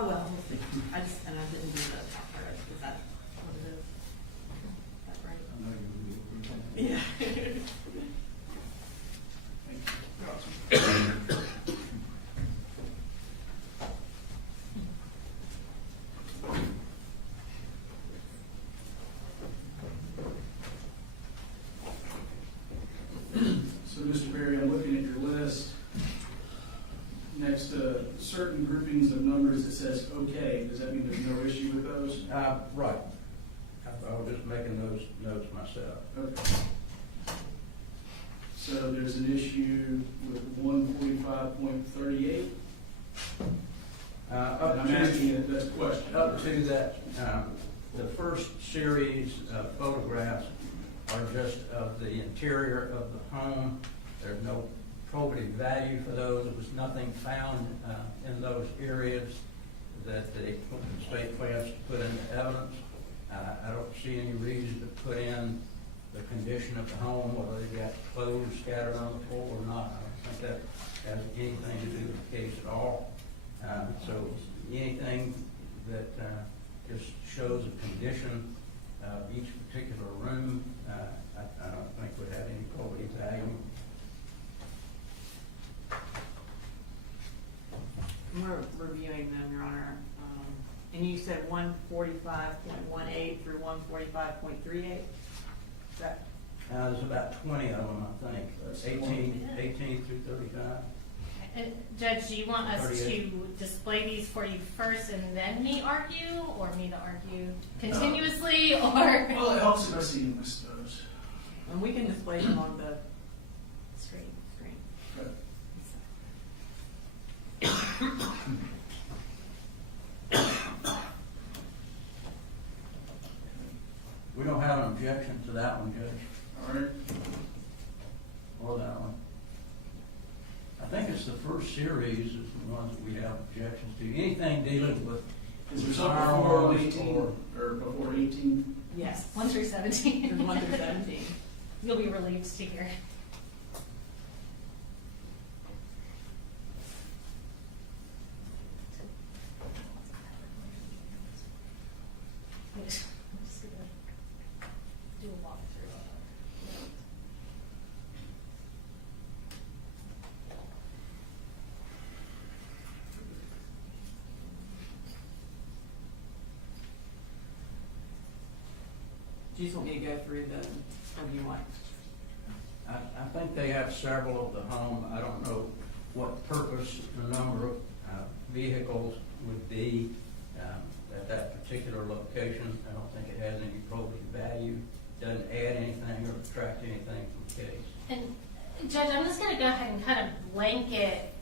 Oh, well, we'll see. I didn't do the top part. Is that what it is? Is that right? I know you. Yeah. So, Mr. Berry, I'm looking at your list. Next to certain groupings of numbers, it says okay. Does that mean there's no issue with those? Right. I was just making those notes myself. Okay. So there's an issue with 145.38. I'm asking you that's a question. Up to that, the first series of photographs are just of the interior of the home. There's no probative value for those. There was nothing found in those areas that the state plans to put into evidence. I don't see any reason to put in the condition of the home, whether they've got clothes scattered on the floor or not. I don't think that has anything to do with the case at all. So anything that just shows a condition of each particular room, I don't think would have any probative value. We're reviewing them, Your Honor. And you said 145.18 through 145.38? Is that? There's about 20 of them, I think. That's 18 through 35. And Judge, do you want us 38. to display these for you first and then me argue, or me to argue continuously, or? Well, it helps if I see them, I suppose. And we can display them on the Screen. screen. Okay. We don't have an objection to that one, Judge, All right. or that one. I think it's the first series is the ones that we have objections to. Anything dealing with Is there something before firearms 18 or or before 18? Yes. 1 through 17. There's 1 through 17. You'll be relieved to hear. I'm just gonna do a walkthrough of it. Do you just want me to go through the, or do you want? I think they have several of the home. I don't know what purpose the number of vehicles would be at that particular location. I don't think it has any probative value, doesn't add anything or subtract anything from the case. And Judge, I'm just going to go ahead and kind of blanket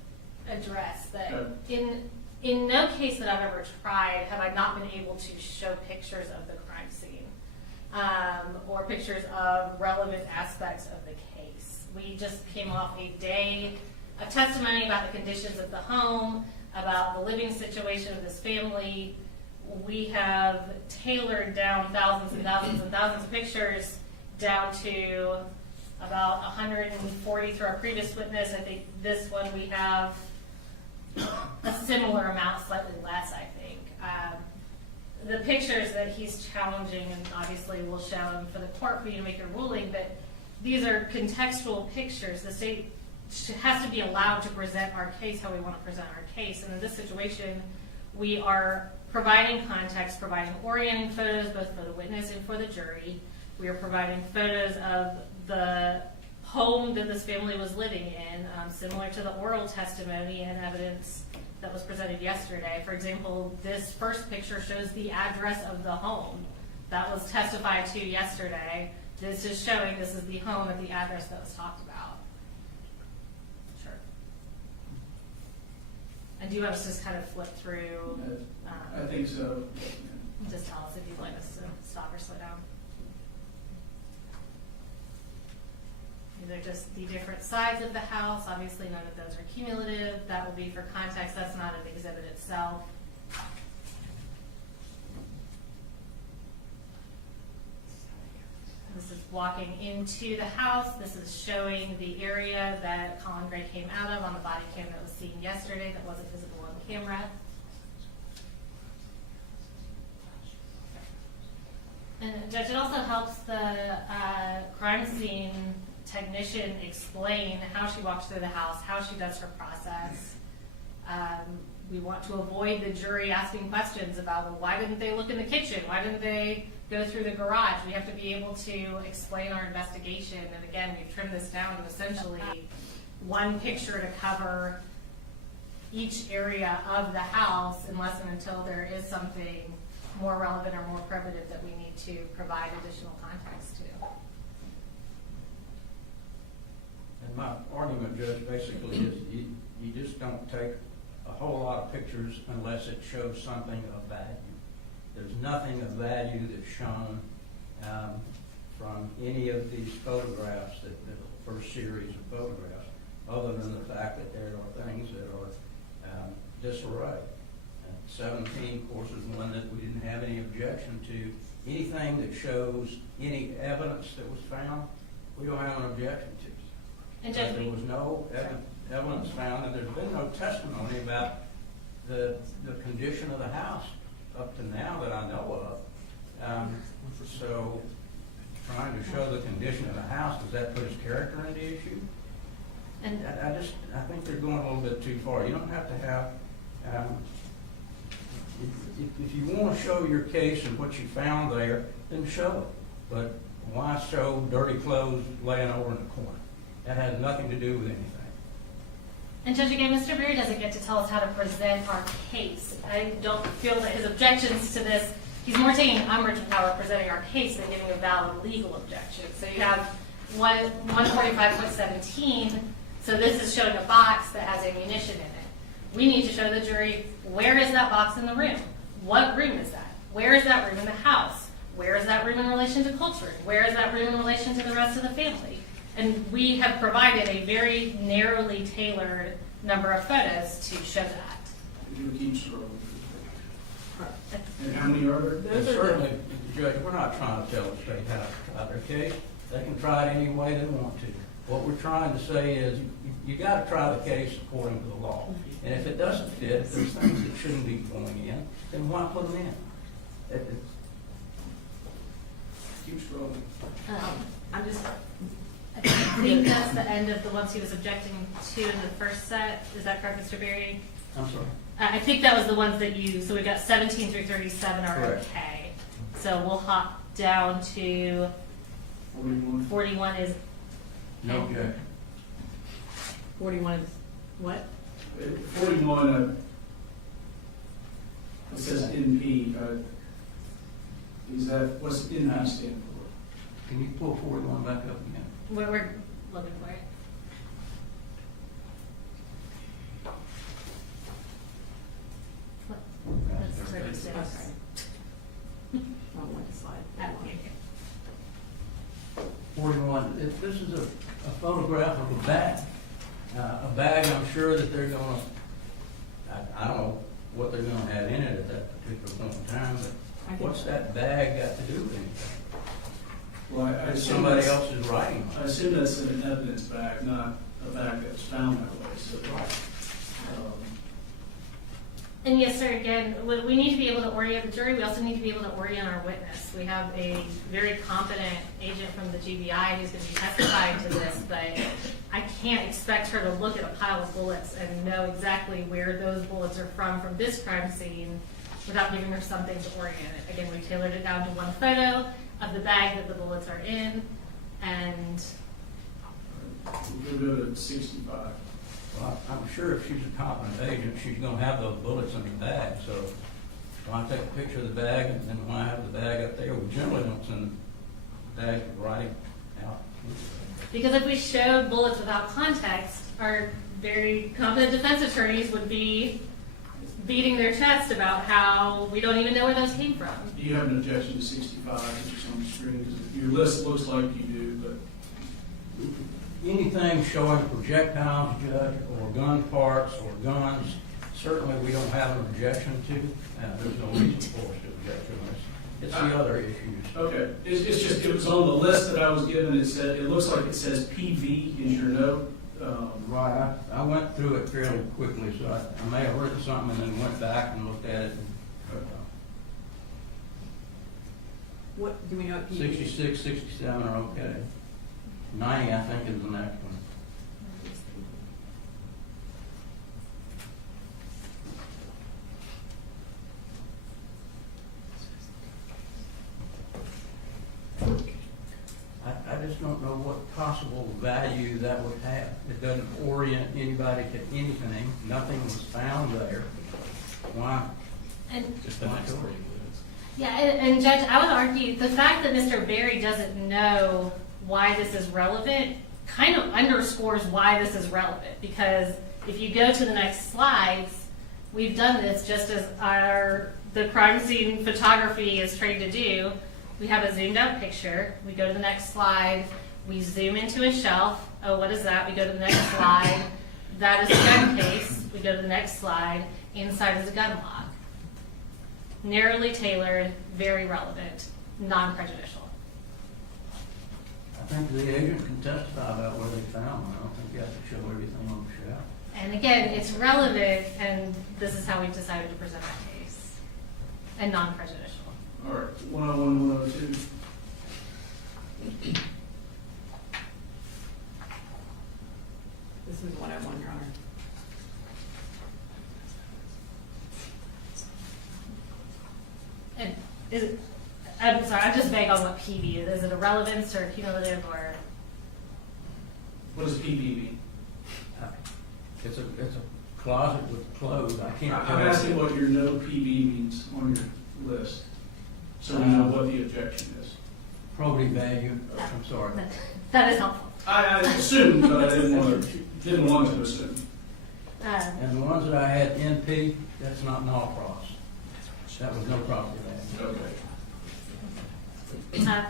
address that in no case that I've ever tried have I not been able to show pictures of the crime scene or pictures of relevant aspects of the case. We just came off a day of testimony about the conditions of the home, about the living situation of this family. We have tailored down thousands and thousands and thousands of pictures down to about 140 through our previous witness. I think this one we have a similar amount, slightly less, I think. The pictures that he's challenging, and obviously we'll show them for the court for you to make your ruling, but these are contextual pictures. The state has to be allowed to present our case how we want to present our case. And in this situation, we are providing context, providing orienting photos both for the witness and for the jury. We are providing photos of the home that this family was living in, similar to the oral testimony and evidence that was presented yesterday. For example, this first picture shows the address of the home that was testified to yesterday. This is showing this is the home at the address that was talked about. Sure. And do you want us to just kind of flip through? I think so. Just tell us if you'd like us to stop or slow down. These are just the different sides of the house. Obviously, none of those are cumulative. That will be for context. That's not an exhibit itself. This is walking into the house. This is showing the area that Colin Gray came out of on the body cam that was seen yesterday that wasn't visible on the camera. And Judge, it also helps the crime scene technician explain how she walks through the house, how she does her process. We want to avoid the jury asking questions about, well, why didn't they look in the kitchen? Why didn't they go through the garage? We have to be able to explain our investigation. And again, we've trimmed this down to essentially one picture to cover each area of the house unless and until there is something more relevant or more probative that we need to provide additional context to. And my argument, Judge, basically is you just don't take a whole lot of pictures unless it shows something of value. There's nothing of value that's shown from any of these photographs, the first series of photographs, other than the fact that there are things that are disarray. 17, of course, is one that we didn't have any objection to. Anything that shows any evidence that was found, we don't have an objection to. And But there was no evidence found, and there's been no testimony about the condition of the house up to now that I know of. So trying to show the condition of the house, does that put his character into issue? And I think they're going a little bit too far. You don't have to have, if you want to show your case and what you found there, then show it. But why show dirty clothes laying over in the corner? That has nothing to do with anything. And Judge, again, Mr. Berry doesn't get to tell us how to present our case. I don't feel that his objections to this, he's more taking umbrage with how we're presenting our case than giving a valid legal objection. So you have 145.17, so this is showing a box that has ammunition in it. We need to show the jury, where is that box in the room? What room is that? Where is that room in the house? Where is that room in relation to Colt's room? Where is that room in relation to the rest of the family? And we have provided a very narrowly tailored number of photos to show that. You keep scrolling. And how many are there? And certainly, Judge, we're not trying to tell the state how to try their case. They can try it any way they want to. What we're trying to say is you got to try the case according to the law. And if it doesn't fit, if there's things that shouldn't be going in, then why put them in? Keep scrolling. I'm just, I think that's the end of the ones he was objecting to in the first set. Is that correct, Mr. Berry? I'm sorry. I think that was the ones that you, so we got 17 through 37 are Correct. okay. So we'll hop down to 41. 41 is No objection. 41 is what? 41, it says NP. Is that, what's NP stand for? Can you pull 41 back up again? we're looking for it. That's 36. Wrong one, slide. Okay. 41, this is a photograph of a bag. A bag I'm sure that they're going to, I don't know what they're going to have in it at that particular point in time, but what's that bag got to do with anything? Well, I assume somebody that's- else is writing I on it. assume that's an evidence bag, not a bag that's found that way, so. And yes, sir, again, we need to be able to orient the jury. We also need to be able to orient our witness. We have a very competent agent from the GBI who's going to be testifying to this, but I can't expect her to look at a pile of bullets and know exactly where those bullets are from this crime scene without giving her something to orient it. Again, we tailored it down to one photo of the bag that the bullets are in, and We'll go to 65. Well, I'm sure if she's a competent agent, she's gonna have those bullets in the bag, so when I take a picture of the bag, and then when I have the bag up there, we generally don't send the bag right out. because if we showed bullets without context, our very competent defense attorneys would be beating their chest about how we don't even know where those came from. Do you have an objection to 65, which is on the screen? 'Cause your list looks like you do, but Anything showing projectiles, Judge, or gun parts, or guns, certainly we don't have an objection to, and there's no reason for us to object to this. It's the other issues. okay. It's just, it was on the list that I was given, it looks like it says PV is your note. Right, I went through it fairly quickly, so I may have written something and then went back and looked at it. What, do we know what PV is? 66, 67 are okay. 90, I think, is the next one. I just don't know what possible value that would have. It doesn't orient anybody to anything. Nothing was found there. Why? And Just the next one. yeah, and Judge, I would argue the fact that Mr. Berry doesn't know why this is relevant kind of underscores why this is relevant, because if you go to the next slides, we've done this just as the crime scene photography is trained to do. We have a zoomed out picture. We go to the next slide. We zoom into a shelf. Oh, what is that? We go to the next slide. That is a gun case. We go to the next slide. Inside is a gun lock. Narrowly tailored, very relevant, non-prejudicial. I think the agent can testify about where they found them. I don't think you have to show everything on the shelf. And again, it's relevant, and this is how we've decided to present our case, and non-prejudicial. All right, 101, 102. This is 101, Your Honor. And is it, I'm sorry, I'm just vague on what PV is. Is it a relevance or a cumulative or? What does PV mean? It's a closet with clothes. I can't tell. I'm asking what your no PV means on your list, so we know what the objection is. Probity value. I'm sorry. That is helpful. I assumed, but I didn't want to assume. And the ones that I had NP, that's not null cross. That was no property value. Okay.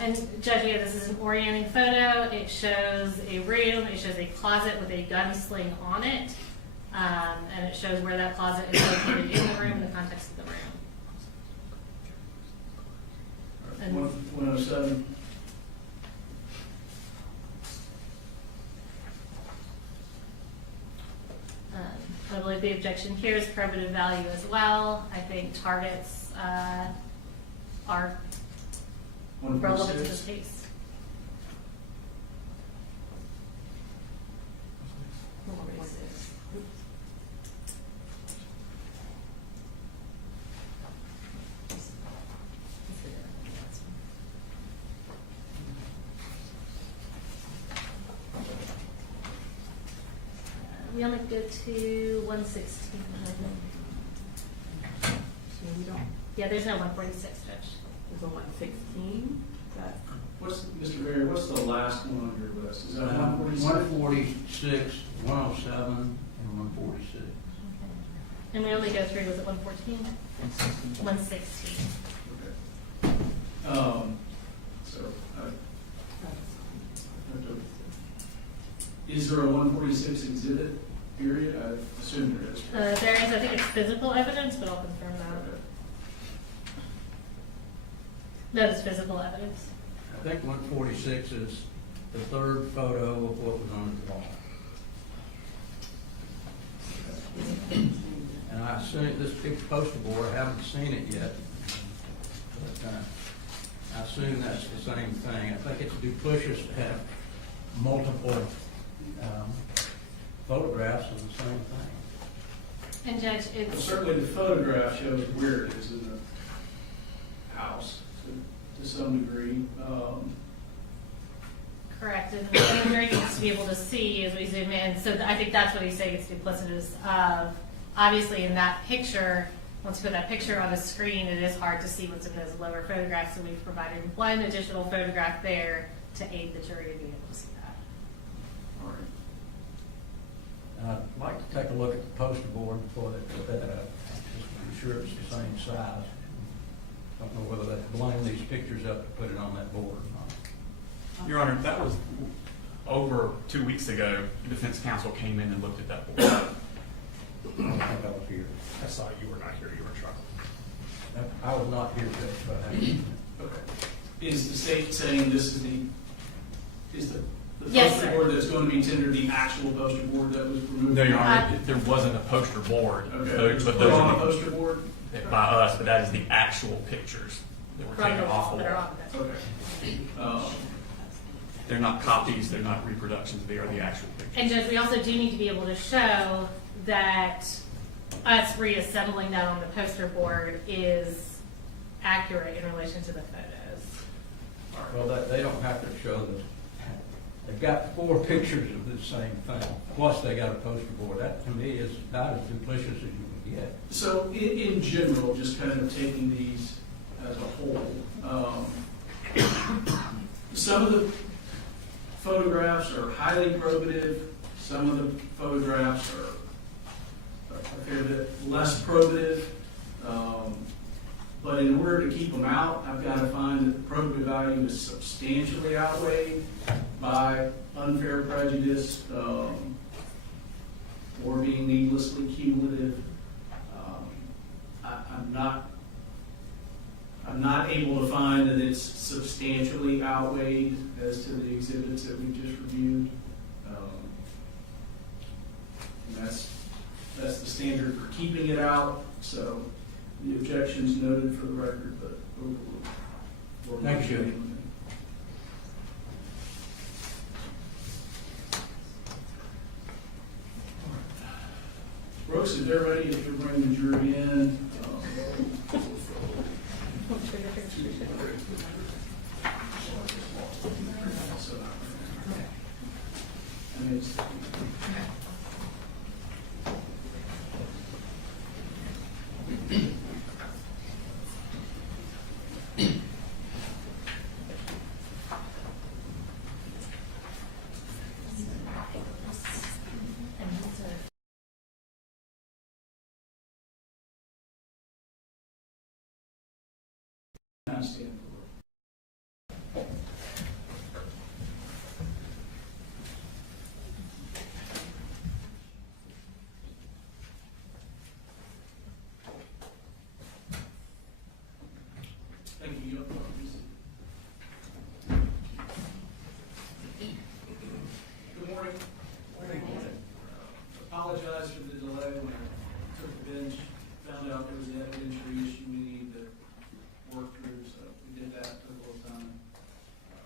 And Judge, yeah, this is an orienting photo. It shows a room. It shows a closet with a gun sling on it. And it shows where that closet is located in the room, in the context of the room. And 107. I believe the objection here is probative value as well. I think targets are relevant to this 146. case. 146. We only go to 116. So we don't, Yeah, there's no 146, Judge. there's a 116, is that? What's, Mr. Berry, what's the last one on your list? Is that 146? 146, 107, and 146. And we only go through, was it 114? 116. Okay. So, is there a 146 exhibit period? I assume there is. There is, I think it's physical evidence, but I'll confirm that. Okay. That is physical evidence. I think 146 is the third photo of what was on the wall. And I assume this big poster board, I haven't seen it yet, but I assume that's the same thing. I think it's duplicitous to have multiple photographs of the same thing. And Judge, Well, it's, certainly the photograph shows where it is in the house to some degree. correct, and the jury needs to be able to see as we zoom in, so I think that's what he's saying, it's duplicitous of, obviously in that picture, once you put that picture on the screen, it is hard to see what's in those lower photographs, so we've provided one additional photograph there to aid the jury in being able to see that. All right. And I'd like to take a look at the poster board before they put that up, just to be sure it's the same size. Don't know whether they line these pictures up to put it on that board or not. Your Honor, that was over 2 weeks ago. The defense counsel came in and looked at that board. I don't think I was here. I saw you were not here. You were in trouble. I was not here, Judge, but I have. Okay. Is the state saying this is the Yes, poster sir. board that's going to be tendered the actual poster board that was removed? No, Your Honor, there wasn't a poster board. Okay. But Put those on a are poster board? by us, but that is the actual pictures that were From taken the off wall the that are wall. on the Okay. They're not copies. They're not reproductions. They are the actual pictures. And Judge, we also do need to be able to show that us reassembling that on the poster board is accurate in relation to the photos. Well, they don't have to show the, they've got 4 pictures of the same thing, plus they got a poster board. That, to me, is about as duplicitous as you can get. So in general, just kind of taking these as a whole, some of the photographs are highly probative, some of the photographs are a fair bit less probative. But in order to keep them out, I've got to find that the probative value is substantially outweighed by unfair prejudice, or being needlessly cumulative. I'm not able to find that it's substantially outweighed as to the exhibits that we just reviewed. And that's the standard for keeping it out, so the objection's noted for the record, but overruled. Thank you. Brooks, if they're ready, if you'll bring the jury in. I stand for it. Thank you. Good morning. Apologize for the delay when I took the bench, found out there was an evidentiary issue we needed to work through, so we did that, took a little time. But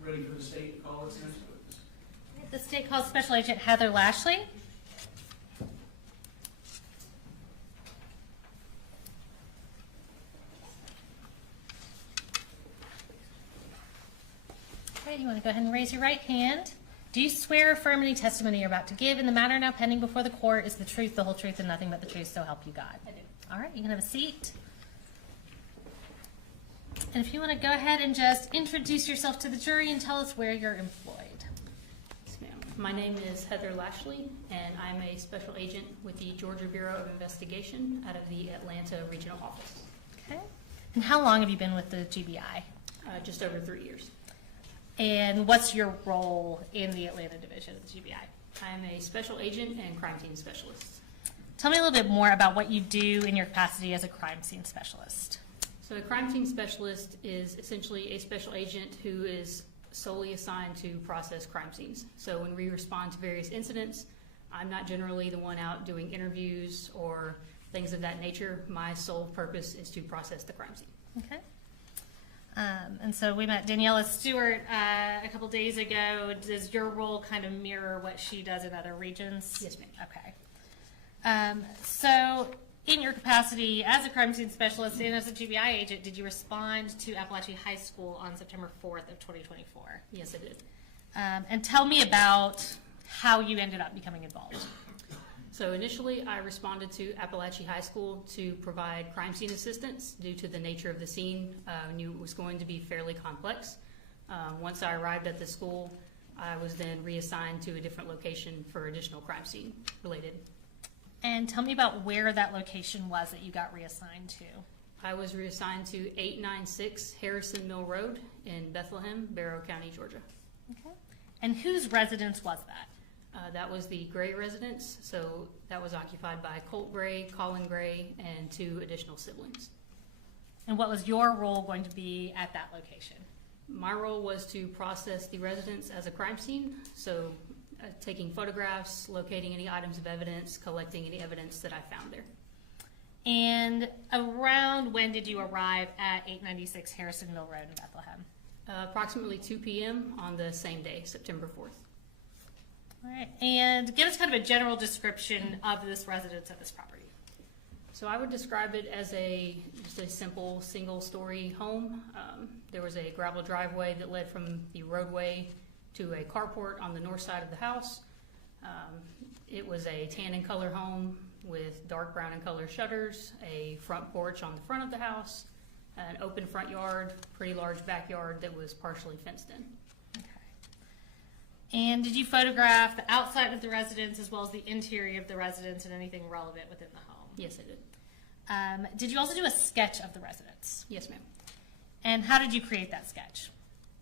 we're ready for the state to call its next witness. The state calls Special Agent Heather Lashley. Okay, you want to go ahead and raise your right hand. Do you swear or affirm any testimony you're about to give in the matter now pending before the court is the truth, the whole truth, and nothing but the truth, so help you God? I do. All right, you can have a seat. And if you want to go ahead and just introduce yourself to the jury and tell us where you're employed. Yes, ma'am. My name is Heather Lashley, and I'm a special agent with the Georgia Bureau of Investigation out of the Atlanta Regional Office. Okay. And how long have you been with the GBI? Just over 3 years. And what's your role in the Atlanta division of the GBI? I'm a special agent and crime scene specialist. Tell me a little bit more about what you do in your capacity as a crime scene specialist. So a crime scene specialist is essentially a special agent who is solely assigned to process crime scenes. So when we respond to various incidents, I'm not generally the one out doing interviews or things of that nature. My sole purpose is to process the crime scene. Okay. And so we met Daniela Stewart a couple days ago. Does your role kind of mirror what she does in other regions? Yes, ma'am. Okay. So in your capacity as a crime scene specialist and as a GBI agent, did you respond to Apalachee High School on September 4th of 2024? Yes, I did. And tell me about how you ended up becoming involved. So initially, I responded to Apalachee High School to provide crime scene assistance due to the nature of the scene. I knew it was going to be fairly complex. Once I arrived at the school, I was then reassigned to a different location for additional crime scene related. And tell me about where that location was that you got reassigned to. I was reassigned to 896 Harrison Mill Road in Bethlehem, Barrow County, Georgia. Okay. And whose residence was that? That was the Gray residence, so that was occupied by Colt Gray, Colin Gray, and 2 additional siblings. And what was your role going to be at that location? My role was to process the residence as a crime scene, so taking photographs, locating any items of evidence, collecting any evidence that I found there. And around when did you arrive at 896 Harrison Mill Road in Bethlehem? Approximately 2 p.m. on the same day, September 4th. All right. And give us kind of a general description of this residence at this property. So I would describe it as just a simple single-story home. There was a gravel driveway that led from the roadway to a carport on the north side of the house. It was a tan and color home with dark brown and color shutters, a front porch on the front of the house, an open front yard, pretty large backyard that was partially fenced in. Okay. And did you photograph the outside of the residence as well as the interior of the residence and anything relevant within the home? Yes, I did. Did you also do a sketch of the residence? Yes, ma'am. And how did you create that sketch?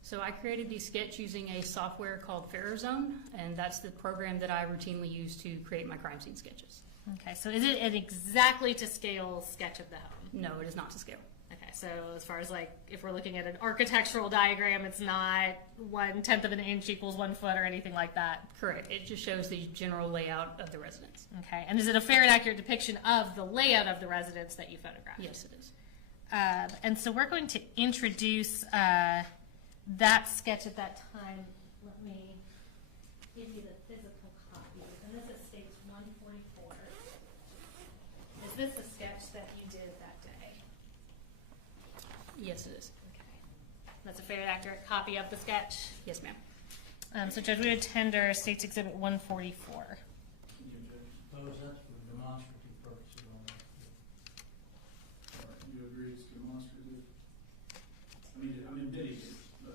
So I created the sketch using a software called Zone, and that's the program that I routinely use to create my crime scene sketches. Okay, so is it an exactly to scale sketch of the home? No, it is not to scale. Okay, so as far as like if we're looking at an architectural diagram, it's not 1/10 of an inch equals 1 foot or anything like that. Correct. It just shows the general layout of the residence. Okay, and is it a fair and accurate depiction of the layout of the residence that you photographed? Yes, it is. And so we're going to introduce that sketch at that time. Let me give you the physical copy. And this states 144. Is this the sketch that you did that day? Yes, it is. Okay. That's a fair and accurate copy of the sketch. Yes, ma'am. So Judge, we would tender State's Exhibit 144. Suppose that's for demonstrative purposes only. All right, you agree it's demonstrative? I mean, video,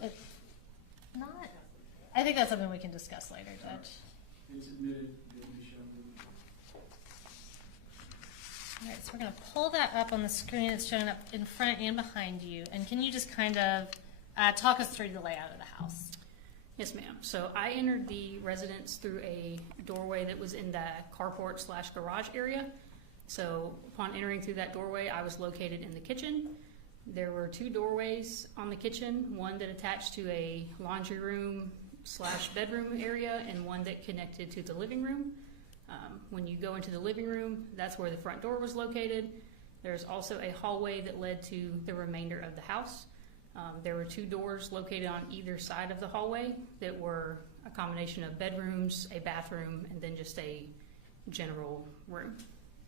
but Not. I think that's something we can discuss later, Judge. it's admitted, it can be shown. All right, so we're going to pull that up on the screen. It's showing up in front and behind you. And can you just kind of talk us through the layout of the house? Yes, ma'am. So I entered the residence through a doorway that was in the carport/garage area. So upon entering through that doorway, I was located in the kitchen. There were 2 doorways on the kitchen, one that attached to a laundry room/bedroom area and one that connected to the living room. When you go into the living room, that's where the front door was located. There's also a hallway that led to the remainder of the house. There were 2 doors located on either side of the hallway that were a combination of bedrooms, a bathroom, and then just a general room.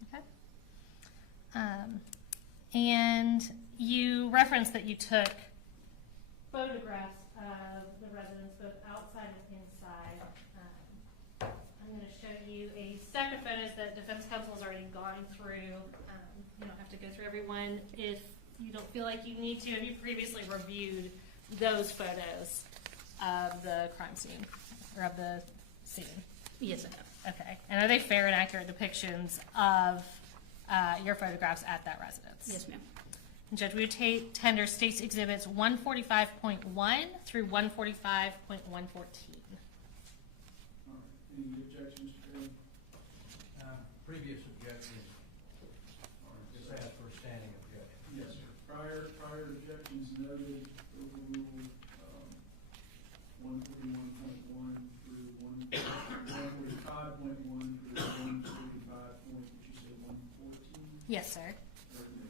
Okay. And you referenced that you took photographs of the residence, both outside and inside. I'm going to show you a stack of photos that defense counsel has already gone through. You don't have to go through everyone if you don't feel like you need to. Have you previously reviewed those photos of the crime scene or of the scene? Yes, I have. Okay. And are they fair and accurate depictions of your photographs at that residence? Yes, ma'am. And Judge, we would tender State's Exhibits 145.1 through 145.114. All right, any objections, Judge? Previous objections, just ask for a standing objection. Yes, sir. Prior sir. Recommended.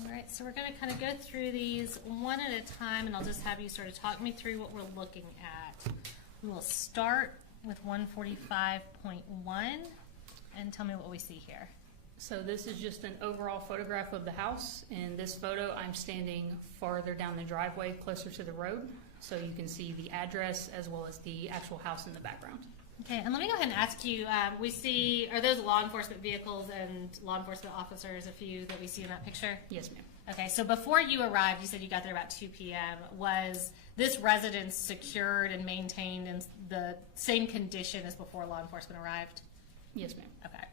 All right, so we're going to kind of go through these one at a time, and I'll just have you sort of talk me through what we're looking at. We will start with 145.1, and tell me what we see here. So this is just an overall photograph of the house. In this photo, I'm standing farther down the driveway, closer to the road, so you can see the address as well as the actual house in the background. Okay, and let me go ahead and ask you, we see, are those law enforcement vehicles and law enforcement officers, a few that we see in that picture? Yes, ma'am. Okay, so before you arrived, you said you got there about 2 p.m. Was this residence secured and maintained in the same condition as before law enforcement arrived? Yes, ma'am. Okay.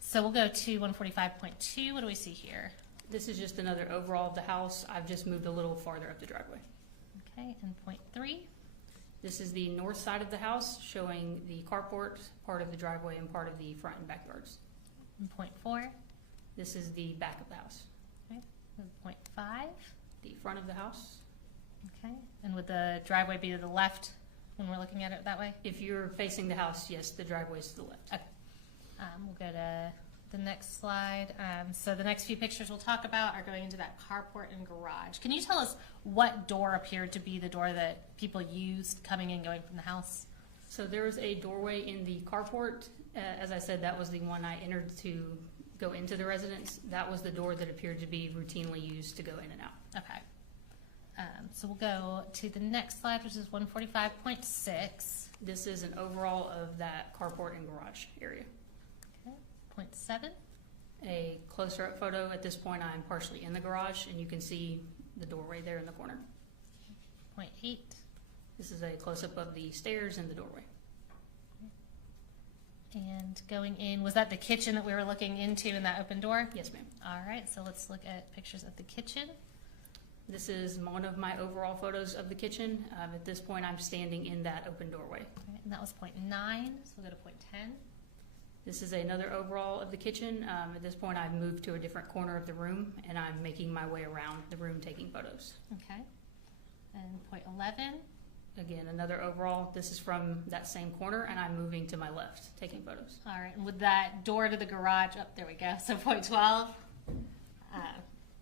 So we'll go to 145.2. What do we see here? This is just another overall of the house. I've just moved a little farther up the driveway. Okay, and point 3. This is the north side of the house, showing the carport, part of the driveway, and part of the front and backyards. And point 4. This is the back of the house. Okay, and point 5. The front of the house. Okay, and would the driveway be to the left when we're looking at it that way? If you're facing the house, yes, the driveway is to the left. Okay. We'll go to the next slide. So the next few pictures we'll talk about are going into that carport and garage. Can you tell us what door appeared to be the door that people used coming and going from the house? So there was a doorway in the carport. As I said, that was the one I entered to go into the residence. That was the door that appeared to be routinely used to go in and out. Okay. So we'll go to the next slide, which is 145.6. This is an overall of that carport and garage area. Okay. Point 7. A closer up photo. At this point, I'm partially in the garage, and you can see the doorway there in the corner. Point 8. This is a close-up of the stairs and the doorway. And going in, was that the kitchen that we were looking into in that open door? Yes, ma'am. All right, so let's look at pictures of the kitchen. This is one of my overall photos of the kitchen. At this point, I'm standing in that open doorway. All right, and that was point 9, so we'll go to point 10. This is another overall of the kitchen. At this point, I've moved to a different corner of the room, and I'm making my way around the room taking photos. Okay. And point 11. Again, another overall. This is from that same corner, and I'm moving to my left, taking photos. All right, and with that door to the garage, oh, there we go, so point 12.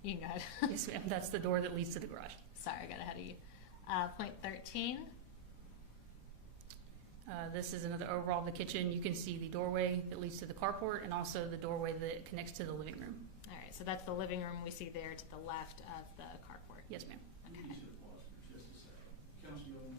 You can go ahead. Yes, ma'am. That's the door that leads to the garage. Sorry, I got ahead of you. Point 13. This is another overall of the kitchen. You can see the doorway that leads to the carport and also the doorway that connects to the living room. All right, so that's the living room we see there to the left of the carport. Yes, ma'am. You Okay. should pause for just a second. Councilman,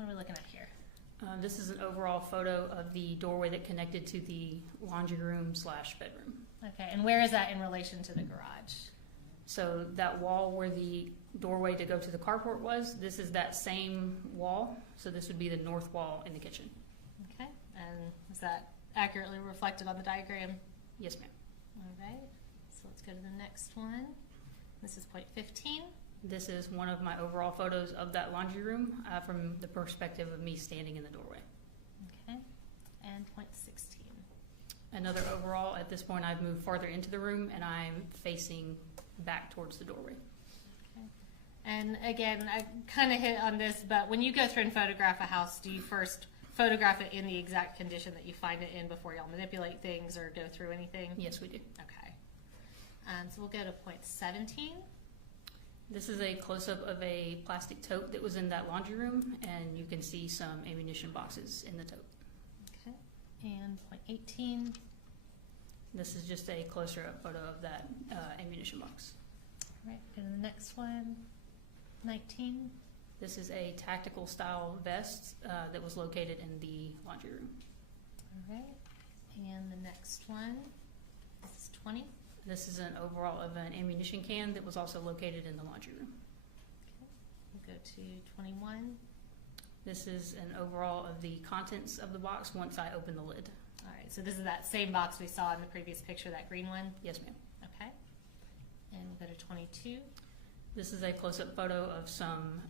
What are we looking at here? This is an overall photo of the doorway that connected to the laundry room / bedroom. Okay, and where is that in relation to the garage? So that wall where the doorway to go to the carport was, this is that same wall. So this would be the north wall in the kitchen. Okay, and is that accurately reflected on the diagram? Yes, ma'am. All right, so let's go to the next one. This is point 15. This is one of my overall photos of that laundry room from the perspective of me standing in the doorway. Okay, and point 16. Another overall. At this point, I've moved farther into the room and I'm facing back towards the doorway. Okay. And again, I kind of hit on this, but when you go through and photograph a house, do you first photograph it in the exact condition that you find it in before y'all manipulate things or go through anything? Yes, we do. Okay. So we'll go to point 17. This is a close-up of a plastic tote that was in that laundry room, and you can see some ammunition boxes in the tote. Okay. And point 18. This is just a closer-up photo of that ammunition box. All right, go to the next one. 19. This is a tactical style vest that was located in the laundry room. All right, and the next one. This is 20. This is an overall of an ammunition can that was also located in the laundry room. We'll go to 21. This is an overall of the contents of the box once I open the lid. All right, so this is that same box we saw in the previous picture, that green one. Yes, ma'am. Okay. And we'll go to 22. This is a close-up photo of some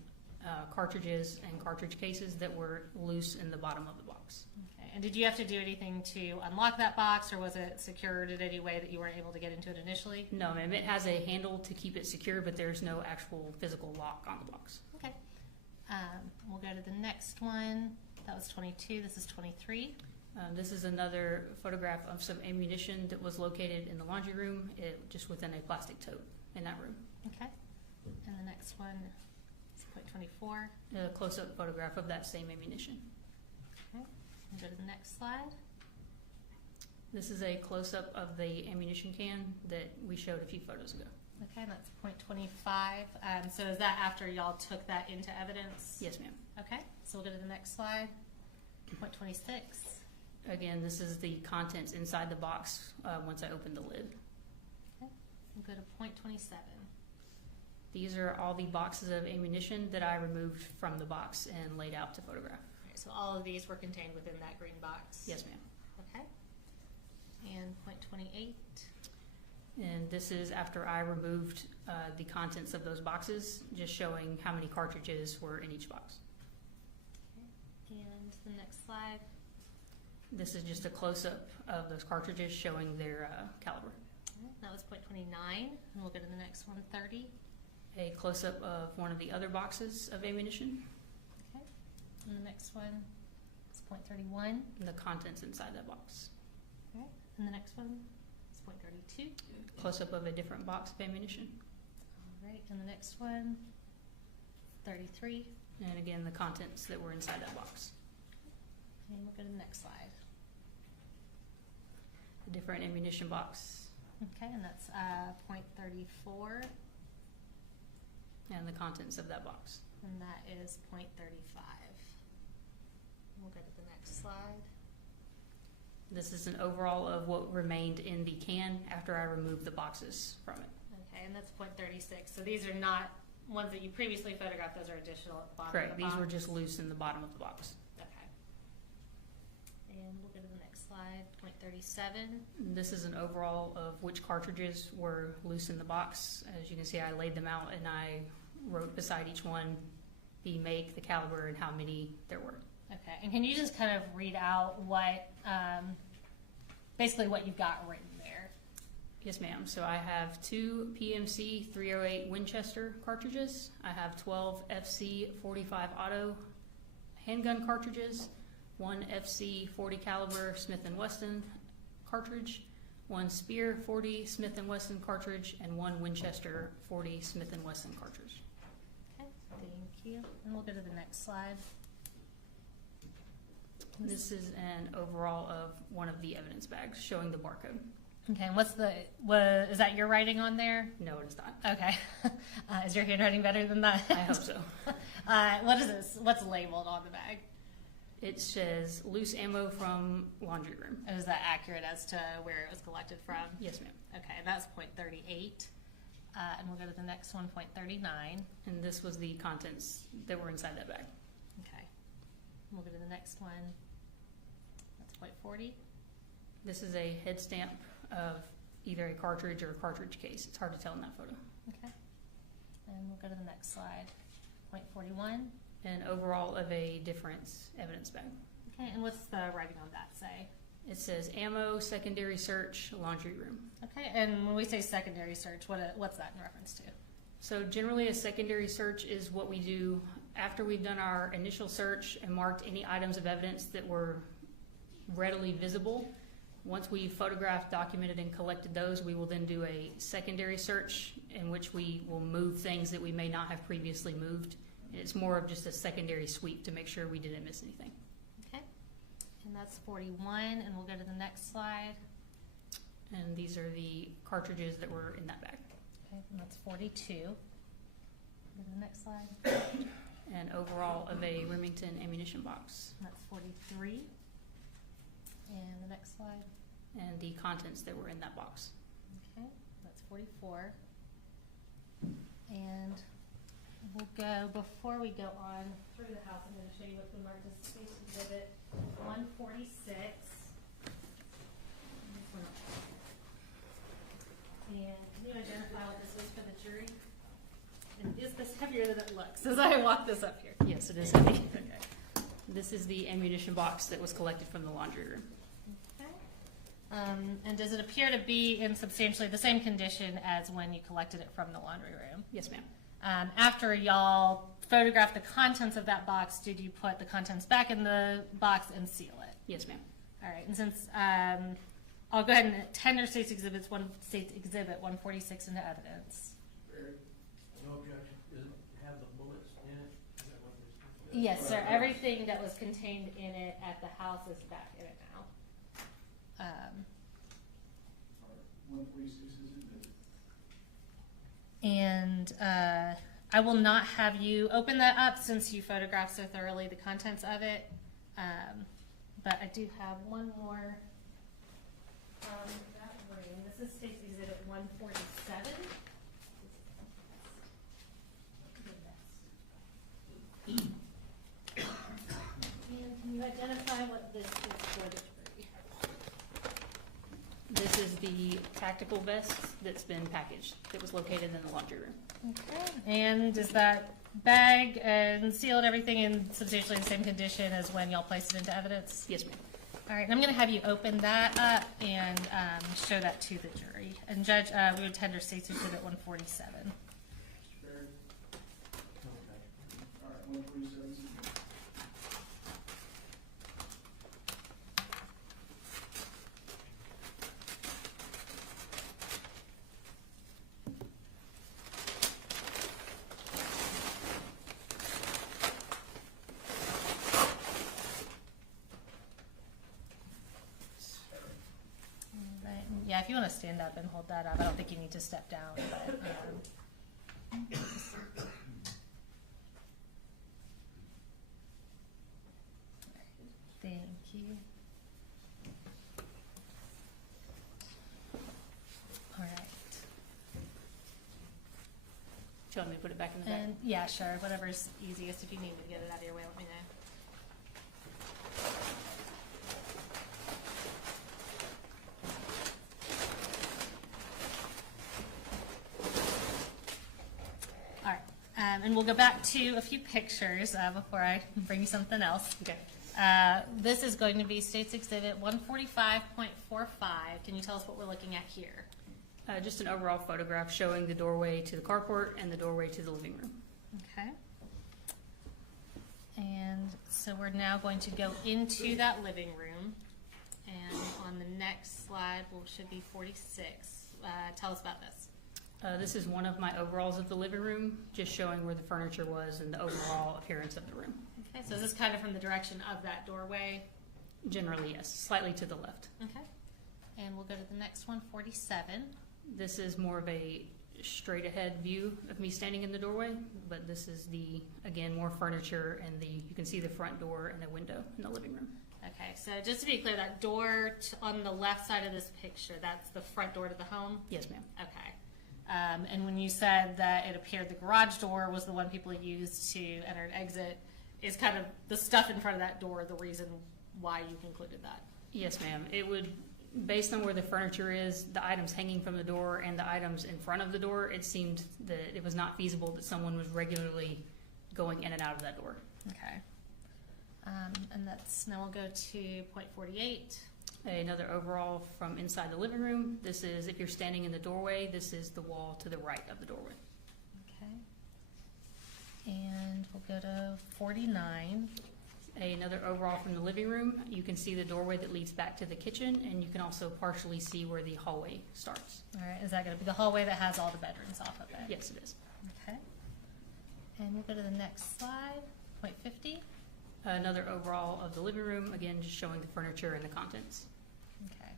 cartridges and cartridge cases that were loose in the bottom of the box. Okay. And did you have to do anything to unlock that box, or was it secured in any way that you weren't able to get into it initially? No, ma'am. It has a handle to keep it secure, but there's no actual physical lock on the box. Okay. We'll go to the next one. That was 22. This is 23. This is another photograph of some ammunition that was located in the laundry room, just within a plastic tote in that room. Okay. And the next one is point 24. A close-up photograph of that same ammunition. Okay. We'll go to the next slide. This is a close-up of the ammunition can that we showed a few photos ago. Okay, and that's point 25. So is that after y'all took that into evidence? Yes, ma'am. Okay, so we'll go to the next slide. Point 26. Again, this is the contents inside the box once I opened the lid. Okay, we'll go to point 27. These are all the boxes of ammunition that I removed from the box and laid out to photograph. Okay, so all of these were contained within that green box? Yes, ma'am. Okay. And point 28. And this is after I removed the contents of those boxes, just showing how many cartridges were in each box. Okay. And the next slide. This is just a close-up of those cartridges showing their caliber. All right, that was point 29. And we'll go to the next one, 30. A close-up of one of the other boxes of ammunition Okay. And the next one is point 31. and the contents inside that box. All right. And the next one is point 32. Close-up of a different box of ammunition. All right. And the next one, 33. And again, the contents that were inside that box. And we'll go to the next slide. A different ammunition box Okay, and that's point 34, and the contents of that box. and that is point 35. We'll go to the next slide. This is an overall of what remained in the can after I removed the boxes from it. Okay, and that's point 36. So these are not ones that you previously photographed, those are additional at the bottom Correct. of the These box. were just loose in the bottom of the box. Okay. And we'll go to the next slide, point 37. This is an overall of which cartridges were loose in the box. As you can see, I laid them out and I wrote beside each one the make, the caliber, and how many there were. Okay, and can you just kind of read out what, basically what you've got written there? Yes, ma'am. So I have 2 PMC 308 Winchester cartridges. I have 12 FC 45 Auto handgun cartridges, 1 FC 40 caliber Smith & Wesson cartridge, 1 Spear 40 Smith & Wesson cartridge, and 1 Winchester 40 Smith & Wesson cartridge. Okay, thank you. And we'll go to the next slide. This is an overall of one of the evidence bags showing the barcode. Okay, and is that your writing on there? No, it is not. Okay. Is your handwriting better than that? I hope so. What is this? What's labeled on the bag? It says loose ammo from laundry room. And is that accurate as to where it was collected from? Yes, ma'am. Okay, and that's point 38. And we'll go to the next one, point 39. And this was the contents that were inside that bag. Okay. We'll go to the next one. That's point 40. This is a head stamp of either a cartridge or a cartridge case. It's hard to tell in that photo. Okay. And we'll go to the next slide. Point 41. And overall of a different evidence bag. Okay, and what's the writing on that say? It says ammo, secondary search, laundry room. Okay, and when we say secondary search, what's that in reference to? So generally a secondary search is what we do after we've done our initial search and marked any items of evidence that were readily visible. Once we've photographed, documented, and collected those, we will then do a secondary search in which we will move things that we may not have previously moved. It's more of just a secondary sweep to make sure we didn't miss anything. Okay, and that's 41, and we'll go to the next slide. And these are the cartridges that were in that bag. Okay, and that's 42. Go to the next slide. And overall of a Remington ammunition box. That's 43. And the next slide. And the contents that were in that box. Okay, that's 44. And we'll go, before we go on through the house, I'm going to show you what's been marked as space exhibit 146. And can you identify what this is for the jury? And is this heavier than it looks as I walk this up here? Yes, it is heavy. Okay. This is the ammunition box that was collected from the laundry room. Okay. And does it appear to be in substantially the same condition as when you collected it from the laundry room? Yes, ma'am. After y'all photographed the contents of that box, did you put the contents back in the box and seal it? Yes, ma'am. All right, and since I'll go ahead and tender State's Exhibit 146 into evidence. No objection. Does it have the bullets in it? Is that what this is? Yes, sir. Everything that was contained in it at the house is back in it now. 146 is admitted. And I will not have you open that up since you photographed so thoroughly the contents of it. But I do have one more from that room. This is State's Exhibit 147. And can you identify what this is for the jury? This is the tactical vest that's been packaged, that was located in the laundry room. Okay. And is that bag and sealed everything in substantially the same condition as when y'all placed it into evidence? Yes, ma'am. All right, and I'm going to have you open that up and show that to the jury. And Judge, we would tender State's Exhibit 147. Mr. Barry? All right, 147 is admitted. Right. Yeah, if you want to stand up and hold that up, I don't think you need to step down. But, thank you. All right. Do you want me to put it back in the bag? And yeah, sure. Whatever's easiest. If you need me to get it out of your way, let me know. All right, and we'll go back to a few pictures before I bring you something else. Okay. This is going to be State's Exhibit 145.45. Can you tell us what we're looking at here? Just an overall photograph showing the doorway to the carport and the doorway to the living room. Okay. And so we're now going to go into that living room. And on the next slide, should be 46. Tell us about this. This is one of my overalls of the living room, just showing where the furniture was and the overall appearance of the room. Okay, so this is kind of from the direction of that doorway. Generally, yes, slightly to the left. Okay. And we'll go to the next one, 47. This is more of a straight ahead view of me standing in the doorway, but this is again, more furniture and you can see the front door and a window in the living room. Okay, so just to be clear, that door on the left side of this picture, that's the front door to the home? Yes, ma'am. Okay. And when you said that it appeared the garage door was the one people used to enter and exit, is kind of the stuff in front of that door the reason why you concluded that? Yes, ma'am. It would, based on where the furniture is, the items hanging from the door and the items in front of the door, it seemed that it was not feasible that someone was regularly going in and out of that door. Okay. And now we'll go to point 48. Another overall from inside the living room. This is, if you're standing in the doorway, this is the wall to the right of the doorway. Okay. And we'll go to 49. Another overall from the living room. You can see the doorway that leads back to the kitchen, and you can also partially see where the hallway starts. All right, is that going to be the hallway that has all the bedrooms off of it? Yes, it is. Okay. And we'll go to the next slide, point 50. Another overall of the living room, again, just showing the furniture and the contents. Okay.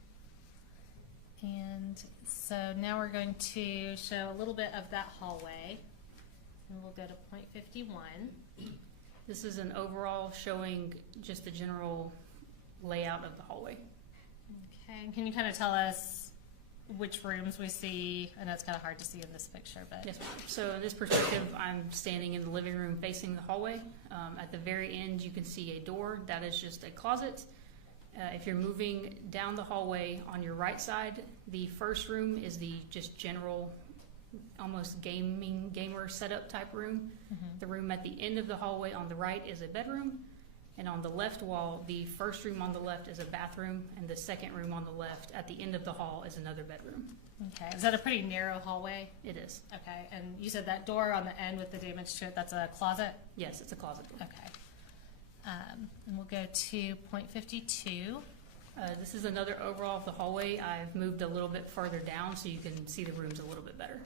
And so now we're going to show a little bit of that hallway. And we'll go to point 51. This is an overall showing just the general layout of the hallway. Okay, and can you kind of tell us which rooms we see? I know it's kind of hard to see in this picture, but. Yes, ma'am. So in this perspective, I'm standing in the living room facing the hallway. At the very end, you can see a door. That is just a closet. If you're moving down the hallway on your right side, the first room is the just general, almost gamer setup type room. Mhm. The room at the end of the hallway on the right is a bedroom. And on the left wall, the first room on the left is a bathroom, and the second room on the left at the end of the hall is another bedroom. Okay, is that a pretty narrow hallway? It is. Okay, and you said that door on the end with the damage to it, that's a closet? Yes, it's a closet door. Okay. And we'll go to point 52. This is another overall of the hallway. I've moved a little bit further down so you can see the rooms a little bit better.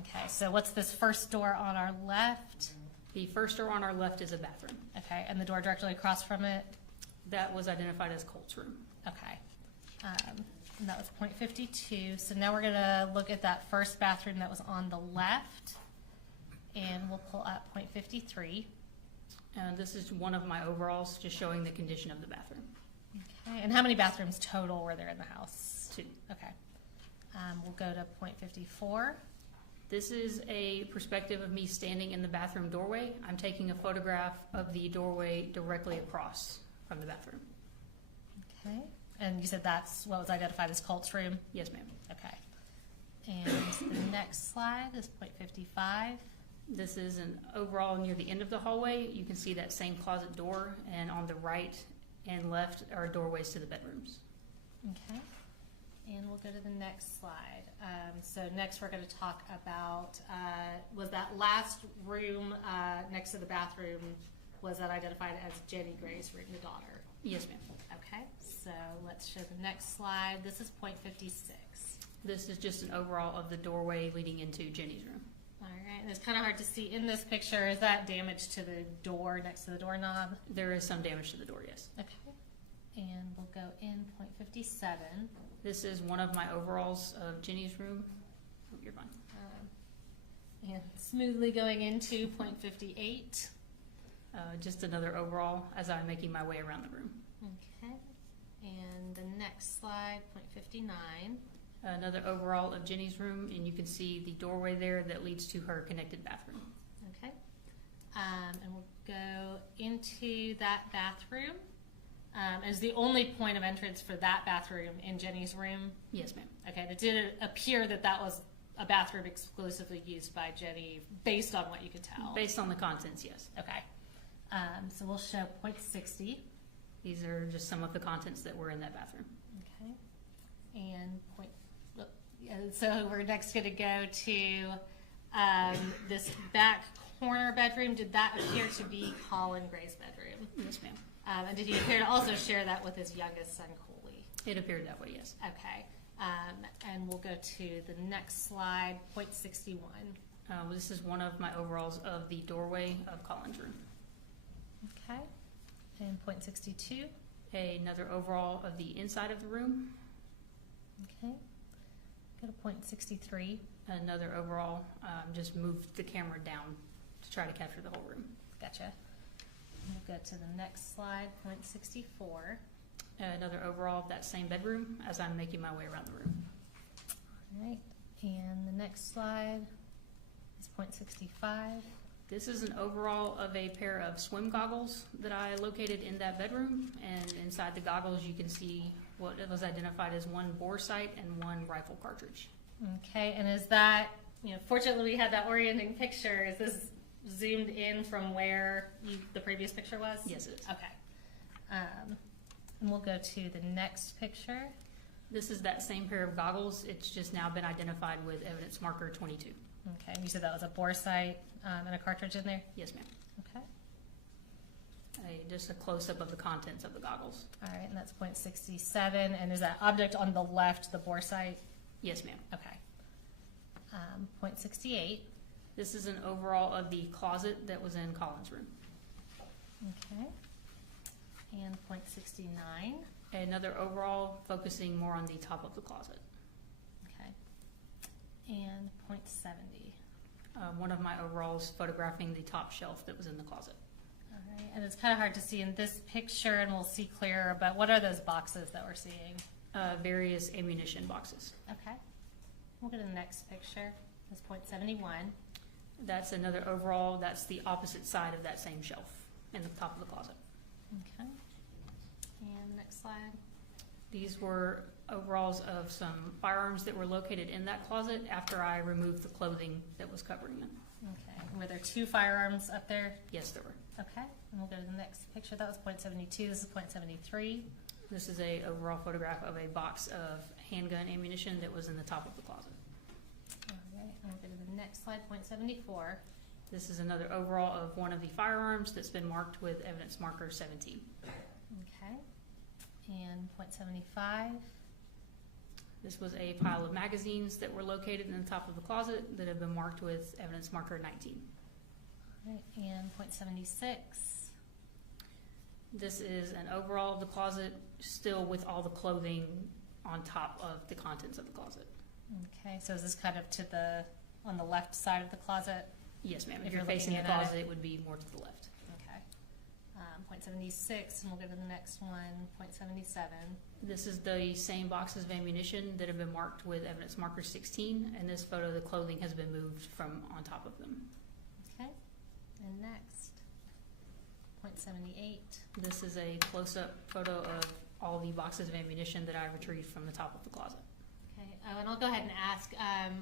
Okay, so what's this first door on our left? The first door on our left is a bathroom. Okay, and the door directly across from it? That was identified as Colt's room. Okay. And that was point 52. So now we're gonna look at that first bathroom that was on the left. And we'll pull up point 53. This is one of my overalls, just showing the condition of the bathroom. Okay, and how many bathrooms total were there in the house? 2. Okay. We'll go to point 54. This is a perspective of me standing in the bathroom doorway. I'm taking a photograph of the doorway directly across from the bathroom. Okay. And you said that's what was identified as Colt's room? Yes, ma'am. Okay. And the next slide is point 55. This is an overall near the end of the hallway. You can see that same closet door, and on the right and left are doorways to the bedrooms. Okay. And we'll go to the next slide. So next we're going to talk about, was that last room next to the bathroom, was that identified as Jenny Gray's room, the daughter? Yes, ma'am. Okay, so let's show the next slide. This is point 56. This is just an overall of the doorway leading into Jenny's room. All right, and it's kind of hard to see in this picture. Is that damage to the door next to the doorknob? There is some damage to the door, yes. Okay. And we'll go in point 57. This is one of my overalls of Jenny's room. Oh, you're fine. And smoothly going into point 58. Just another overall as I'm making my way around the room. Okay. And the next slide, point 59. Another overall of Jenny's room, and you can see the doorway there that leads to her connected bathroom. Okay. And we'll go into that bathroom. Is the only point of entrance for that bathroom in Jenny's room? Yes, ma'am. Okay, and it did appear that that was a bathroom exclusively used by Jenny, based on what you could tell. Based on the contents, yes. Okay. So we'll show point 60. These are just some of the contents that were in that bathroom. Okay. And so we're next going to go to this back corner bedroom. Did that appear to be Colin Gray's bedroom? Yes, ma'am. And did he appear to also share that with his youngest son, Colin? It appeared that way, yes. Okay. And we'll go to the next slide, point 61. This is one of my overalls of the doorway of Colin's room. Okay. And point 62. Another overall of the inside of the room. Okay. Go to point 63. Another overall, just moved the camera down to try to capture the whole room. Gotcha. We'll go to the next slide, point 64. Another overall of that same bedroom as I'm making my way around the room. All right. And the next slide is point 65. This is an overall of a pair of swim goggles that I located in that bedroom, and inside the goggles you can see what was identified as one bore sight and one rifle cartridge. Okay, and is that, fortunately we had that orienting picture. Is this zoomed in from where the previous picture was? Yes, it is. Okay. And we'll go to the next picture. This is that same pair of goggles. It's just now been identified with evidence marker 22. Okay, and you said that was a bore sight and a cartridge in there? Yes, ma'am. Okay. Just a close-up of the contents of the goggles. All right, and that's point 67. And is that object on the left the bore sight? Yes, ma'am. Okay. Point 68. This is an overall of the closet that was in Colin's room. Okay. And point 69. Another overall focusing more on the top of the closet. And .70. One of my overalls photographing the top shelf that was in the closet. All right, and it's kind of hard to see in this picture, and we'll see clearer, but what are those boxes that we're seeing? Various ammunition boxes. Okay. We'll go to the next picture. That's .71. That's another overall. That's the opposite side of that same shelf in the top of the closet. Okay. And next slide. These were overalls of some firearms that were located in that closet after I removed the clothing that was covering them. Okay. Were there 2 firearms up there? Yes, there were. Okay. And we'll go to the next picture. That was .72. This is .73. This is a overall photograph of a box of handgun ammunition that was in the top of the closet. All right. And we'll go to the next slide. .74. This is another overall of one of the firearms that's been marked with evidence marker 17. Okay. And .75. This was a pile of magazines that were located in the top of the closet that have been marked with evidence marker 19. All right. And .76. This is an overall of the closet, still with all the clothing on top of the contents of the closet. Okay. So is this kind of to the on the left side of the closet? Yes, ma'am. If If you're you're facing the looking at it. closet, it would be more to the left. Okay. .76, and we'll go to the next one. .77. This is the same boxes of ammunition that have been marked with evidence marker 16, and this photo, the clothing has been moved from on top of them. Okay. And next. .78. This is a close-up photo of all the boxes of ammunition that I retrieved from the top of the closet. Okay. And I'll go ahead and ask,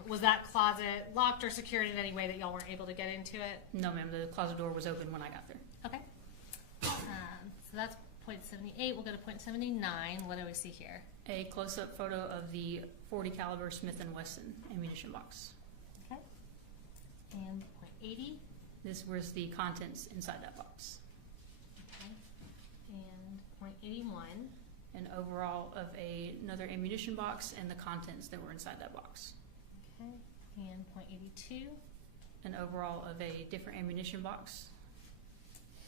was that closet locked or secured in any way that y'all weren't able to get into it? No, ma'am, the closet door was open when I got there. Okay. So that's .78. We'll go to .79. What do we see here? A close-up photo of the .40 caliber Smith & Wesson ammunition box. Okay. And .80. This was the contents inside that box. Okay. And .81. An overall of another ammunition box and the contents that were inside that box. Okay. And .82. An overall of a different ammunition box.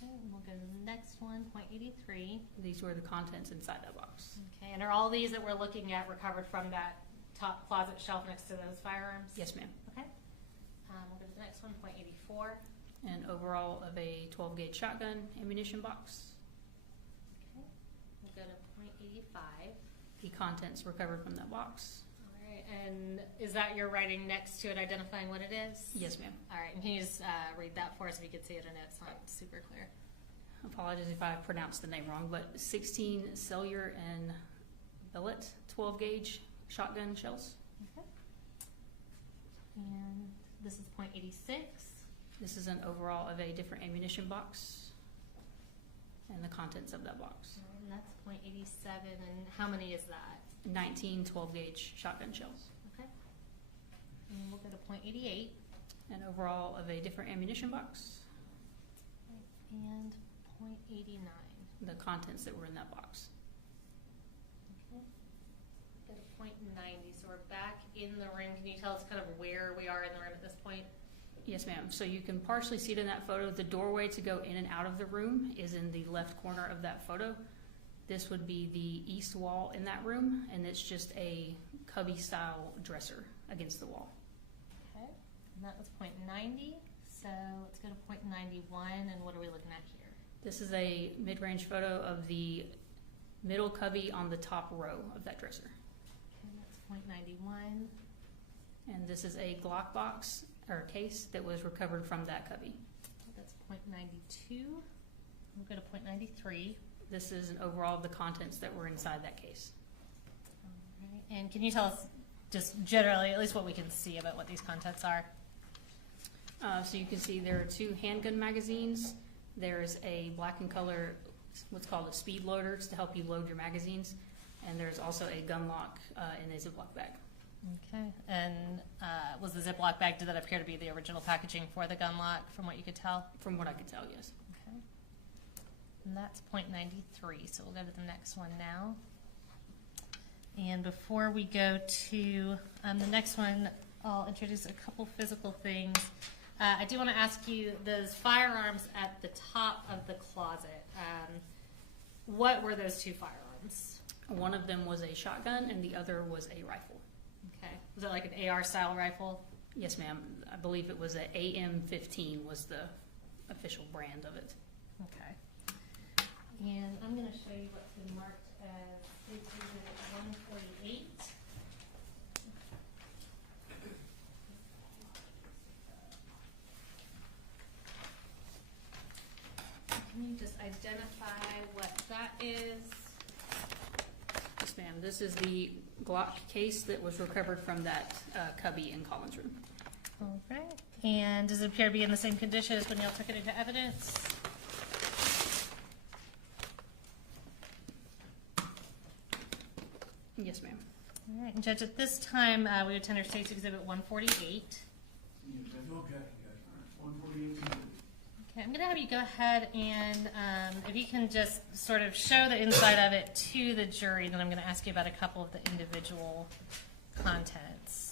Okay. And we'll go to the next one. .83. These were the contents inside that box. Okay. And are all these that we're looking at recovered from that top closet shelf next to those firearms? Yes, ma'am. Okay. We'll go to the next one. .84. An overall of a 12-gauge shotgun ammunition box. Okay. We'll go to .85. The contents recovered from that box. All right. And is that your writing next to it, identifying what it is? Yes, ma'am. All right. And can you just read that for us if you could see it? I know it's not super clear. Apologies if I pronounced the name wrong, but 16 cellular and billet 12-gauge shotgun shells. Okay. And this is .86. This is an overall of a different ammunition box and the contents of that box. And that's .87. And how many is that? 19 12-gauge shotgun shells. Okay. And we'll go to .88. An overall of a different ammunition box. And .89. The contents that were in that box. Okay. Go to .90. So we're back in the room. Can you tell us kind of where we are in the room at this point? Yes, ma'am. So you can partially see it in that photo. The doorway to go in and out of the room is in the left corner of that photo. This would be the east wall in that room, and it's just a cubby-style dresser against the wall. Okay. And that was .90. So let's go to .91. And what are we looking at here? This is a mid-range photo of the middle cubby on the top row of that dresser. Okay, that's .91. And this is a Glock box or case that was recovered from that cubby. That's .92. We'll go to .93. This is an overall of the contents that were inside that case. All right. And can you tell us just generally, at least what we can see about what these contents are? So you can see there are 2 handgun magazines. There's a black and color, what's called a speed loader to help you load your magazines. And there's also a gun lock in a Ziploc bag. Okay. And was the Ziploc bag, did that appear to be the original packaging for the gun lock from what you could tell? From what I could tell, yes. Okay. And that's .93. So we'll go to the next one now. And before we go to the next one, I'll introduce a couple physical things. I do want to ask you, those firearms at the top of the closet, what were those 2 firearms? One of them was a shotgun and the other was a rifle. Okay. Was it like an AR style rifle? Yes, ma'am. I believe it was a AM-15 was the official brand of it. Okay. And I'm going to show you what's been marked as State Exhibit 148. Can you just identify what that is? Yes, ma'am. This is the Glock case that was recovered from that cubby in Colin's room. All right. And does it appear to be in the same condition as when y'all took it into evidence? Yes, ma'am. All right. And Judge, at this time, we would tender State's Exhibit 148. Okay, 148. Okay, I'm going to have you go ahead and if you can just sort of show the inside of it to the jury, then I'm going to ask you about a couple of the individual contents.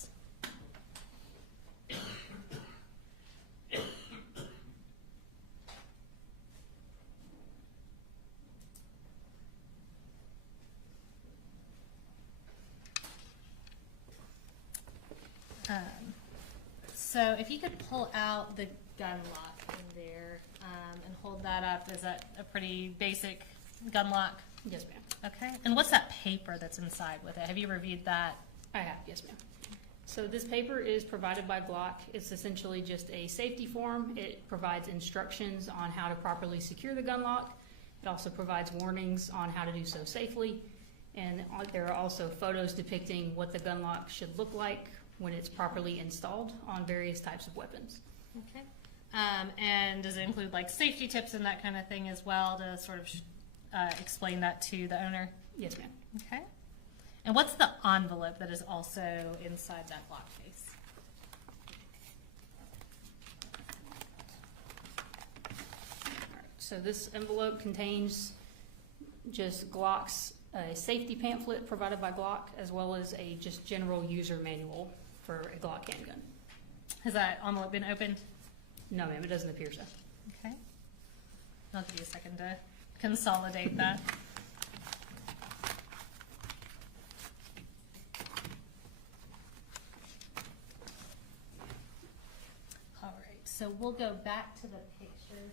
So if you could pull out the gun lock in there and hold that up, is that a pretty basic gun lock? Yes, ma'am. Okay. And what's that paper that's inside with it? Have you reviewed that? I have, yes, ma'am. So this paper is provided by Glock. It's essentially just a safety form. It provides instructions on how to properly secure the gun lock. It also provides warnings on how to do so safely. And there are also photos depicting what the gun lock should look like when it's properly installed on various types of weapons. Okay. And does it include like safety tips and that kind of thing as well to sort of explain that to the owner? Yes, ma'am. Okay. And what's the envelope that is also inside that Glock case? So this envelope contains just Glock's safety pamphlet provided by Glock, as well as a just general user manual for a Glock handgun. Has that envelope been opened? No, ma'am, it doesn't appear so. Okay. I'll give you a second to consolidate that. All right, so we'll go back to the pictures.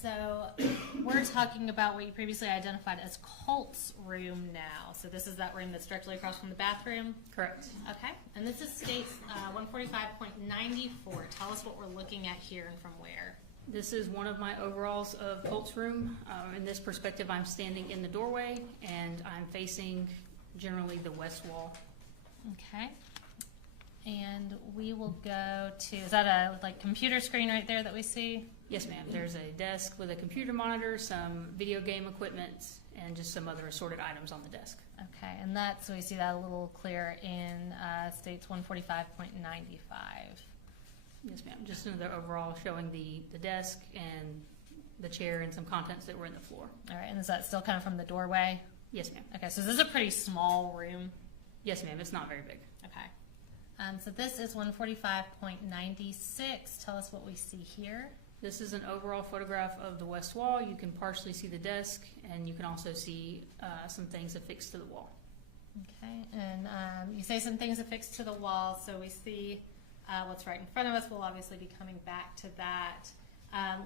So we're talking about what you previously identified as Colt's room now. So this is that room that's directly across from the bathroom? Correct. Okay, and this is states 145.94. Tell us what we're looking at here and from where. This is one of my overalls of Colt's room. In this perspective, I'm standing in the doorway and I'm facing generally the west wall. Okay. And we will go to, is that a like computer screen right there that we see? Yes, ma'am. There's a desk with a computer monitor, some video game equipment, and just some other assorted items on the desk. Okay, and that's, so we see that a little clearer in states 145.95. Yes, ma'am. Just another overall showing the desk and the chair and some contents that were in the floor. All right, and is that still kind of from the doorway? Yes, ma'am. Okay, so this is a pretty small room. Yes, ma'am. It's not very big. Okay. So this is 145.96. Tell us what we see here. This is an overall photograph of the west wall. You can partially see the desk, and you can also see some things affixed to the wall. Okay, and you say some things affixed to the wall, so we see what's right in front of us. We'll obviously be coming back to that.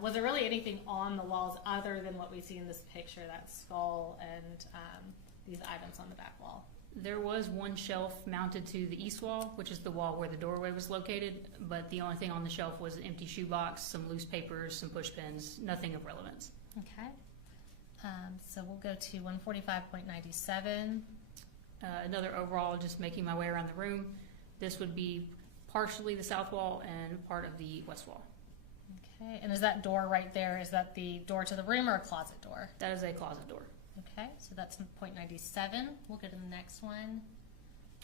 Was there really anything on the walls other than what we see in this picture, that skull and these items on the back wall? There was one shelf mounted to the east wall, which is the wall where the doorway was located, but the only thing on the shelf was an empty shoebox, some loose papers, some push pins, nothing of relevance. Okay. So we'll go to 145.97. Another overall, just making my way around the room. This would be partially the south wall and part of the west wall. Okay, and is that door right there, is that the door to the room or a closet door? That is a closet door. Okay, so that's 0.97. We'll go to the next one,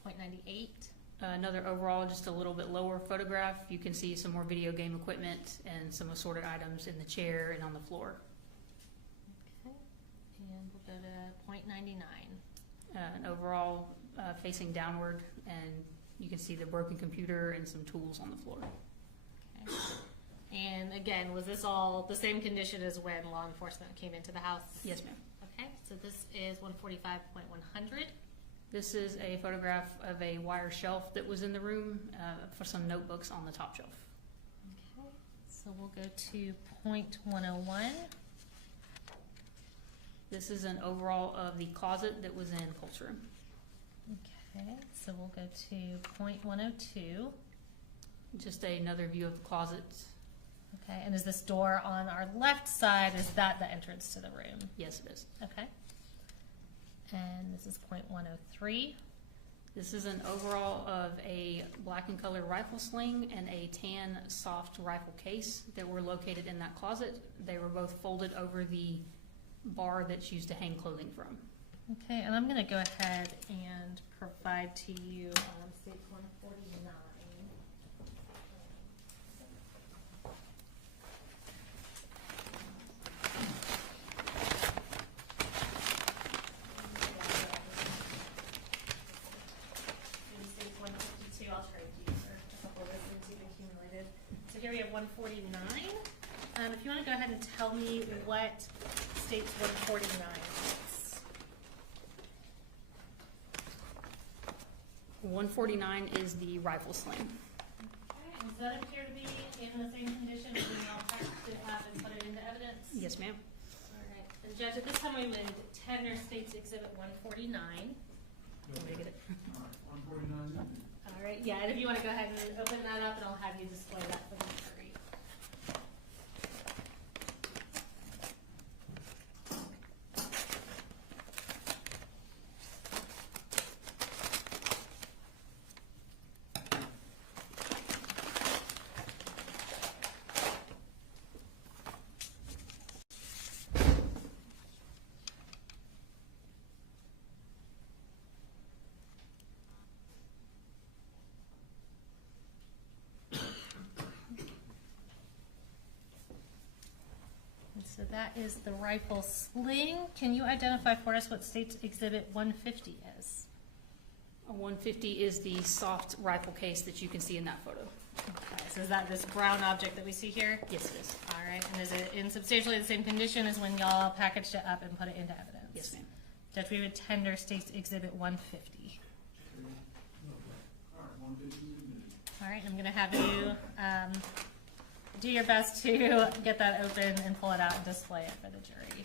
0.98. Another overall, just a little bit lower photograph. You can see some more video game equipment and some assorted items in the chair and on the floor. Okay, and we'll go to 0.99. An overall facing downward, and you can see the broken computer and some tools on the floor. Okay. And again, again, was this all the same condition as when law enforcement came into the house? Yes, ma'am. Okay, so this is 145.100. This is a photograph of a wire shelf that was in the room for some notebooks on the top shelf. Okay, so we'll go to .101. This is an overall of the closet that was in Colt's room. Okay, so we'll go to .102. Just another view of the closet. Okay, and is this door on our left side, is that the entrance to the room? Yes, it is. Okay. And this is .103. This is an overall of a black and color rifle sling and a tan soft rifle case that were located in that closet. They were both folded over the bar that's used to hang clothing from. Okay, and I'm going to go ahead and provide to you state 149. I'll trade you for a couple of those things you've accumulated. So here we have 149. If you want to go ahead and tell me what states 149 is. 149 is the rifle sling. Okay, and does that appear to be in the same condition as when y'all packaged it up and put it into evidence? Yes, ma'am. All right. And Judge, at this time we would tender States Exhibit 149. Want me to get it? All right, 149. All right, yeah, and if you want to go ahead and open that up, and I'll have you display that for the jury. So that is the rifle sling. Can you identify for us what State's Exhibit 150 is? A 150 is the soft rifle case that you can see in that photo. Okay, so is that this brown object that we see here? Yes, it is. All right, and is it in substantially the same condition as when y'all packaged it up and put it into evidence? Yes, ma'am. Judge, we would tender State's Exhibit 150. All right, 150 is admitted. All right, I'm going to have you do your best to get that open and pull it out and display it for the jury.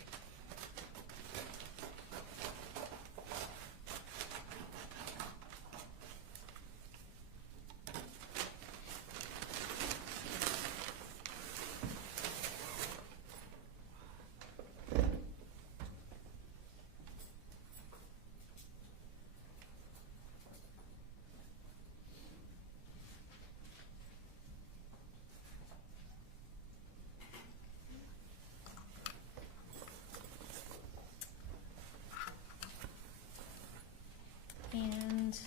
And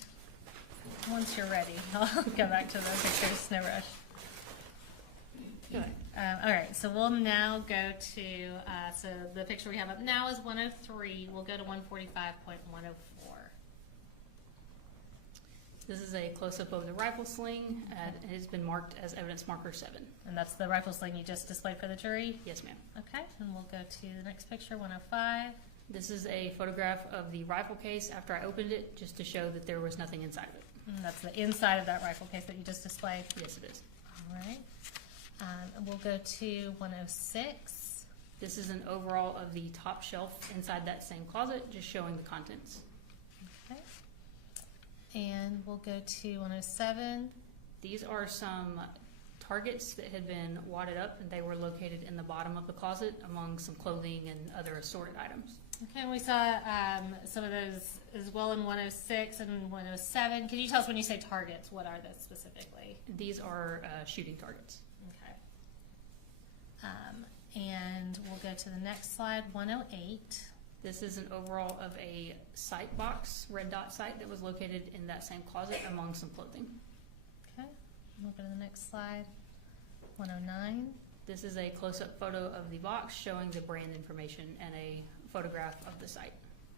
once you're ready, I'll go back to the pictures, no rush. Go ahead. All right, so we'll now go to, so the picture we have up now is 103. We'll go to 145.104. This is a close-up of the rifle sling. It has been marked as evidence marker 7. And that's the rifle sling you just displayed for the jury? Yes, ma'am. Okay, and we'll go to the next picture, 105. This is a photograph of the rifle case after I opened it, just to show that there was nothing inside of it. And that's the inside of that rifle case that you just displayed? Yes, it is. All right. And we'll go to 106. This is an overall of the top shelf inside that same closet, just showing the contents. Okay. And we'll go to 107. These are some targets that had been wadded up, and they were located in the bottom of the closet among some clothing and other assorted items. Okay, and we saw some of those as well in 106 and 107. Can you tell us when you say targets, what are those specifically? These are shooting targets. Okay. And we'll go to the next slide, 108. This is an overall of a sight box, red dot sight, that was located in that same closet among some clothing. Okay, we'll go to the next slide, 109. This is a close-up photo of the box showing the brand information and a photograph of the site.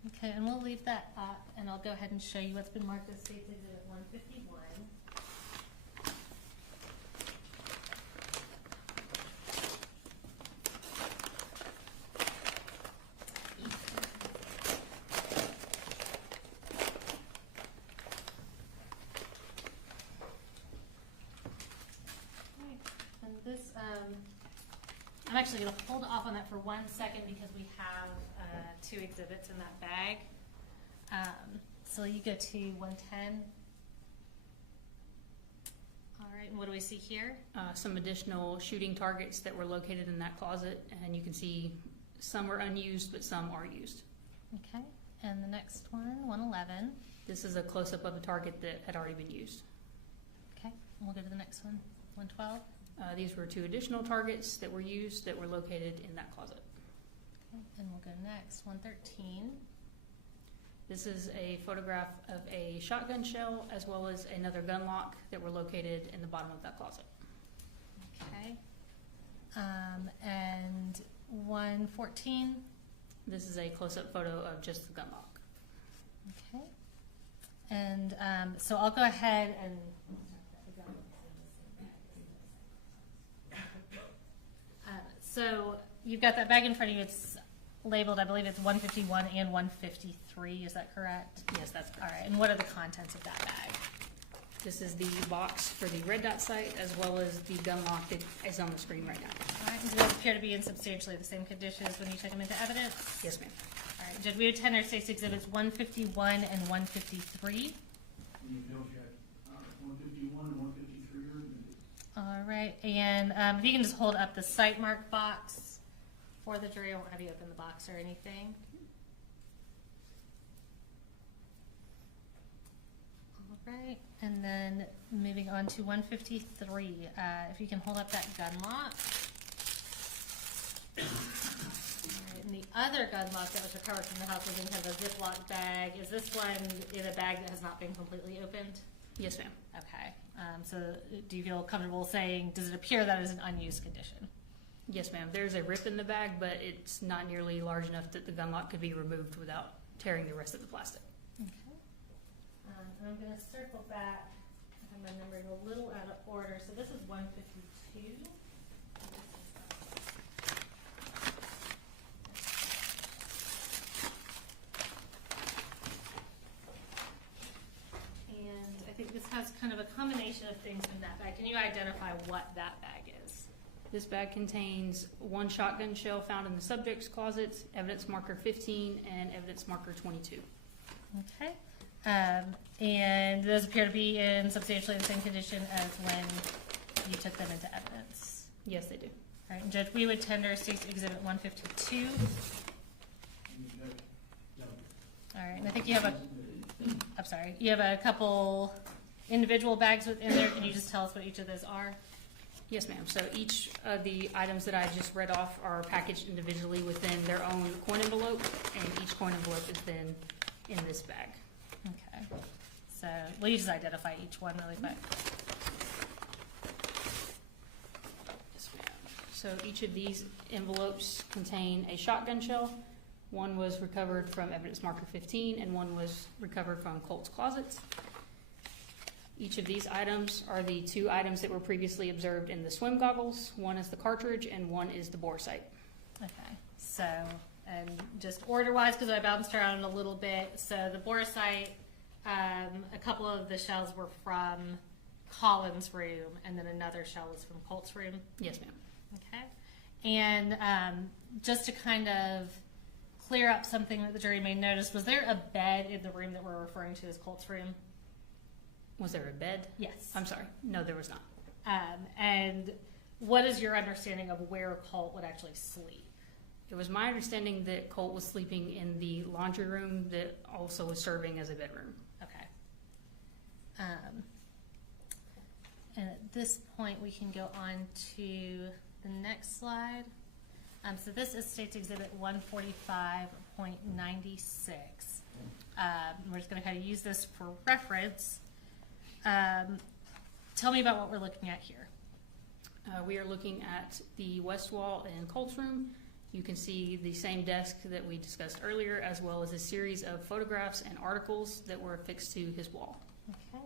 Okay, and we'll leave that up, and I'll go ahead and show you what's been marked as State's Exhibit 151. this, I'm actually gonna hold off on that for 1 second because we have, 2 exhibits in that bag. So you go to 110. All right, and what do we see here? Some additional shooting targets that were located in that closet, and you can see some are unused, but some are used. Okay, and the next one, 111. This is a close-up of a target that had already been used. Okay, and we'll go to the next one, 112. These were 2 additional targets that were used that were located in that closet. Okay, and we'll go next, 113. This is a photograph of a shotgun shell as well as another gun lock that were located in the bottom of that closet. Okay. And 114. This is a close-up photo of just the gun lock. Okay. And so I'll go ahead and. So you've got that bag in front of you. It's labeled, I believe it's 151 and 153. Is that correct? Yes, that's All correct. right. And what are the contents of that bag? This is the box for the red dot sight as well as the gun lock that is on the screen right now. All right. And do those appear to be in substantially the same condition as when you took them into evidence? Yes, ma'am. All right. Judge, we would tender State's Exhibits 151 and 153. You bill check, 151 and 153 are admitted. All right. And if you can just hold up the site mark box for the jury. I won't have you open the box or anything. All right. And then moving on to 153. If you can hold up that gun lock. All right. And the other gun lock that was recovered from the house was in kind of a Ziploc bag. Is this one in a bag that has not been completely opened? Yes, ma'am. Okay. So do you feel comfortable saying, does it appear that is an unused condition? Yes, ma'am. There's a rip in the bag, but it's not nearly large enough that the gun lock could be removed without tearing the rest of the plastic. Okay. And I'm going to circle back. I have my numbering a little out of order. So this is 152. And I think this has kind of a combination of things in that bag. Can you identify what that bag is? This bag contains 1 shotgun shell found in the subject's closet, evidence marker 15, and evidence marker 22. Okay. And those appear to be in substantially the same condition as when you took them into evidence. Yes, they do. All right, and Judge, we would tender State's Exhibit 152. You bill. All right, and I think you have you have a couple individual bags within there. Can you just tell us what each of those are? Yes, ma'am. So each of the items that I just read off are packaged individually within their own coin envelope, and each coin envelope is then in this bag. Okay. So will you just identify each one really quick? Yes, ma'am. So each of these envelopes contain a shotgun shell. One was recovered from evidence marker 15, and one was recovered from Colt's closet. Each of these items are the 2 items that were previously observed in the swim goggles. One is the cartridge, and one is the bore sight. Okay. So, and just order-wise, because I bounced around a little bit. So the bore sight, a couple of the shells were from Colin's room, and then another shell was from Colt's room. Yes, ma'am. Okay. And just to kind of clear up something that the jury may notice, was there a bed in the room that we're referring to as Colt's room? Was there a bed? Yes. I'm sorry. No, there was not. And what is your understanding of where Colt would actually sleep? It was my understanding that Colt was sleeping in the laundry room that also was serving as a bedroom. Okay. And at this point, we can go on to the next slide. So this is State's Exhibit 145.96. We're just going to kind of use this for reference. Tell me about what we're looking at here. We are looking at the west wall in Colt's room. You can see the same desk that we discussed earlier, as well as a series of photographs and articles that were affixed to his wall. Okay.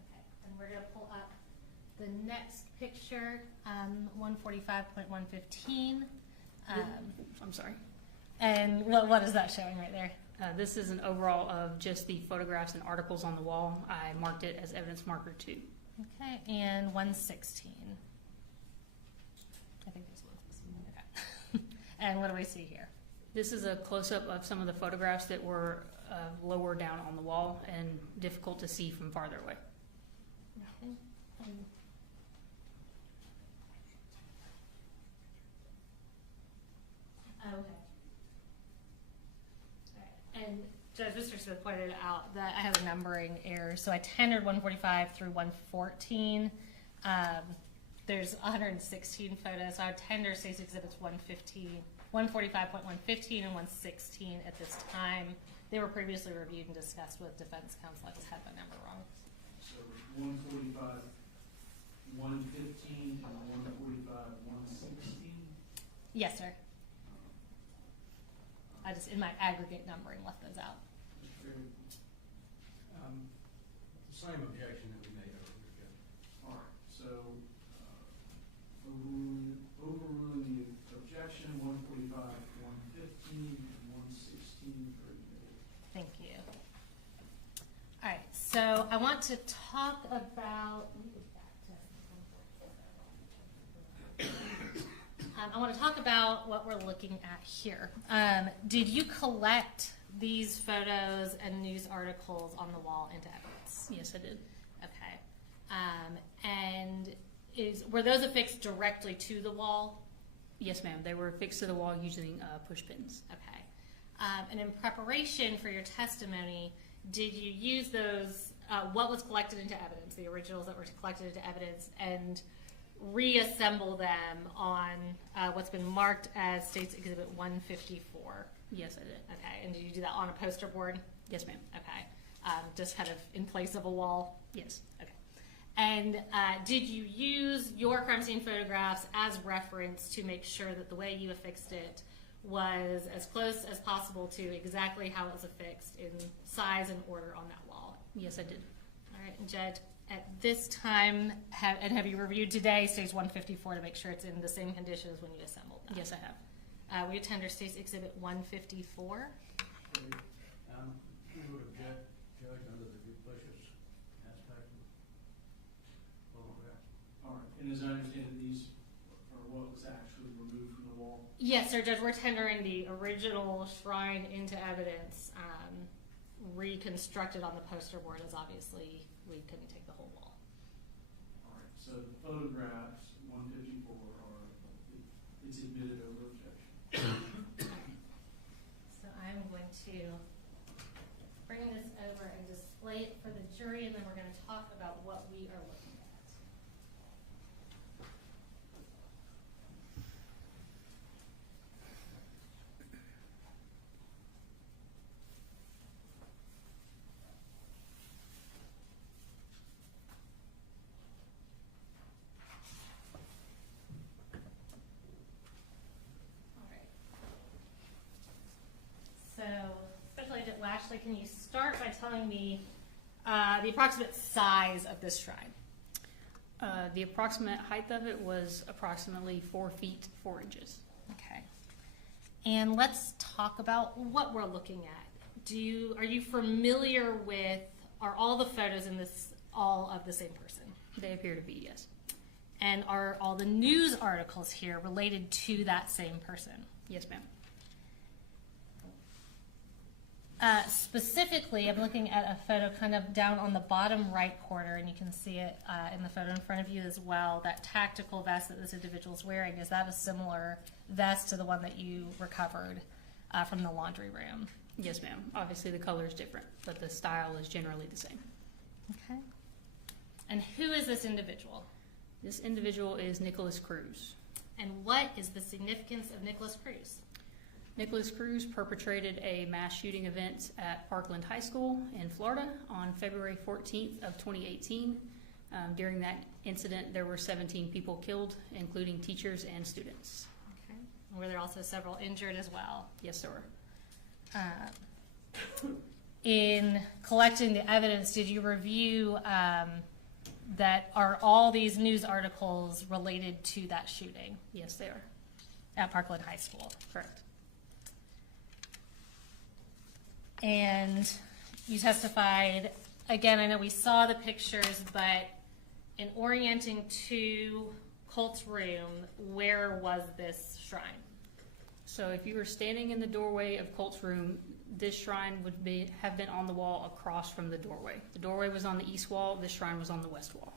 Okay, and we're going to pull up the next picture, 145.115. I'm sorry. And what is that showing right there? This is an overall of just the photographs and articles on the wall. I marked it as evidence marker 2. Okay, and 116. I think there's 116. Okay. And what do we see here? This is a close-up of some of the photographs that were lower down on the wall and difficult to see from farther away. Okay. Okay. All right. And Judge Mr. Smith pointed out that I have a numbering error. So I tendered 145 through 114. There's 116 photos. So I would tender State's Exhibits 115, 145.115 and 116 at this time. They were previously reviewed and discussed with defense counsel. I just had my number wrong. So 145, 115, and 145, 116? Yes, sir. I just, in my aggregate numbering, left those out. The same objection that we made earlier, Judge. All right, so overruling the objection, 145, 115, and 116 for admitted. Thank you. All right, so I want to talk about. I want to talk about what we're looking at here. Did you collect these photos and news articles on the wall into evidence? Yes, I did. Okay. And were those affixed directly to the wall? Yes, ma'am. They were affixed to the wall using push pins. Okay. And in preparation for your testimony, did you use those, what was collected into evidence, the originals that were collected into evidence, and reassemble them on what's been marked as State's Exhibit 154? Yes, I did. Okay. And did you do that on a poster board? Yes, ma'am. Okay. Just kind of in place of a wall? Yes. Okay. And did you use your crime scene photographs as reference to make sure that the way you affixed it was as close as possible to exactly how it was affixed in size and order on that wall? Yes, I did. All right. And Judge, at this time, have you reviewed today State's 154 to make sure it's in the same condition as when you assembled that? Yes, I have. We attend our State's Exhibit 154. We would object, Judge, under the duplicitous aspect of the photograph. All right, and as I understand it, these are what was actually removed from the wall? Yes, sir, Judge. We're tendering the original shrine into evidence, reconstructed on the poster board, as obviously we couldn't take the whole wall. All right, so the photographs, 154, it's admitted over objection. So I'm going to bring this over and display it for the jury, and then we're going to talk about what we are looking at. So, Special Agent Lashley, can you start by telling me the approximate size of this shrine? The approximate height of it was approximately 4 feet 4 inches. Okay. And let's talk about what we're looking at. Are you familiar with, are all the photos in this all of the same person? They appear to be, yes. And are all the news articles here related to that same person? Yes, ma'am. Specifically, I'm looking at a photo kind of down on the bottom right corner, and you can see it in the photo in front of you as well. That tactical vest that this individual is wearing, is that a similar vest to the one that you recovered from the laundry room? Yes, ma'am. Obviously, the color is different, but the style is generally the same. Okay. And who is this individual? This individual is Nicholas Cruz. And what is the significance of Nicholas Cruz? Nicholas Cruz perpetrated a mass shooting event at Parkland High School in Florida on February 14th of 2018. During that incident, there were 17 people killed, including teachers and students. Okay. Were there also several injured as well? Yes, sir. In collecting the evidence, did you review that are all these news articles related to that shooting Yes, they are. at Parkland High School? Correct. And you testified, again, I know we saw the pictures, but in orienting to Colt's room, where was this shrine? So if you were standing in the doorway of Colt's room, this shrine would have been on the wall across from the doorway. The doorway was on the east wall, this shrine was on the west wall.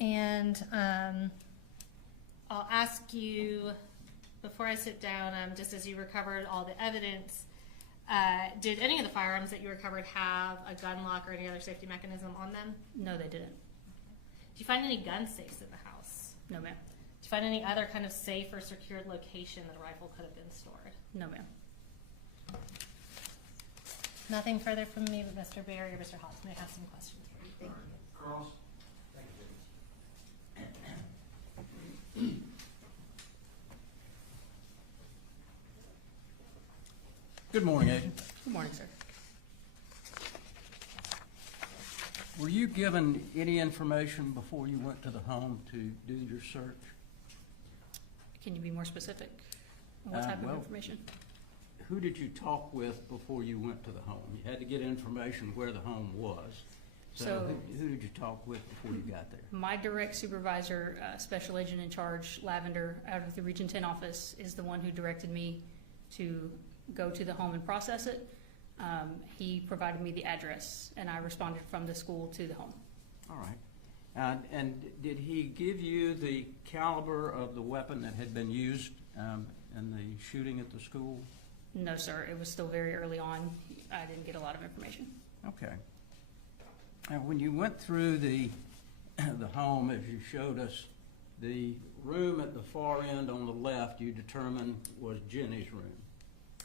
And I'll ask you, before I sit down, just as you recovered all the evidence, did any of the firearms that you recovered have a gun lock or any other safety mechanism on them? No, they didn't. Did you find any gun safes in the house? No, ma'am. Did you find any other kind of safe or secured location that a rifle could have been stored? No, ma'am. Nothing further from me, but Mr. Berry or Mr. Hawes may have some questions for you. Thank you. Cross? Good morning, Agent. Good morning, sir. Were you given any information before you went to the home to do your search? Can you be more specific? What type of information? Who did you talk with before you went to the home? You had to get information where the home was. So who did you talk with before you got there? My direct supervisor, special agent in charge, Lavender, out of the Region 10 office, is the one who directed me to go to the home and process it. He provided me the address, and I responded from the school to the home. All right. And did he give you the caliber of the weapon that had been used in the shooting at the school? No, sir. It was still very early on. I didn't get a lot of information. Okay. Now, when you went through the home, as you showed us, the room at the far end on the left you determined was Jenny's room.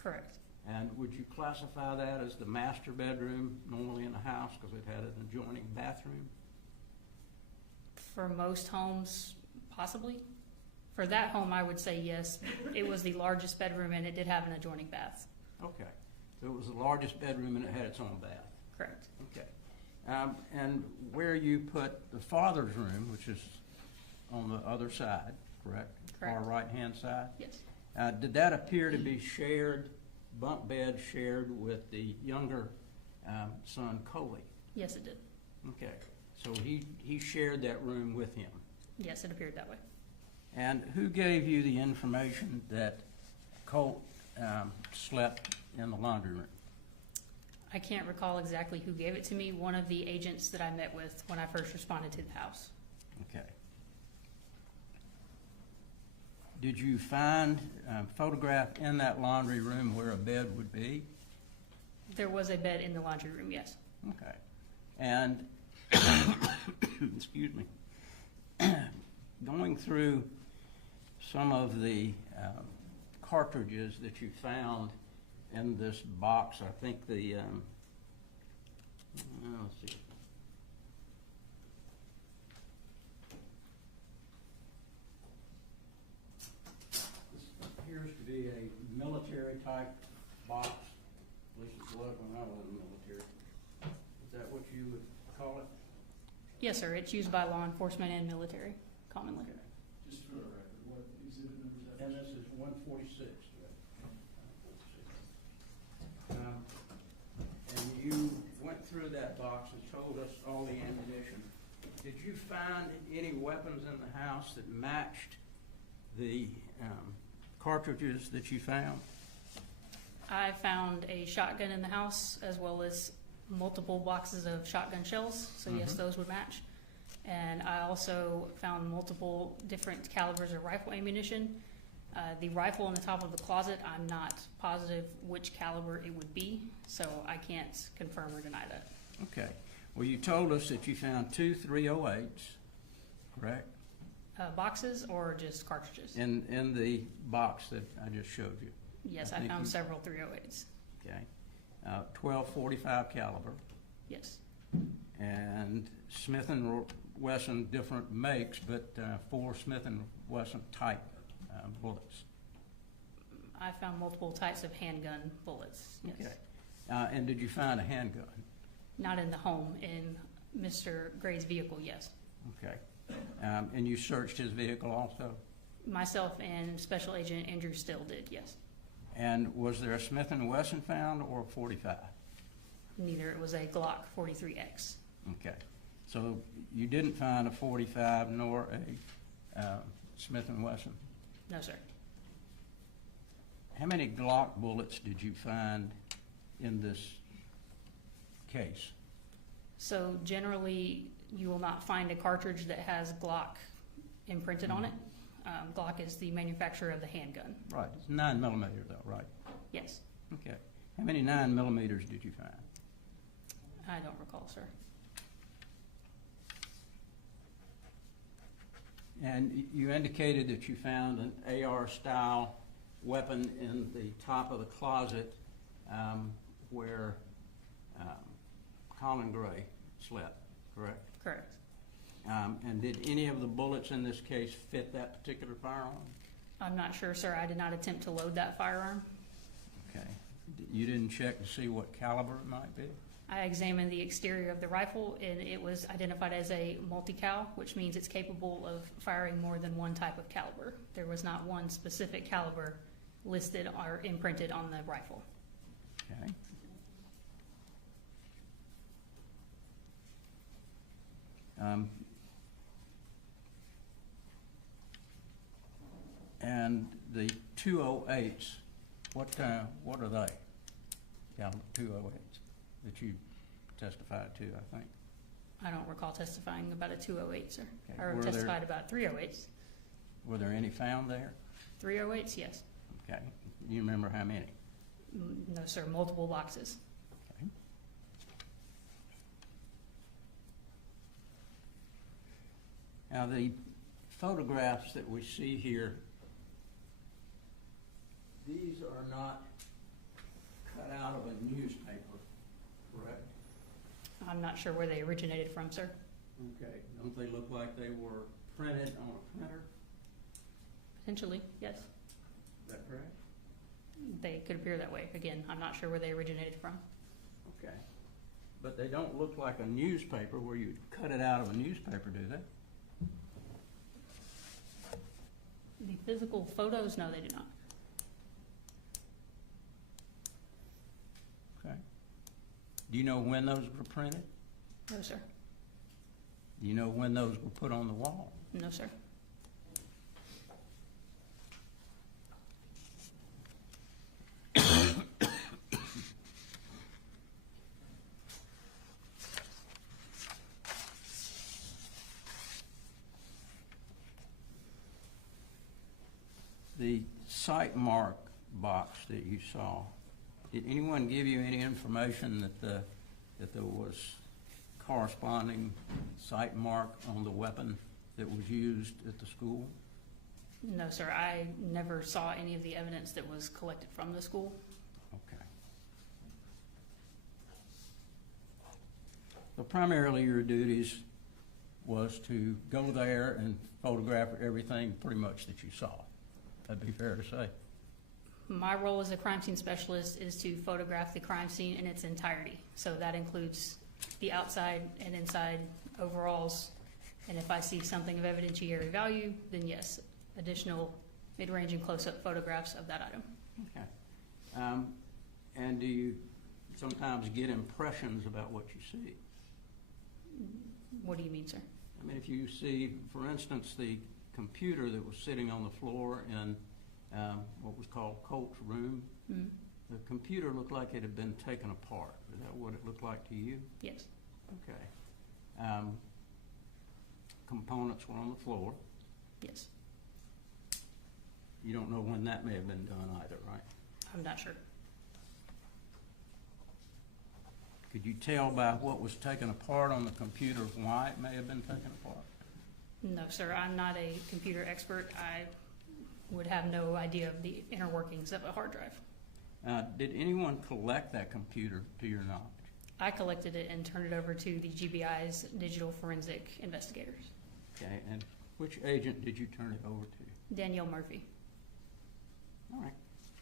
Correct. And would you classify that as the master bedroom normally in the house because it had an adjoining bathroom? For most homes, possibly. For that home, I would say yes. It was the largest bedroom, and it did have an adjoining bath. Okay. So it was the largest bedroom and it had its own bath. Correct. Okay. And where you put the father's room, which is on the other side, correct? Correct. Far right-hand side? Yes. Did that appear to be shared, bunk bed shared with the younger son, Colin? Yes, it did. Okay. So he shared that room with him. Yes, it appeared that way. And who gave you the information that Colt slept in the laundry room? I can't recall exactly who gave it to me. One of the agents that I met with when I first responded to the house. Okay. Did you find a photograph in that laundry room where a bed would be? There was a bed in the laundry room, yes. Okay. And, excuse me, going through some of the cartridges that you found in this box, I think the, let's see. This appears to be a military type box. At least it was when I was in the military. Is that what you would call it? Yes, sir. It's used by law enforcement and military commonly. Okay. Just for the record, what exhibit number is that? And this is 146. And you went through that box and told us all the ammunition. Did you find any weapons in the house that matched the cartridges that you found? I found a shotgun in the house as well as multiple boxes of shotgun shells, so yes, those would match. And I also found multiple different calibers of rifle ammunition. The rifle in the top of the closet, I'm not positive which caliber it would be, so I can't confirm or deny that. Okay. Well, you told us that you found 2 308s, correct? Boxes or just cartridges? In the box that I just showed you. Yes, I I think found you- several 308s. Okay. 12.45 caliber. Yes. And Smith & Wesson, different makes, but 4 Smith & Wesson type bullets. I found multiple types of handgun bullets, yes. Okay. And did you find a handgun? Not in the home, in Mr. Gray's vehicle, yes. Okay. And you searched his vehicle also? Myself and Special Agent Andrew Still did, yes. And was there a Smith & Wesson found or a 45? Neither. It was a Glock 43X. Okay. So you didn't find a 45 nor a Smith & Wesson? No, sir. How many Glock bullets did you find in this case? So generally, you will not find a cartridge that has Glock imprinted on it. Glock is the manufacturer of the handgun. Right. It's 9mm though, right? Yes. Okay. How many 9mm did you find? I don't recall, sir. And you indicated that you found an AR-style weapon in the top of the closet where Colin Gray slept, correct? Correct. And did any of the bullets in this case fit that particular firearm? I'm not sure, sir. I did not attempt to load that firearm. Okay. You didn't check to see what caliber it might be? I examined the exterior of the rifle, and it was identified as a multi-cal, which means it's capable of firing more than one type of caliber. There was not one specific caliber listed or imprinted on the rifle. Okay. And the 208s, what are they? Caliber 208s that you testified to, I think. I don't recall testifying about a 208, sir. Okay. I Were there- testified about 308s. Were there any found there? 308s, yes. Okay. You remember how many? No, sir. Multiple boxes. Okay. Now, the photographs that we see here, these are not cut out of a newspaper, correct? I'm not sure where they originated from, sir. Okay. Don't they look like they were printed on a printer? Potentially, yes. Is that correct? They could appear that way. Again, I'm not sure where they originated from. Okay. But they don't look like a newspaper where you'd cut it out of a newspaper, do they? The physical photos, no, they do not. Okay. Do you know when those were printed? No, sir. Do you know when those were put on the wall? No, sir. The site mark box that you saw, did anyone give you any information that there was corresponding site mark on the weapon that was used at the school? No, sir. I never saw any of the evidence that was collected from the school. Okay. So primarily your duties was to go there and photograph everything pretty much that you saw. That'd be fair to say. My role as a crime scene specialist is to photograph the crime scene in its entirety. So that includes the outside and inside overalls. And if I see something of evidentiary value, then yes, additional mid-range and close-up photographs of that item. Okay. And do you sometimes get impressions about what you see? What do you mean, sir? I mean, if you see, for instance, the computer that was sitting on the floor in what was called Colt's room, Mm-hmm. the computer looked like it had been taken apart. Is that what it looked like to you? Yes. Okay. Components were on the floor. Yes. You don't know when that may have been done either, right? I'm not sure. Could you tell by what was taken apart on the computer why it may have been taken apart? No, sir. I'm not a computer expert. I would have no idea of the inner workings of a hard drive. Did anyone collect that computer, to your knowledge? I collected it and turned it over to the GBI's digital forensic investigators. Okay, and which agent did you turn it over to? Danielle Murphy. All right.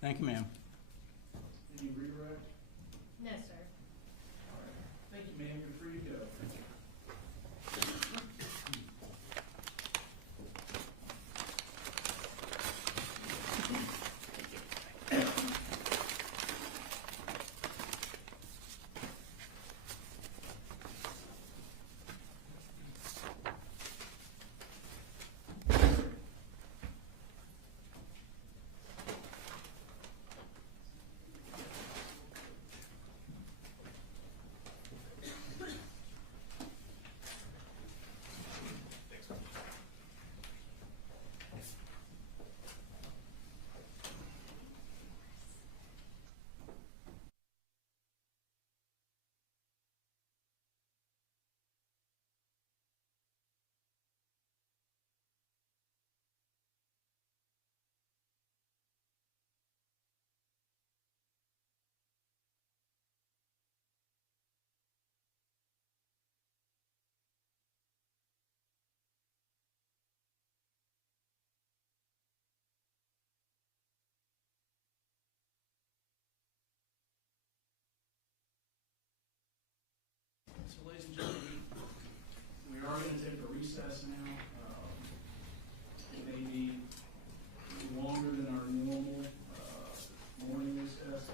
Thank you, ma'am. Any redirect? No, sir. All right. Thank you, ma'am. You're free to go. ladies and gentlemen, we are going to take a recess now. It may be longer than our normal morning recess.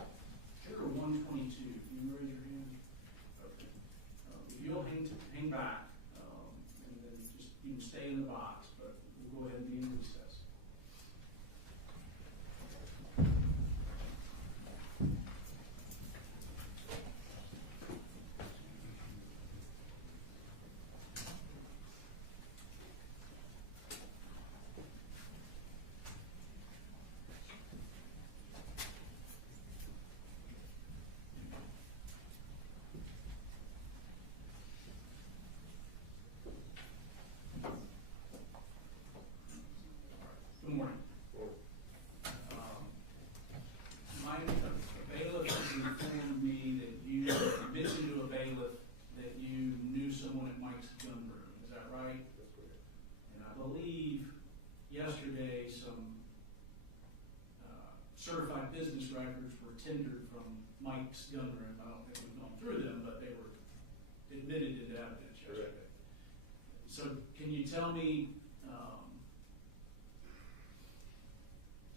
Here are 1:22. Can you raise your hand? Okay. If you'll hang back, and then just you can stay in the box, but we'll go ahead and be in recess. Good morning. My bailiff has informed me that you mentioned to a bailiff that you knew someone at Mike's gun room. Is that right? That's correct. And I believe yesterday some certified business records were tendered from Mike's gun room. I don't think we've gone through them, but they were admitted into evidence yesterday. Correct. So can you tell me,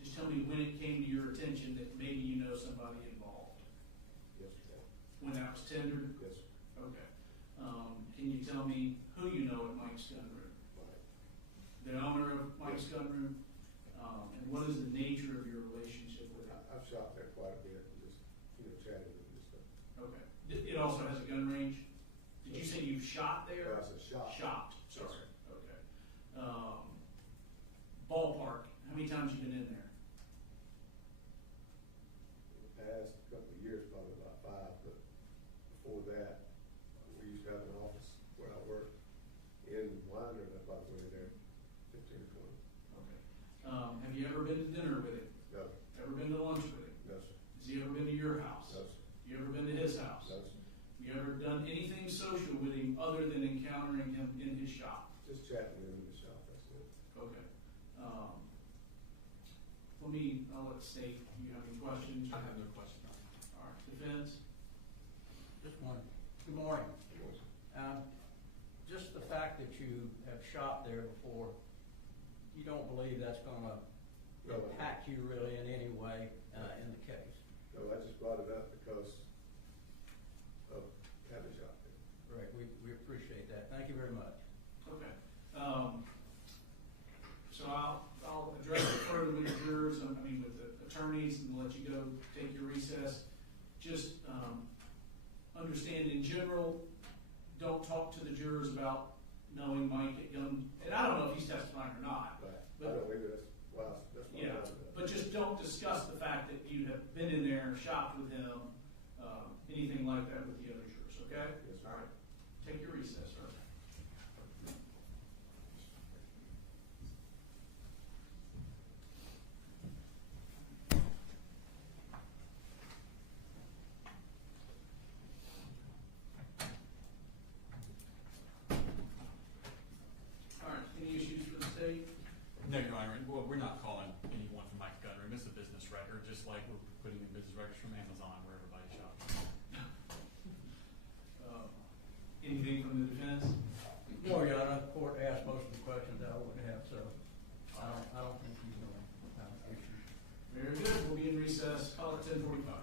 just tell me when it came to your attention that maybe you know somebody involved? Yesterday. When that was tendered? Yes, sir. Okay. Can you tell me who you know at Mike's gun room? Right. The owner of Mike's gun room? And what is the nature of your relationship with him? I've shot there quite a bit and just, chatted with him and stuff. Okay. It also has a gun range? Did you say you've shot there? I said shot. Shot, sorry. Yes, sir. Okay. Ballpark, how many times you been in there? In the past couple of years, probably about 5, but before that, we used to have an office where I worked in Winder, and I probably went in there 15 or 20. Okay. Have you ever been to dinner with him? No, Ever been to lunch with him? no, sir. Has he ever been to your house? No, sir. You ever been to his house? No, sir. You ever done anything social with him other than encountering him in his shop? Just chatting with him in the shop, that's it. Okay. I'll let state, do you have any questions? I have no question. All right, defense? Just one. Good morning. Yes, sir. Just the fact that you have shot there before, you don't believe that's gonna No, I don't. impact you really in any way in the case? No, I just brought it up because of having shot there. Great, we appreciate that. Thank you very much. Okay. So I'll address it further with the jurors, with the attorneys, and let you go take your recess. Just understand in general, don't talk to the jurors about knowing Mike at gun, and I don't know if he's testifying or not. Right. But- I don't either, that's why I'm Yeah, out of that. but just don't discuss the fact that you have been in there, shopped with him, anything like that with the other jurors, okay? Yes, sir. All right, take your recess, sir. All right, any issues for the state? No, Your Honor, well, we're not calling anyone from Mike's gun room. It's a business record, just like we're putting in business records from Amazon where everybody shops. Anything from the defense? No, Your Honor, the court asked most of the questions I would have, so I don't think you know issues. Very good, we'll be in recess, call it 10:45.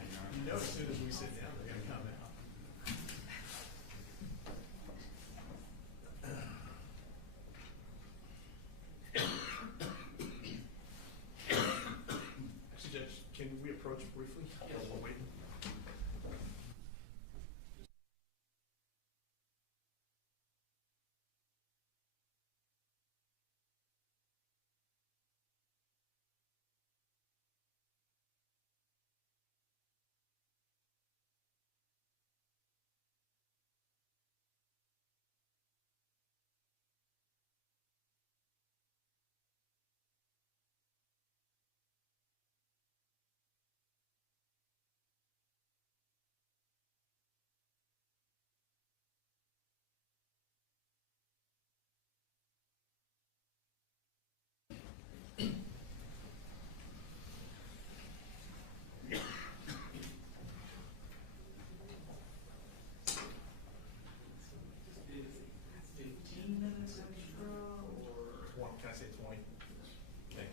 You know, as soon as we sit down, they're gonna come out. Actually, Judge, can we approach briefly? Yes. While we're waiting. Can I say 20? Okay.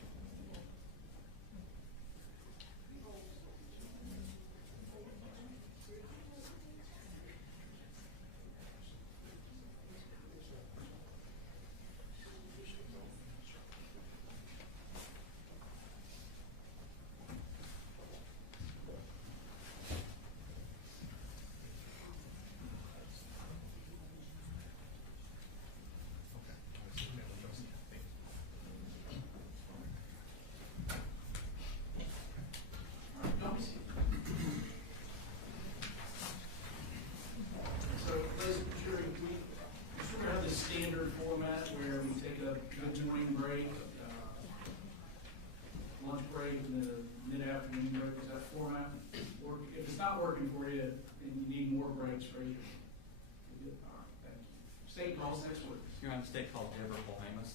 So, ladies and gentlemen, we sort of have this standard format where we take a good morning break, lunch break, and then a mid-afternoon break. Is that format work? If it's not working for you and you need more breaks, raise your hand. Good. All right, thank you. State calls next week. You're on a state called Deborah Polhamus.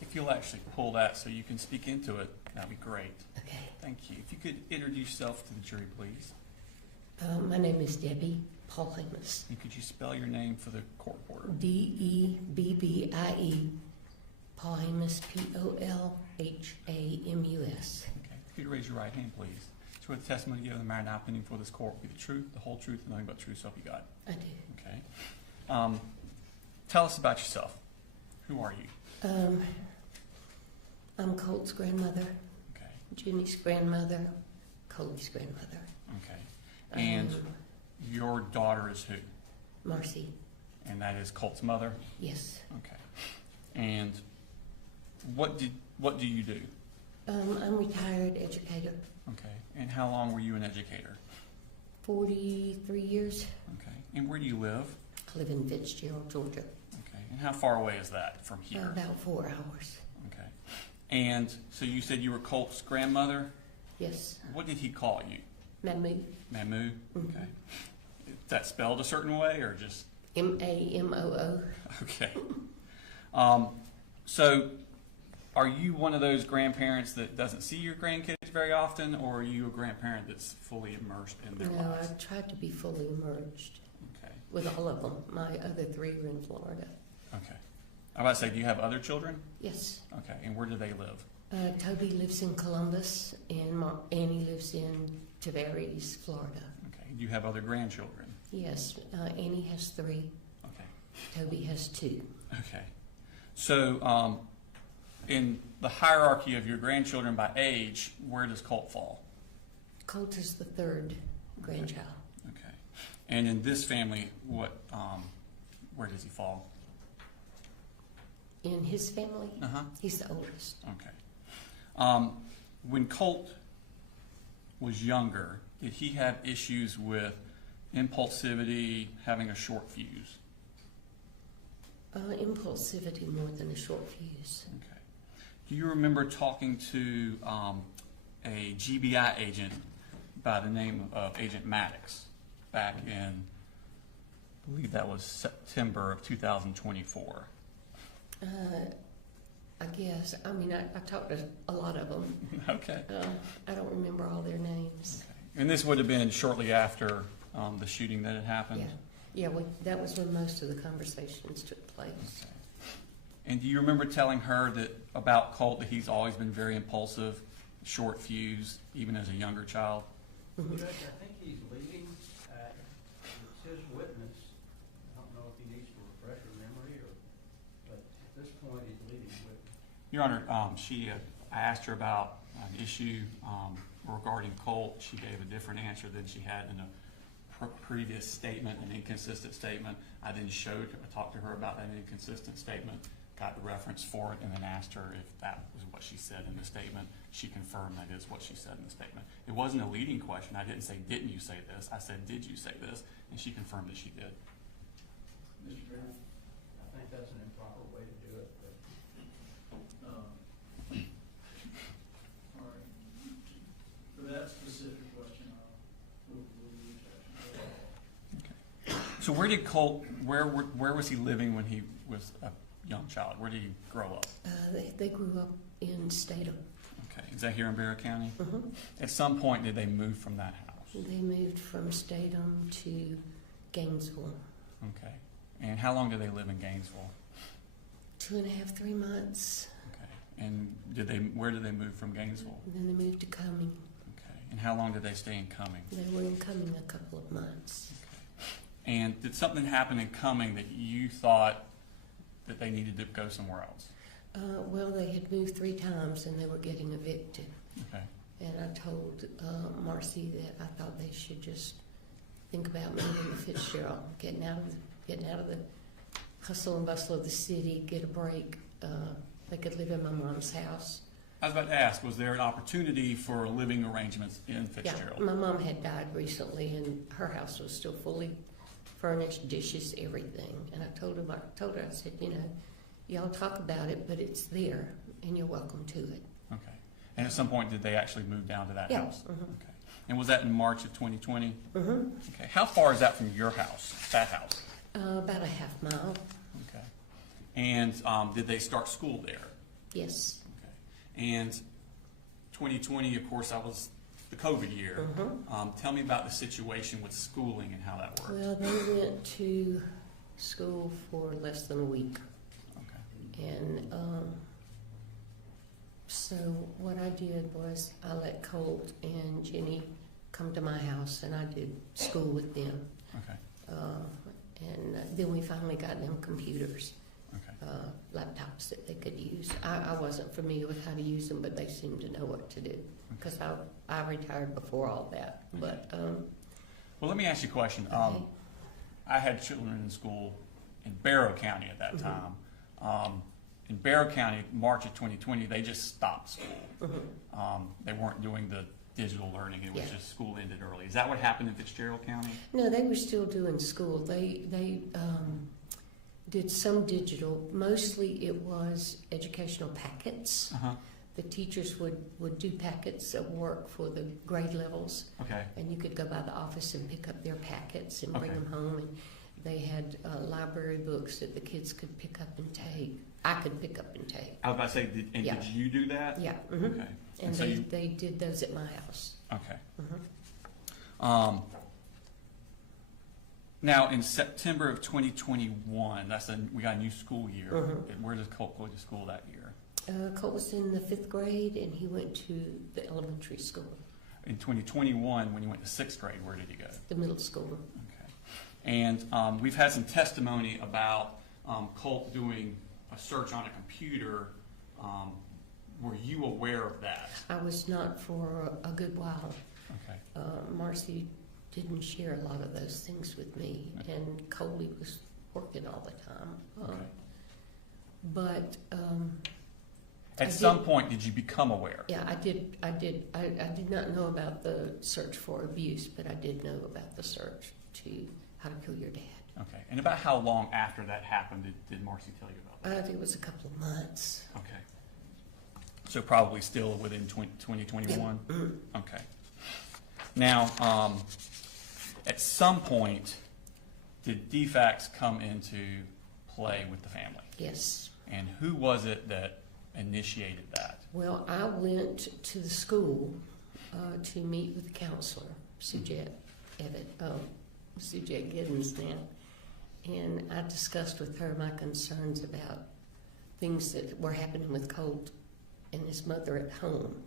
If you'll actually pull that so you can speak into it, that'd be great. Okay. Thank you. If you could introduce yourself to the jury, please. My name is Debbie Polhamus. And could you spell your name for the court reporter? Debbie Polhamus, Polhamus. Okay. Could you raise your right hand, please? Swear the testimony you give in the matter now pending before this court will be the truth, the whole truth, and nothing but the truth, so help you God. I do. Okay. Tell us about yourself. Who are you? I'm Colt's grandmother, Okay. Jenny's grandmother, Cody's grandmother. Okay. And your daughter is who? Marcy. And that is Colt's mother? Yes. Okay. And what do you do? I'm a retired educator. Okay. And how long were you an educator? 43 years. Okay. And where do you live? I live in Fitzgerald, Georgia. Okay. And how far away is that from here? About 4 hours. Okay. And so you said you were Colt's grandmother? Yes. What did he call you? Mamu. Mamu? Mhm. Okay. Is that spelled a certain way or just? Mamoo. Okay. So are you one of those grandparents that doesn't see your grandkids very often, or are you a grandparent that's fully immersed in their No, lives? I tried to be fully immersed Okay. with all of them. My other 3 are in Florida. Okay. I was about to say, do you have other children? Yes. Okay. And where do they live? Toby lives in Columbus, and Annie lives in Tavares, Florida. Okay. Do you have other grandchildren? Yes, Annie has 3. Okay. Toby has 2. Okay. So, in the hierarchy of your grandchildren by age, where does Colt fall? Colt is the 3rd grandchild. Okay. And in this family, where does he fall? In his family, Uh-huh. he's the oldest. Okay. When Colt was younger, did he have issues with impulsivity, having a short fuse? Impulsivity more than a short fuse. Okay. Do you remember talking to a GBI agent by the name of Agent Maddox back in, I believe that was September of 2024? I guess. I mean, I talked to a lot of them. Okay. I don't remember all their names. Okay. And this would have been shortly after the shooting that had happened? Yeah, that was when most of the conversations took place. Okay. And do you remember telling her that about Colt that he's always been very impulsive, short fuse, even as a younger child? Judge, I think he's leaving. It's his witness. I don't know if he needs to refresh her memory, but at this point, he's leaving witness. Your Honor, I asked her about an issue regarding Colt. She gave a different answer than she had in a previous statement, an inconsistent statement. I then talked to her about that inconsistent statement, got the reference for it, and then asked her if that was what she said in the statement. She confirmed that is what she said in the statement. It wasn't a leading question. I didn't say, didn't you say this? I said, did you say this? And she confirmed that she did. Mr. Brown? I think that's an improper way to do it, but All right. For that specific question, we'll leave that. So where did Colt, where was he living when he was a young child? Where did he grow up? They grew up in Statham. Okay, is that here in Barrow County? Uh-huh. At some point, did they move from that house? They moved from Statham to Gainesville. Okay, and how long did they live in Gainesville? 2.5, 3 months. Okay, and where did they move from Gainesville? And then they moved to Cumming. Okay, and how long did they stay in Cumming? They were in Cumming a couple of months. Okay. And did something happen in Cumming that you thought that they needed to go somewhere else? Well, they had moved 3 times and they were getting evicted. Okay. And I told Marcy that I thought they should just think about moving to Fitzgerald, getting out of the hustle and bustle of the city, get a break. They could live in my mom's house. I was about to ask, was there an opportunity for living arrangements in Fitzgerald? Yeah, my mom had died recently, and her house was still fully furnished, dishes, everything. And I told her, I said, y'all talk about it, but it's there, and you're welcome to it. Okay. And at some point, did they actually move down to that Yeah. house? Mm-hmm. Okay. And was that in March of 2020? Mm-hmm. Okay. How far is that from your house, that house? About a half mile. Okay. And did they start school there? Yes. Okay. And 2020, of course, that was the COVID year. Mm-hmm. Tell me about the situation with schooling and how that worked. Well, they went to school for less than a week. Okay. And so what I did was I let Colt and Jenny come to my house, and I did school with them. Okay. And then we finally got them computers, Okay. laptops that they could use. I wasn't familiar with how to use them, but they seemed to know what to do because I retired before all that. Okay. But Well, let me ask you a question. okay. I had children in school in Barrow County at that Mm-hmm. time. In Barrow County, March of 2020, they just stopped school. Mhm. They weren't doing the digital learning. It was Yeah. just school ended early. Is that what happened in Fitzgerald County? No, they were still doing school. They did some digital. Mostly it was educational packets. Uh-huh. The teachers would do packets of work for the grade levels, Okay. and you could go by the office and pick up their packets and bring Okay. them home. And they had library books that the kids could pick up and take. I could pick up and take. I was about to say, Yeah. did you do that? Yeah. Mhm. Okay. And so they did those at my house. okay. Mhm. Now, in September of 2021, we got a new school year. Mhm. Where does Colt go to school that year? Colt was in the 5th grade, and he went to the elementary school, In 2021, when you went to 6th grade, where did he go? the middle school. Okay. And we've had some testimony about Colt doing a search on a computer. Were you aware of that? I was not for a good while. Okay. Marcy didn't share a lot of those things with me, Okay. and Coley was working all the time. Okay. But At I some did- point, did you become aware? yeah, I did. I did not know about the search for abuse, but I did know about the search to how to kill your dad. Okay. And about how long after that happened did Marcy tell you about that? I think it was a couple of months. Okay. So probably still within 2021? Okay. Now, at some point, did DFACS come into play with the family? Yes. And who was it that initiated that? Well, I went to the school to meet with the counselor, Sujette Giddens now, and I discussed with her my concerns about things that were happening with Colt and his mother at home,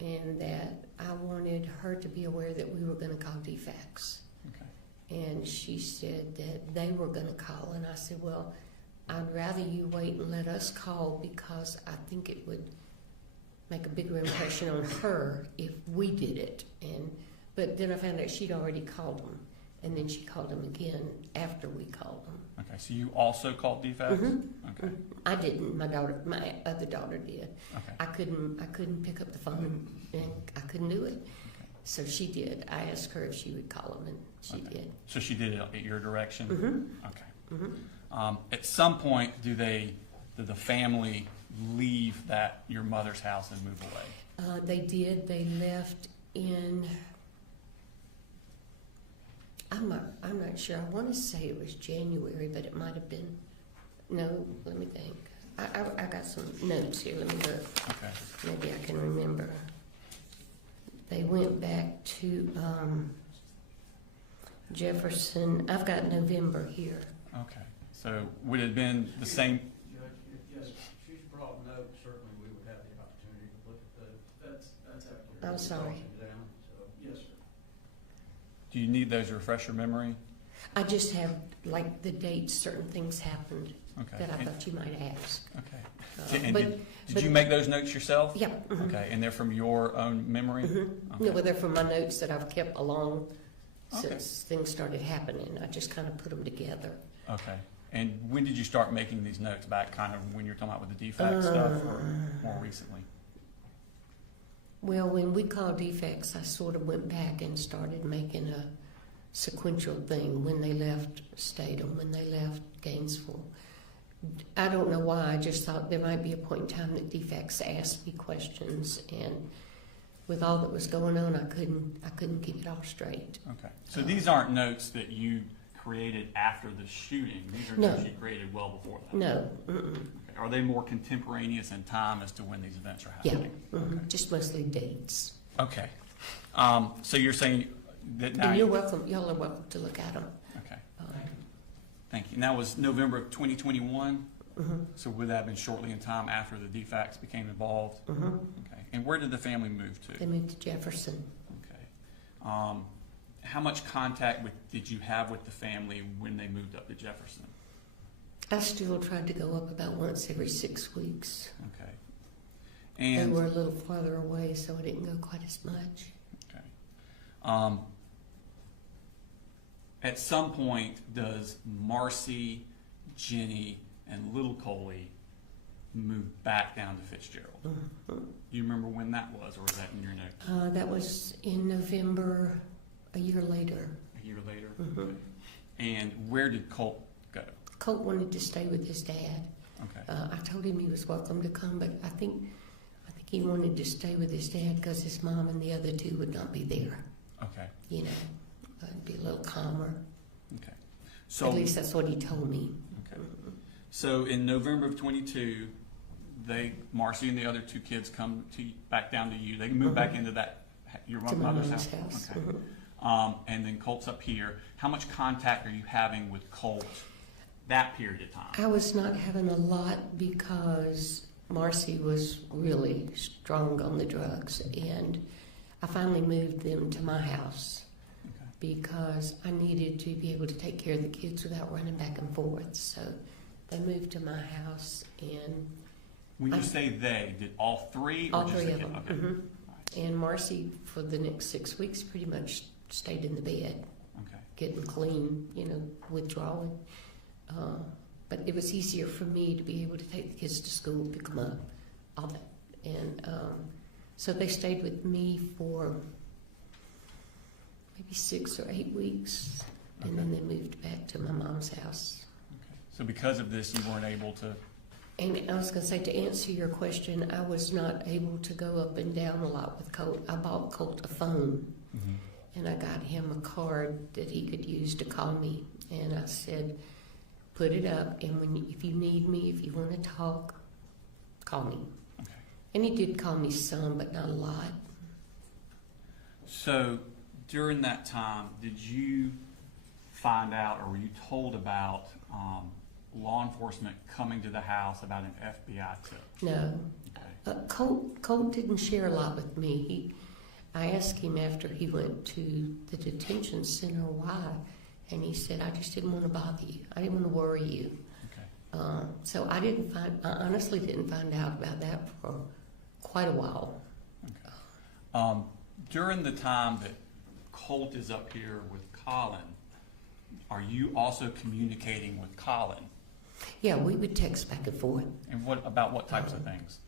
and that I wanted her to be aware that we were going to call DFACS. Okay. And she said that they were going to call, and I said, well, I'd rather you wait and let us call, because I think it would make a bigger impression on her if we did it. But then I found out she'd already called them, and then she called them again after we called them. Okay, so you also called DFACS? Okay. I didn't. My other daughter did. Okay. I couldn't pick up the phone, and I couldn't do it. So she did. I asked her if she would call them, and she did. So she did it at your direction? Okay. Mm-hmm. At some point, did the family leave your mother's house and move away? They did. They left in. I'm not sure. I want to say it was January, but it might have been. No, let me think. I got some notes here. Let me look. Okay. Maybe I can remember. They went back to Jefferson. I've got November here. Okay. So would it have been the same? Judge, yes, she's brought notes, certainly we would have the opportunity to look at those. That's accurate. I'm sorry. Down, so. Yes, sir. Do you need those to refresh your memory? I just have like the dates certain things happened Okay. that I thought you might ask. Okay. And but did you make those notes yourself? yeah. Okay. And they're from your own memory? Okay. No, well, they're from my notes that I've kept along Okay. since things started happening. I just kind of put them together. Okay. And when did you start making these notes? Back kind of when you're talking about with the DFACS stuff, or more recently? Well, when we called defects, I sort of went back and started making a sequential thing when they left Statham, when they left Gainesville. I don't know why, I just thought there might be a point in time that defects asked me questions, and with all that was going on, I couldn't keep it all straight. Okay. So these aren't notes that you created after the shooting. These are No. notes you created well before that. No, Okay. Are they more contemporaneous in time as to when these events are yeah, happening? just mostly dates. Okay. So you're saying that now. And you're welcome, y'all are welcome to look at them. Okay. Thank you. And that was November of 2021. So would that have been shortly in time after the DFACS became involved? Okay. And where did the family move to? They moved to Jefferson. Okay. How much contact did you have with the family when they moved up to Jefferson? I still tried to go up about once every 6 weeks. Okay. They And were a little farther away, so I didn't go quite as much. okay. At some point, does Marcy, Jenny, and little Coley move back down to Fitzgerald? Do you remember when that was, or was that in your notes? That was in November, a year later. A year later? Okay. And where did Colt go? Colt wanted to stay with his dad. Okay. I told him he was welcome to come, but I think he wanted to stay with his dad because his mom and the other two would not be there. Okay. You know, it'd be a little calmer. Okay. So At least that's what he told me. okay. So in November of 22, Marcy and the other two kids come back down to you. They move back into your To my mother's mom's house. house. Okay. And then Colt's up here. How much contact are you having with Colt that period of time? I was not having a lot because Marcy was really strong on the drugs, and I finally moved them to my house Okay. because I needed to be able to take care of the kids without running back and forth. So they moved to my house, and When you say they, did all three? all or just three the of kid? them. Okay. Mhm. All right. And Marcy, for the next 6 weeks, pretty much stayed in the bed, Okay. getting clean, withdrawing. But it was easier for me to be able to take the kids to school, pick them up, all that. And so they stayed with me for maybe 6 or 8 weeks, and then they moved back to my mom's house. Okay. So because of this, you weren't able to. And I was going to say, to answer your question, I was not able to go up and down a lot with Colt. I bought Colt a phone, and I got him a card that he could use to call me. And I said, put it up, and if you need me, if you want to talk, call me. Okay. And he did call me some, but not a lot. So during that time, did you find out, or were you told about law enforcement coming to the house about an FBI tip? No. Okay. Colt didn't share a lot with me. I asked him after he went to the detention center why, and he said, I just didn't want to bother you. I didn't want to worry you. Okay. So I honestly didn't find out about that for quite a while. Okay. During the time that Colt is up here with Colin, are you also communicating with Colin? Yeah, we would text back and forth. And what types of things?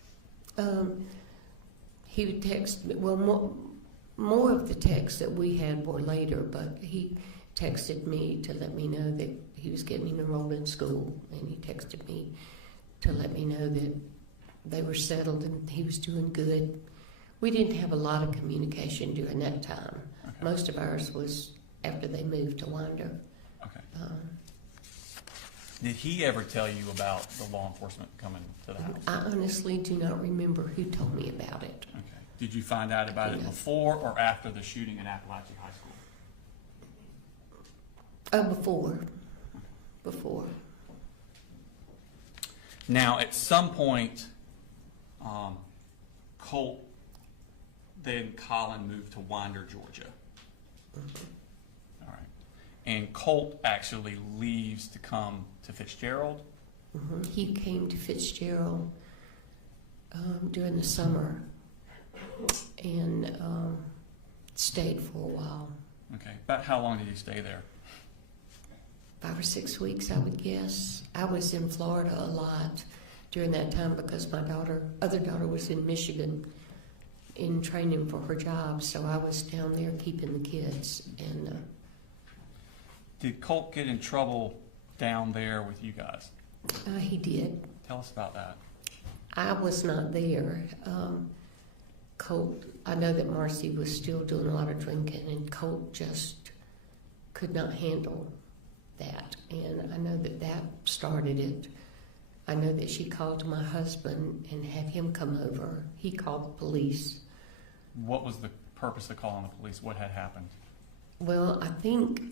He would text, well, more of the texts that we had were later, but he texted me to let me know that he was getting enrolled in school, and he texted me to let me know that they were settled and he was doing good. We didn't have a lot of communication during that time. Okay. Most of ours was after they moved to Winder. Okay. Did he ever tell you about the law enforcement coming to the house? I honestly do not remember who told me about it. Okay. Did you find out about it Yeah. before or after the shooting at Apalachee High School? Before. Now, at some point, Colt, then Colin moved to Winder, Georgia. All right. And Colt actually leaves to come to Fitzgerald. He came to Fitzgerald during the summer and stayed for a while. Okay. About how long did he stay there? 5 or 6 weeks, I would guess. I was in Florida a lot during that time because my other daughter was in Michigan in training for her job, so I was down there keeping the kids. And Did Colt get in trouble down there with you guys? he did. Tell us about that. I was not there. Colt, I know that Marcy was still doing a lot of drinking, and Colt just could not handle that. And I know that started it. I know that she called my husband and had him come over. He called the police. What was the purpose of calling the police? What had happened? Well, I think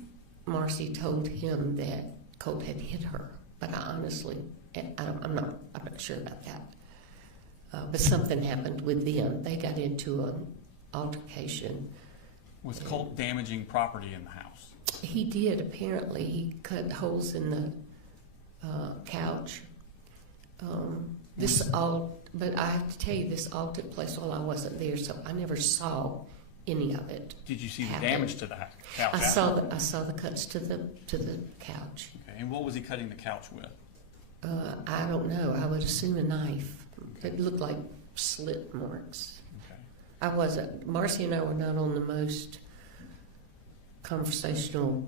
Marcy told him that Colt had hit her, but I honestly, I'm not sure about that. But something happened with them. They got into an altercation. Was Colt damaging property in the house? He did, apparently. He cut holes in the couch. But I have to tell you, this all took place while I wasn't there, so I never saw any of it. Did you see the happen. damage to the couch? I saw the cuts to the couch. Okay. And what was he cutting the couch with? I don't know. I would assume a knife. It looked like slit marks. Okay. Marcy and I were not on the most conversational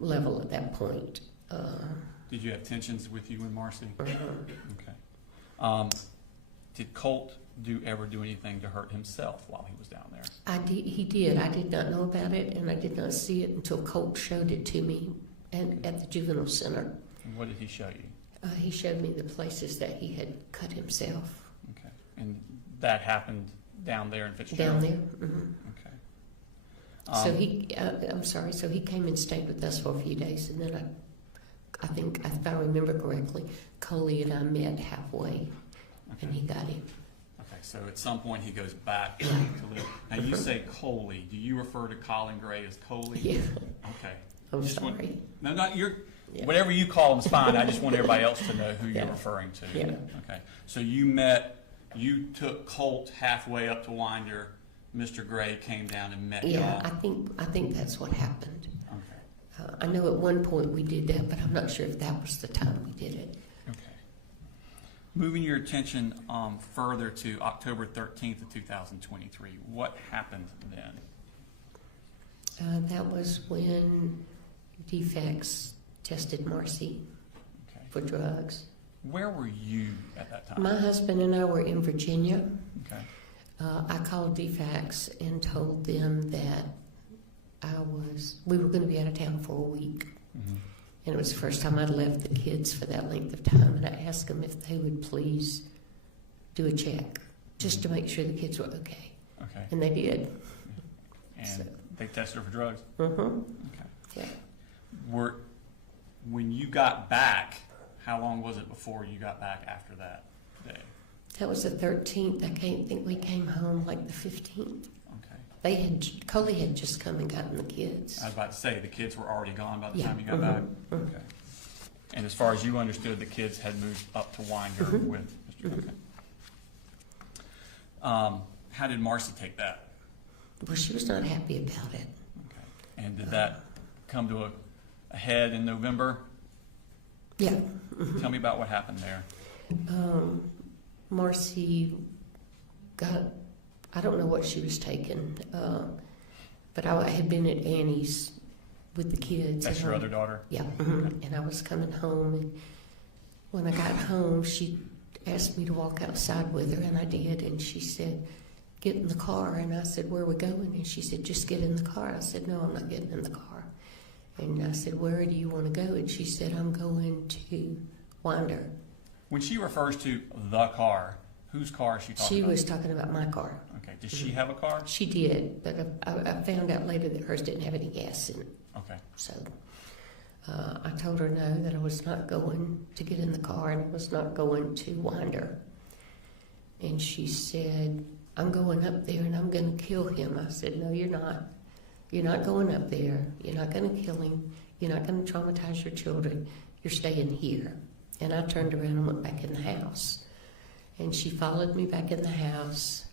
level at that point. Did you have tensions with you and Marcy? Uh-huh. Okay. Did Colt ever do anything to hurt himself while he was down there? He did. I did not know about it, and I did not see it until Colt showed it to me and at the juvenile center. And what did he show you? He showed me the places that he had cut himself. Okay. And that happened down there in Fitzgerald? Down there. Mm-hmm. Okay. So he came and stayed with us for a few days, and then I think, if I remember correctly, Coley and I met halfway and he got him. Okay, so at some point he goes back to live. Now you say Coley. Do you refer to Colin Gray as Coley? Yeah, Okay. I'm Just want- sorry. No, not your. Yeah. Whatever you call him is fine. I just want everybody else to know who you're Yeah. referring to. Yeah. Okay. So you took Colt halfway up to Winder. Mr. Gray came down and met Yeah, y'all. I think that's what happened. Okay. I know at one point we did that, but I'm not sure if that was the time we did it. Okay. Moving your attention further to October 13th of 2023, what happened then? That was when defects tested Marcy Okay. for drugs. Where were you at that time? My husband and I were in Virginia. Okay. I called DFACS and told them that we were going to be out of town for a week. Mm-hmm. And it was the first time I'd left the kids for that length of time. And I asked them if they would please do a check just to make sure the kids were okay. Okay. And they did. And So- they tested her for drugs? Mm-hmm. Okay. Yeah. When you got back, how long was it before you got back after that day? That was the 13th. I can't think we came home like the 15th. Okay. Coley had just come and gotten the kids. I was about to say, the kids were already gone by the Yeah. time you got Mhm. back? Mhm. Okay. And as far as you understood, the kids had moved up to Winder Mhm. with Mr. Mhm. Okay. How did Marcy take that? Well, she was not happy about it. Okay. And did that come to a head in November? Yeah. Tell me about what happened there. Marcy I don't know what she was taking, but I had been at Annie's with the kids. That's your other daughter? Yeah. And I was coming home, and when I got home, she asked me to walk outside with her, and I did, and she said, get in the car, and I said, where are we going? And she said, just get in the car. I said, no, I'm not getting in the car. And I said, where do you want to go? And she said, I'm going to Winder. When she refers to the car, whose car is she talking She about? was talking about my car. Okay. Does she have a car? She did, but I found out later that hers didn't have any gas in it. Okay. So I told her no, that I was not going to get in the car and I was not going to Winder. And she said, I'm going up there and I'm going to kill him. I said, no, you're not. You're not going up there. You're not going to kill him. You're not going to traumatize your children. You're staying here. And I turned around and went back in the house. And she followed me back in the house,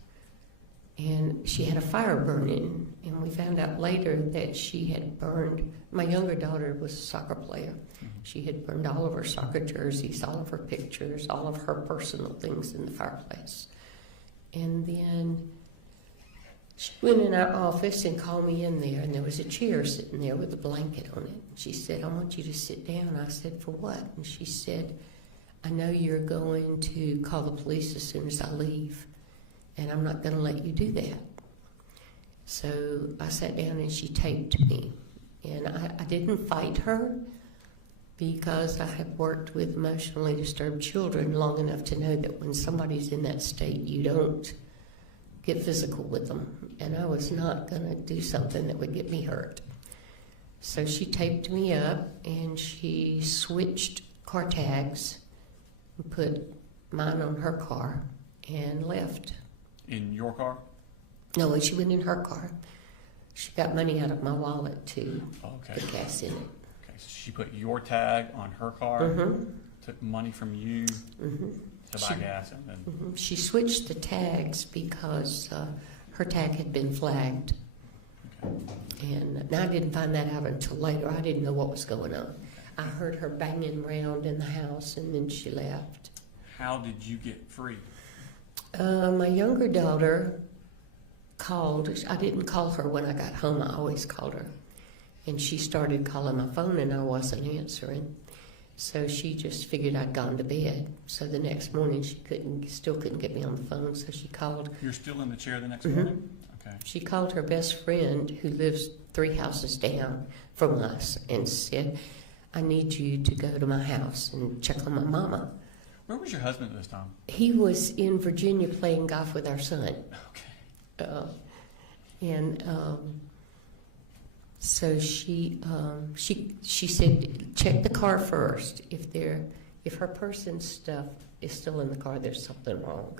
and she had a fire burning, and we found out later that she had burned, my younger daughter was a soccer player. She had burned all of her soccer jerseys, all of her pictures, all of her personal things in the fireplace. And then she went in our office and called me in there, and there was a chair sitting there with a blanket on it. She said, I want you to sit down. I said, for what? And she said, I know you're going to call the police as soon as I leave, and I'm not going to let you do that. So I sat down and she taped me. And I didn't fight her because I have worked with emotionally disturbed children long enough to know that when somebody's in that state, you don't get physical with them. And I was not going to do something that would get me hurt. So she taped me up and she switched car tags, put mine on her car, and left. In your car? No, she went in her car. She got money out of my wallet to Okay. put gas in it. Okay. So she put your tag on her car, Mm-hmm. took money from you Mm-hmm. to buy gas, and then Mm-hmm. She switched the tags because her tag had been flagged. okay. And I didn't find that out until later. I didn't know what was going on. I heard her banging around in the house, and then she left. How did you get free? My younger daughter called. I didn't call her when I got home. I always called her. And she started calling my phone, and I wasn't answering. So she just figured I'd gone to bed. So the next morning, she still couldn't get me on the phone, so she called. You're still in the chair the next Mhm. morning? Okay. She called her best friend, who lives 3 houses down from us, and said, I need you to go to my house and check on my mama. Where was your husband at this time? He was in Virginia playing golf with our son. Okay. So she said, check the car first. If if her purse and stuff is still in the car, there's something wrong.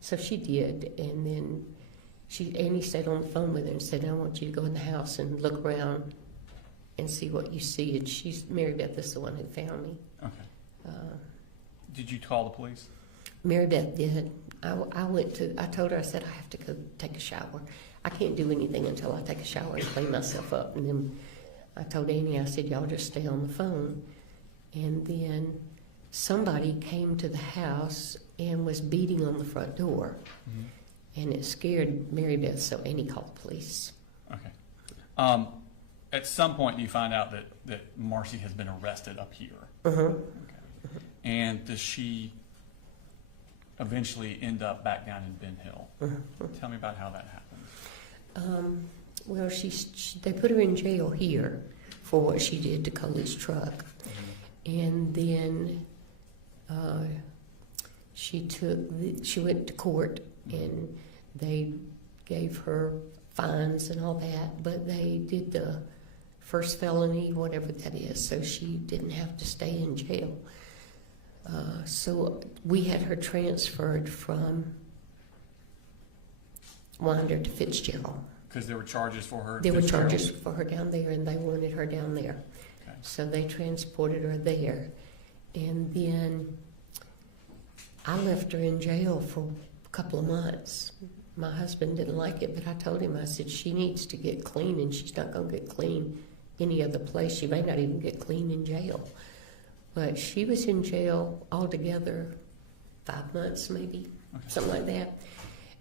So she did, and then Annie stayed on the phone with her and said, I want you to go in the house and look around and see what you see. And Mary Beth is the one who found me. Okay. Did you call the police? Mary Beth did. I told her, I said, I have to go take a shower. I can't do anything until I take a shower and clean myself up. And then I told Annie, I said, y'all just stay on the phone. And then somebody came to the house and was beating on the front door. Mm-hmm. And it scared Mary Beth, so Annie called the police. Okay. At some point, you find out that Marcy has been arrested up here. Uh-huh. Okay. And does she eventually end up back down in Ben Hill? Uh-huh. Tell me about how that happened. Well, they put her in jail here for what she did to Colin's truck. Mm-hmm. And then she went to court, and they gave her fines and all that, but they did the first felony, whatever that is, so she didn't have to stay in jail. So we had her transferred from Winder to Fitzgerald. Because there were charges for her? There were charges for her down there, and they wanted her down there. Okay. So they transported her there. And then I left her in jail for a couple of months. My husband didn't like it, but I told him, I said, she needs to get clean, and she's not going to get clean any other place. She may not even get clean in jail. But she was in jail altogether 5 months, maybe, okay, something like that.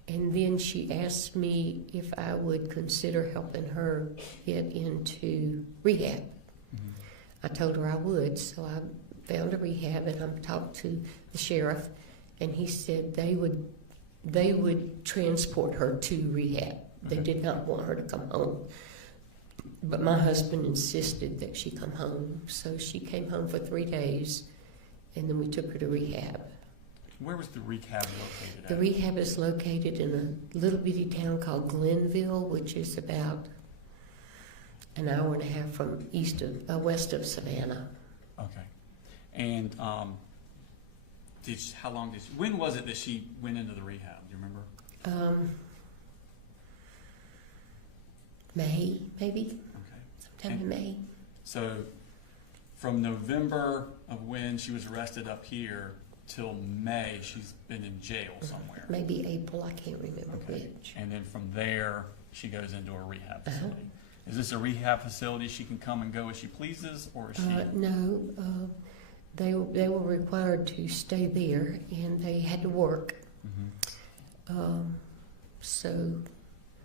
And then she asked me if I would consider helping her get into rehab. Mm-hmm. I told her I would, so I found a rehab, and I talked to the sheriff, and he said they would transport her to rehab. They did not want her to come home. But my husband insisted that she come home, so she came home for 3 days, and then we took her to rehab. Where was the rehab located at? The rehab is located in a little bitty town called Glenville, which is about an hour and a half from west of Savannah. Okay. And when was it that she went into the rehab? Do you remember? May, maybe. Okay. Sometime in May. So from November of when she was arrested up here till May, she's been in jail somewhere. Maybe April, I can't remember which. And then from there, she goes into a rehab facility. Is this a rehab facility she can come and go as she pleases, or is she? No, they were required to stay there, and they had to work. Mm-hmm. So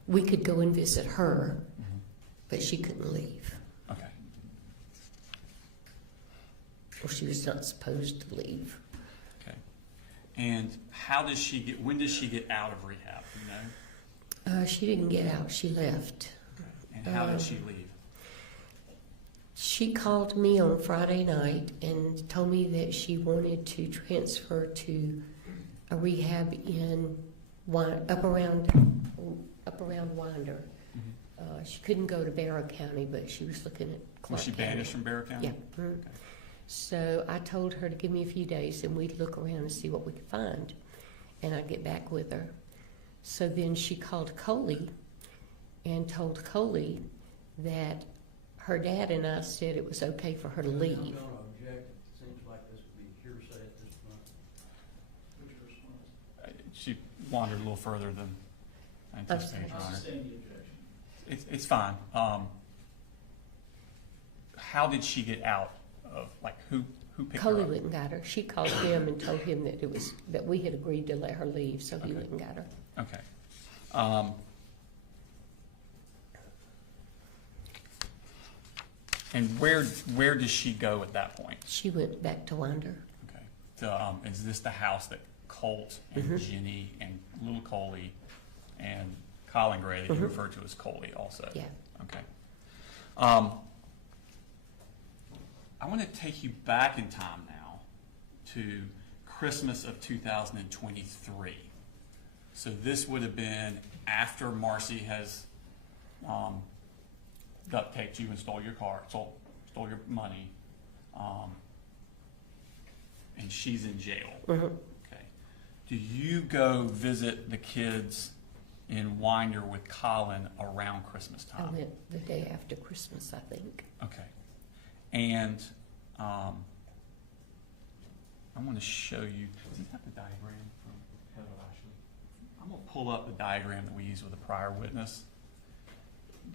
we could go and visit her, mm-hmm, but she couldn't leave. Okay. Or she was not supposed to leave. Okay. And when does she get out of rehab, you know? She didn't get out, she left. Okay. And how did she leave? She called me on Friday night and told me that she wanted to transfer to a rehab in up around Winder. Mm-hmm. She couldn't go to Barrow County, but she was looking at Clark Was she banished from Barrow County? Yeah. Mm-hmm. Okay. So I told her to give me a few days, and we'd look around and see what we could find, and I'd get back with her. So then she called Colin and told Colin that her dad and I said it was okay for her to leave. I'm going to object. It seems like this would be hearsay at this point. She wandered a little further than anticipated, Your Honor. Sustain the objection. It's fine. How did she get out of, who picked her Colin up? went and got her. She called him and told him that we had agreed to let her leave, so he went and got her. Okay. And where does she go at that point? She went back to Winder. Okay. So, is this the house that Colt and Jenny and little Coley and Colin Gray that you refer to as Coley also? Yeah. Okay. I want to take you back in time now to Christmas of 2023. So this would have been after Marcy has duct taped you and stole your car, stole your money. and she's in jail. Mhm. Okay. Do you go visit the kids in Winder with Colin around Christmas I time? went the day after Christmas, I think. Okay. And I want to show you. Does he have the diagram from Apalachee? I'm going to pull up the diagram that we used with a prior witness.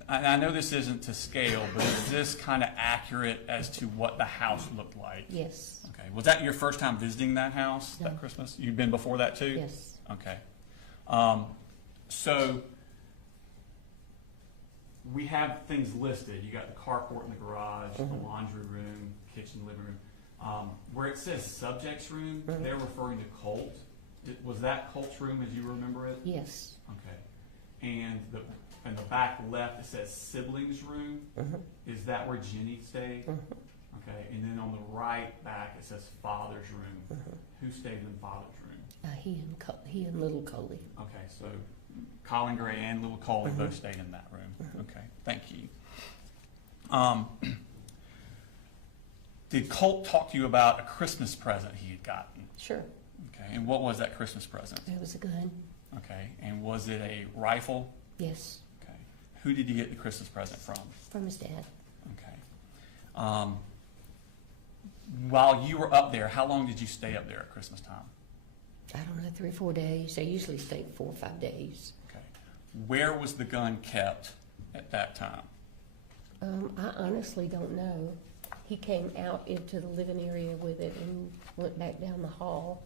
I know this isn't to scale, but is this kind of accurate as to what the house looked like? Yes, Okay. Was that your first time visiting that house No. that Christmas? You've been before that too? yes. Okay. So we have things listed. You got the carport in the garage, the laundry room, kitchen, living room. Where it says subjects room, they're referring to Colt. Was that Colt's room as you remember it? Yes. Okay. And in the back left, it says siblings room. Is that where Jenny stayed? Okay. And then on the right back, it says father's room. Who stayed in father's room? He and little Coley. Okay, so Colin Gray and little Colin both stayed in that room. Okay, thank you. Did Colt talk to you about a Christmas present he had gotten? Sure. Okay, and what was that Christmas present? It was a gun. Okay, and was it a rifle? Yes. Okay. Who did you get the Christmas present from? From his dad. Okay. While you were up there, how long did you stay up there at Christmas time? I don't know, 3 or 4 days. I usually stay 4 or 5 days. Okay. Where was the gun kept at that time? I honestly don't know. He came out into the living area with it and went back down the hall,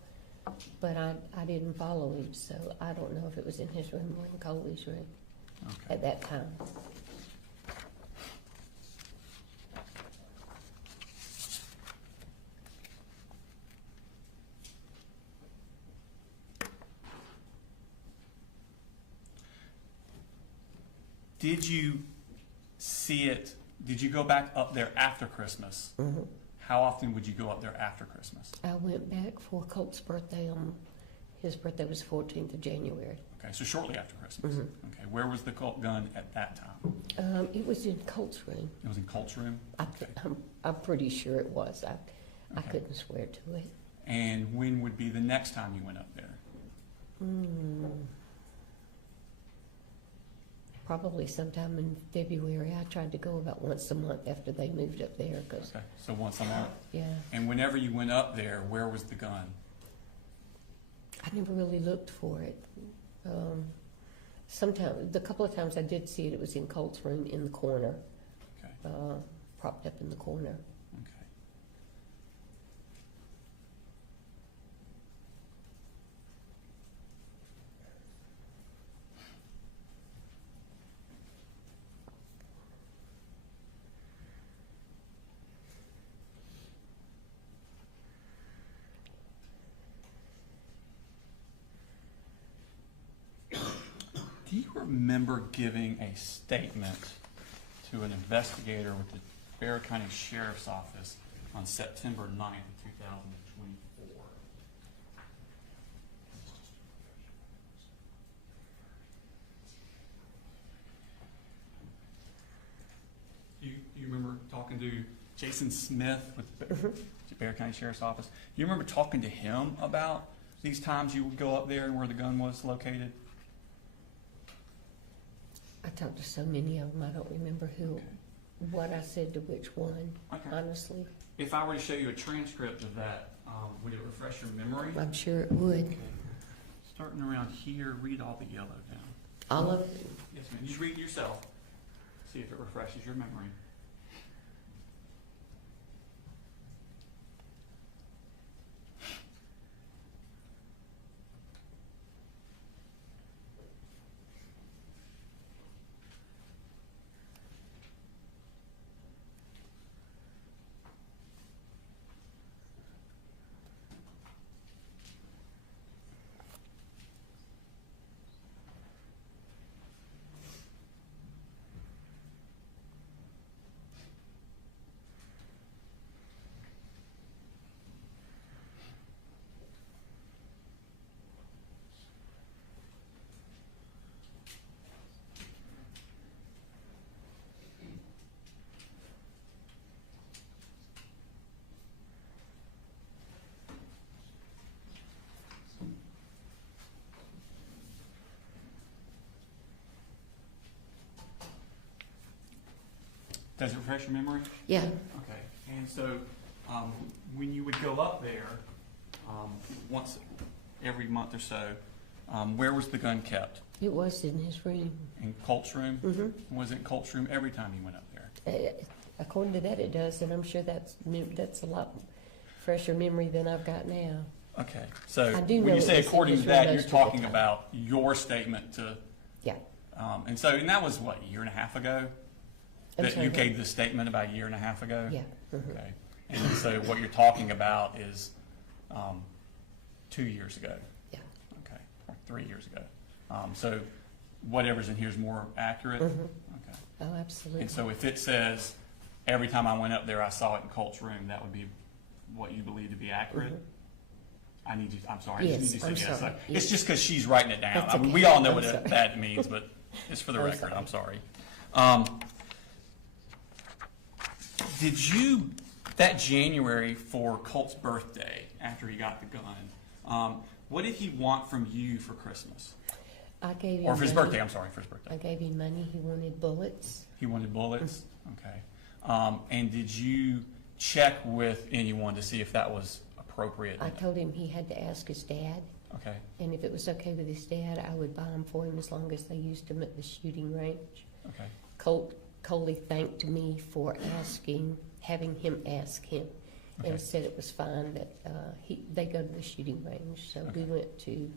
but I didn't follow him, so I don't know if it was in his room or in Coley's room Okay. at that time. Did you see it? Did you go back up there after Christmas? How often would you go up there after Christmas? I went back for Colt's birthday. His birthday was 14th of January. Okay, so shortly after Christmas. Okay, where was the Colt gun at that time? It was in Colt's room. It was in Colt's room? I'm pretty sure it was. I Okay. couldn't swear to it. And when would be the next time you went up there? Probably sometime in February. I tried to go about once a month after they moved up there. Cause, Okay, so once a month. yeah, And whenever you went up there, where was the gun? I never really looked for it. The couple of times I did see it, it was in Colt's room in the corner, Okay, propped up in the corner. okay. Do you remember giving a statement to an investigator with the Bexar County Sheriff's Office on September 9th of 2024? You remember talking to Jason Smith with the Bexar County Sheriff's Office? You remember talking to him about these times you would go up there and where the gun was located? I talked to so many of them, I don't remember what I said to which one, Okay. honestly. If I were to show you a transcript of that, would it refresh your memory? I'm sure it would. Starting around here, read all the yellow down. All of it. Yes, ma'am. Just read yourself. See if it refreshes your memory. Does it refresh your memory? Yeah, Okay, and so, when you would go up there, once every month or so, where was the gun kept? it was in his room. In Colt's room? Mm-hmm. Was it in Colt's room every time you went up there? According to that, it does, and I'm sure that's a lot fresher memory than I've got now. Okay, so I do when know you say it was in according to his that, room you're most of the talking time. about your statement to, Yeah. and that was what, a year and a half ago? I'm That sorry, you what? gave the statement about a year and a half ago? Yeah. Mhm. Okay, and then so what you're talking about is 2 years ago? Yeah. Okay, or 3 years ago. So whatever's in here is more accurate? Mhm. Okay. Oh, absolutely. And so if it says, every time I went up there, I saw it in Colt's room, that would be what you believe to be accurate? I'm sorry, I Yes, just need I'm you to say yes. sorry. It's just because she's writing it down. That's I mean, okay. we all know I'm what sorry. that means, but it's for the I'm record, sorry. I'm sorry. Did you, that January for Colt's birthday, after he got the gun, what did he want from you for Christmas? I gave him Or for his money. birthday, I'm sorry, for his birthday. I gave him money. He wanted bullets. He wanted bullets? Okay. And did you check with anyone to see if that was appropriate? I told him he had to ask his dad, Okay, and if it was okay with his dad, I would buy them for him as long as they used them at the shooting range. okay, Coley thanked me for having him ask him, okay, and said it was fine that they go to the shooting range. So we Okay. went to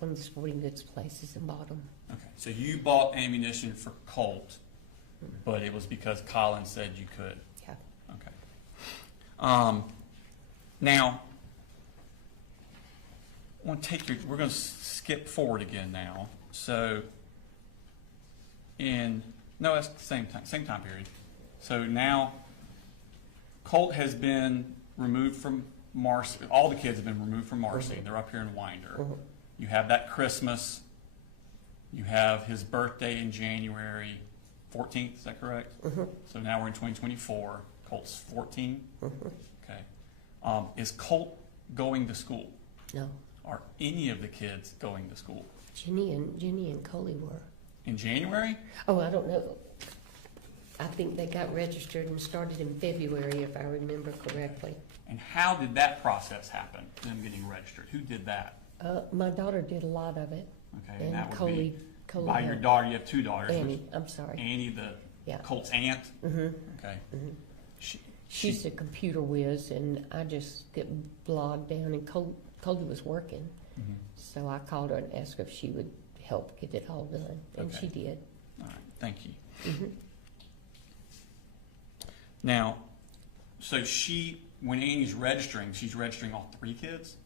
one of the sporting goods places and bought them. okay. So you bought ammunition for Colt, but it was because Colin said you could? Yeah. Okay. Now, we're going to skip forward again now. So, that's the same time period. So now, Colt has been removed from Marcy. All the kids have been removed from Marcy. They're up here in Winder. Mhm. You have that Christmas. You have his birthday in January 14th. Is that correct? Mhm. So now we're in 2024. Colt's 14. Mhm. Okay. Is Colt going to school? No, Are any of the kids going to school? Jenny and Coley were. In January? Oh, I don't know. I think they got registered and started in February, if I remember correctly. And how did that process happen, them getting registered? Who did that? My daughter did a lot of it, Okay, and that would Coley. be, Coley by your helped. daughter, you have two daughters. Annie, I'm sorry. Annie, the Yeah. Colt's aunt? Mm-hmm. Okay. Mm-hmm. She, She's a computer whiz, and I just get bogged down. And Coley was working, Mhm. so I called her and asked her if she would help get it all done, and Okay. she did. All right, thank you. Mhm. Now, so when Annie's registering, she's registering all three kids?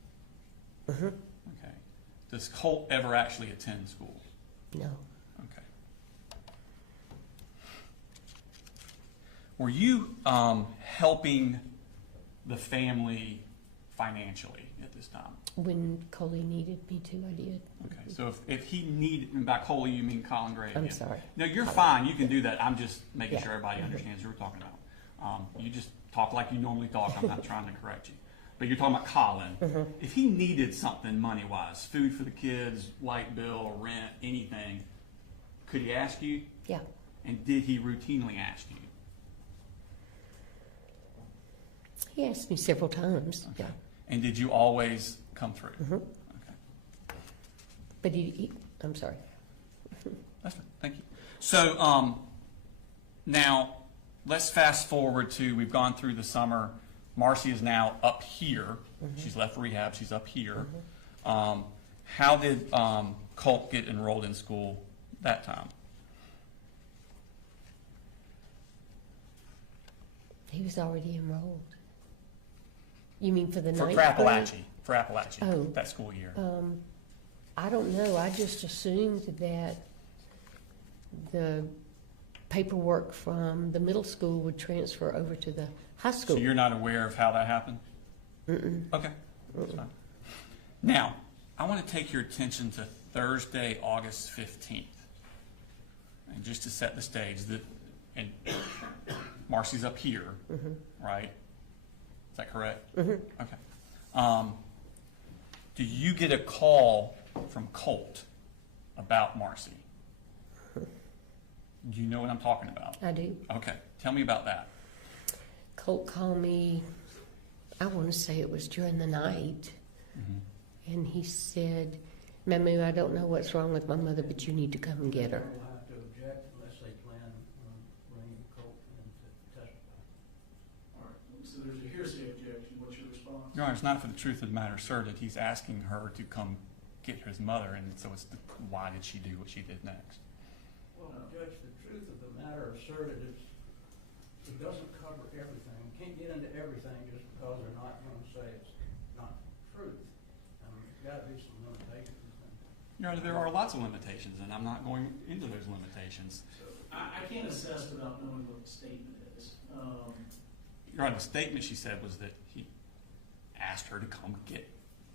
Mhm. Okay. Does Colt ever actually attend school? No, Okay. Were you helping the family financially at this time? when Coley needed me to, I did. Okay, so if he needed, and by Coley you mean Colin Gray I'm again. sorry. No, you're fine, you can do that, I'm just making Yeah. sure everybody understands what we're talking about. You just talk like you normally talk, I'm not trying to correct you. But you're talking about Colin. Mhm. If he needed something money-wise, food for the kids, light bill, rent, anything, could he ask you? Yeah, And did he routinely ask you? he asked me several times. Okay. Yeah, And did you always come through? Mhm. Okay. but I'm sorry. That's fine, thank you. So, now, let's fast forward to, we've gone through the summer. Marcy is now up here. She's left rehab, she's up here. How did Colt get enrolled in school that time? He was already enrolled. You mean for the For ninth grade? Apalachee, Oh. that school year. I don't know. I just assumed that the paperwork from the middle school would transfer over to the high So school. you're not aware of how that happened? Mm-mm. Okay, that's fine. Now, I want to take your attention to Thursday, August 15th. And just to set the stage, and Marcy's up here, right? Is that correct? Mhm. Okay. Do you get a call from Colt about Marcy? Do you know what I'm talking about? I do. Okay, tell me about that. Colt called me, I want to say it was during the night, and he said, Mamu, I don't know what's wrong with my mother, but you need to come and get her. We'll have to object unless they plan on bringing Colt in to testify. All right, so there's a hearsay objection. What's your response? Your Honor, it's not for the truth of the matter asserted. He's asking her to come get his mother, and so it's why did she do what she did next? Well, Judge, the truth of the matter asserted is, it doesn't cover everything. You can't get into everything just because they're not going to say it's not truth. There's got to be some limitations. Your Honor, there are lots of limitations, and I'm not going into those limitations. So I can't assess without knowing what the statement is. Your Honor, the statement she said was that he asked her to come get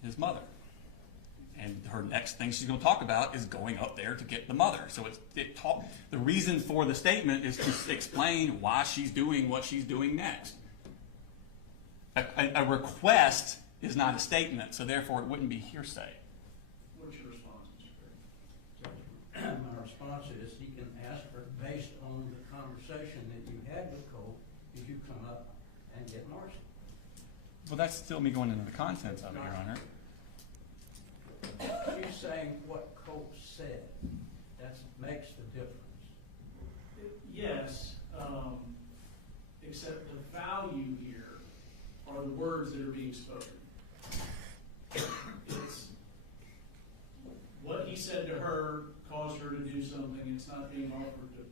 his mother. And her next thing she's going to talk about is going up there to get the mother. So the reason for the statement is to explain why she's doing what she's doing next. A request is not a statement, so therefore it wouldn't be hearsay. What's your response, Mr. Gray? My response is, he can ask her based on the conversation that you had with Colt, if you come up and get Marcy. Well, that's still me going into the contents of it, Your Honor. She's saying what Colt said. That makes the difference. Yes, except the value here are the words that are being spoken. It's what he said to her caused her to do something. It's not being offered to.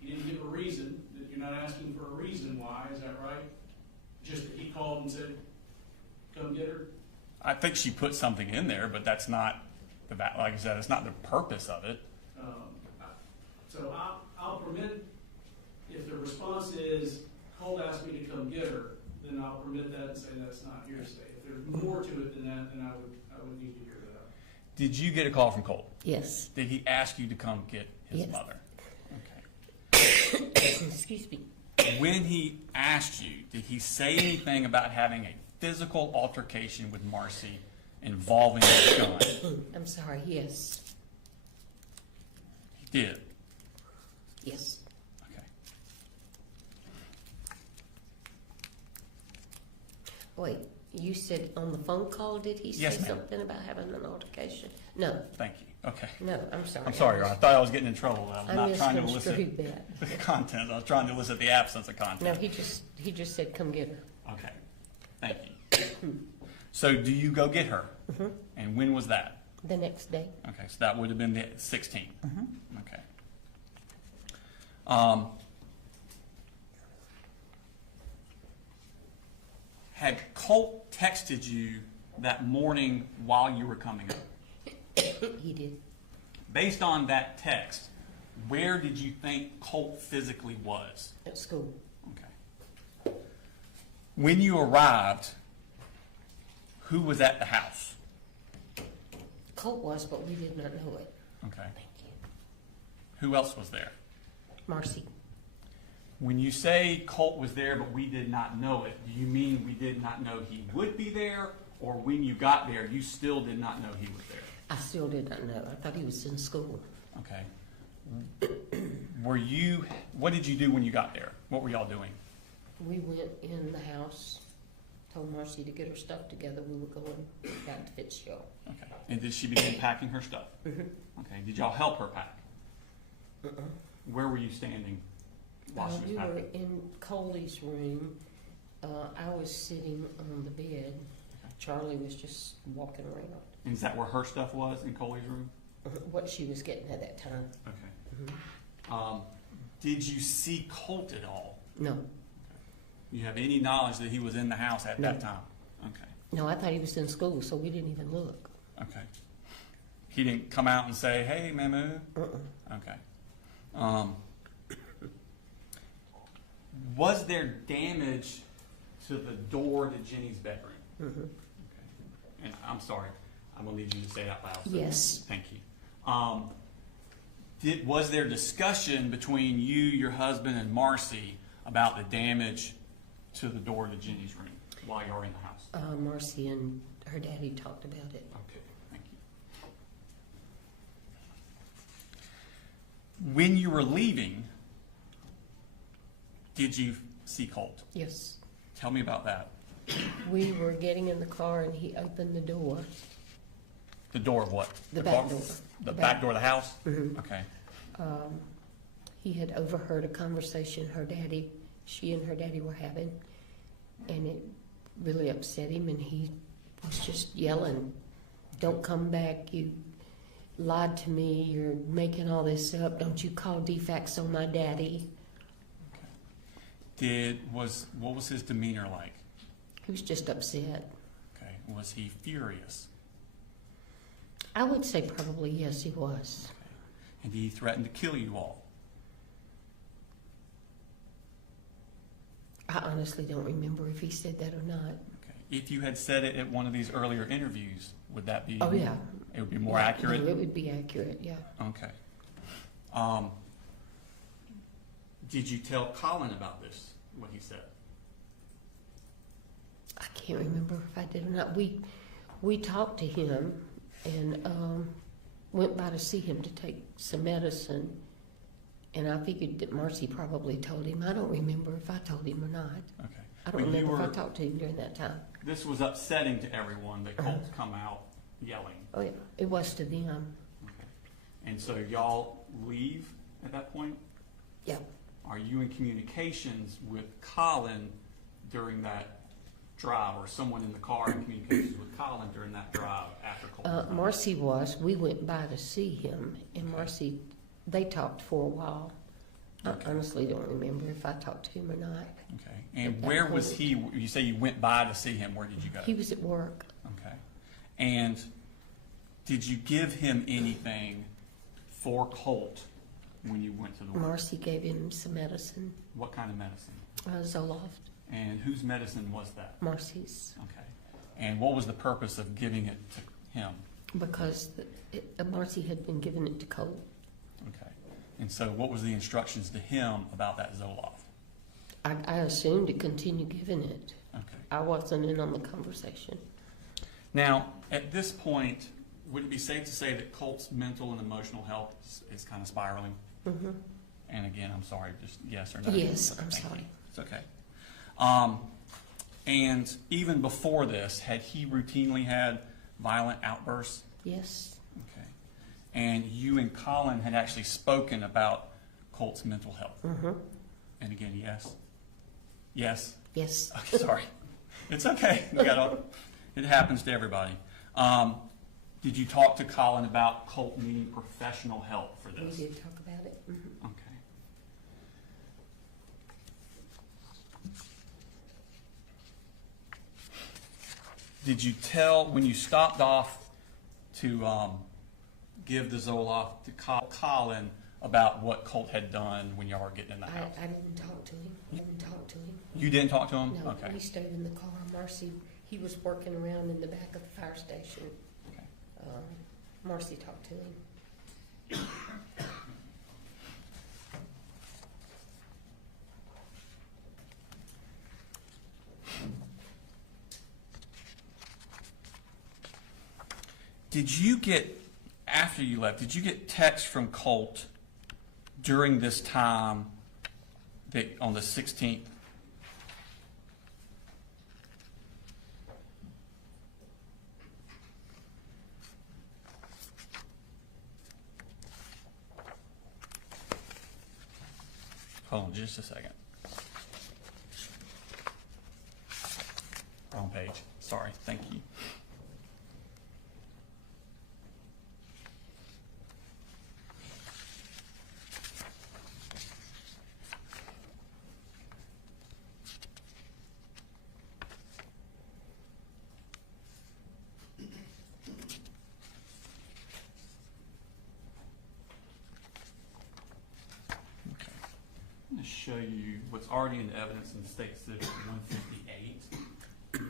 He didn't give a reason. That you're not asking for a reason why. Is that right? Just that he called and said, "Come get her." I think she put something in there, but that's not like I said, it's not the purpose of it. So I'll permit, if the response is, Colt asked me to come get her, then I'll permit that and say that's not hearsay. If there's more to it than that, then I would need to hear that. Did you get a call from Colt? Yes. Did he ask you to come get his Yes. mother? Okay. Excuse me. When he asked you, did he say anything about having a physical altercation with Marcy involving a gun? I'm sorry, yes. He did. Yes. Okay. Wait, you said on the phone call, did he say Yes, ma'am. something about having an altercation? No, Thank you. Okay. no, I'm sorry. I'm sorry, Your Honor. I thought I was getting in trouble. I was I not trying to misconstrued elicit that. the content. I was trying to elicit the absence of content. No, he just said, come get her. Okay. Thank you. So do you go get her? Mm-hmm. And when was that? The next day. Okay, so that would have been the 16th. Mm-hmm. Okay. Had Colt texted you that morning while you were coming up? He did. Based on that text, where did you think Colt physically was? At school. Okay. When you arrived, who was at the house? Colt was, but we did not know it. Okay. Thank you. Who else was there? Marcy. When you say Colt was there but we did not know it, do you mean we did not know he would be there, or when you got there you still did not know he was there? I still did not know. I thought he was in school. Okay. What did you do when you got there? What were y'all doing? We went in the house, told Marcy to get her stuff together. We were going back to Fitzgerald. Okay. And did she begin packing her stuff? Mm-hmm. Okay. Did y'all help her pack? Uh-uh. Where were you standing while she was We were packing? in Coley's room. I was sitting on the bed. Charlie was just walking around. And is that where her stuff was, in Coley's room? What she was getting at that time. Okay. Mhm. Did you see Colt at all? No. You have any knowledge that he was in the house at that No. time? Okay. No, I thought he was in school, so we didn't even look. Okay. He didn't come out and say, "Hey, Mamu." Uh-uh. Okay. Was there damage to the door to Jenny's bedroom? Mhm. Okay. And I'm sorry, I'm gonna need you to say it out loud. Yes. Thank you. Was there discussion between you, your husband, and Marcy about the damage to the door to Jenny's room while you were in the house? Marcy and her daddy talked about it. Okay, thank When you were leaving, did you see Colt? Yes. Tell me about that. We were getting in the car and he opened the door. The door of what? The car? back door. The back door of the house? Mhm. Okay. He had overheard a conversation she and her daddy were having, and it really upset him, and he was just yelling, "Don't come back, you lied to me, you're making all this up, don't you call defects on my daddy." What was his demeanor like? He was just upset. Okay. Was he furious? I would say probably yes, he was. Okay. And he threatened to kill you all? I honestly don't remember if he said that or not. Okay. If you had said it at one of these earlier interviews, would that be? Oh, yeah. It would be more Yeah, accurate? no, it would be accurate, yeah. Okay. Did you tell Colin about this, what he said? I can't remember if I did or not. We talked to him and went by to see him to take some medicine. And I figured that Marcy probably told him. I don't remember if I told him or not. Okay. I don't remember if I talked to him during that time. This was upsetting to everyone that Colt's come out yelling. Oh, yeah. It was to them. Okay. And so y'all leave at that point? Yeah. Are you in communications with Colin during that drive, or someone in the car in communications with Colin during that drive after Colt? Marcy was. We went by to see him, and Marcy, they talked for a while. Okay. I honestly don't remember if I talked to him or not. Okay. And At that where was point. he? You say you went by to see him. Where did you go? He was at work. Okay. And did you give him anything for Colt when you went to the work? Marcy gave him some medicine, What kind of medicine? Zoloft. And whose medicine was that? Marcy's. Okay. And what was the purpose of giving it to him? Because Marcy had been giving it to Colt. Okay. And so what was the instructions to him about that Zoloft? I assumed to continue giving it. Okay. I wasn't in on the conversation. Now, at this point, would it be safe to say that Colt's mental and emotional health is kind of spiraling? Mm-hmm. And again, I'm sorry, just yes or no? Yes, Okay, I'm thank sorry. you. It's okay. And even before this, had he routinely had violent outbursts? Yes. Okay. And you and Colin had actually spoken about Colt's mental health? Mm-hmm. And again, yes? Yes? Yes. Okay, sorry. It's okay. It happens to everybody. Did you talk to Colin about Colt needing professional help for We this? did talk about it. Mm-hmm. Okay. Did you tell, when you stopped off to give the Zoloft to Colin, about what Colt had done when y'all were getting in the house? I didn't talk to him. I didn't talk to him. You didn't talk to him? No, Okay. he stayed in the car. Marcy, he was working around in the back of the fire station. Okay. Marcy talked to him. Did you get, after you left, did you get text from Colt during this time that on the 16th? Hold on just a second. Wrong page. Sorry. Thank you. I'm going to show you what's already in the evidence in State Civic 158.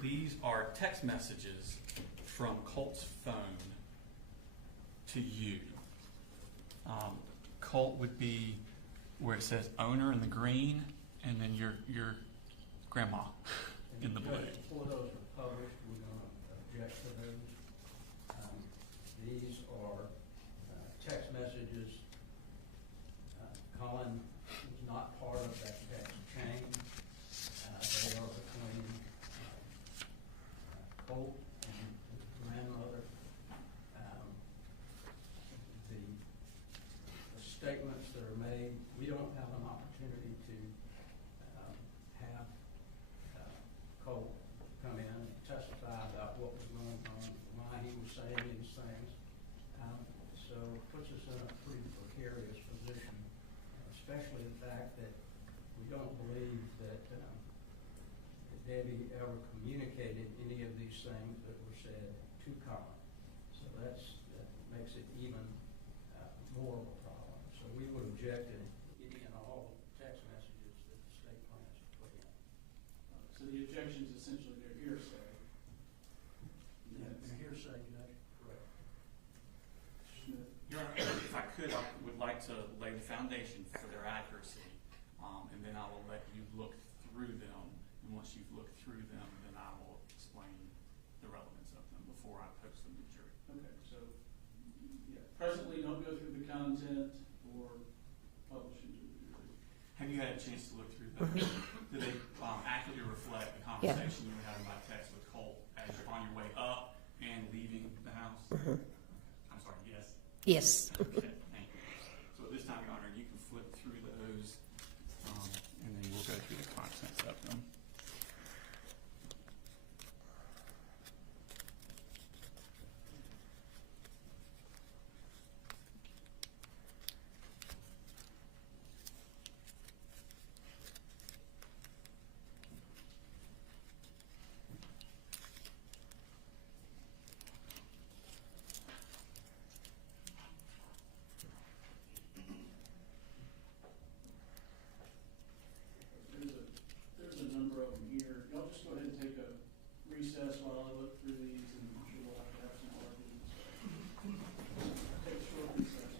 These are text messages from Colt's phone to you. Colt would be where it says owner in the green, and then your grandma in the blue. Before those are published, we're going to object to those. These are text messages statements that are made. We don't have an opportunity to have Colt come in and testify about what was going on, why he was saying these things. So it puts us in a pretty precarious position, especially the fact that we don't believe that Debbie ever communicated any of these things that were said to Colin. So that makes it even more of a problem. So we would object to any and all text messages that the state plans to put in. So the objections essentially they're hearsay. The hearsay, Judge? Correct. Smith. Your Honor, if I could, I would like to lay the foundation for their accuracy, and then I will let you look through them. And once you've looked through them, then I will explain the relevance of them before I post them to the jury. Okay, so, yeah, presently don't go through the content or publish it to the jury. Have you had a chance to look through them? Do they accurately reflect the conversation you were having by text with Colt as you're on your way up and leaving the house? I'm sorry, yes? Yes. Okay, thank you. So at this time, Your Honor, you can flip through those, and then we'll go through the contents of them. There's a number of them here. Y'all just go ahead and take a recess while I look through these, and I'm sure we'll have to have some arguments. Take a short recess.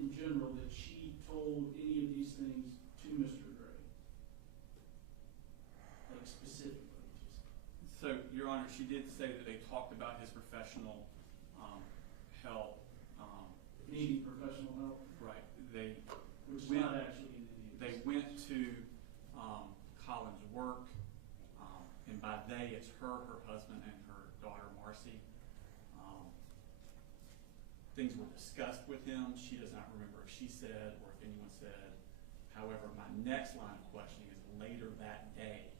in general that she told any of these things to Mr. Gray? Like specifically, just. So, Your Honor, she did say that they talked about his professional help. Needing professional help, Right. They which is went- not actually in any of They this. went to Colin's work, and by they, it's her husband, and her daughter, Marcy. Things were discussed with him. She does not remember if she said or if anyone said. However, my next line of questioning is later that day,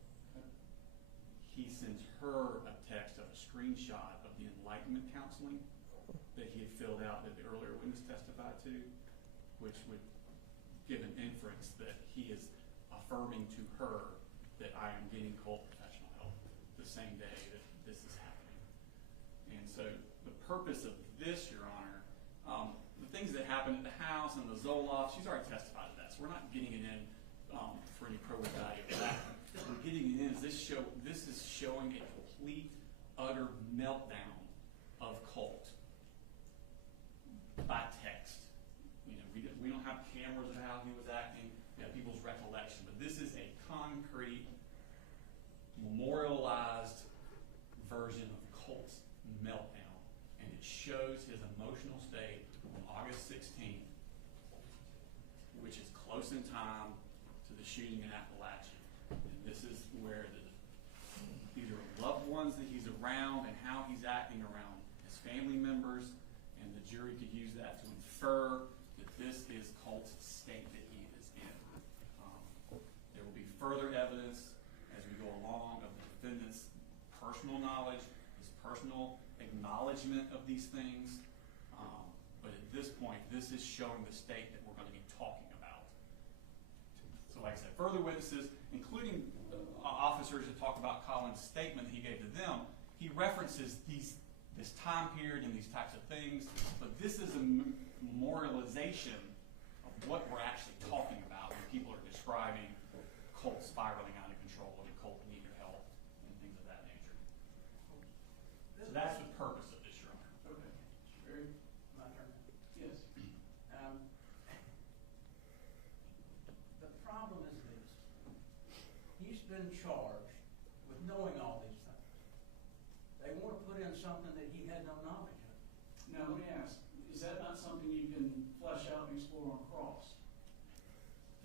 he sends her a text of a screenshot of the enlightenment counseling that he had filled out that the earlier witness testified to, which would give an inference that he is affirming to her that I am getting Colt professional help the same day that this is happening. And so the purpose of this, Your Honor, the things that happened at the house and the Zoloft, she's already testified to that, so we're not getting it in for any probative value of that. We're getting it in is this is showing a complete, utter meltdown of Colt by text. You know, we don't have cameras of how he was acting, we have people's recollection, but this is a concrete, memorialized version of Colt's meltdown, and it shows his emotional state on August 16th, which is close in time to the shooting in Apalachee. And this is where these are loved ones that he's around and how he's acting around his family members, and the jury could use that to infer that this is Colt's state that he is in. There will be further evidence as we go along of the defendant's personal knowledge, his personal acknowledgement of these things. But at this point, this is showing the state that we're going to be talking about. So like I said, further witnesses, including officers that talk about Colin's statement he gave to them, he references this time period and these types of things, but this is a memorialization of what we're actually talking about when people are describing Colt spiraling out of control and Colt needing help and things of that nature. So that's the purpose of this, Your Honor. Okay. Very, my turn. Yes. The problem is this. He's been charged with knowing all these things. They want to put in something that he had no knowledge of. Now, let me ask, is that not something you can flesh out and explore on cross?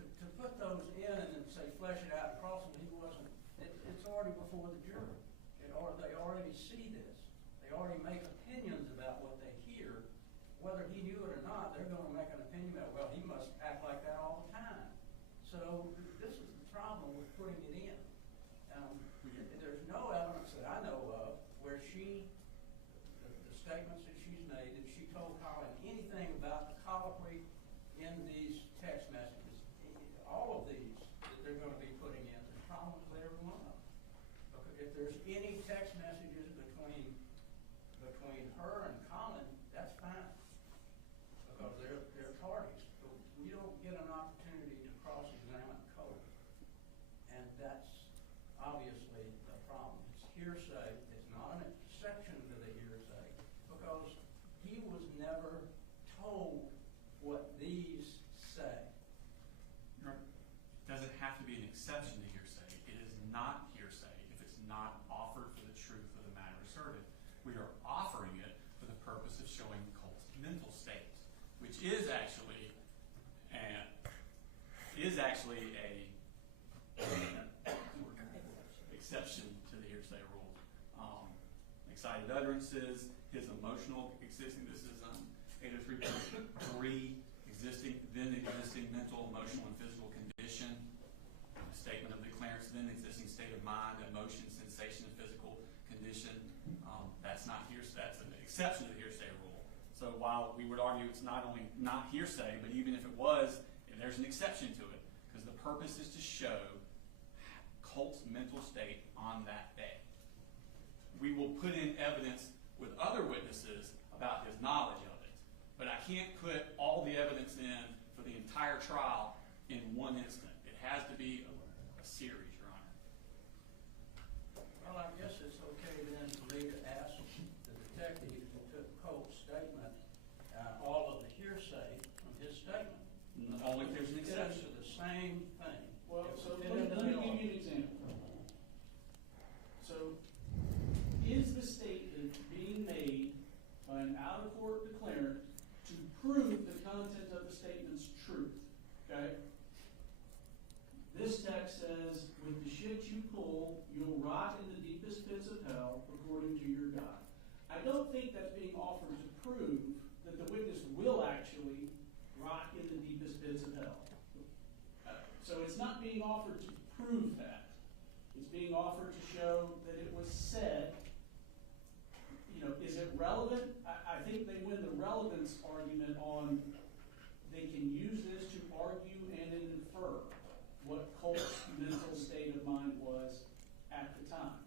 To put those in and say flesh it out and cross them, he wasn't, it's already before the jury. They already see this. They already make opinions about what they hear. Whether he knew it or not, they're going to make an opinion about, well, he must act like that all the time. So this is the problem with putting it in. There's no evidence that I know of where the statements that she's made, that she told Colin anything about the colloquy in these text messages. All of these that they're going to be putting in, there's problems with every one of them. Because if there's any text messages between her and Colin, that's fine. Because they're parties. But we don't get an opportunity to cross-examine Colt. And that's obviously the problem. It's hearsay. It's not an exception to the hearsay. Because he was never told what these say. Doesn't have to be an exception to hearsay. It is not hearsay if it's not offered for the truth of the matter asserted. We are offering it for the purpose of showing Colt's mental state, which is actually a exception to the hearsay rule. Excited utterances, his emotional existing. This is 803.3 existing mental, emotional, and physical condition. A statement of the declarant's then existing state of mind, emotion, sensation, and physical condition. That's not hearsay. That's an exception to the hearsay rule. So while we would argue it's not only not hearsay, but even if it was, there's an exception to it, because the purpose is to show Colt's mental state on that day. We will put in evidence with other witnesses about his knowledge of it, but I can't put all the evidence in for the entire trial in one instant. It has to be a series, Your Honor. Well, I guess it's okay then for me to ask the detective who took Colt's statement, all of the hearsay from his statement statement. Only if there's an It's exception. the same thing. Well, It so fit let into me the give you an example. So, is the statement being made by an out-of-court declarant to prove the content of the statement's truth? Okay? This text says, with the shit you pull, you'll rot in the deepest pits of hell, according to your God. I don't think that's being offered to prove that the witness will actually rot in the deepest pits of hell. So it's not being offered to prove that. It's being offered to show that it was said. You know, is it relevant? I think they win the relevance argument on they can use this to argue and infer what Colt's mental state of mind was at the time.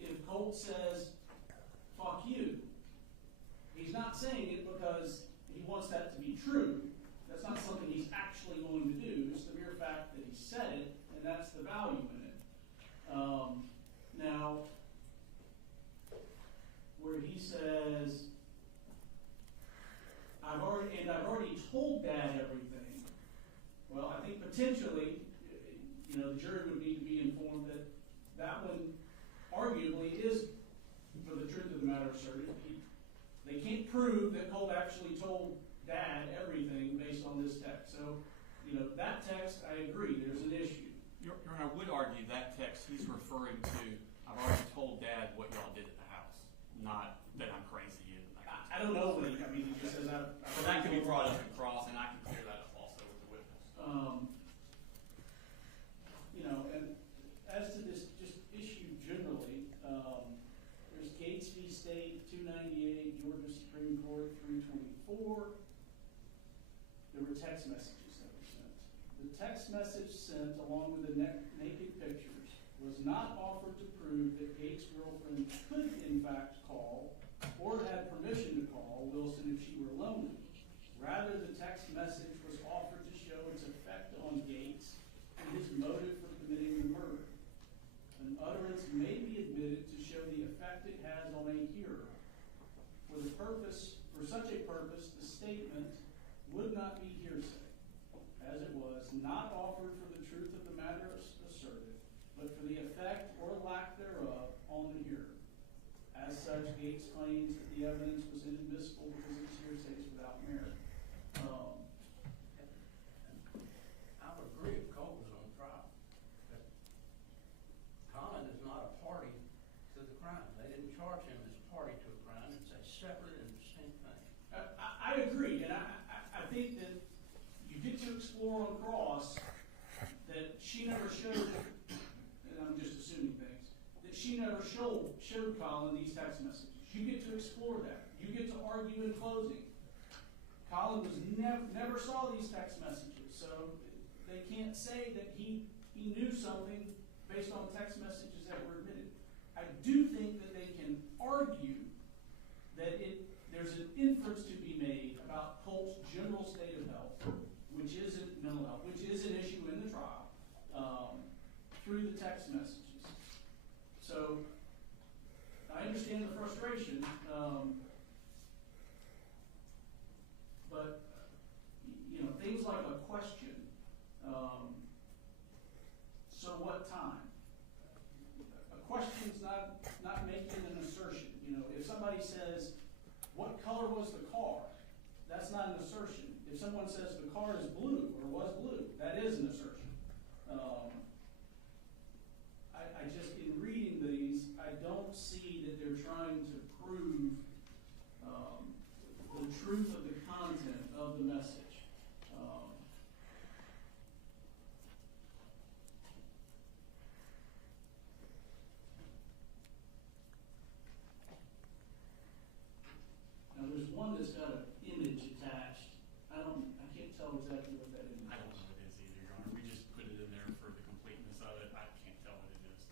If Colt says, fuck you, he's not saying it because he wants that to be true. That's not something he's actually going to do. It's the mere fact that he said it, and that's the value in it. Now, where he says, I've already told Dad everything. Well, I think potentially, you know, the jury would need to be informed that that one arguably is, for the truth of the matter asserted. They can't prove that Colt actually told Dad everything based on this text. So, you know, that text, I agree, there's an issue. Your Honor, I would argue that text he's referring to, I've already told Dad what y'all did at the house, not that I'm crazy. I don't know what he just says, But that could be brought up in cross, and I can clear that up also with the witness. You know, and as to this just issue generally, there's Gates v. State, 298, Georgia Supreme Court, 324. There were text messages that were sent. The text message sent, along with the naked pictures, was not offered to prove that Gates' girlfriend could, in fact, call or had permission to call Wilson if she were lonely. Rather, the text message was offered to show its effect on Gates and his motive for committing the murder. An utterance may be admitted to show the effect it has on a hearer. For such a purpose, the statement would not be hearsay, as it was not offered for the truth of the matter asserted, but for the effect or lack thereof on the hearer. As such, Gates claims that the evidence was inadmissible because its hearsay is without merit. I would agree if Colt was on trial. But Colin is not a party to the crime. They didn't charge him as party to a crime. It's a separate and distinct thing. I agree, and I think that you get to explore on cross that she never showed, and I'm just assuming things, that she never showed Colin these text messages. You get to explore that. You get to argue in closing. Colin was never saw these text messages, so they can't say that he knew something based on text messages that were admitted. I do think that they can argue that there's an inference to be made about Colt's general state of health, which isn't mental health, which is an issue in the trial, through the text messages. So I understand the frustration, but you know, things like a question, so what time? A question's not making an assertion. You know, if somebody says, what color was the car? That's not an assertion. If someone says the car is blue or was blue, that is an assertion. I just, in reading these, I don't see that they're trying to prove the truth of the content of the message. Now, there's one that's got an image attached. I can't tell exactly what that image is. I don't know what it is either, Your Honor. We just put it in there for the completeness of it. I can't tell what it is.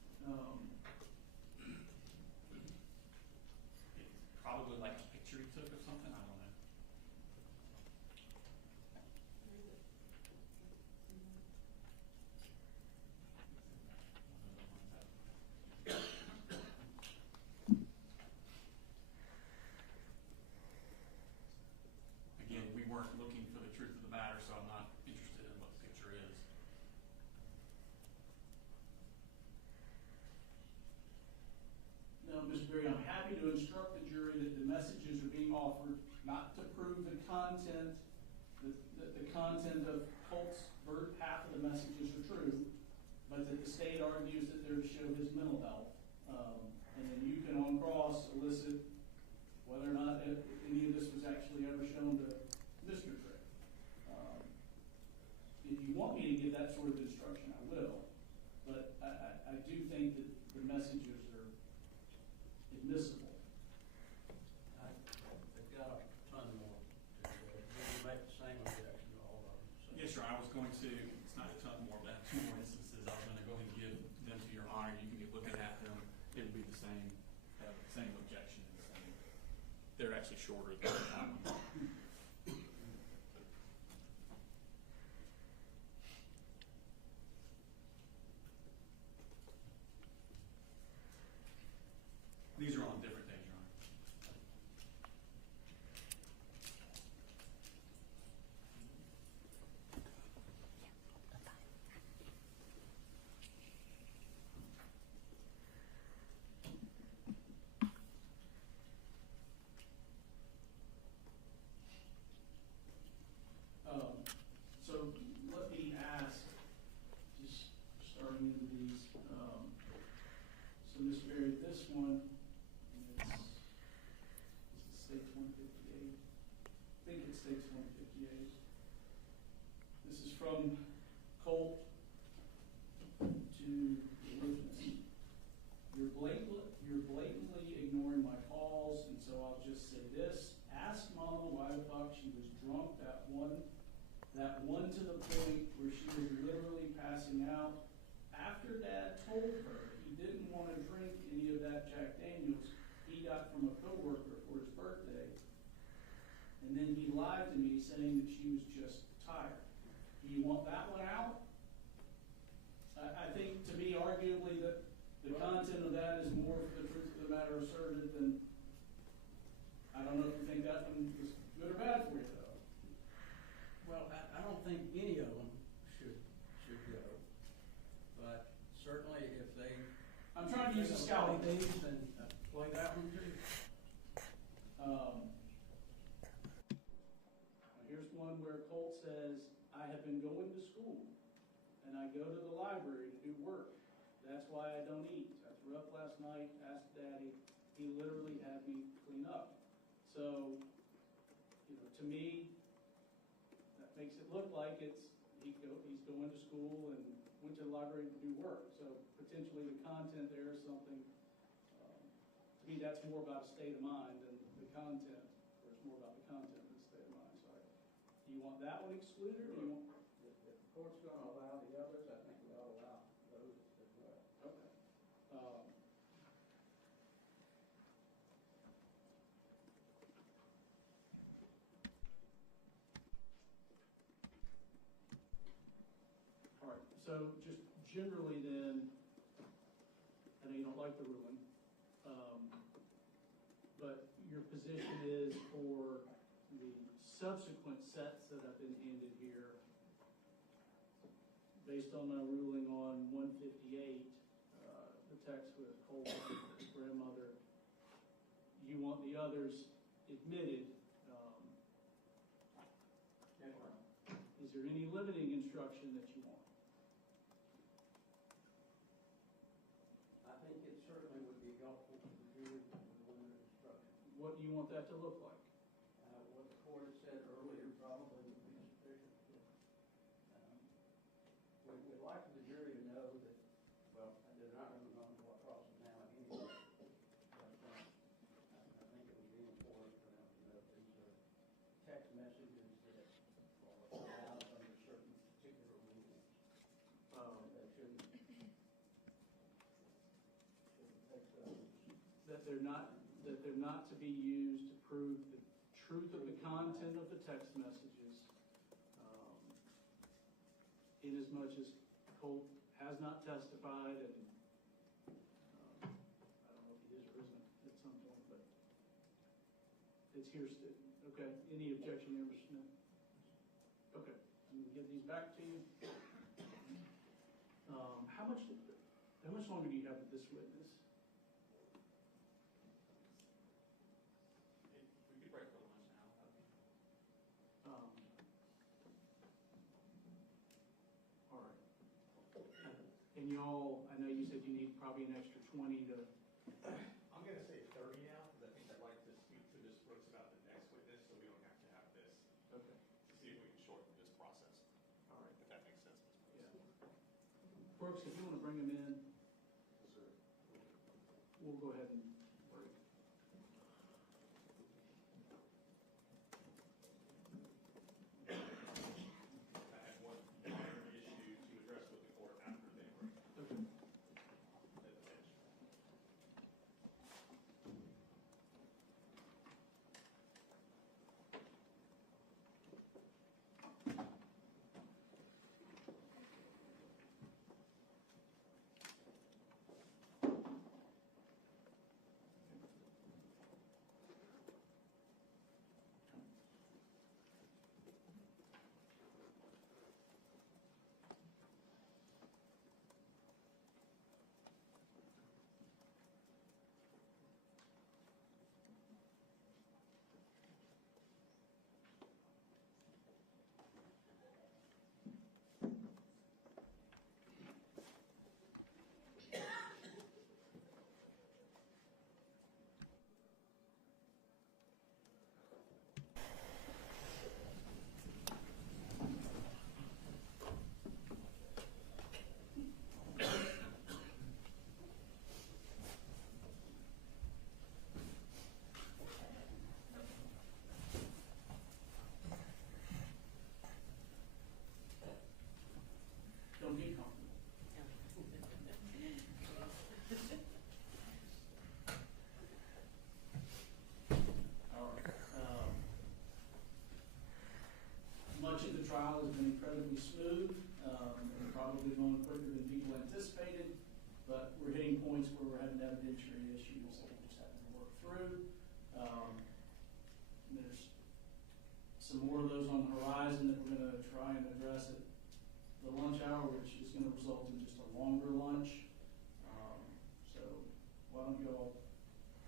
It's probably like a picture he took of something. I don't know. content, the content of Colt's half of the messages are true, but that the state argues that they're to show his mental health. And then you can on cross elicit whether or not any of this was actually ever shown to Mr. Gray. If you want me to give that sort of instruction, I will. But I do think that the messages are admissible. They've got a ton more to do. You make the same objection to all of them. So. Yes, sir, I was going to, it's not a ton more, but I have 2 more instances. I was gonna go ahead and give them to your honor. You can be looking at them. It would be the same objection. They're actually shorter than that one. These are on different days, Your Honor. So let me ask, just starting into these, so Ms. Berry, this one, it's states 158. I think it states 158. This is from Colt to the witness. You're blatantly ignoring my calls, and so I'll just say this. Ask Mama why the fuck she was drunk that one to the point where she was literally passing out. After Dad told her he didn't want to drink any of that Jack Daniels he got from a coworker for his birthday, and then he lied to me saying that she was just tired. Do you want that one out? I think, to me, arguably, that the content of that is more for the truth of the matter asserted than, I don't know if you think that one is good or bad for you, though. Well, I don't think any of them should go, but certainly if they. I'm trying to use a scouting these, then play that one too. Here's one where Colt says, I have been going to school and I go to the library to do work. That's why I don't eat. I threw up last night, asked Daddy. He literally had me clean up. So, to me, that makes it look like he's going to school and went to the library to do work. So potentially the content there is something, to me that's more about a state of mind than the content, or it's more about the content than the state of mind. So do you want that one excluded, or do you want? If the court's going to allow the others, I think we ought to allow those as well. Okay. All right, so just generally then, I know you don't like the ruling, but your position is for the subsequent sets that have been handed here, based on my ruling on 158, the text with Colin, his grandmother, you want the others admitted. Is there any limiting instruction that you want? I think it certainly would be helpful to the jury with a limited instruction. What do you want that to look like? What the court had said earlier probably would be sufficient. We'd like the jury to know that, well, they're not going to know what crosses now anyway. But I think it would be important for them to know these are text messages that are allowed under certain particular rules. That shouldn't take those. That they're not to be used to prove the truth of the content of the text messages, in as much as Colt has not testified, and I don't know if he is or isn't at some point, but it's here still. Okay, any objection there, Mr. Smith? Okay, I'm gonna give these back to you. How much longer do you have with this witness? We could break for lunch now. And y'all, I know you said you need probably an extra 20 to, I'm gonna say 30 now, because I think I'd like to speak to Ms. Brooks about the next witness, so we don't have to have this, okay, to see if we can shorten this process, all right. if that makes sense, Ms. Brooks. Yeah. Brooks, if you want to bring him in, we'll go ahead and break. I had one minor issue to address with the court after they were Okay. at the bench. Don't get comfortable. All right. Much of the trial has been incredibly smooth, and probably going quicker than people anticipated, but we're hitting points where we're having evidentiary issues that we're just having to work through. There's some more of those on the horizon that we're going to try and address at the lunch hour, which is going to result in just a longer lunch. So why don't you all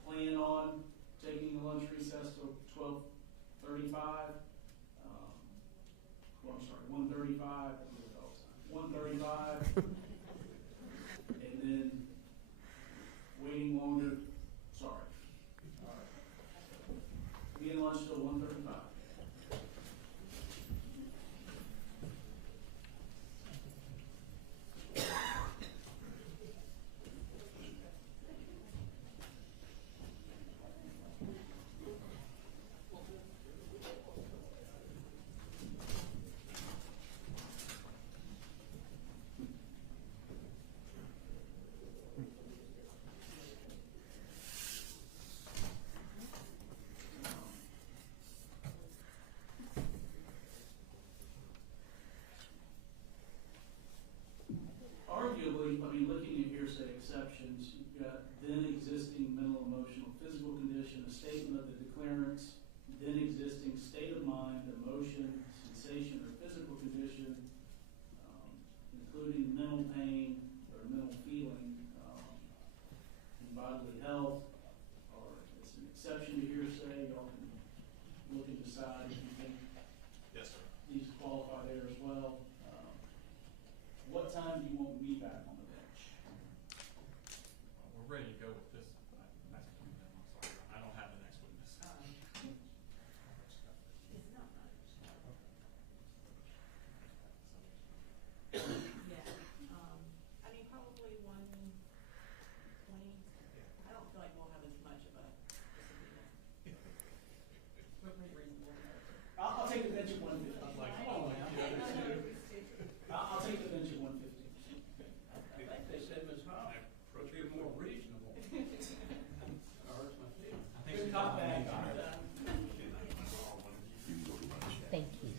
plan on taking the lunch recess till 12:35? Well, I'm sorry, 1:35. 1:35, and then waiting longer. Sorry. All right. Be in lunch till 1:35. Arguably, I mean, looking at hearsay exceptions, you've got then existing mental, emotional, physical condition, a statement of the declarants, then existing state of mind, emotion, sensation, or physical condition, including mental pain or mental feeling, and bodily health, or it's an exception to hearsay. Y'all can look and decide if you think Yes, sir. these qualify there as well. What time do you want me back on the bench? We're ready to go with this. I'm sorry, I don't have the next witness. It's not much. Yeah, I mean, probably 1:20. I don't feel like we'll have as much of a disagreement. We're pretty reasonable. I'll take the bench at 1:50. I'm like, I come on, know. man. The other two. I'll take the bench at 1:50. I think they said Ms. Hall would be more reasonable. Hurts my feelings. Good cop, bad cop. Thank you.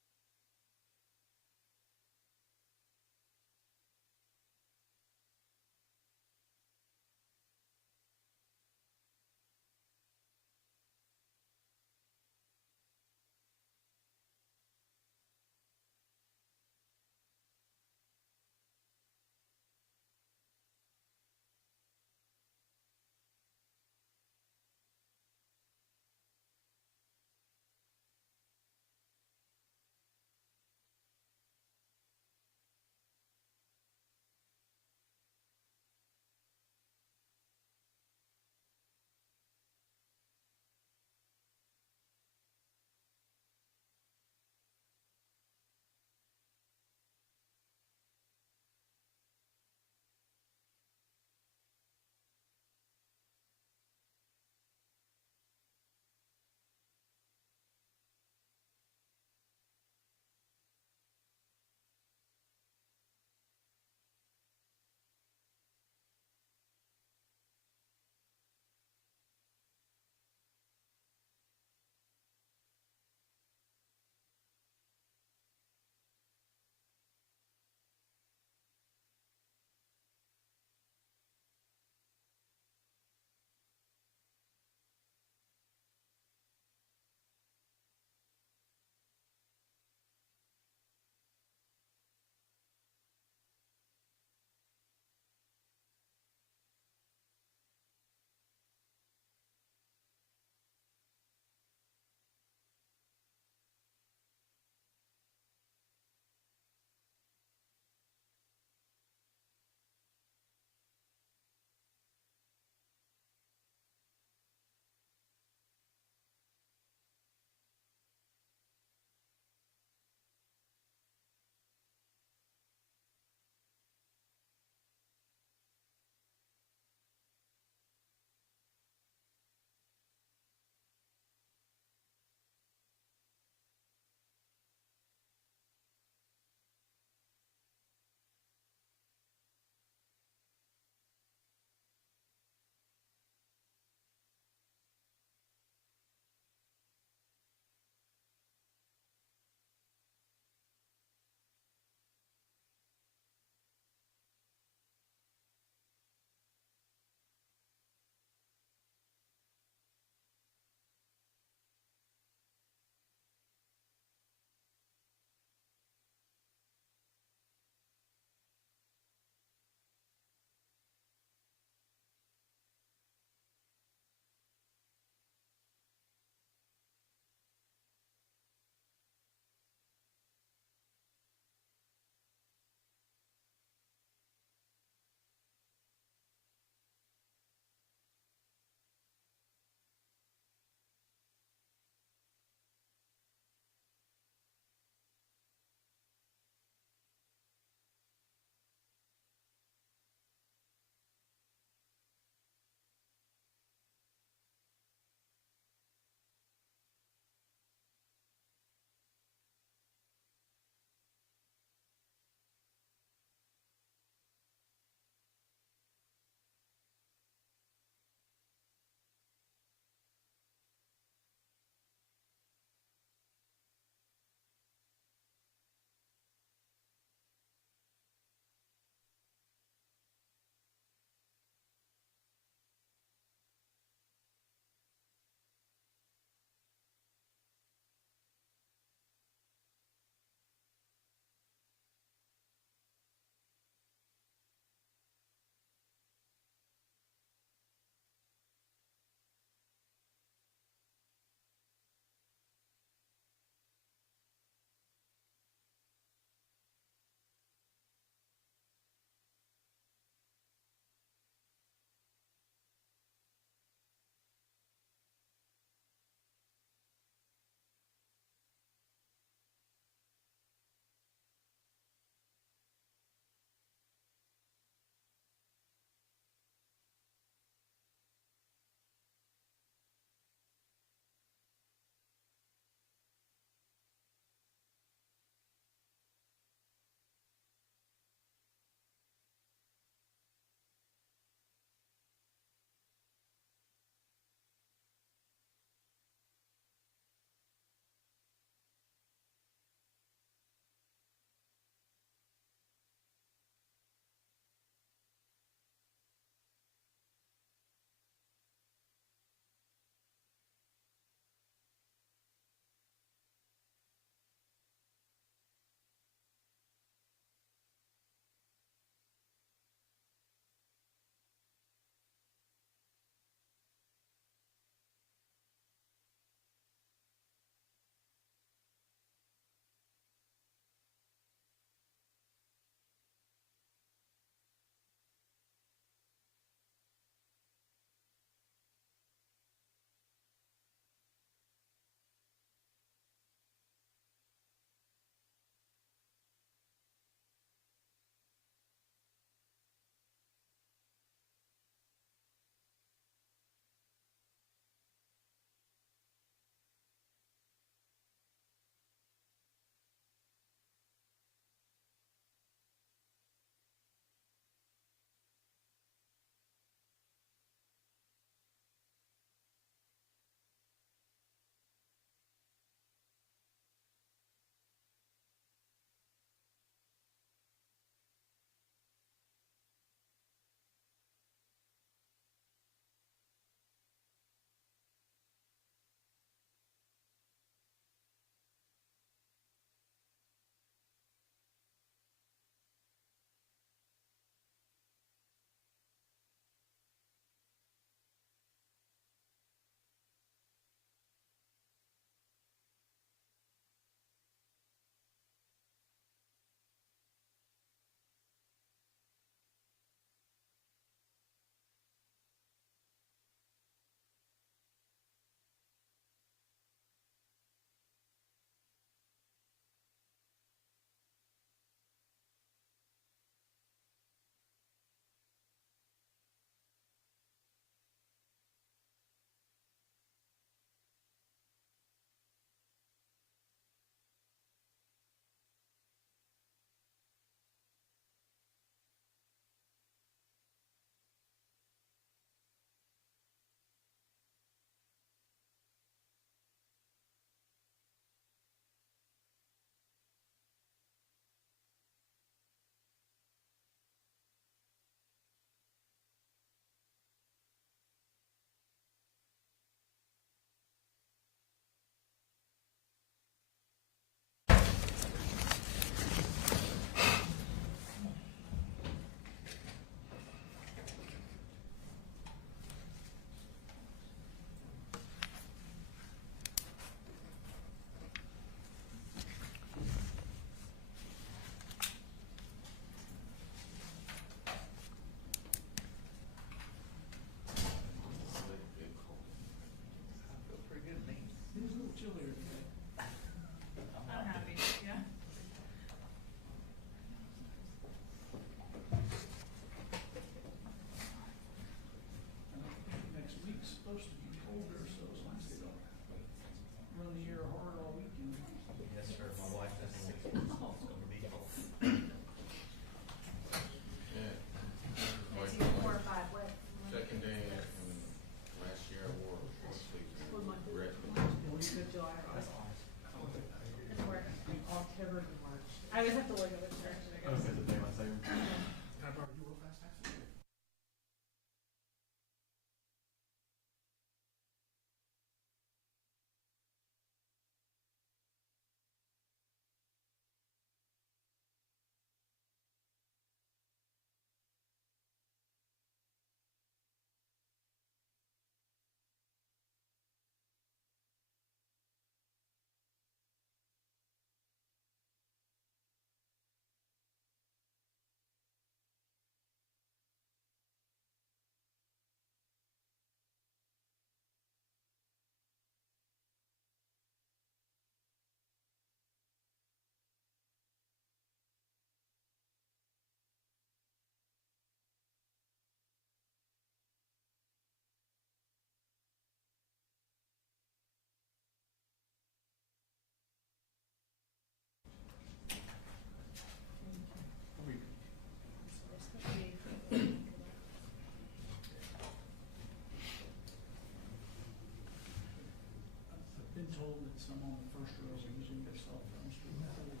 told that some on the first rows are using their cell phones to record.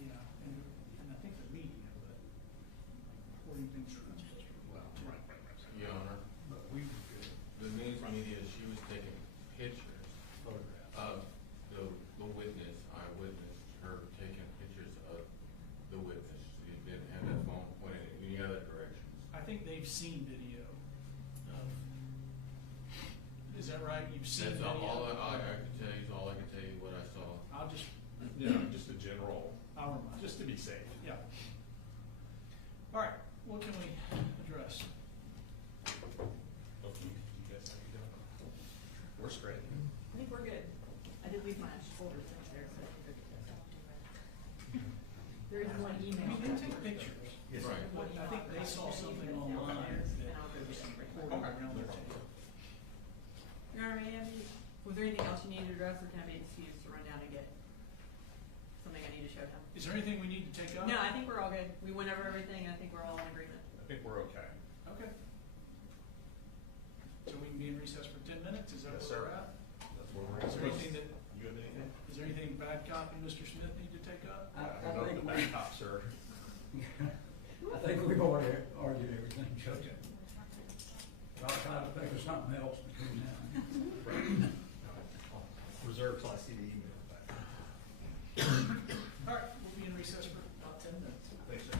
Yeah, and I think the media, but recording things are not supposed to be. Well, Right. Your Honor, But we were good. the news media, she was taking pictures Photographs. of the witness, eyewitness, her taking pictures of the witness. She didn't have that phone pointed in any other direction. I think they've seen video of, is that right? You've seen That's video? all I can tell you, is all I can tell you what I saw. I'll just, Just a general, I'll remind. just to be safe. Yeah. All right, what can we address? Okay, you guys have you done? We're straight. I think we're good. I did leave my folders in there, so I think they're good. There is one email. We did take pictures. Right. But I think they saw something online that there was some recording around the table. You know what I mean? Was there anything else you needed to address, or can I be excused to run down and get something I need to show him? Is there anything we need to take up? No, I think we're all good. We went over everything, and I think we're all in agreement. I think we're okay. Okay. So we can be in recess for 10 minutes, is that Yes, where sir. we're at? That's where we're Is there anything that, You have anything? is there anything Badcock and Mr. Smith need to take up? I don't know think the back top, sir. I think we've already argued everything, Judge. Okay. But I'll try to think of something else between now and then. Reserve till I see the email back. All right, we'll be in recess for about 10 minutes. Thanks, sir.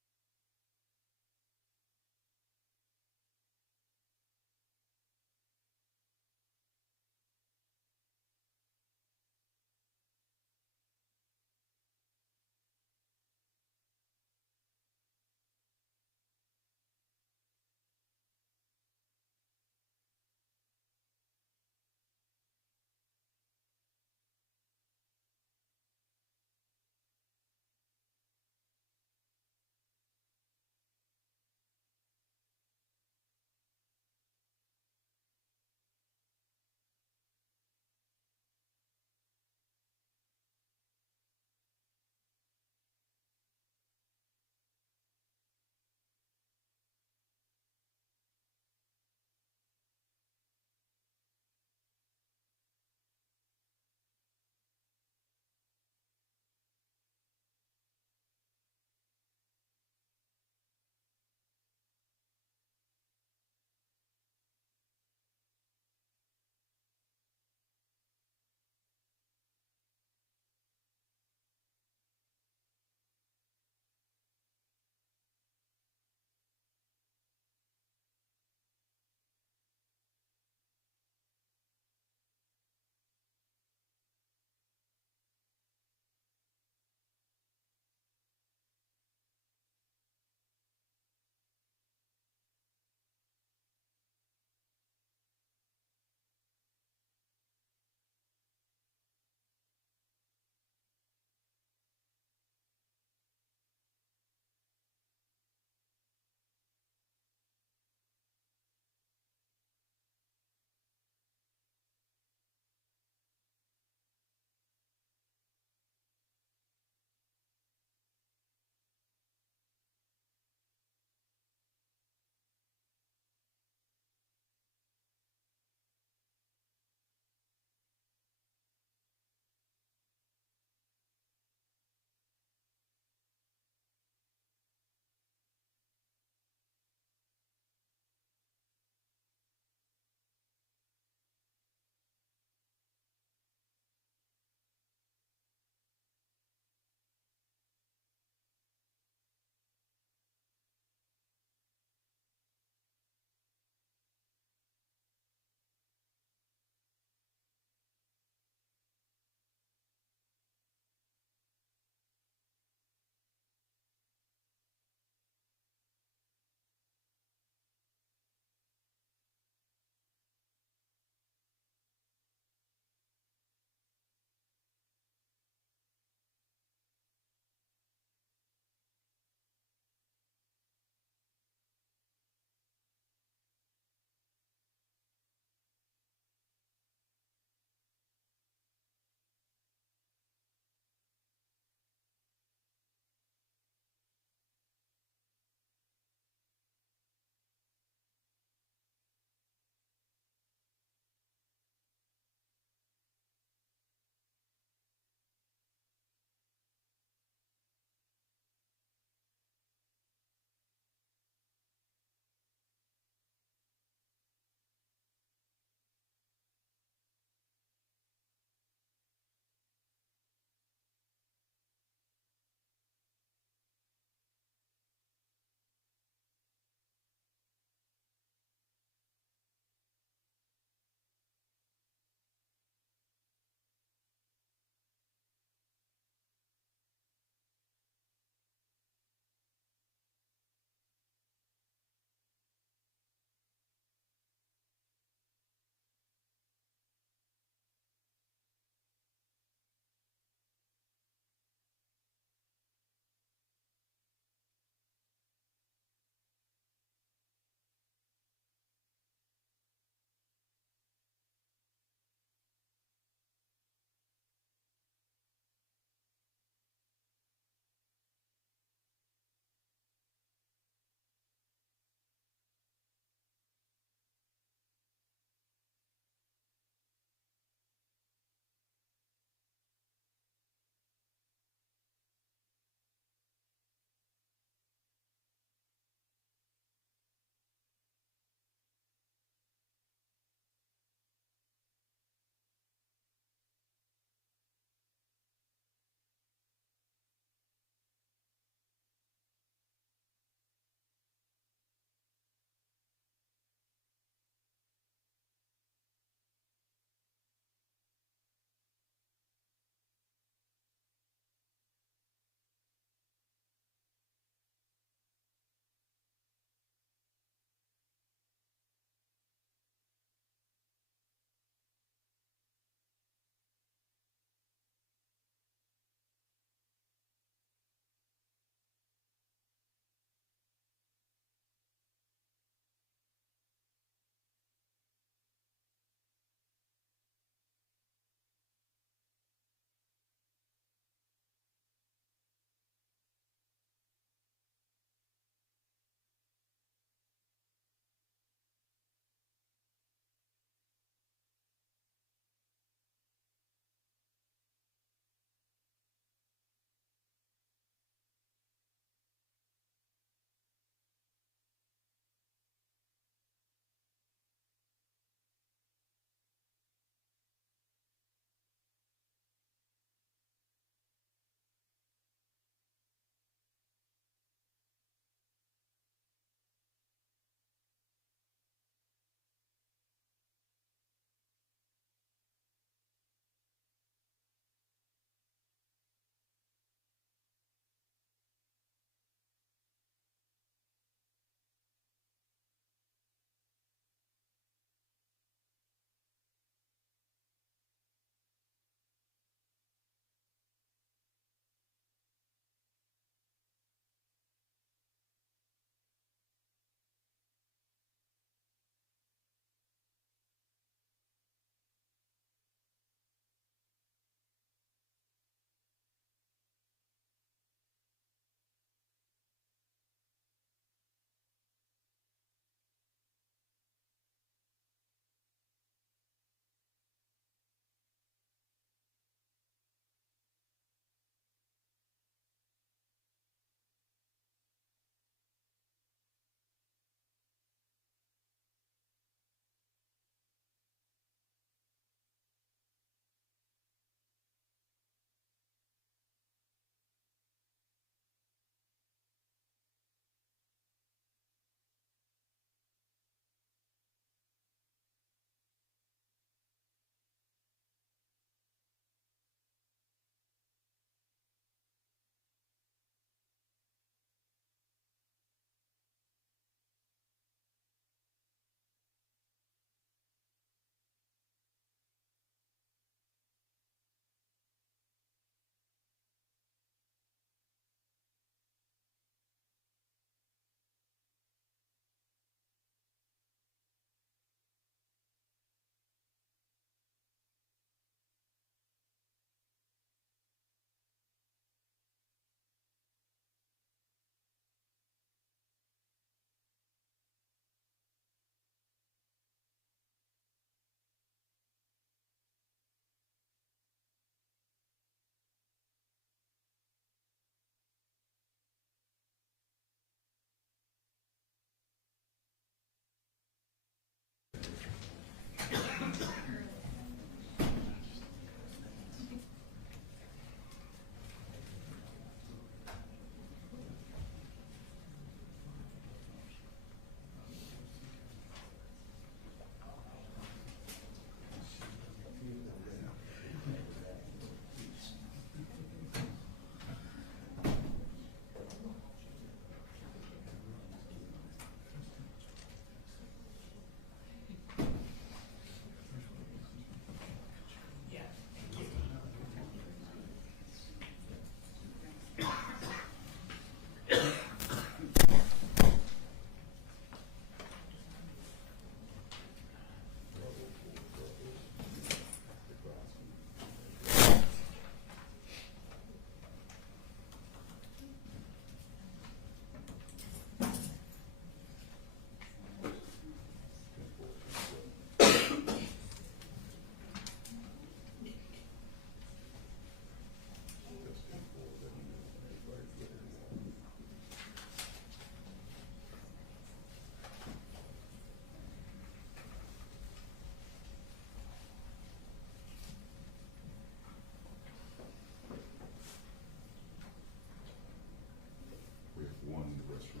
We have one in the restroom.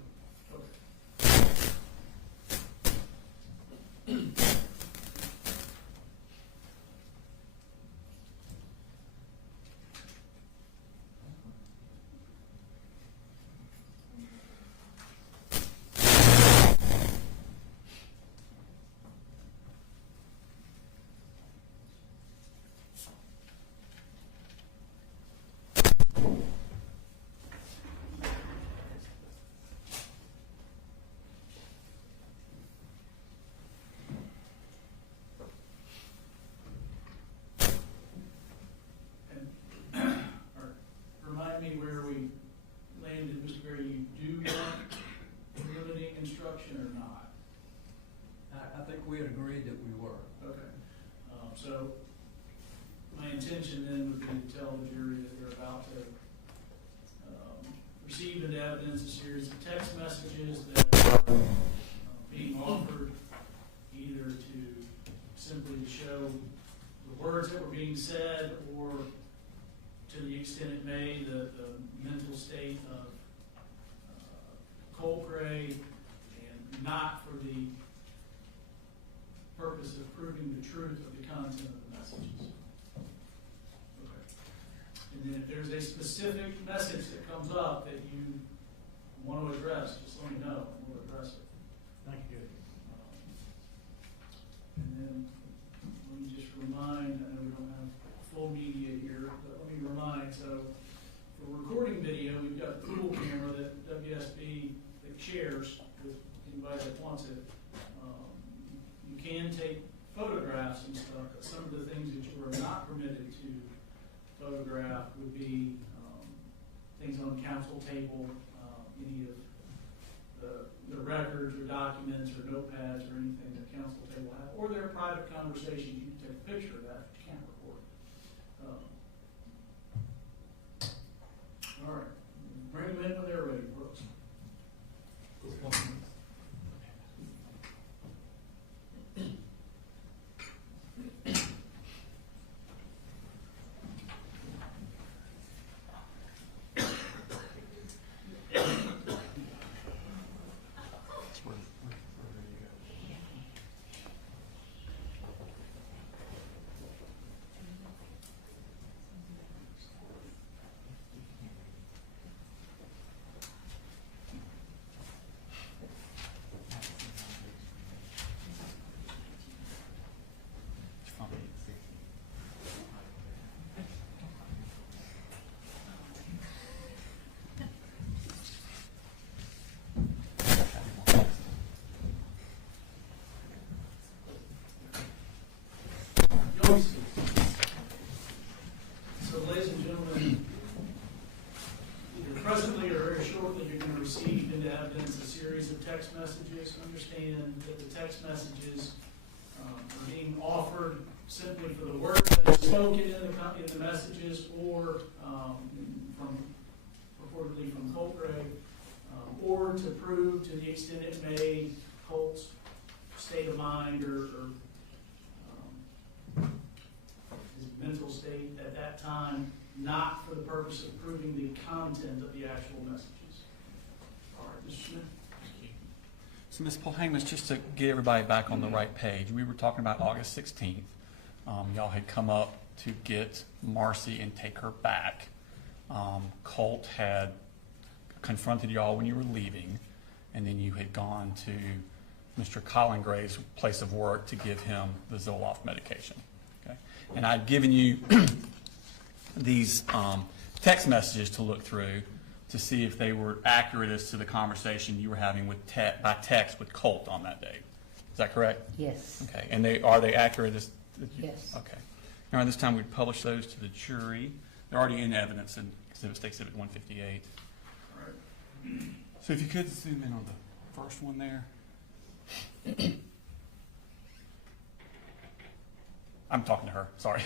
Remind me where we landed, Mr. Gray, you do want limiting instruction or not? I think we had agreed that we were. Okay. So my intention then would be to tell the jury that they're about to receive into evidence a series of text messages that are being offered either to simply show the words that were being said, or to the extent it may, the mental state of Colt Gray, and not for the purpose of proving the truth of the content of the messages. Okay. And then if there's a specific message that comes up that you want to address, just let me know, and we'll address it. Thank you. And then, let me just remind, I know we don't have full media here, but let me remind, so for recording video, we've got the pool camera that WSB that shares with anybody that wants it. You can take photographs and stuff, but some of the things that you are not permitted to photograph would be things on the council table, any of the records or documents or notepads or anything that council table have, or their private conversations. You can take a picture of that, but you can't record it. All right, bring them in when they're ready, Brooks. So, ladies and gentlemen, either presently or very shortly, you're going to receive into evidence a series of text messages. Understand that the text messages are being offered simply for the words that are spoken in the messages, or purportedly from Colt Gray, or to prove, to the extent it may, Colt's state of mind or that time, not for the purpose of proving the content of the actual messages. All right, Mr. Smith? So Ms. Polhamus, just to get everybody back on the right page, we were talking about August 16th. Y'all had come up to get Marcy and take her back. Colt had confronted y'all when you were leaving, and then you had gone to Mr. Colin Gray's place of work to give him the Zoloft medication. Okay? And I'd given you these text messages to look through to see if they were accurate as to the conversation you were having with by text with Colt on that day. Is that correct? Yes. Okay. And are they accurate as? Yes. Okay. Now, this time we'd publish those to the jury. They're already in evidence in Exhibit 158. All right. So if you could zoom in on the first one there. I'm talking to her, sorry.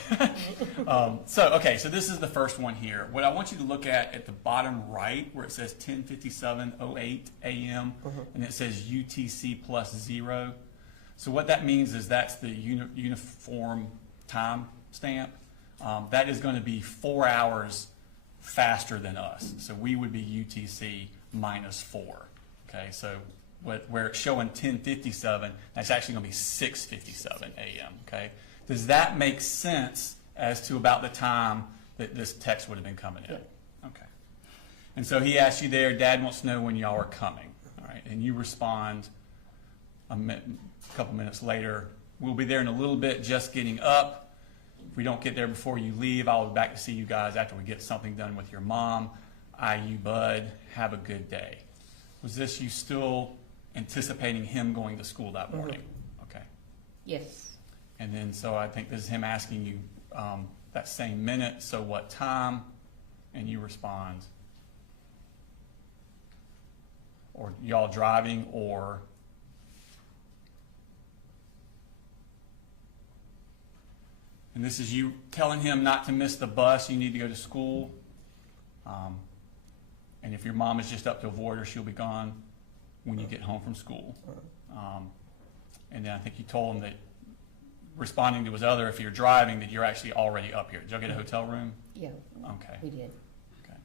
So this is the first one here. What I want you to look at the bottom right, where it says 10:57:08 a.m., and it says UTC plus 0. So what that means is that's the uniform time stamp. That is going to be 4 hours faster than us. So we would be UTC minus 4. Okay, so where it's showing 10:57, that's actually going to be 6:57 a.m. Okay. Does that make sense as to about the time that this text would have been coming in? Yeah. Okay. And so he asked you there, Dad wants to know when y'all are coming. All right. And you respond a couple minutes later, we'll be there in a little bit, just getting up. If we don't get there before you leave, I'll be back to see you guys after we get something done with your mom. You, bud. Have a good day. Was this you still anticipating him going to school that morning? Okay. Yes. And then, so I think this is him asking you that same minute, so what time? And you respond. Or y'all driving, or and this is you telling him not to miss the bus, you need to go to school. And if your mom is just up to avoid her, she'll be gone when you get home from school. And then I think you told him that responding to his other, if you're driving, that you're actually already up here. Did y'all get a hotel room? Yeah. Okay. We did. Okay.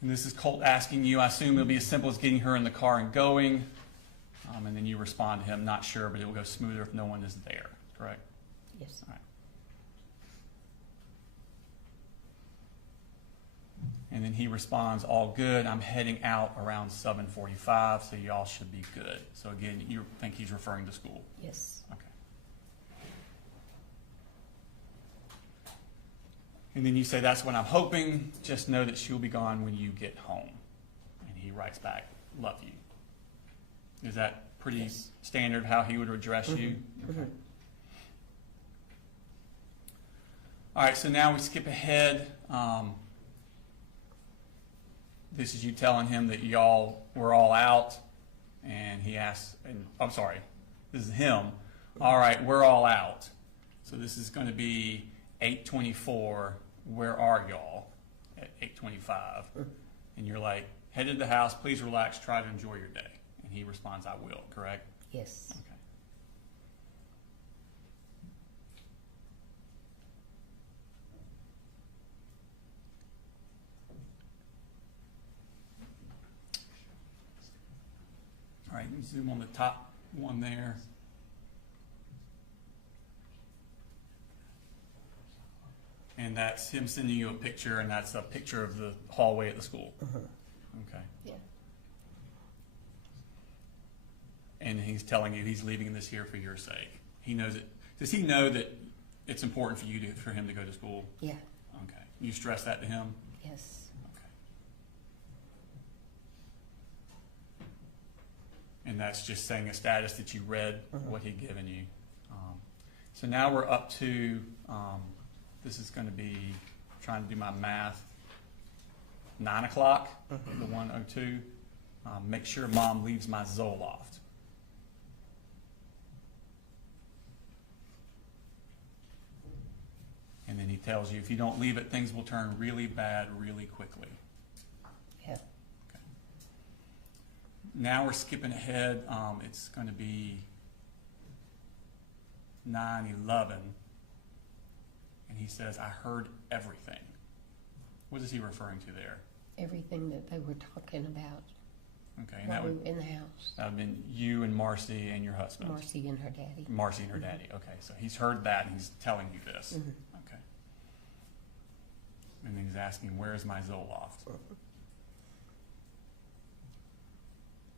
And this is Colt asking you, I assume it'll be as simple as getting her in the car and going. And then you respond to him, not sure, but it will go smoother if no one is there. Correct? Yes. All right. And then he responds, all good. I'm heading out around 7:45, so y'all should be good. So again, you think he's referring to school? Yes. Okay. And then you say, that's what I'm hoping. Just know that she'll be gone when you get home. And he writes back, love you. Is that pretty Yes. standard how he would address you? Okay. All right, so now we skip ahead. This is you telling him that y'all were all out, and he asks, and I'm sorry, this is him. All right, we're all out. So this is going to be 8:24. Where are y'all? At 8:25. And you're like, headed to the house, please relax, try to enjoy your day. And he responds, I will, correct? Yes. Okay. All right, you can zoom on the top one there. And that's him sending you a picture, and that's a picture of the hallway at the school. Okay. Yeah. And he's telling you he's leaving this here for your sake. He knows it. Does he know that it's important for him to go to school? Yeah. Okay. You stress that to him? Yes. Okay. And that's just saying a status that you read what he'd given you. So now we're up to, this is going to be, trying to do my math, 9 o'clock, the 1:02. Make sure mom leaves my Zoloft. And then he tells you, if you don't leave it, things will turn really bad really quickly. Yeah. Okay. Now we're skipping ahead. It's going to be 9:11. And he says, I heard everything. What is he referring to there? Everything that they were talking about Okay, and while that we would, were in the house. that would have been you and Marcy and your husband. Marcy and her daddy. Marcy and her daddy. Okay, so he's heard that and he's telling you this. Mhm. Okay. And then he's asking, where is my Zoloft?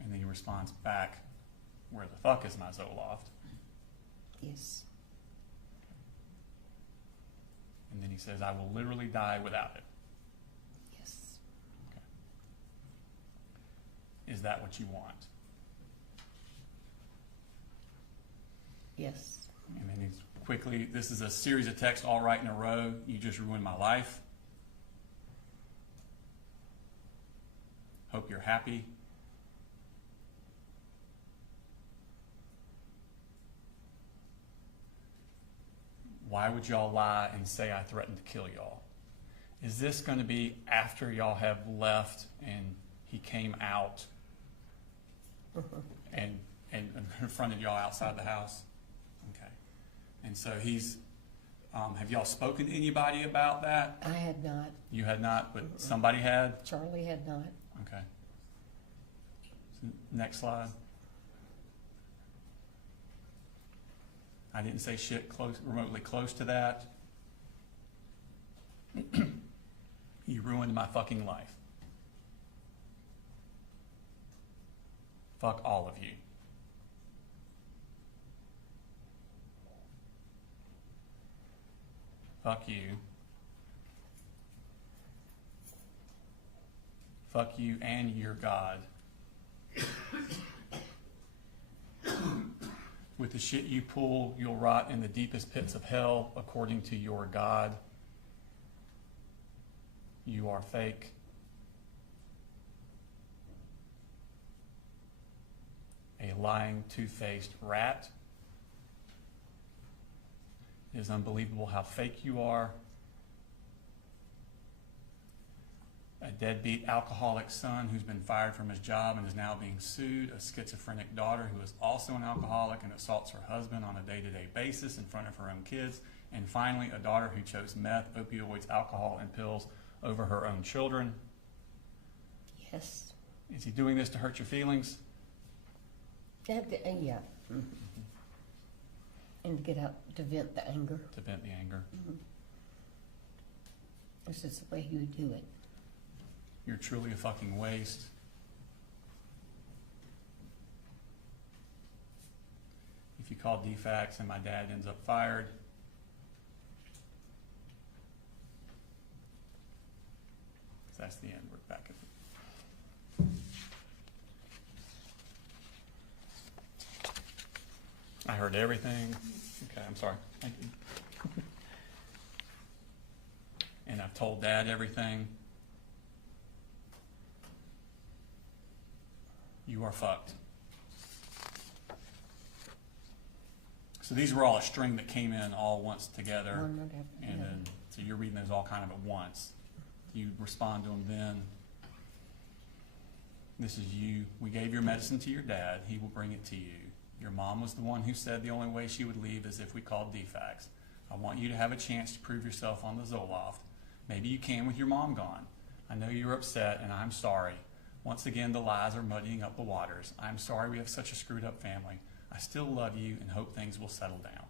And then he responds back, where the fuck is my Zoloft? Yes. And then he says, I will literally die without it. Yes. Is that what you want? Yes. And then he's quickly, this is a series of texts all right in a row. You just ruined my life. Hope you're happy. Why would y'all lie and say I threatened to kill y'all? Is this going to be after y'all have left and he came out and confronted y'all outside the house? Okay. And so he's, have y'all spoken to anybody about that? I had not. You had not, but somebody had? Charlie had not. Okay. So next slide. I didn't say shit close, remotely close to that. You ruined my fucking life. Fuck all of you. Fuck you. Fuck you and your God. With the shit you pull, you'll rot in the deepest pits of hell, according to your God. You are fake. A lying, two-faced rat. It is unbelievable how fake you are. A deadbeat alcoholic son who's been fired from his job and is now being sued, a schizophrenic daughter who is also an alcoholic and assaults her husband on a day-to-day basis in front of her own kids, and finally a daughter who chose meth, opioids, alcohol, and pills over her own children. Yes. Is he doing this to hurt your feelings? Yeah. Mm-hmm. And to get out, to vent the anger. To vent the anger. Mm-hmm. This is the way he would do it. You're truly a fucking waste. If you call DFACS and my dad ends up fired, that's the end. We're back at I heard everything. Okay, I'm sorry. Thank you. And I've told Dad everything. You are fucked. So these were all a string that came in all once together. One right after the And other. then, so you're reading those all kind of at once. You respond to them then. This is you. We gave your medicine to your dad. He will bring it to you. Your mom was the one who said the only way she would leave is if we called DFACS. I want you to have a chance to prove yourself on the Zoloft. Maybe you can with your mom gone. I know you're upset, and I'm sorry. Once again, the lies are muddying up the waters. I'm sorry we have such a screwed up family. I still love you and hope things will settle down.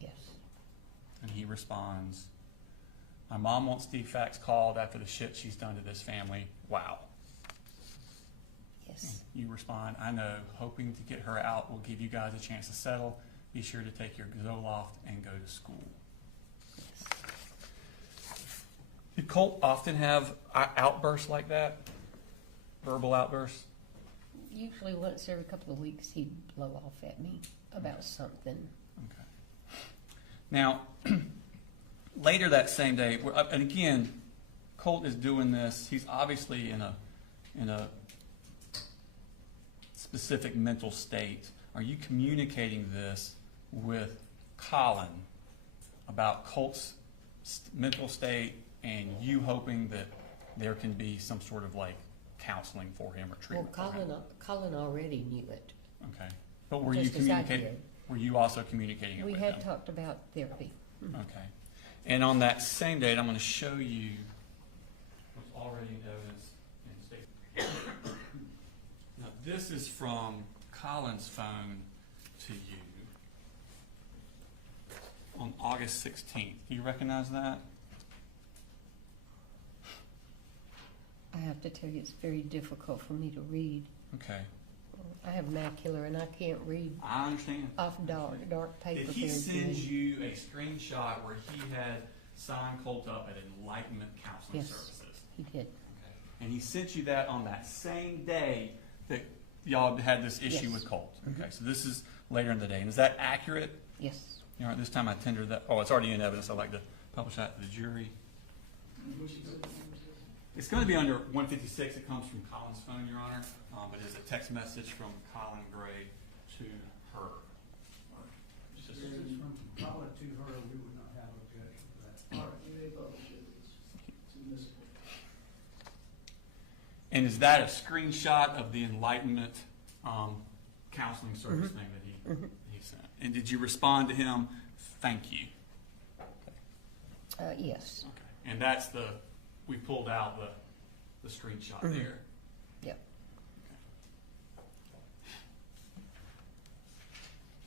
Yes. And he responds, my mom wants DFACS called after the shit she's done to this family. Wow. Yes. You respond, I know, hoping to get her out will give you guys a chance to settle. Be sure to take your Zoloft and go to school. Did Colt often have outbursts like that? Verbal outbursts? Usually once every couple of weeks he'd blow off at me about something. Okay. Now, later that same day, and again, Colt is doing this. He's obviously in a specific mental state. Are you communicating this with Colin about Colt's mental state and you hoping that there can be some sort of like counseling for him or treatment for him? Colin already knew it. Okay. But were you Just as I communicating? did. Were you also communicating it We with had him? talked about therapy. Okay. And on that same date, I'm going to show you what's already in evidence in state. Now, this is from Colin's phone to you on August 16th. Do you recognize that? I have to tell you, it's very difficult for me to read. Okay. I have macular and I can't read I understand. off dark paper. Did he very send good. you a screenshot where he had signed Colt up at Enlightenment Counseling Yes. Services? He did. Okay. And he sent you that on that same day that y'all had this issue Yes. with Colt. Mhm. Okay, so this is later in the day. And is that accurate? Yes. All right, this time I tendered that. Oh, it's already in evidence. I'd like to publish that to the jury. It's going to be under 156. It comes from Colin's phone, Your Honor, but it's a text message from Colin Gray to her. It's just- If it's from Colin to her, we would not have objection to that. All right, you may publish it. It's admissible. And is that a screenshot of the Enlightenment counseling service thing that he sent? And did you respond to him, thank you? Yes. Okay. And that's we pulled out the screenshot there. Yep.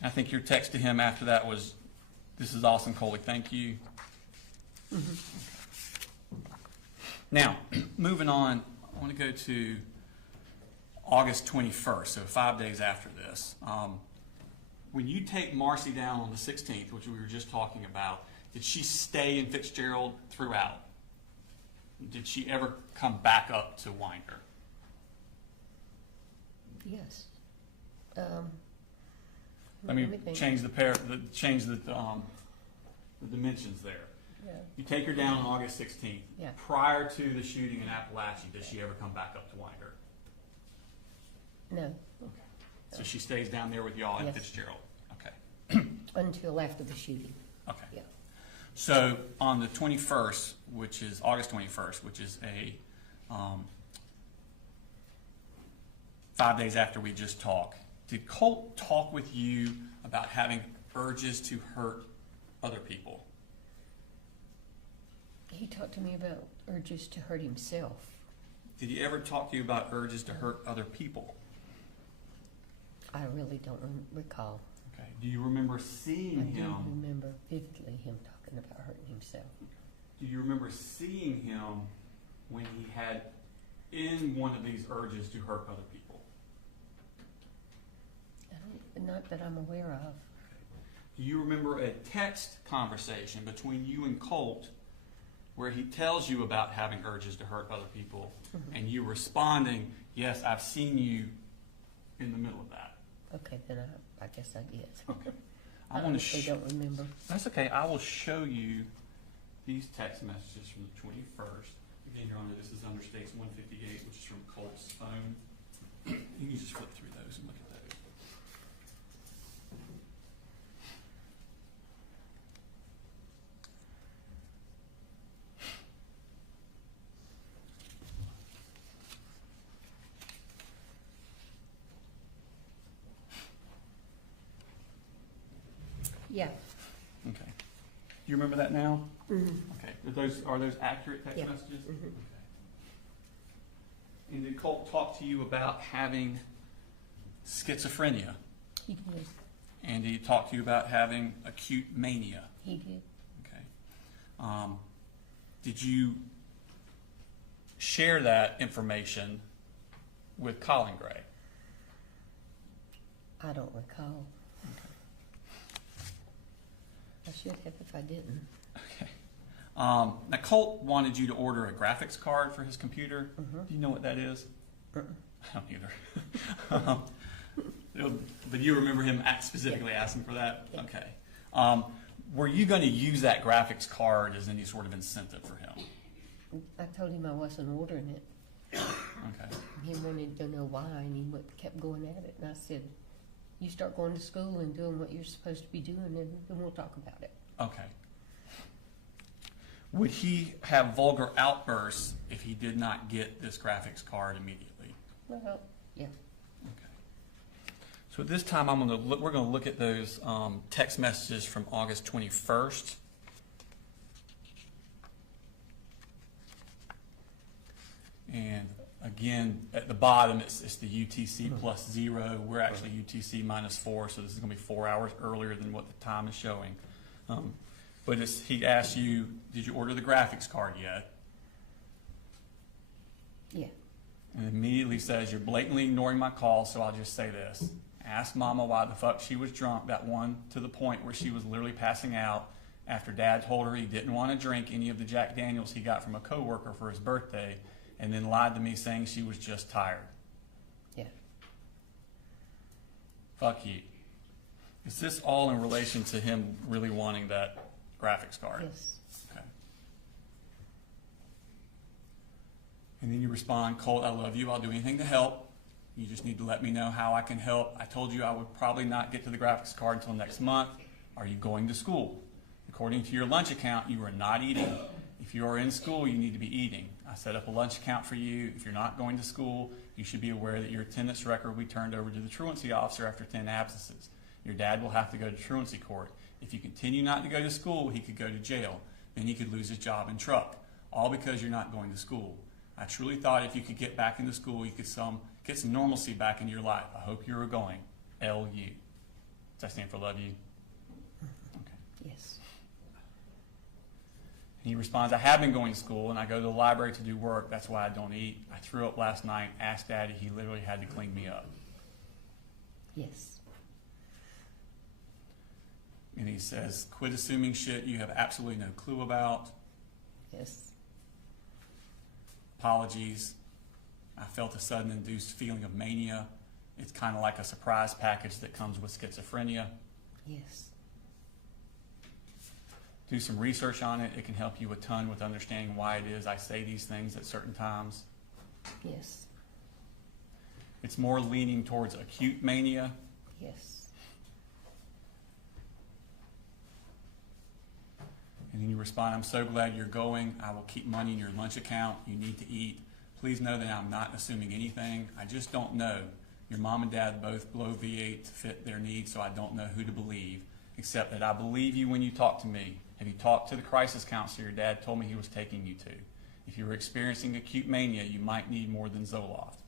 I think your text to him after that was, "This is awesome, Coley, thank you." Now, moving on, I want to go to August 21st, so 5 days after this. When you take Marcy down on the 16th, which we were just talking about, did she stay in Fitzgerald throughout? Did she ever come back up to Winder? Yes. Let me think. change the dimensions there. Yeah. You take her down on August 16th. Yeah. Prior to the shooting in Apalachee, does she ever come back up to Winder? No. So she stays down there with y'all in Yes. Fitzgerald? Okay. Until after the shooting. Okay. Yeah. So on the 21st, which is August 21st, which is a 5 days after we just talked, did Colt talk with you about having urges to hurt other people? He talked to me about urges to hurt himself. Did he ever talk to you about urges to hurt other people? I really don't recall. Okay. Do you remember I seeing do him? remember vividly him talking about hurting himself. Do you remember seeing him when he had in one of these urges to hurt other people? Not that I'm aware of. Do you remember a text conversation between you and Colt where he tells you about having urges to hurt other people and you responding, yes, I've seen you in the middle of that? Okay, then I guess I did. Okay. I honestly don't remember. That's okay. I will show you these text messages from the 21st. Again, Your Honor, this is under States 158, which is from Colt's phone. You can just flip through those and look at those. Yeah. Okay. Do you remember that now? Mm-hmm. Okay. Are those accurate text Yeah. messages? Mhm. Okay. And did Colt talk to you about having schizophrenia? He did. And did he talk to you about having acute mania? He did. Okay. Did you share that information with Colin Gray? I don't recall. I should have if I didn't. Okay. Now, Colt wanted you to order a graphics card for his computer. Mhm. Do you know what that is? Uh-uh. I don't either. But you remember him specifically asking for that? Yeah. Okay. Were you going to use that graphics card as any sort of incentive for him? I told him I wasn't ordering it. Okay. He wanted to know why, and he kept going at it. And I said, you start going to school and doing what you're supposed to be doing, and then we'll talk about it. Okay. Would he have vulgar outbursts if he did not get this graphics card immediately? Well, yeah. Okay. So at this time, we're going to look at those text messages from August 21st. Again, at the bottom, it's the UTC plus 0. We're actually UTC minus 4, so this is going to be 4 hours earlier than what the time is showing. But he asked you, did you order the graphics card yet? Yeah. And immediately says, you're blatantly ignoring my call, so I'll just say this. Ask Mama why the fuck she was drunk, that one to the point where she was literally passing out after Dad told her he didn't want to drink any of the Jack Daniels he got from a coworker for his birthday, and then lied to me saying she was just tired. Yeah. Fuck you. Is this all in relation to him really wanting that graphics card? Yes. Okay. And then you respond, Colt, I love you. I'll do anything to help. You just need to let me know how I can help. I told you I would probably not get to the graphics card until next month. Are you going to school? According to your lunch account, you are not eating. If you are in school, you need to be eating. I set up a lunch account for you. If you're not going to school, you should be aware that your attendance record will be turned over to the truancy officer after 10 absences. Your dad will have to go to truancy court. If you continue not to go to school, he could go to jail. Then he could lose his job and truck, all because you're not going to school. I truly thought if you could get back into school, you could get some normalcy back into your life. I hope you are going. LU. Does that stand for love you? Okay. Yes. And he responds, I have been going to school, and I go to the library to do work. That's why I don't eat. I threw up last night, asked Daddy. He literally had to clean me up. Yes. And he says, quit assuming shit you have absolutely no clue about. Yes. Apologies. I felt a sudden induced feeling of mania. It's kind of like a surprise package that comes with schizophrenia. Yes. Do some research on it. It can help you a ton with understanding why it is I say these things at certain times. Yes. It's more leaning towards acute mania. Yes. And then you respond, I'm so glad you're going. I will keep money in your lunch account. You need to eat. Please know that I'm not assuming anything. I just don't know. Your mom and dad both blow V8 to fit their needs, so I don't know who to believe, except that I believe you when you talk to me. Have you talked to the crisis counselor your dad told me he was taking you to? If you were experiencing acute mania, you might need more than Zoloft.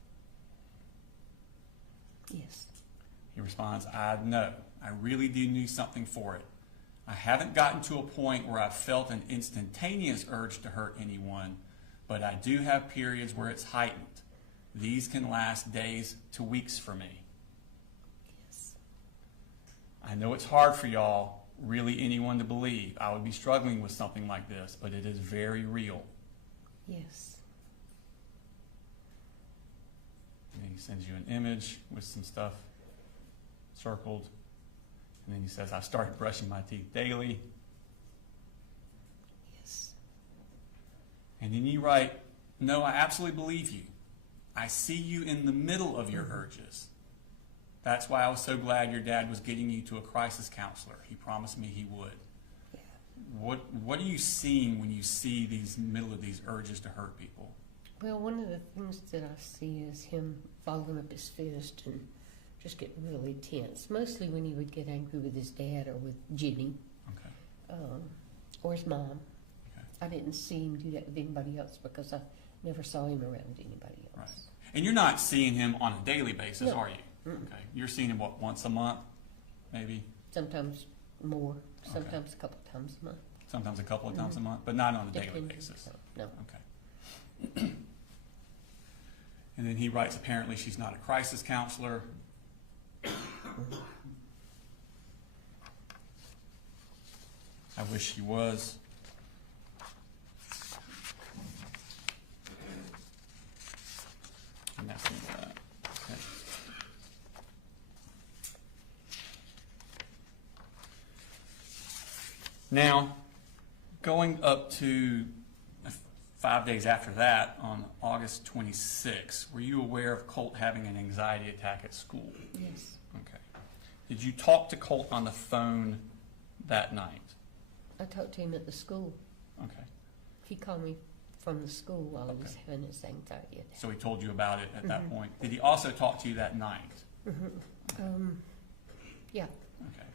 Yes. He responds, I know. I really do need something for it. I haven't gotten to a point where I've felt an instantaneous urge to hurt anyone, but I do have periods where it's heightened. These can last days to weeks for me. Yes. I know it's hard for y'all, really anyone to believe. I would be struggling with something like this, but it is very real. Yes. And then he sends you an image with some stuff circled. And then he says, I started brushing my teeth daily. Yes. And then you write, no, I absolutely believe you. I see you in the middle of your urges. That's why I was so glad your dad was getting you to a crisis counselor. He promised me he would. Yeah. What are you seeing when you see these middle of these urges to hurt people? Well, one of the things that I see is him balling up his fist and just getting really tense. Mostly when he would get angry with his dad or with Jimmy, Okay. or his mom. Okay. I didn't see him do that with anybody else because I never saw him around anybody else. Right. And you're not seeing him on a daily basis, No. are you? Mm-mm. Okay. You're seeing him, what, once a month, maybe? Sometimes more, Okay. sometimes a couple of times a month. Sometimes a couple of times a month, but not on a daily Depending. basis. No. Okay. And then he writes, apparently she's not a crisis counselor. I wish she was. And that's that. Okay. Now, going up to 5 days after that, on August 26th, were you aware of Colt having an anxiety attack at school? Yes. Okay. Did you talk to Colt on the phone that night? I talked to him at the school. Okay. He called me from the school while he was Okay. having his anxiety attack. So he told you about it at that point. Did he also talk to you that night? Yeah. Okay.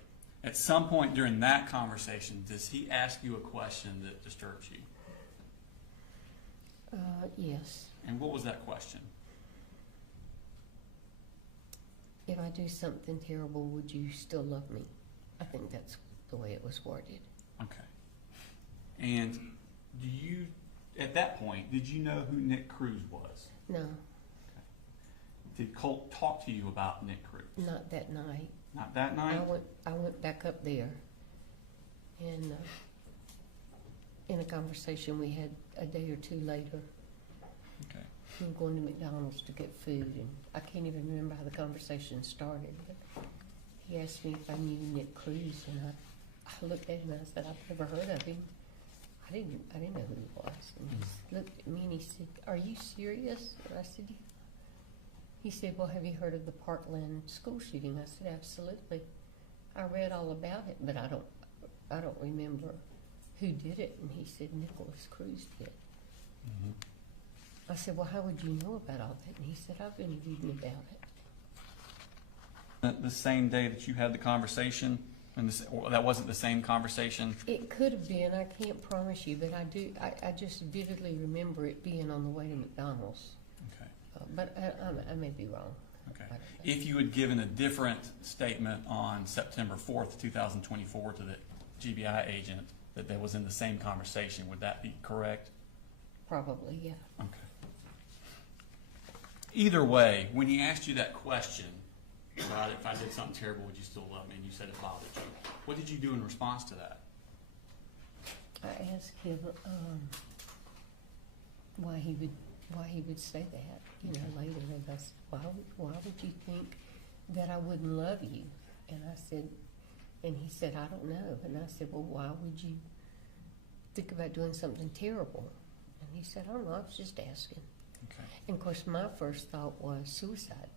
At some point during that conversation, does he ask you a question that disturbs you? Yes. And what was that question? if I do something terrible, would you still love me? I think that's the way it was worded. Okay. And do you, at that point, did you know who Nick Cruz was? No, Did Colt talk to you about Nick Cruz? not that night. Not that night? I went back up there, and in a conversation we had a day or two later, Okay. we were going to McDonald's to get food, and I can't even remember how the conversation started, but he asked me if I knew Nick Cruz, and I looked at him and I said, I've never heard of him. I didn't know who he was. And he looked at me and he said, are you serious? And I said, yeah. He said, well, have you heard of the Parkland school shooting? I said, absolutely. I read all about it, but I don't remember who did it. And he said, Nicholas Cruz did. Mm-hmm. I said, well, how would you know about all that? And he said, I've been reading about it. The same day that you had the conversation, and that wasn't the same conversation? It could have been. I can't promise you, but I do. I just vividly remember it being on the way to McDonald's. Okay. But I may be wrong. Okay. I don't know. If you had given a different statement on September 4th, 2024 to the GBI agent that was in the same conversation, would that be correct? Probably, yeah. Okay. Either way, when he asked you that question about if I did something terrible, would you still love me? And you said it bothered you. What did you do in response to that? I asked him why he would say that. You know, later, and I said, why would you think that I wouldn't love you? And I said, and he said, I don't know. And I said, well, why would you think about doing something terrible? And he said, I don't know. I was just asking. Okay. And of course, my first thought was suicide.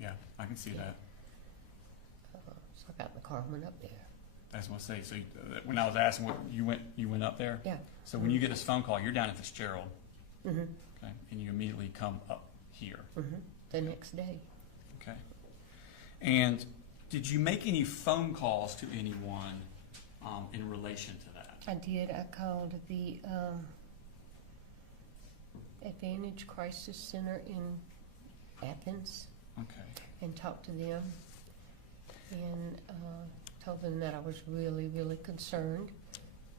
Yeah, I can see that. So I got in the car and went up there. That's what I say. So when I was asking, what you went up there. Yeah. So when you get this phone call, you're down at Fitzgerald, Mm-hmm. okay, and you immediately come up here. Mm-hmm. The next day. Okay. And did you make any phone calls to anyone in relation to that? I did. I called the Advantage Crisis Center in Athens Okay. and talked to them and told them that I was really, really concerned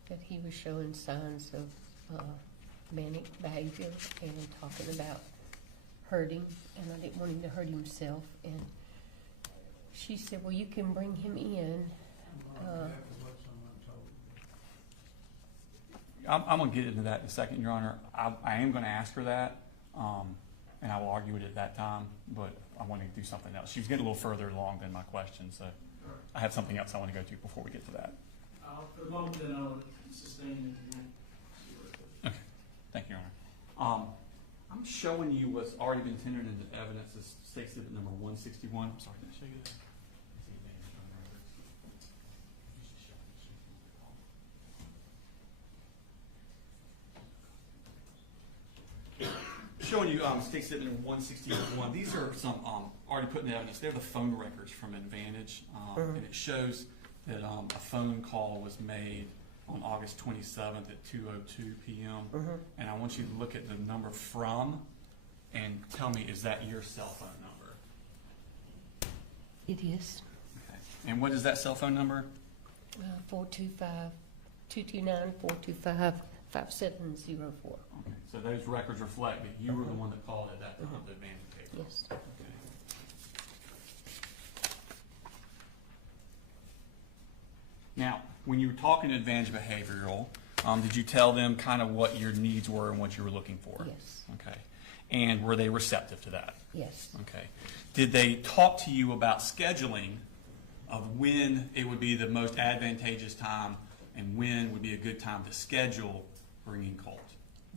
that he was showing signs of manic behavior and talking about hurting, and I didn't want him to hurt himself. And she said, well, you can bring him in. I'm going to get into that in a second, Your Honor. I am going to ask her that, and I will argue it at that time, but I want to do something else. She was getting a little further along than my question, so I have something else I want to go to before we get to that. For the moment, then I'll sustain it. Okay. Thank you, Your Honor. I'm showing you what's already been tendered into evidence as State Exhibit number 161. I'm sorry, did I show you that? Showing you State Exhibit number 161. These are some already put in evidence. They're the phone records from Advantage, and it shows that a phone call was made on August 27th at 2:02 p.m. And I want you to look at the number from and tell me, is that your cell phone number? It is. Okay. And what is that cell phone number? 225-425-5704. Okay. So those records reflect that you were the one that called at that time to Advantage case. Yes. Okay. Now, when you were talking to Advantage Behavioral, did you tell them kind of what your needs were and what you were looking for? Yes. Okay. And were they receptive to that? Yes. Okay. Did they talk to you about scheduling of when it would be the most advantageous time and when would be a good time to schedule bringing Colt?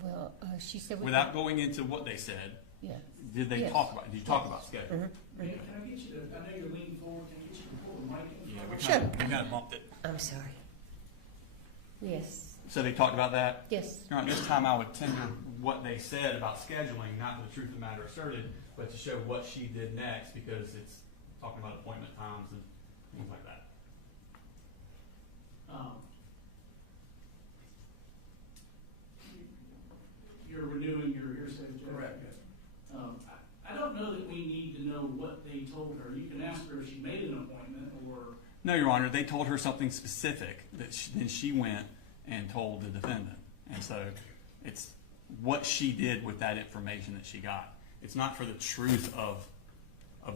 Well, she said Without going into what they said, yeah. did they Yes. talk about? Did you talk about scheduling? Can I get you to, I know you're leaning forward, can I get you to pull the mic in? Yeah, we Sure. kind of bumped it. I'm sorry. Yes. So they talked about that. Yes. All right, this time I would tender what they said about scheduling, not the truth of the matter asserted, but to show what she did next, because it's talking about appointment times and things like that. You're renewing your hearsay, Jeff? Correct. I don't know that we need to know what they told her. You can No, Your Honor, they told her something specific that then she went and told the defendant. And so it's what she did with that information that she got. It's not for the truth of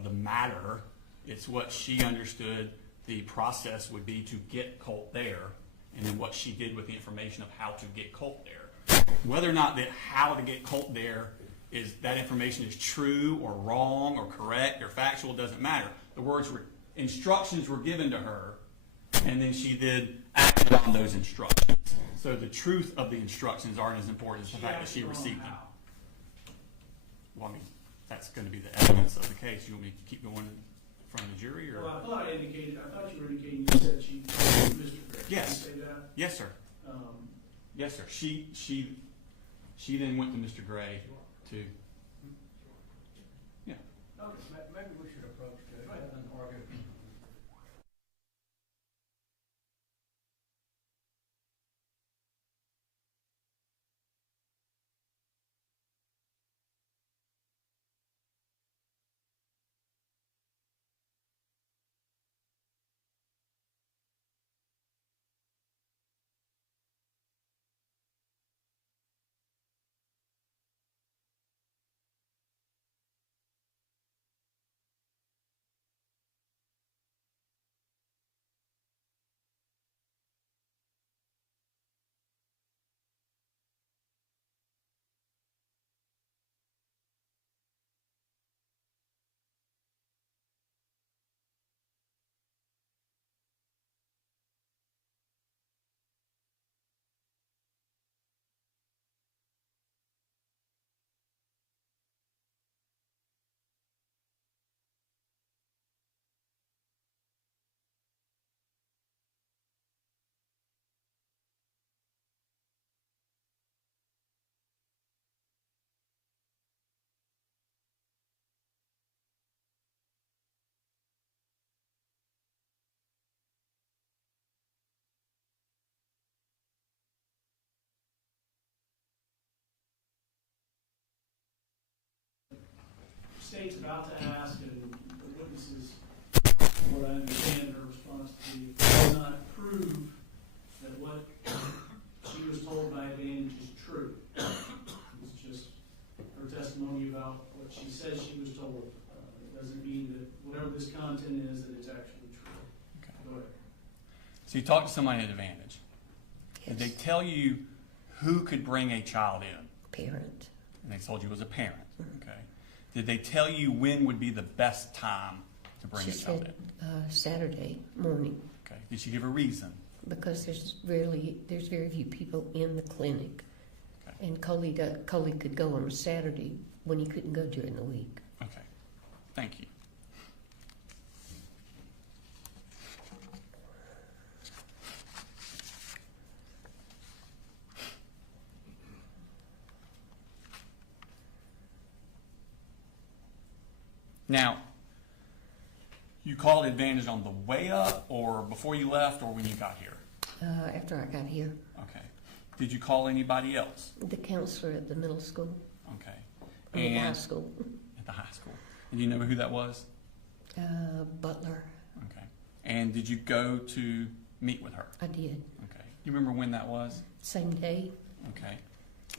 the matter. It's what she understood the process would be to get Colt there, and then what she did with the information of how to get Colt there. Whether or not that how to get Colt there is that information is true or wrong or correct or factual doesn't matter. The instructions were given to her, and then she did act on those instructions. So the truth of the instructions aren't as important as the fact that she received them. Well, I mean, that's going to be the evidence of the case. You want me to keep going in front of the jury, or? Well, I thought you were indicating you said she told Mr. Gray. Yes. Did you say that? Yes, sir. Yes, sir. She then went to Mr. Gray to. Yeah. Okay, maybe we should approach Judge Evans and argue. State's about to ask, and the witnesses, from what I understand, her response to be, does not prove that what she was told by Advantage is true. It's just her testimony about what she says she was told. It doesn't mean that whatever this content is, that it's actually true. Okay. Go ahead. So you talked to somebody at Advantage. Yes. Did they tell you who could bring a child in? Parent. And they told you it was a parent. Okay. Did they tell you when would be the best time to bring She a child said in? Saturday morning, Okay. Did she give a reason? because there's very few people in the clinic. Okay. And Colin could go on a Saturday when he couldn't go during the week. Okay. Thank you. Now, you called Advantage on the way up, or before you left, or when you got here? After I got here, Okay. Did you call anybody else? the counselor at the middle school, Okay. I mean, high And school, at the high school. And you know who that was? Butler, Okay. And did you go to meet with her? I did. Okay. You remember when that was? Same day. Okay.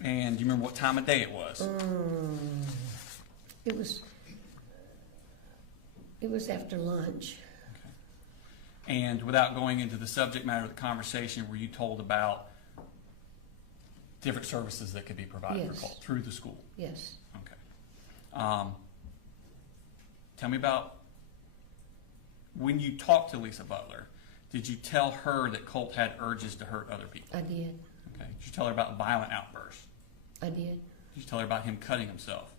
And do you remember what time of day it was? It was after lunch. Okay. And without going into the subject matter of the conversation, were you told about different services that could be provided Yes. for Colt through the school? Yes. Okay. Tell me about when you talked to Lisa Butler, did you tell her that Colt had urges to hurt other people? I did. Okay. Did you tell her about violent outbursts? I did. Did you tell her about him cutting himself?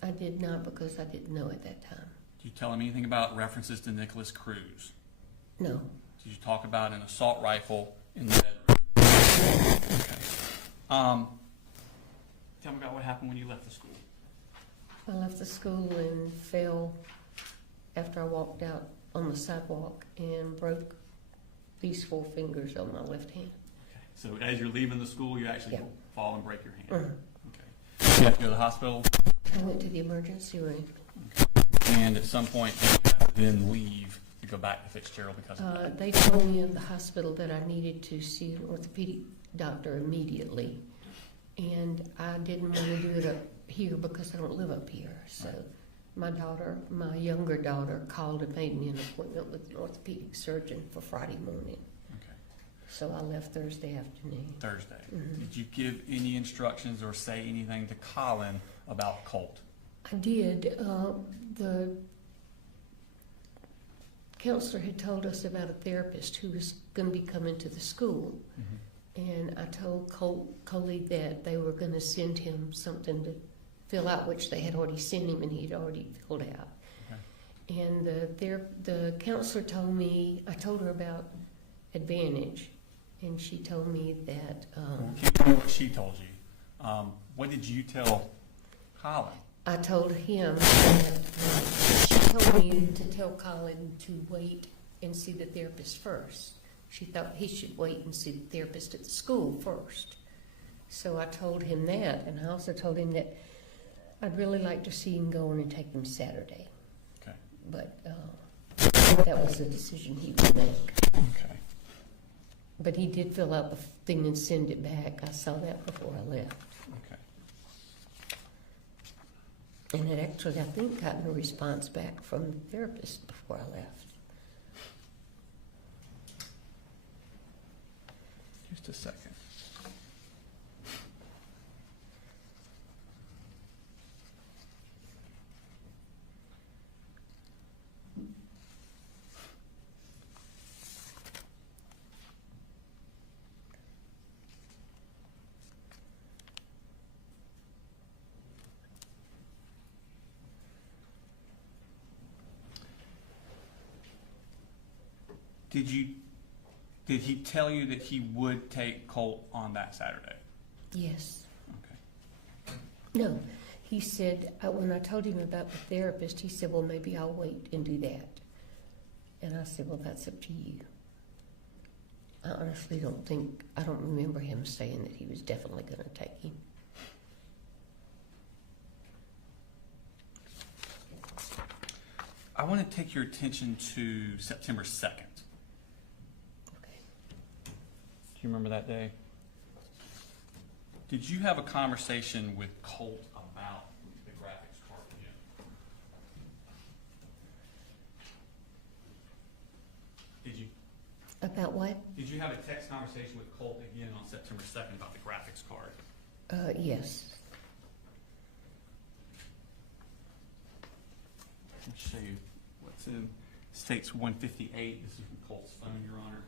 I did not, because I didn't know at that time. Did you tell him anything about references to Nicholas Cruz? No. Did you talk about an assault rifle in the bedroom? Okay. Tell me about what happened when you left the school. I left the school and fell after I walked out on the sidewalk and broke these 4 fingers on my left hand. Okay. So as you're leaving the school, you actually Yeah. fall and break your hand. Mhm. Okay. You have to go to the hospital, I went to the emergency room. and at some point you have to then leave to go back to Fitzgerald because of that? They told me in the hospital that I needed to see an orthopedic doctor immediately. And I didn't want to do it up here because I don't live up here. So my younger daughter called and made me an appointment with an orthopedic surgeon for Friday morning. Okay. So I left Thursday afternoon. Thursday. Mhm. Did you give any instructions or say anything to Colin about Colt? I did. The counselor had told us about a therapist who was going to be coming to the school. And I told Colin that they were going to send him something to fill out, which they had already sent him and he'd already filled out. Okay. And the counselor told me, I told her about Advantage, and she told me that, Keep doing what she told you. What did you tell Colin? I told him that she told me to tell Colin to wait and see the therapist first. She thought he should wait and see the therapist at the school first. So I told him that, and I also told him that I'd really like to see him go in and take him Saturday. Okay. But that was a decision he would make. Okay. But he did fill out the thing and send it back. I saw that before I left. Okay. And it actually, I think, gotten a response back from the therapist before I left. Just a second. Did he tell you that he would take Colt on that Saturday? Yes. Okay. No, he said, when I told him about the therapist, he said, well, maybe I'll wait and do that. And I said, well, that's up to you. I honestly I don't remember him saying that he was definitely going to take him. I want to take your attention to September 2nd. Do you remember that day? Did you have a conversation with Colt about the graphics card again? Did you? About what? Did you have a text conversation with Colt again on September 2nd about the graphics card? Yes. Let me show you what's in States 158. This is from Colt's phone, Your Honor.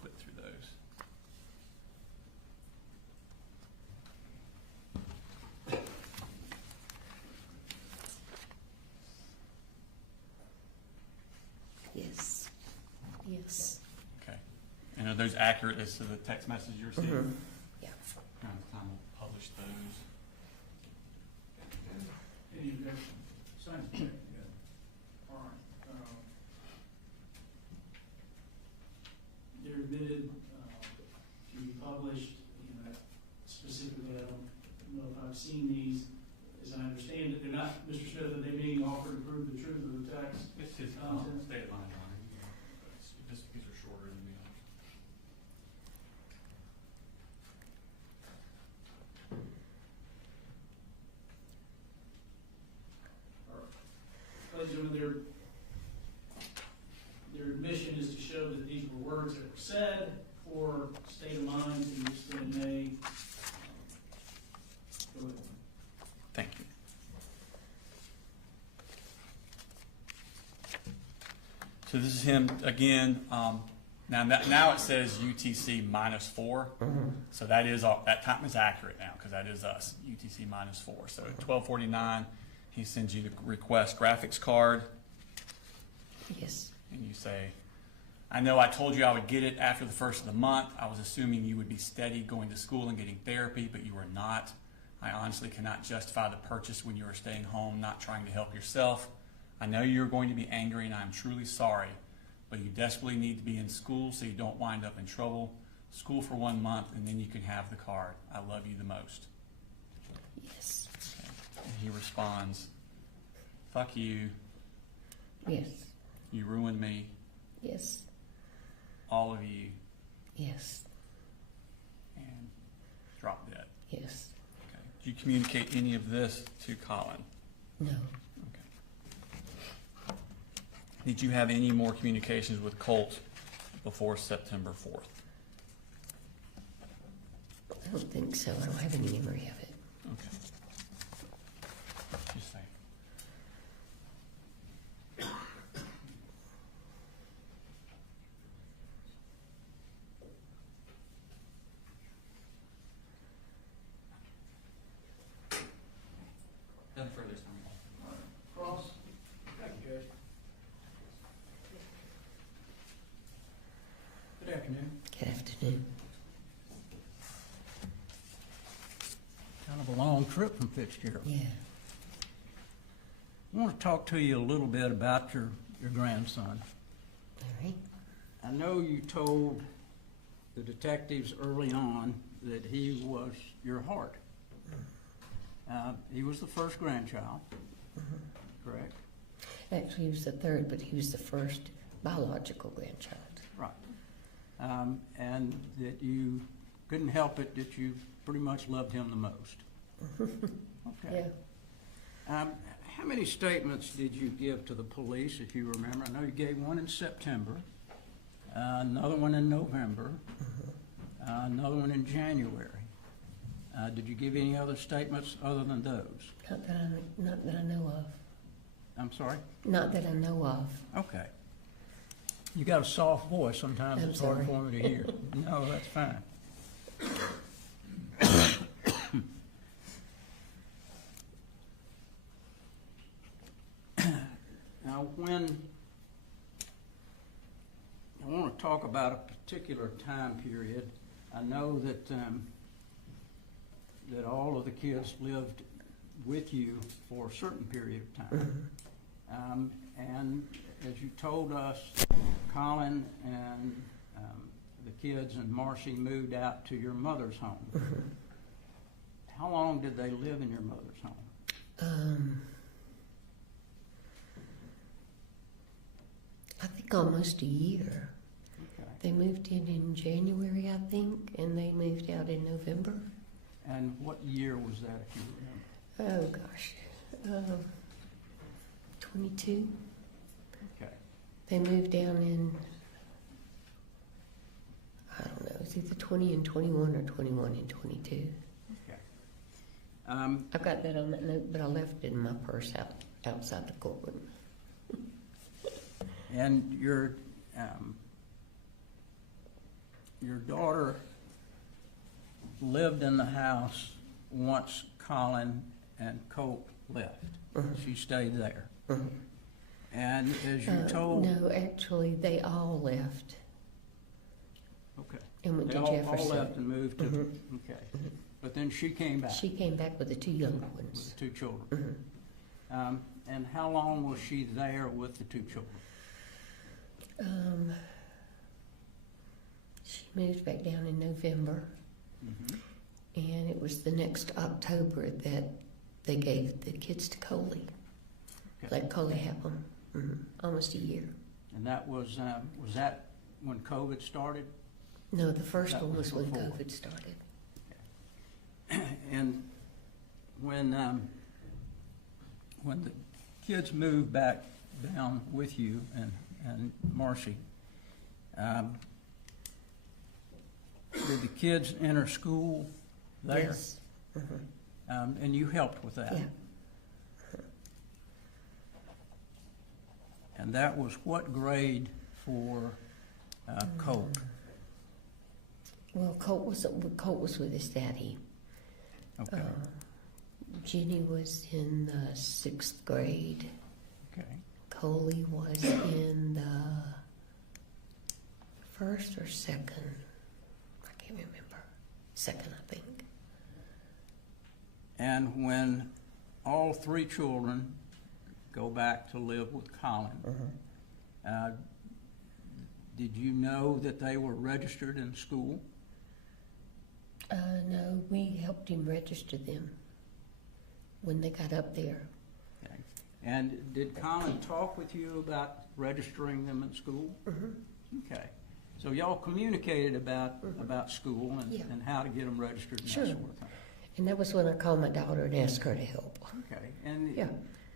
Flip through those. Yes. Yes. Okay. And are those accurate as to the text messages you received? Mhm. Yeah. Around the time we'll publish those. Any objection? Signs check, yeah. All right. They're admitted to be published, specifically, I don't know if I've seen these. As I understand it, they're not, Mr. Smith, are they being offered to prove the truth of the text? It's his Content. state of mind, Your Honor. These are shorter than the others. Ladies and gentlemen, their admission is to show that these were words that were said or state of mind to the extent may. Go ahead. Thank you. So this is him again. Now it says UTC -4. So that is that time is accurate now because that is us. UTC -4. So at 12:49, he sends you the request graphics card. Yes. And you say, I know I told you I would get it after the first of the month. I was assuming you would be steady going to school and getting therapy, but you are not. I honestly cannot justify the purchase when you are staying home, not trying to help yourself. I know you're going to be angry and I'm truly sorry, but you desperately need to be in school so you don't wind up in trouble. School for 1 month and then you can have the card. I love you the most. Yes. Okay. And he responds, fuck you. Yes. You ruined me, Yes, all of you, yes, and drop dead. yes. Okay. Did you communicate any of this to Colin? No, Okay. Did you have any more communications with Colt before September 4th? I don't think so. I don't have any memory of it. Okay. Just saying. Nothing further this time. Cross. Thank you, Judge. Good afternoon. Good afternoon. Kind of a long trip from Fitzgerald. Yeah. I want to talk to you a little bit about your grandson. All right. I know you told the detectives early on that he was your heart. He was the first grandchild, correct? Actually, he was the third, but he was the first biological grandchild. Right. And that you couldn't help it, that you pretty much loved him the most. Okay. Yeah. How many statements did you give to the police, if you remember? I know you gave one in September, another one in November, another one in January. Did you give any other statements other than those? Not that I know of. I'm sorry? Not that I know of. Okay. You got a soft voice. Sometimes I'm it's hard sorry. for me to hear. No, that's fine. Now, when I want to talk about a particular time period, I know that that all of the kids lived with you for a certain period of time. And as you told us, Colin and the kids and Marcy moved out to your mother's home. How long did they live in your mother's home? I think almost a year. Okay. They moved in January, I think, and they moved out in November. And what year was that, if you remember? Oh, gosh. 22. Okay. They moved down in, I don't know, it's either 20 and 21 or 21 and 22. Okay. I've got that on that note, but I left it in my purse outside the courtroom. And your daughter lived in the house once Colin and Colt left. She stayed there. And as you told... No, actually, they all left Okay. and went They to all Jefferson. left and moved to... Okay. But then she came back She came back with the two younger with ones. the two children. And how long was she there with the two children? She moved back down in November, and it was the next October that they gave the kids to Coley. Okay. Let Coley have them. Almost a year. And that was that when COVID started? No, the first That one was was when before. COVID started. And when the kids moved back down with you and Marcy, did the kids enter school there? Yes. And you helped with that? Yeah. And that was what grade for Colt? Well, Colt was with his daddy. Okay. Jenny was in the 6th grade. Okay. Coley was in the 1st or 2nd. I can't remember. 2nd, I think. And when all three children go back to live with Colin, did you know that they were registered in school? No, we helped him register them when they got up there. Okay. And did Colin talk with you about registering them in school? Okay. So y'all communicated about school and, Yeah. and how to get them registered and Sure. that sort of thing. And that was when I called my daughter and asked her to help. Okay. And Yeah.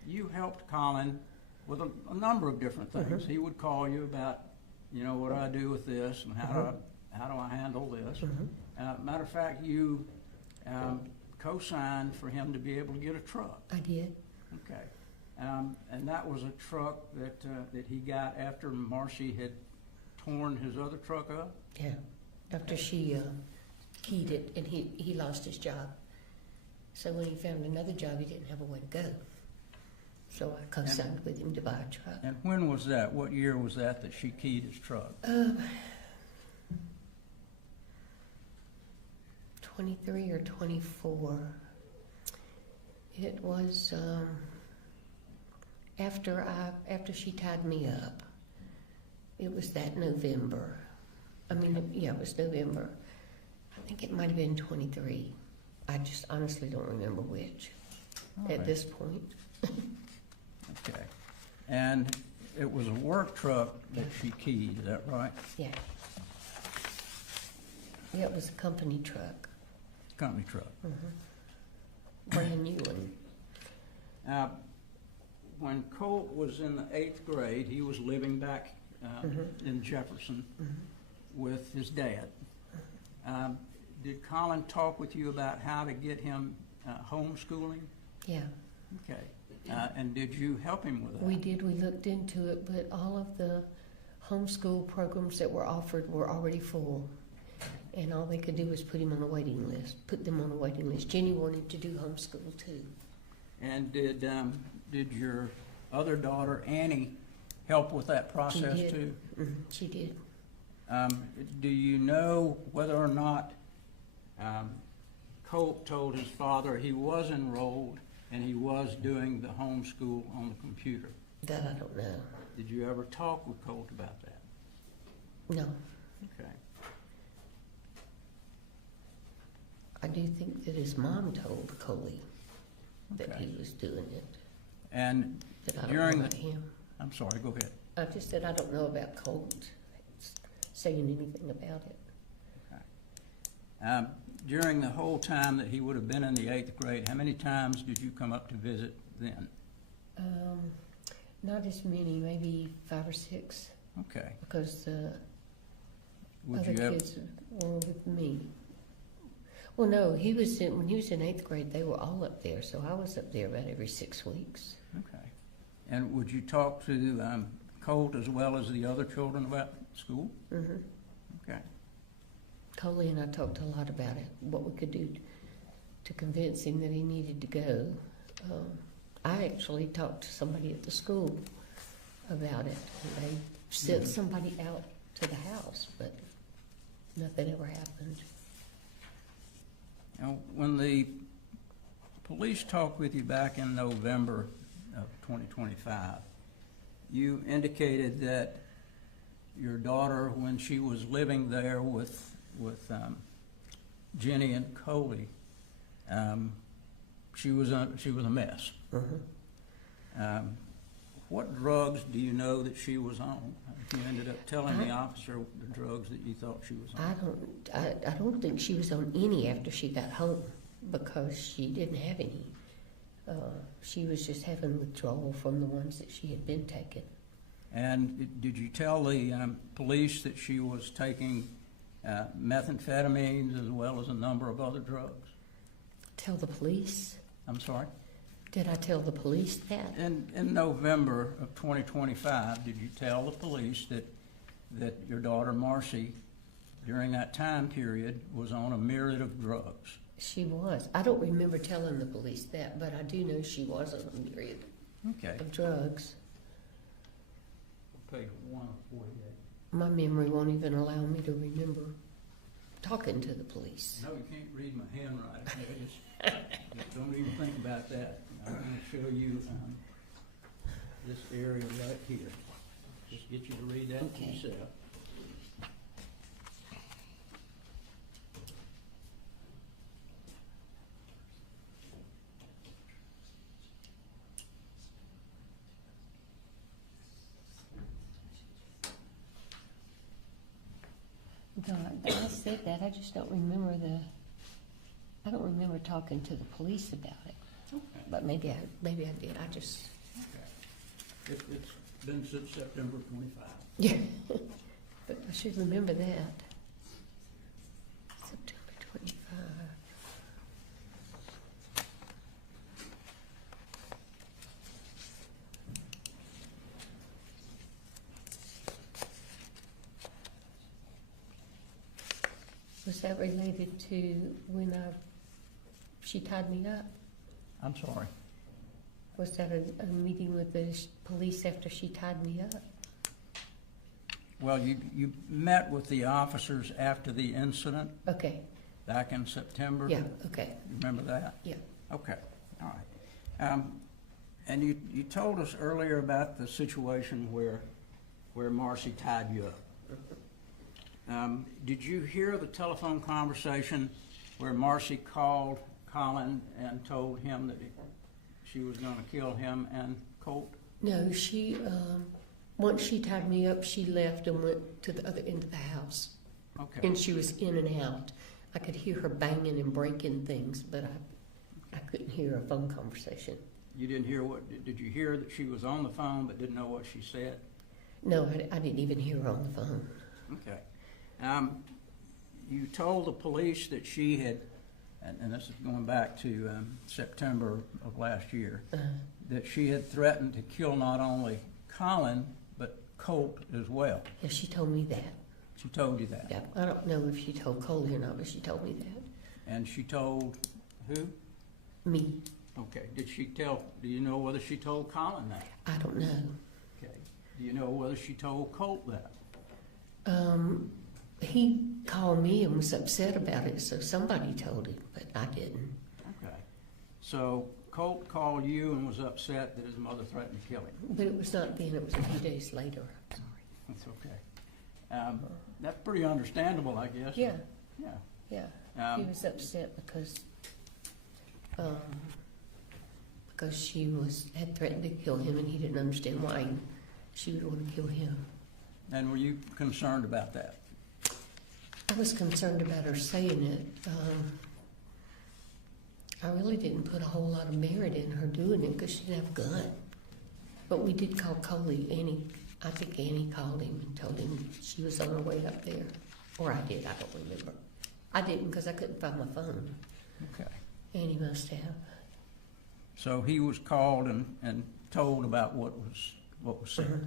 you helped Colin with a number of different things. He would call you about, what do I do with this and how do I handle this? Matter of fact, you co-signed for him to be able to get a truck. I did. Okay. And that was a truck that he got after Marcy had torn his other truck up? Yeah. After she keyed it and he lost his job. So when he found another job, he didn't have a way to go. So I co-signed with him to buy a truck. And when was that? What year was that she keyed his truck? 23 or 24. It was after she tied me up. It was that November. It was November. I think it might have been 23. I just honestly don't remember which at this point. Okay. And it was a work truck that she keyed, is that right? Yeah. Yeah, it was a company truck. Company truck. Brand new one. When Colt was in the 8th grade, he was living back in Jefferson with his dad. Did Colin talk with you about how to get him homeschooling? Yeah. Okay. And did you help him with that? We did. We looked into it, but all of the homeschool programs that were offered were already full. And all they could do was put them on a waiting list. Jenny wanted to do homeschool too. And did your other daughter, Annie, help with that process too? She did. Do you know whether or not Colt told his father he was enrolled and he was doing the homeschool on the computer? That I don't know. Did you ever talk with Colt about that? No. Okay. I do think that his mom told Coley that Okay. he was doing it. And That I don't during know about the, him. I'm sorry, go ahead. I just said I don't know about Colt saying anything about it. During the whole time that he would have been in the 8th grade, how many times did you come up to visit then? Not as many, maybe 5 or 6, Okay. because the Would other you ever, kids were with me. Well, no, when he was in 8th grade, they were all up there, so I was up there about every 6 weeks. okay. And would you talk to Colt as well as the other children about school? Okay. Coley and I talked a lot about it, what we could do to convince him that he needed to go. I actually talked to somebody at the school about it. They sent somebody out to the house, but nothing ever happened. Now, when the police talked with you back in November of 2025, you indicated that your daughter, when she was living there with Jenny and Coley, she was a mess. What drugs do you know that she was on? You ended up telling the officer the drugs that you thought she was on. I don't think she was on any after she got home, because she didn't have any. She was just having withdrawal from the ones that she had been taking. And did you tell the police that she was taking methamphetamines as well as a number of other drugs? Tell the police? I'm sorry? Did I tell the police that? In November of 2025, did you tell the police that your daughter Marcy, during that time period, was on a myriad of drugs? She was. I don't remember telling the police that, but I do know she was on a myriad Okay. of drugs. Page 148. My memory won't even allow me to remember talking to the police. No, you can't read my handwriting. Just don't even think about that. I'm going to show you this area right here. Just get you to read that Okay. yourself. No, I said that, I just don't remember I don't remember talking to the police about it. Okay. But maybe I did, I just, Okay. It's been since September 25. yeah. But I should remember that. September 25. Was that related to when she tied me up? I'm sorry. Was that a meeting with the police after she tied me up? Well, you met with the officers after the incident Okay, back in September? yeah, okay, You remember that? yeah. Okay, all right. And you told us earlier about the situation where Marcy tied you up. Did you hear the telephone conversation where Marcy called Colin and told him that she was going to kill him and Colt? No, she, once she tied me up, she left and went to the other end of the house. Okay. And she was in and out. I could hear her banging and breaking things, but I couldn't hear a phone conversation. You didn't hear did you hear that she was on the phone but didn't know what she said? No, I didn't even hear her on the phone. Okay. You told the police that she had, and this is going back to September of last year, that she had threatened to kill not only Colin, but Colt as well. Yeah, she told me that. She told you that? Yeah, I don't know if she told Colin or not, but she told me that. And she told who? Me. Okay. Do you know whether she told Colin that? I don't know. Okay. Do you know whether she told Colt that? He called me and was upset about it, so somebody told him, but I didn't. Okay. So Colt called you and was upset that his mother threatened to kill him. But it was not then, it was a few days later. I'm sorry. That's okay. That's pretty understandable, I guess. Yeah, Yeah. yeah. He was upset because she had threatened to kill him, and he didn't understand why she would want to kill him. And were you concerned about that? I was concerned about her saying it. I really didn't put a whole lot of merit in her doing it because she didn't have a gun. But we did call Colin. I think Annie called him and told him she was on her way up there. Or I did, I don't remember. I didn't because I couldn't find my phone. Okay. Annie must have. So he was called and told about what was said.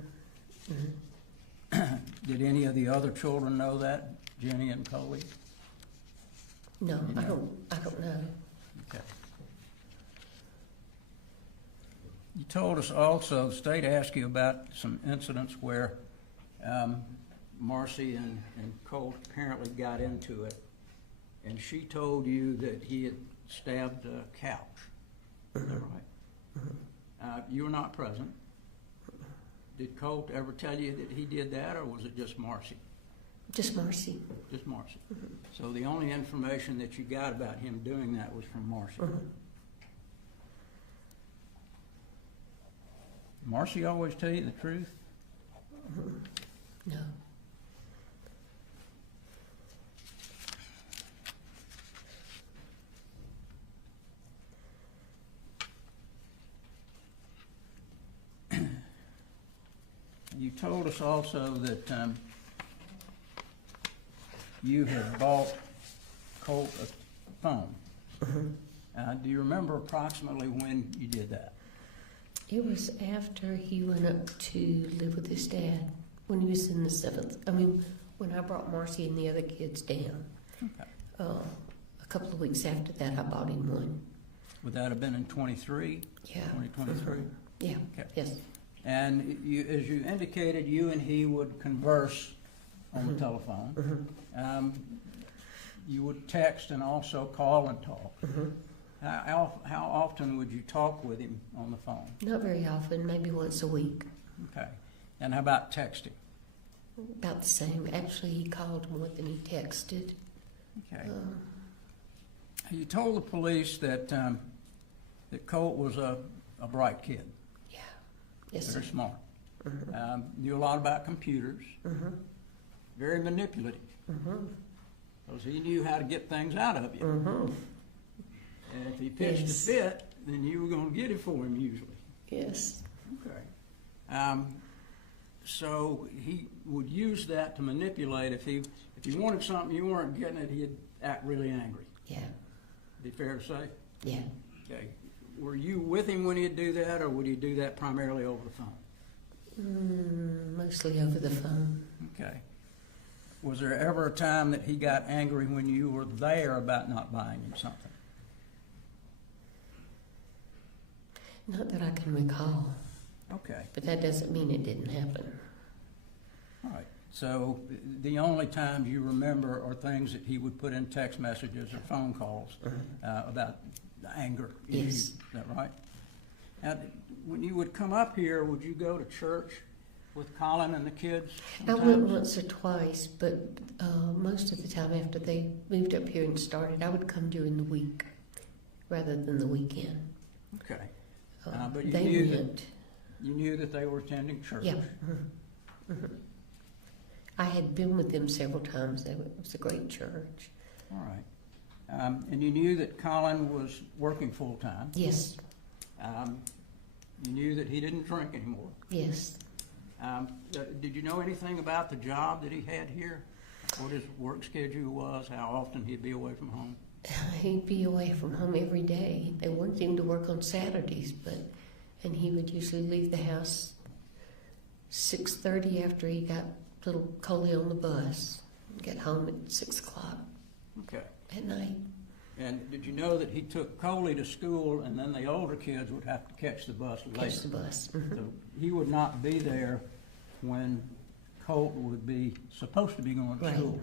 Mm-hmm. Did any of the other children know that, Jenny and Coley? No, You I know? don't know. Okay. You told us also, the state asked you about some incidents where Marcy and Colt apparently got into it, and she told you that he had stabbed a couch. Is that right? You were not present. Did Colt ever tell you that he did that, or was it just Marcy? Just Marcy. Just Marcy. So the only information that you got about him doing that was from Marcy. Marcy always tell you the truth? No. You told us also that you had bought Colt a phone. Do you remember approximately when you did that? It was after he went up to live with his dad when he was in the seventh. When I brought Marcy and the other kids down. Okay. A couple of weeks after that, I bought him one. Would that have been in 23? Yeah. 2023? Yeah. Okay. Yes. And you, as you indicated, you and he would converse on the telephone. You would text and also call and talk. How often would you talk with him on the phone? Not very often, maybe once a week. Okay. And how about texting? About the same. Actually, he called more than he texted. Okay. You told the police that that Colt was a bright kid. Yeah. Yes, sir. Very smart. Knew a lot about computers. Very manipulative. Because he knew how to get things out of you. And if he pitched Yes. a fit, then you were going to get it for him usually. Yes. Okay. So he would use that to manipulate. If he wanted something you weren't getting it, he'd act really angry. Yeah. Be fair to say? Yeah. Okay. Were you with him when he'd do that, or would he do that primarily over the phone? Mostly over the phone. Okay. Was there ever a time that he got angry when you were there about not buying him something? Not that I can recall, Okay. but that doesn't mean it didn't happen. All right. So the only times you remember are things that he would put in text messages or phone calls about the anger issue. Yes. Is that right? Now, when you would come up here, would you go to church with Colin and the kids I went sometimes? once or twice, but most of the time after they moved up here and started, I would come during the week rather than the weekend. Okay. But you They knew went. You knew that they were attending church. Yeah. I had been with them several times. It was a great church. All right. And you knew that Colin was working full-time. Yes. You knew that he didn't drink anymore. Yes. Did you know anything about the job that he had here? What his work schedule was, how often he'd be away from home? He'd be away from home every day. They wanted him to work on Saturdays, and he would usually leave the house 6:30 after he got little Colin on the bus. Get home at 6 o'clock Okay. at night. And did you know that he took Coley to school, and then the older kids would have to catch the bus later? Catch the bus. So he would not be there when Colt would be supposed to be going to Right. school.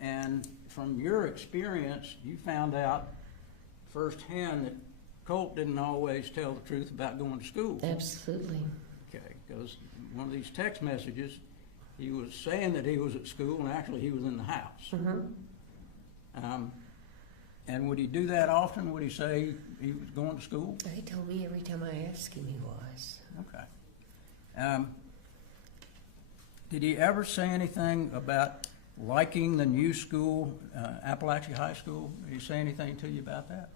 And from your experience, you found out firsthand that Colt didn't always tell the truth about going to school. Absolutely. Okay, because one of these text messages, he was saying that he was at school, and actually he was in the house. And would he do that often? Would he say he was going to school? He told me every time I asked him he was. Okay. Did he ever say anything about liking the new school, Apalachee High School? Did he say anything to you about that?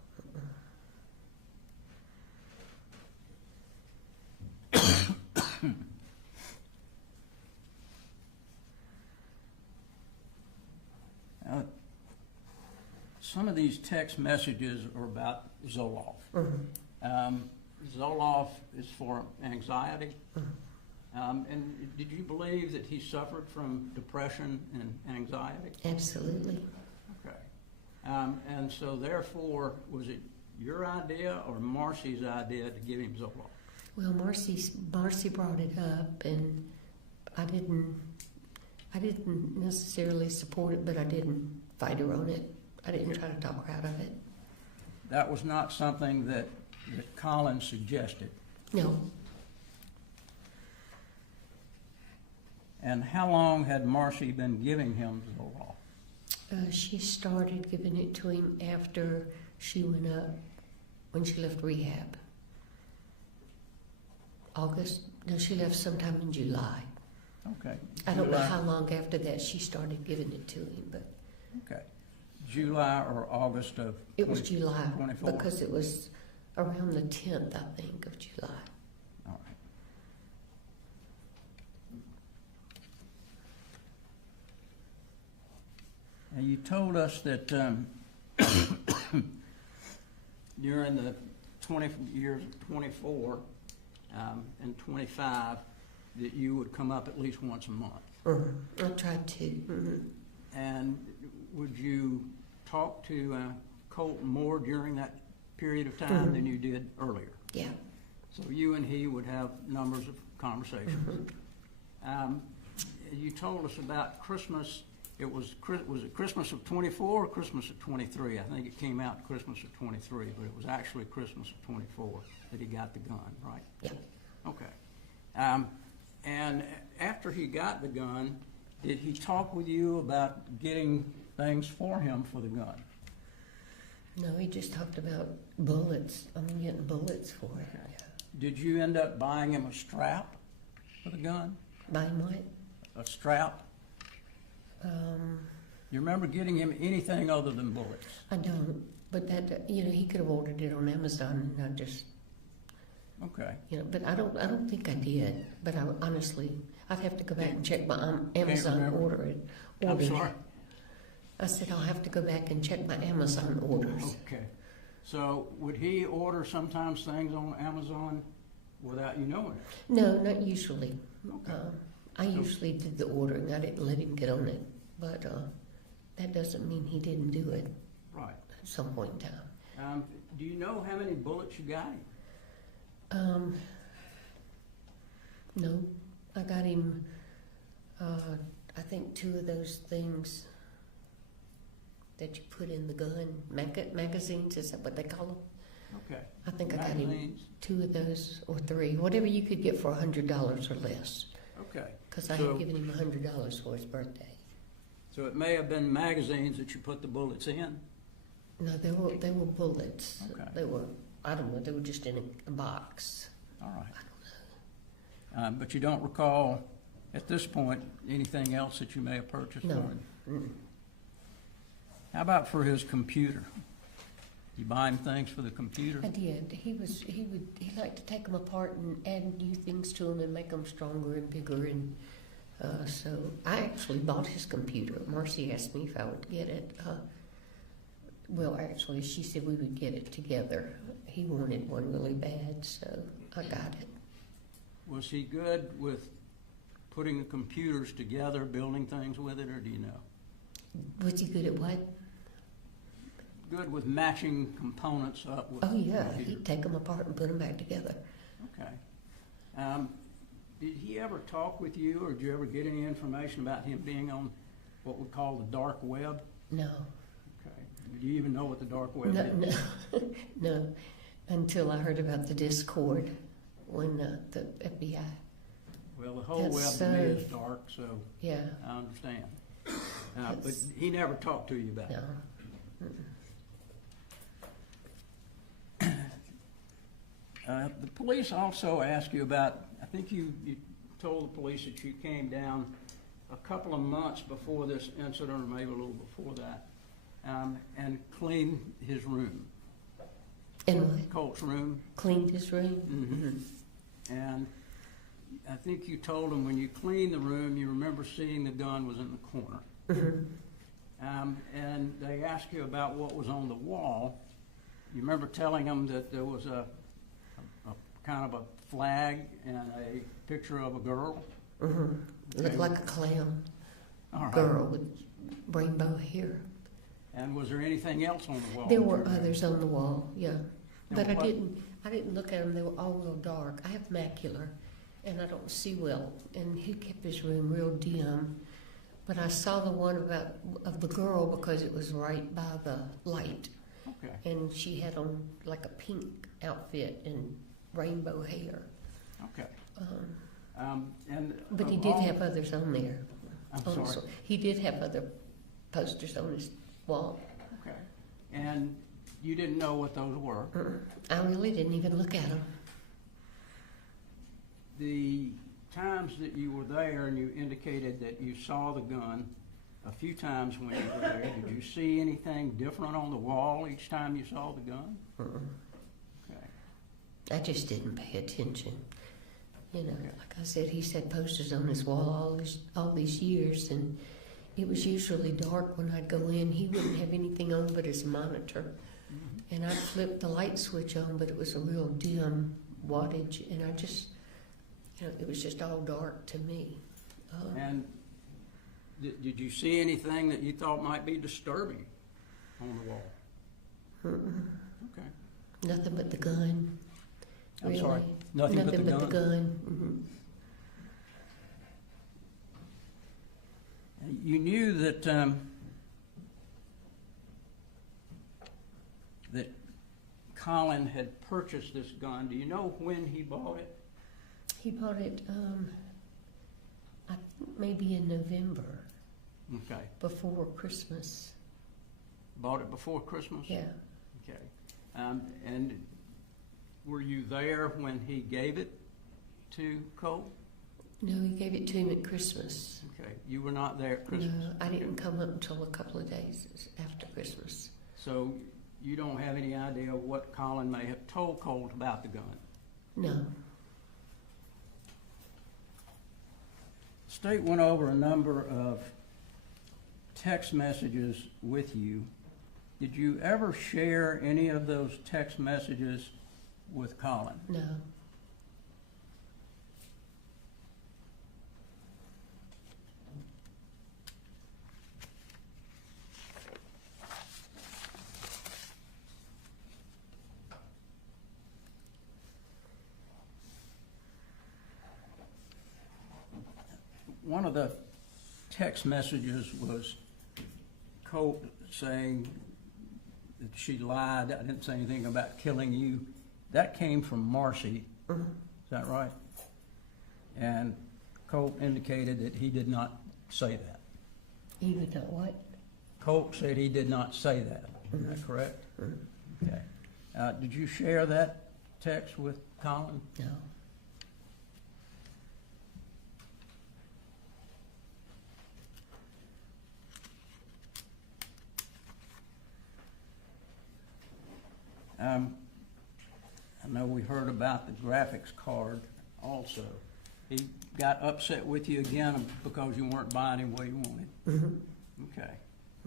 Some of these text messages are about Zoloft. Zoloft is for anxiety. And did you believe that he suffered from depression and anxiety? Absolutely. Okay. And so therefore, was it your idea or Marcy's idea to give him Zoloft? Well, Marcy brought it up, and I didn't necessarily support it, but I didn't fight her on it. I didn't try to talk her out of it. That was not something that Colin suggested. No. And how long had Marcy been giving him Zoloft? She started giving it to him after she went up, when she left rehab. August? No, she left sometime in July. Okay. I don't know how long after that she started giving it to him, but Okay. July or August of it was July 24? because it was around the 10th, I think, of July. All right. Now, you told us that during the 20 years of 24 and 25 that you would come up at least once a month. I tried to. And would you talk to Colt more during that period of time than you did earlier? Yeah. So you and he would have numbers of conversations. You told us about Christmas. Was it Christmas of 24 or Christmas of 23? I think it came out Christmas of 23, but it was actually Christmas of 24 that he got the gun, right? Yeah. Okay. And after he got the gun, did he talk with you about getting things for him for the gun? No, he just talked about bullets. I'm getting bullets for it. Did you end up buying him a strap for the gun? Buying what? A strap? You remember getting him anything other than bullets? I don't, but that, he could have ordered it on Amazon, and I just, Okay. but I don't think I did. But I honestly, I'd have to go back and check my Amazon remember? order. I'm sorry? I said I'll have to go back and check my Amazon orders. Okay. So would he order sometimes things on Amazon without you knowing it? No, not usually. Okay. I usually did the ordering. I didn't let him get on it, but that doesn't mean he didn't do it Right. at some point in time. Do you know how many bullets you got? No, I got him. I think 2 of those things that you put in the gun, magazines. Is that what they call them? Okay. I think I got him Magazines? 2 of those or 3, whatever you could get for $100 or less. Okay. Because I So- had given him $100 for his birthday. So it may have been magazines that you put the bullets in? No, they were bullets. Okay. They were, I don't know, they were just in a box. All right. But you don't recall, at this point, anything else that you may have purchased No. for him? Mm. How about for his computer? You buy him things for the computer? I did. He liked to take them apart and add new things to them and make them stronger and bigger. And so I actually bought his computer. Marcy asked me if I would get it. Well, actually, she said we would get it together. He wanted one really bad, so I got it. Was he good with putting the computers together, building things with it, or do you know? Was he good at what? Good with matching components up with Oh, the yeah. computer? He'd take them apart and put them back together. Okay. Did he ever talk with you, or did you ever get any information about him being on what we call the dark web? No. Okay. Do you even know what the dark web No, is? no, no. Until I heard about the Discord when the FBI. Well, the whole That's web to me is dark, so Yeah. I understand. But That's- he never talked to you about No. it? The police also asked you about, I think you told the police that you came down a couple of months before this incident, or maybe a little before that, and cleaned his room, And what? Colt's room. Cleaned his room? Mm-hmm. And I think you told them when you cleaned the room, you remember seeing the gun was in the corner. Mm-hmm. And they asked you about what was on the wall. You remember telling them that there was a kind of a flag and a picture of a girl? Mm-hmm. Looked Okay. like a clown All right. girl with rainbow hair. And was there anything else on the wall? There were others on the wall, yeah. And But I what- didn't look at them. They were all real dark. I have macular, and I don't see well. And he kept his room real dim. But I saw the one of the girl because it was right by the light, Okay. and she had on like a pink outfit and rainbow hair. Okay. And But he of did all- have others on there. I'm On the sorry. He did have other posters on his wall. Okay. And you didn't know what those were? I really didn't even look at them. The times that you were there and you indicated that you saw the gun a few times when you were there, did you see anything different on the wall each time you saw the gun? Okay. I just didn't pay attention. You know, like I said, he's had posters on his wall all these years, and it was usually dark when I'd go in. He wouldn't have anything on but his monitor. And I'd flip the light switch on, but it was a real dim wattage, and I just, it was just all dark to me. And did you see anything that you thought might be disturbing on the wall? Okay. Nothing but the gun. I'm really. sorry, nothing but the but the gun. You knew that that Colin had purchased this gun. Do you know when he bought it? He bought it, I think maybe in November, Okay. before Christmas. Bought it before Christmas? Yeah. Okay. And were you there when he gave it to Colt? No, he gave it to him at Christmas. Okay, you were not there at Christmas? No, I didn't come up until a couple of days after Christmas. So you don't have any idea what Colin may have told Colt about the gun? No. State went over a number of text messages with you. Did you ever share any of those text messages with Colin? No. One of the text messages was Colt saying that she lied. I didn't say anything about killing you. That came from Marcy. Is that right? And Colt indicated that he did not say that. He would not what? Colt said he did not say that. Is that correct? Okay. Did you share that text with Colin? No. I know we heard about the graphics card also. He got upset with you again because you weren't buying him what he wanted? Okay.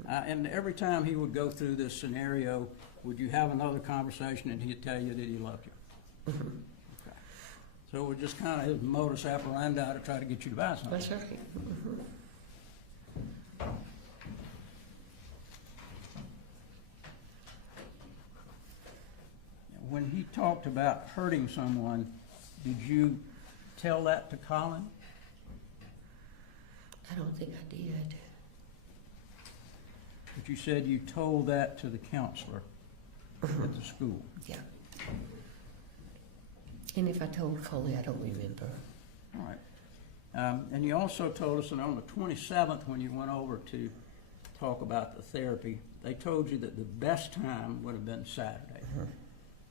And every time he would go through this scenario, would you have another conversation and he'd tell you that he loved you? Okay. So it was just kind of his modus operandi to try to get you to buy something. That's right. When he talked about hurting someone, did you tell that to Colin? I don't think I did. But you said you told that to the counselor at the school. Yeah. And if I told Colin, I don't remember. All right. And you also told us that on the 27th, when you went over to talk about the therapy, they told you that the best time would have been Saturday.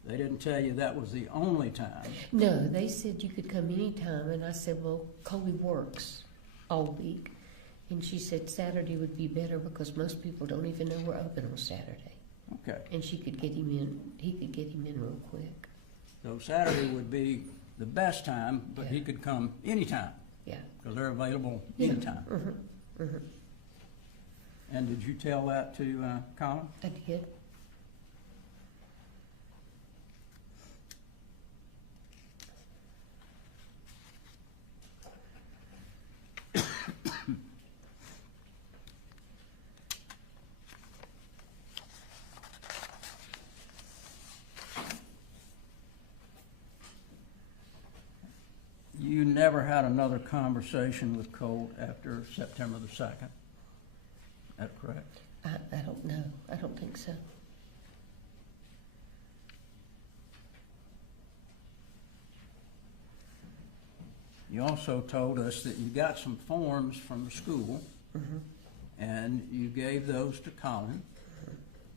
They didn't tell you that was the only time. No, they said you could come anytime, and I said, well, Colin works all week. And she said Saturday would be better because most people don't even know we're open on Saturday. Okay. And she could get him in, he could get him in real quick. So Saturday would be the best time, but he could come anytime. Yeah. Because they're available anytime. And did you tell that to Colin? I did. You never had another conversation with Colt after September the 2nd? That correct? I don't know. I don't think so. You also told us that you got some forms from the school, and you gave those to Colin,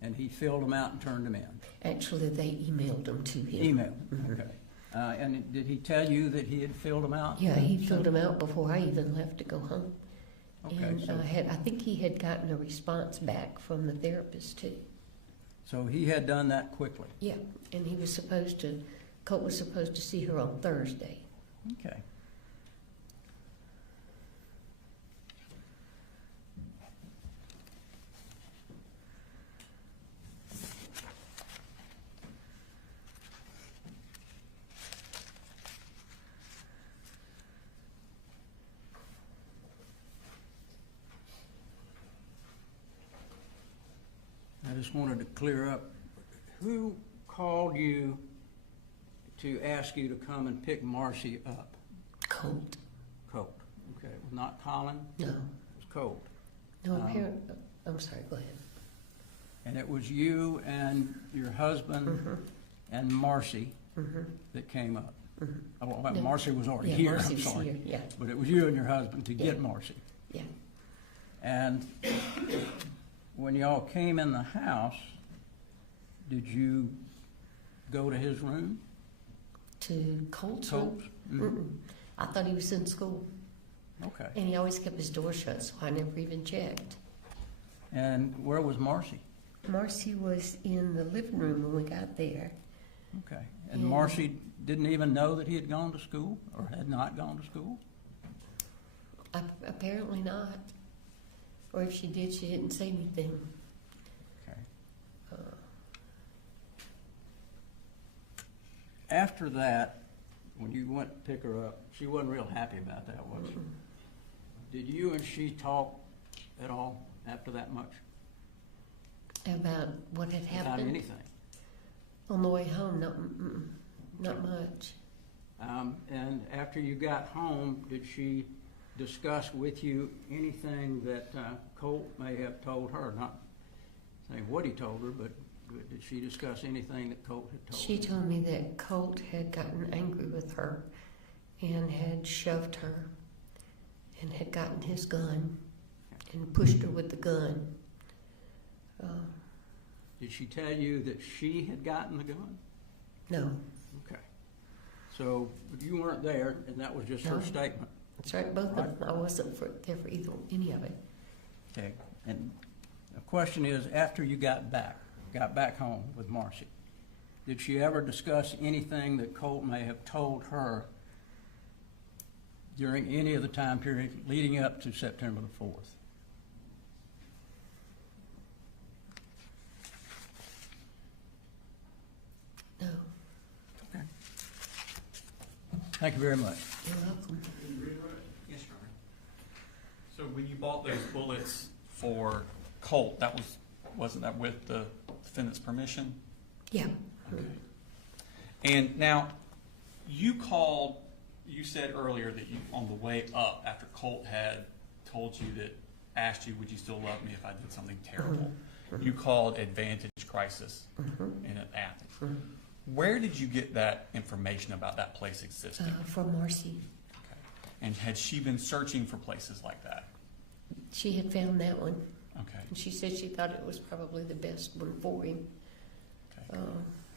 and he filled them out and turned them in. Actually, they emailed them to him. Email, okay. And did he tell you that he had filled them out? Yeah, he filled them out before I even left to go home. Okay, And so, I think he had gotten a response back from the therapist too. so he had done that quickly? Yeah, and he was supposed to, Colt was supposed to see her on Thursday. Okay. I just wanted to clear up, who called you to ask you to come and pick Marcy up? Colt. Colt. Okay, it was not Colin? No. It was Colt. No, apparently, I'm sorry, go ahead. And it was you and your husband and Marcy that came up? Oh, well, No. Marcy was already Yeah, here, Marcy I'm was sorry. here, yeah. But it was you and your husband to Yeah. get Marcy. Yeah. And when y'all came in the house, did you go to his room? To Colt's Colt's? room? I thought he was in school. Okay. And he always kept his door shut, so I never even checked. And where was Marcy? Marcy was in the living room when we got there. Okay. And Yeah. Marcy didn't even know that he had gone to school or had not gone to school? Apparently not. Or if she did, she didn't say anything. Okay. Uh, After that, when you went to pick her up, she wasn't real happy about that, was she? Did you and she talk at all after that much? About what had About happened anything? on the way home, not much. And after you got home, did she discuss with you anything that Colt may have told her? Not saying what he told her, but did she discuss anything that Colt had told her? She told me that Colt had gotten angry with her and had shoved her and had gotten his gun and pushed her with the gun. Did she tell you that she had gotten the gun? No, Okay. So but you weren't there, and that was just her No. statement. that's right, both of them. I wasn't there for any of it. Okay. And the question is, after you got back home with Marcy, did she ever discuss anything that Colt may have told her during any of the time period leading up to September the 4th? No, Okay. Thank you very much. you're welcome. Yes, Your Honor. So when you bought those bullets for Colt, wasn't that with the defendant's permission? Yeah. Okay. And now, you said earlier that you, on the way up, after Colt had told you asked you, would you still love me if I did something terrible? You called Advantage Crisis in Athens. Where did you get that information about that place existing? From Marcy. Okay. And had she been searching for places like that? She had found that one. Okay. And she said she thought it was probably the best one for him. Okay.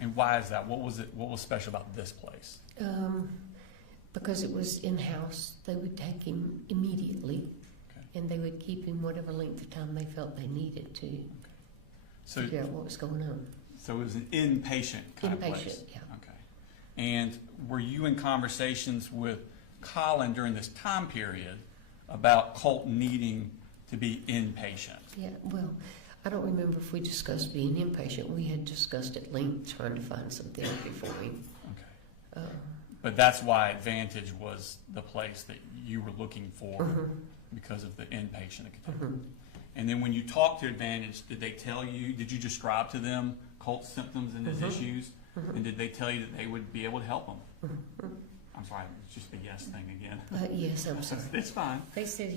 And why is that? What was special about this place? Because it was in-house. They would take him immediately, Okay. and they would keep him whatever length of time they felt they needed to So, figure out what was going on. so it was an inpatient kind of place? Inpatient, yeah. Okay. And were you in conversations with Colin during this time period about Colt needing to be inpatient? Yeah, well, I don't remember if we discussed being inpatient. We had discussed at length trying to find some therapy for him. Okay. But that's why Advantage was the place that you were looking for because of the inpatient. And then when you talked to Advantage, did you describe to them Colt's symptoms and his issues? And did they tell you that they would be able to help him? I'm sorry, it's just a yes thing again. Yes, I'm sorry. It's fine. They said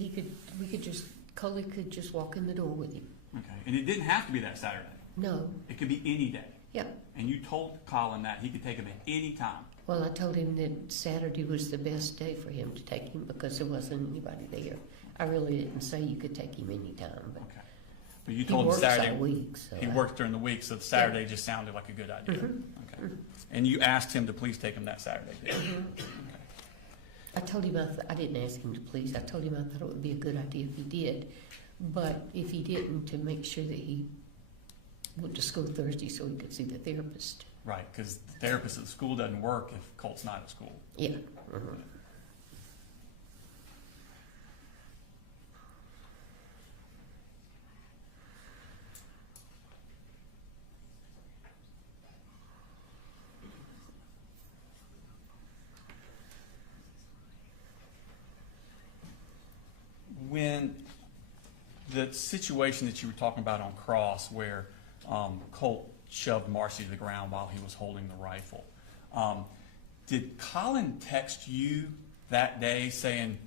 Colin could just walk in the door with him. Okay. And it didn't have to be that Saturday. No, It could be any day. yeah. And you told Colin that he could take him at any time. Well, I told him that Saturday was the best day for him to take him because there wasn't anybody there. I really didn't say you could take him anytime, but Okay. But you he told him works Saturday. all week, so He worked during the week, so Saturday just sounded like a good idea. Okay. And you asked him to please take him that Saturday, did you? Okay. I told him I didn't ask him to please. I told him I thought it would be a good idea if he did, but if he didn't, to make sure that he went to school Thursday so he could see the therapist. Right, because the therapist at the school doesn't work if Colt's not at school. Yeah. When the situation that you were talking about on Cross where Colt shoved Marcy to the ground while he was holding the rifle, did Colin text you that day saying,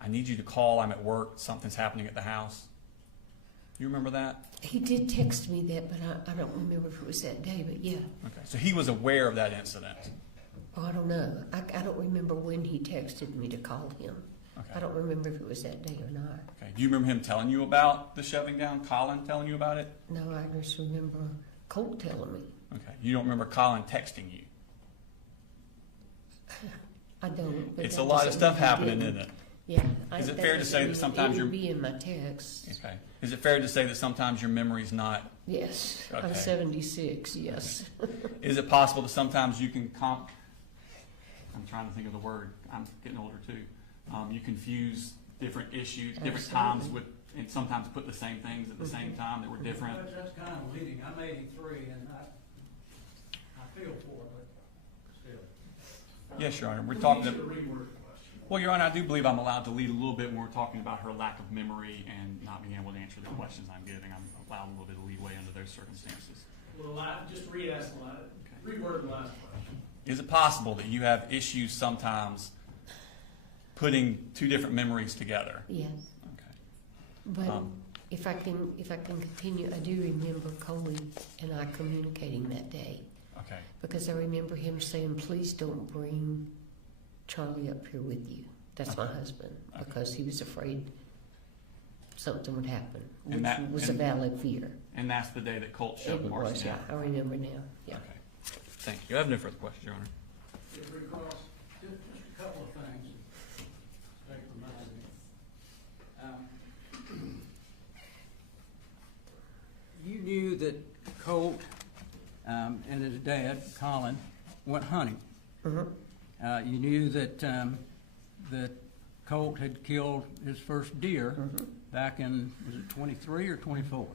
I need you to call, I'm at work, something's happening at the house? You remember that? He did text me that, but I don't remember if it was that day, but yeah. Okay, so he was aware of that incident. Oh, I don't know. I don't remember when he texted me to call him. Okay. I don't remember if it was that day or not. Okay. Do you remember him telling you about the shoving down? Colin telling you about it? No, I just remember Colt telling me. Okay. You don't remember Colin texting you? I don't. But It's that a lot of doesn't stuff mean he happening, didn't. isn't it? Yeah. Is it fair to say that sometimes it you're- would be in my text. Okay. Is it fair to say that sometimes your memory's not? Yes, I'm Okay. 76, yes. Is it possible that sometimes you can I'm trying to think of the word. I'm getting older too. You confuse different issues, different times Absolutely. and sometimes put the same things at the same time that were different. That's kind of leading. I'm 83, and I feel for it, but still. Yes, Your Honor. We're We talking. need you to reword the question. Well, Your Honor, I do believe I'm allowed to lead a little bit when we're talking about her lack of memory and not being able to answer the questions I'm giving. I'm allowed a little bit of leeway under those circumstances. Well, just re-ask the last, reword the last question. Is it possible that you have issues sometimes putting two different memories together? Yes, Okay. but if I can continue, I do remember Colin and I communicating that day, Okay. because I remember him saying, please don't bring Charlie up here with you. That's my husband, Okay. because he was afraid something would happen, And which that- was a and- valid fear. And that's the day that Colt showed It Marcy. was, yeah, I remember now, yeah. Okay. Thank you. I have no further questions, Your Honor. If we cross, just a couple of things that take remind me. You knew that Colt and his dad, Colin, went hunting. Mhm. You knew that that Colt had killed his first deer back in, was it 23 or 24?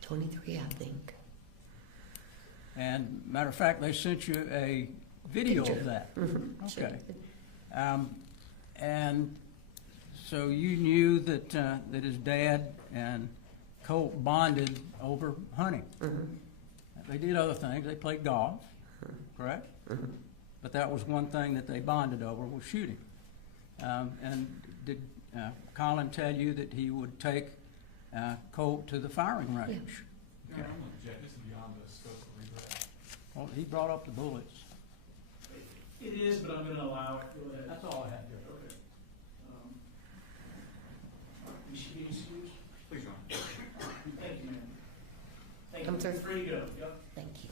23, I think. And matter of fact, they sent you a video of that. Okay. And so you knew that that his dad and Colt bonded over hunting. They did other things. They played golf, correct? But that was one thing that they bonded over, was shooting. And did Colin tell you that he would take Colt to the firing range? Your Honor, I'm going to object. This is beyond the scope of regret. Well, he brought up the bullets. It is, but I'm gonna allow it. Go ahead. That's all I had, Joe. Okay. You should be excused. Please, Your Honor. Thank you, ma'am. Thank you. I'm sorry. Free to go. Yep. Thank you.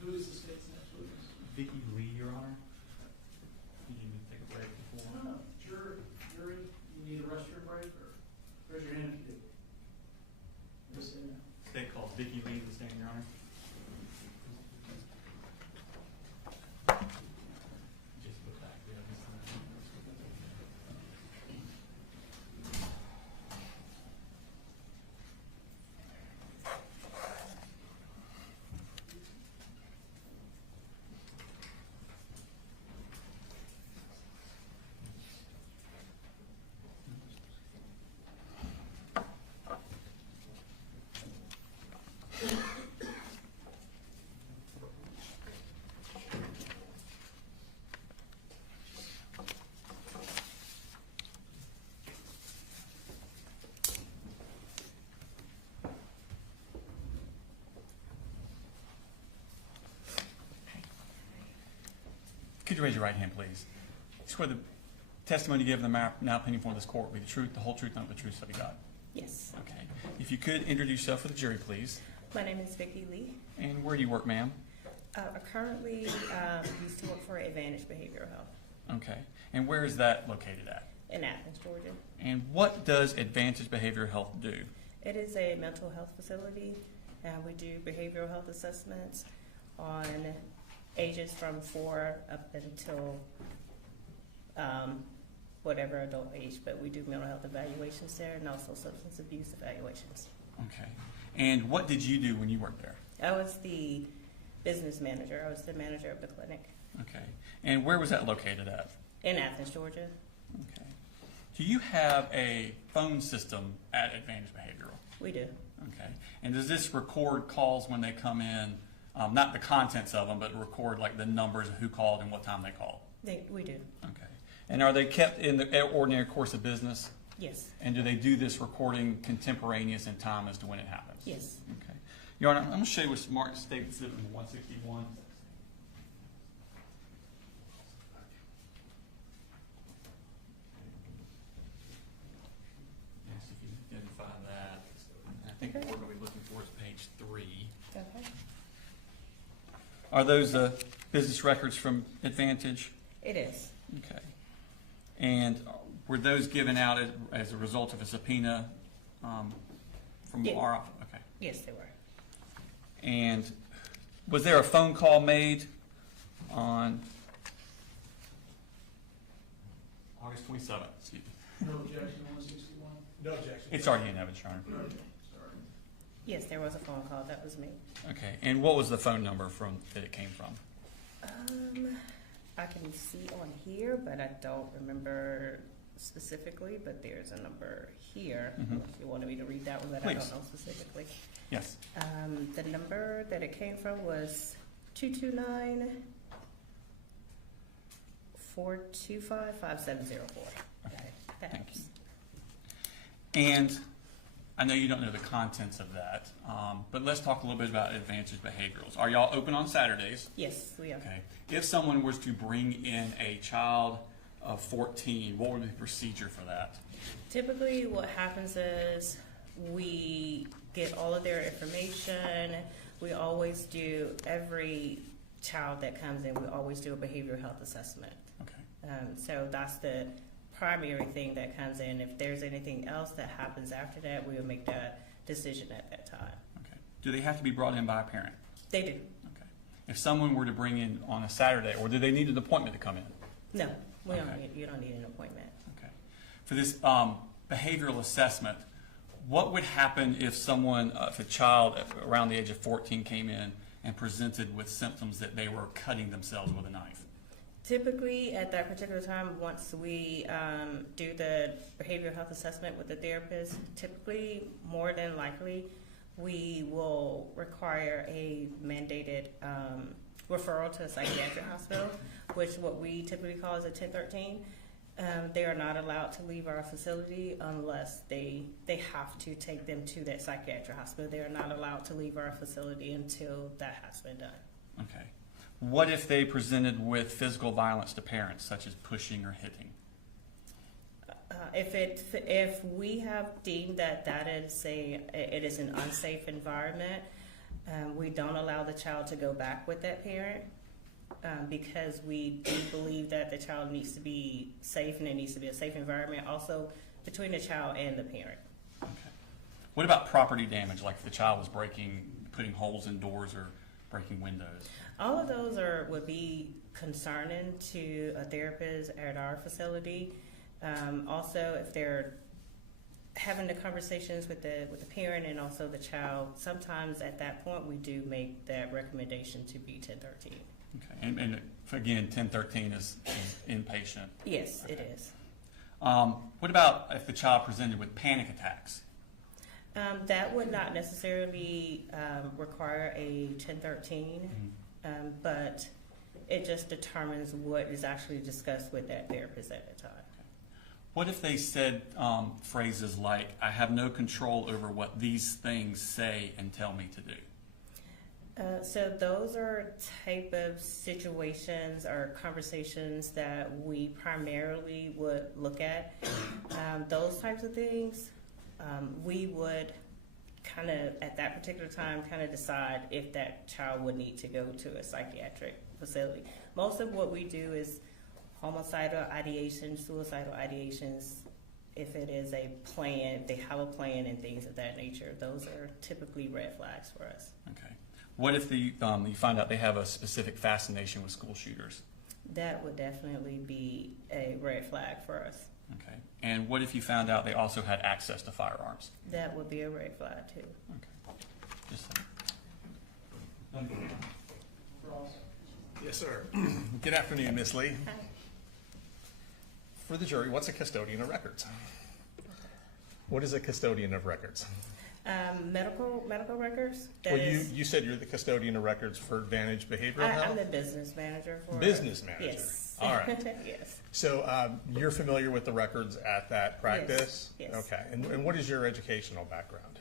Who is the state's next witness? Vicki Lee, Your Honor. You need me to take a break before? No, jury, you need a restroom break, or raise your hand if you do. Yes, say no. State calls Vicki Lee to the stand, Your Honor. Just look back. Yeah, this is- Could you raise your right hand, please? Swear the testimony you give in the now opinion before this court will be the truth, the whole truth, and nothing but the truth, so be God. Yes. Okay. If you could introduce yourself for the jury, please. My name is Vicki Lee. And where do you work, ma'am? I currently used to work for Advantage Behavioral Health Okay. And where is that located at? in Athens, Georgia. And what does Advantage Behavioral Health do? It is a mental health facility. We do behavioral health assessments on ages from 4 up until whatever adult age, but we do mental health evaluations there and also substance abuse evaluations. Okay. And what did you do when you worked there? I was the business manager. I was the manager of the clinic Okay. And where was that located at? in Athens, Georgia. Okay. Do you have a phone system at Advantage Behavioral? We do. Okay. And does this record calls when they come in, not the contents of them, but record like the numbers of who called and what time they called? We do. Okay. And are they kept in the ordinary course of business? Yes. And do they do this recording contemporaneous in time as to when it happens? Yes. Okay. Your Honor, I'm going to show you what Smart State Exhibit 161. Are those business records from Advantage? It is. Okay. And were those given out as a result of a subpoena from Yeah. our office? Okay. Yes, they were. And was there a phone call made on August 27th? Excuse me. No objection to 161? No objection. It's already in evidence, Your Honor. Sorry. Yes, there was a phone call. That was me. Okay. And what was the phone number that it came from? I can see on here, but I don't remember specifically, but there's a number here. Mhm. If you wanted me to read that one, but I Please. don't know specifically. Yes. The number that it came from was 229-425-5704. Okay. That Thank helps. you. And I know you don't know the contents of that, but let's talk a little bit about Advantage Behaviorals. Are y'all open on Saturdays? Yes, we are. Okay. If someone was to bring in a child of 14, what would be the procedure for that? Typically, what happens is we get all of their information. We always do, every child that comes in, we always do a behavioral health assessment. Okay. So that's the primary thing that comes in. If there's anything else that happens after that, we will make that decision at that time. Okay. Do they have to be brought in by a parent? They do. Okay. If someone were to bring in on a Saturday, or do they need an appointment to come in? No, we don't Okay. need, you don't need an appointment. Okay. For this behavioral assessment, what would happen if someone, if a child around the age of 14 came in and presented with symptoms that they were cutting themselves with a knife? Typically, at that particular time, once we do the behavioral health assessment with the therapist, typically, more than likely, we will require a mandated referral to a psychiatric hospital, which what we typically call is a 1013. They are not allowed to leave our facility unless they have to take them to that psychiatric hospital. They are not allowed to leave our facility until that has been done. Okay. What if they presented with physical violence to parents, such as pushing or hitting? If we have deemed that it is an unsafe environment, we don't allow the child to go back with that parent because we do believe that the child needs to be safe and it needs to be a safe environment also between the child and the parent. Okay. What about property damage, like if the child was putting holes in doors or breaking windows? All of those would be concerning to a therapist at our facility. Also, if they're having the conversations with the parent and also the child, sometimes at that point we do make that recommendation to be 1013. Okay. And again, 1013 is inpatient. Yes, Okay. it is. What about if the child presented with panic attacks? That would not necessarily require a 1013, but it just determines what is actually discussed with that therapist at the time. What if they said phrases like, I have no control over what these things say and tell me to do? So those are type of situations or conversations that we primarily would look at. Those types of things, we would kind of, at that particular time, kind of decide if that child would need to go to a psychiatric facility. Most of what we do is homicidal ideation, suicidal ideations. If it is a plan, they have a plan and things of that nature, those are typically red flags for us. Okay. What if you find out they have a specific fascination with school shooters? That would definitely be a red flag for us. Okay. And what if you found out they also had access to firearms? That would be a red flag too. Okay. Just Ross? Yes, sir. Good afternoon, Ms. Lee. Hi. For the jury, what's a custodian of records? What is a custodian of records? Medical records. Well, you said you're the custodian of records for Advantage Behavioral I'm Health? the business manager for Business manager. Yes. All right. Yes. So you're familiar with the records at that practice? Yes. Okay. And what is your educational background?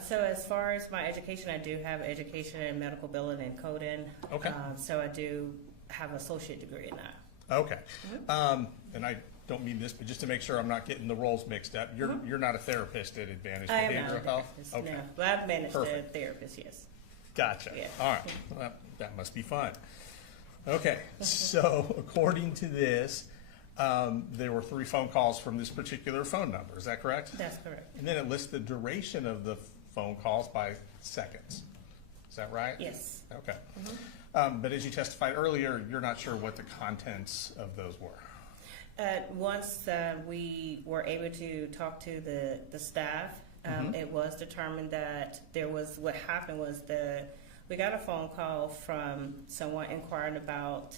So as far as my education, I do have education in medical billing and coding. Okay. So I do have an associate degree in that. Okay. And I don't mean this, but just to make sure I'm not getting the roles mixed up, you're not a therapist at Advantage I am not Behavioral a Health? therapist, Okay. no. But I've managed a Perfect. therapist, yes. Gotcha. Yeah. All right. Well, that must be fun. Okay. So according to this, there were 3 phone calls from this particular phone number. Is that correct? That's correct. And then it lists the duration of the phone calls by seconds. Is that right? Yes. Okay. But as you testified earlier, you're not sure what the contents of those were. Once we were able to talk to the staff, it was determined that what happened was we got a phone call from someone inquiring about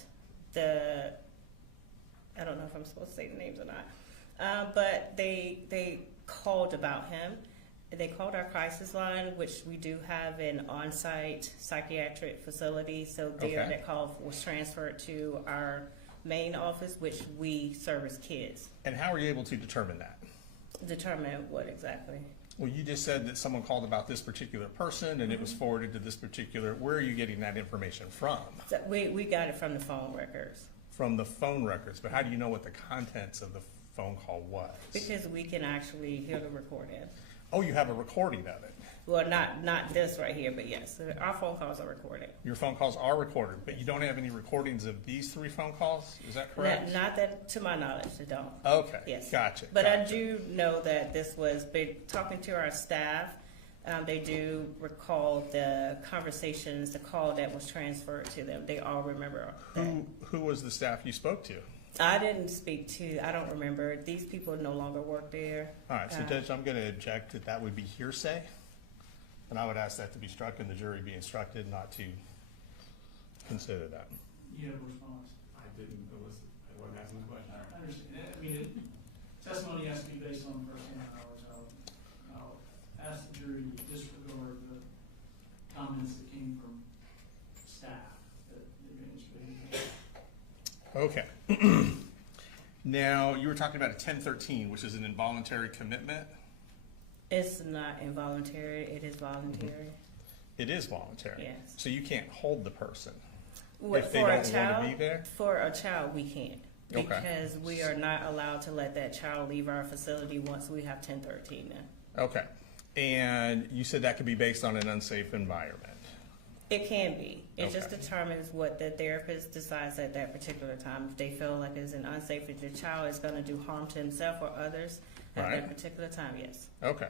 I don't know if I'm supposed to say the names or not, but they called about him. They called our crisis line, which we do have an on-site psychiatric facility. So there, that call was transferred to our main office, which we service kids. And how were you able to determine that? Determine what exactly? Well, you just said that someone called about this particular person and it was forwarded to this particular, where are you getting that information from? So we got it from the phone records. From the phone records, but how do you know what the contents of the phone call was? Because we can actually hear the recording. Oh, you have a recording of it. Well, not this right here, but yes, our phone calls are recorded. Your phone calls are recorded, but you don't have any recordings of these 3 phone calls? Is that correct? Not that, to my knowledge, I don't. Okay. Yes. Gotcha. But gotcha. I do know that this was, talking to our staff, they do recall the conversations, the call that was transferred to them. They all remember that. Who was the staff you spoke to? I didn't speak to, I don't remember. These people no longer work there. All right, so Judge, I'm going to object that would be hearsay. And I would ask that to be struck and the jury be instructed not to consider that. You have a response? I didn't, I wasn't asking the question. I understand. I mean, testimony has to be based on personal knowledge. I'll ask the jury to disregard the comments that came from staff that they're interested in. Okay. Now, you were talking about a 1013, which is an involuntary commitment. It's not involuntary, it is voluntary. It is voluntary. Yes. So you can't hold the person What, if they for don't a want to child, be there? For a child, we can't. Okay. Because we are not allowed to let that child leave our facility once we have 1013 now. Okay. And you said that could be based on an unsafe environment. It can be. It just Okay. determines what the therapist decides at that particular time. If they feel like it's an unsafe, if the child is going to do harm to himself or others at Right. that particular time, yes. Okay.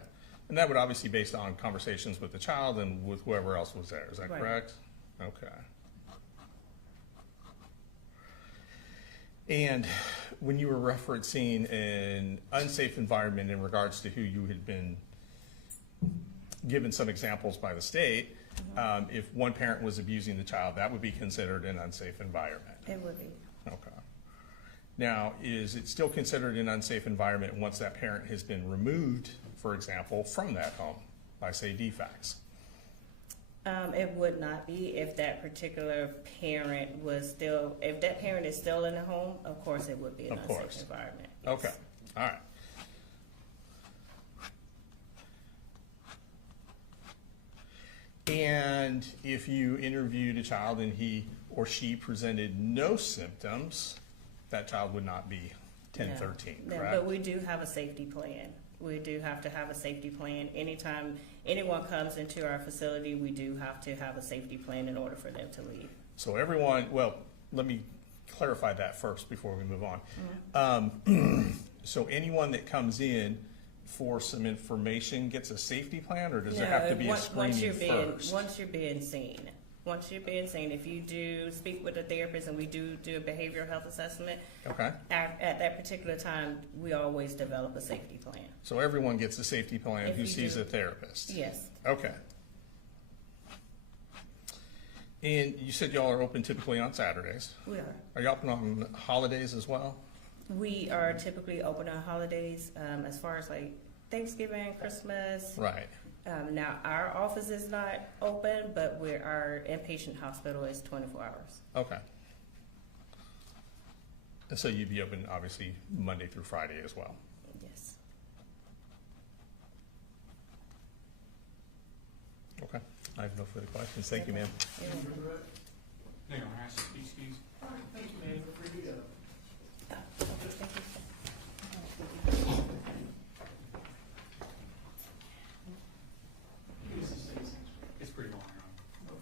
And that would obviously be based on conversations with the child and with whoever else was there. Is that Right. correct? Okay. And when you were referencing an unsafe environment in regards to who you had been given some examples by the state, if one parent was abusing the child, that would be considered an unsafe environment. It would be. Okay. Now, is it still considered an unsafe environment once that parent has been removed, for example, from that home by, say, defects? It would not be if that particular parent was still, if that parent is still in the home, of course it would be an Of unsafe course. environment. Yes. Okay, all right. And if you interviewed a child and he or she presented no symptoms, that child would not be 1013, No, correct? but we do have a safety plan. We do have to have a safety plan. Anytime anyone comes into our facility, we do have to have a safety plan in order for them to leave. So everyone, well, let me clarify that first before we move on. So anyone that comes in for some information gets a safety plan, or does there have to be a screening first? Once you're being seen. Once you're being seen, if you do speak with a therapist and we do a behavioral health assessment, Okay, at that particular time, we always develop a safety plan. so everyone gets a safety plan If who you sees do. a therapist? Yes, Okay. And you said y'all are open typically on Saturdays. we are. Are you open on holidays as well? We are typically open on holidays, as far as like Thanksgiving, Christmas. Right. Now, our office is not open, but our inpatient hospital is 24 hours. Okay. And so you'd be open, obviously, Monday through Friday as well? Yes. Okay. I have no further questions. Thank you, ma'am. Yeah. Hang on, I asked, excuse. Thank you, man. Free to go. Thank you. This is the same thing. It's pretty long, Your Honor.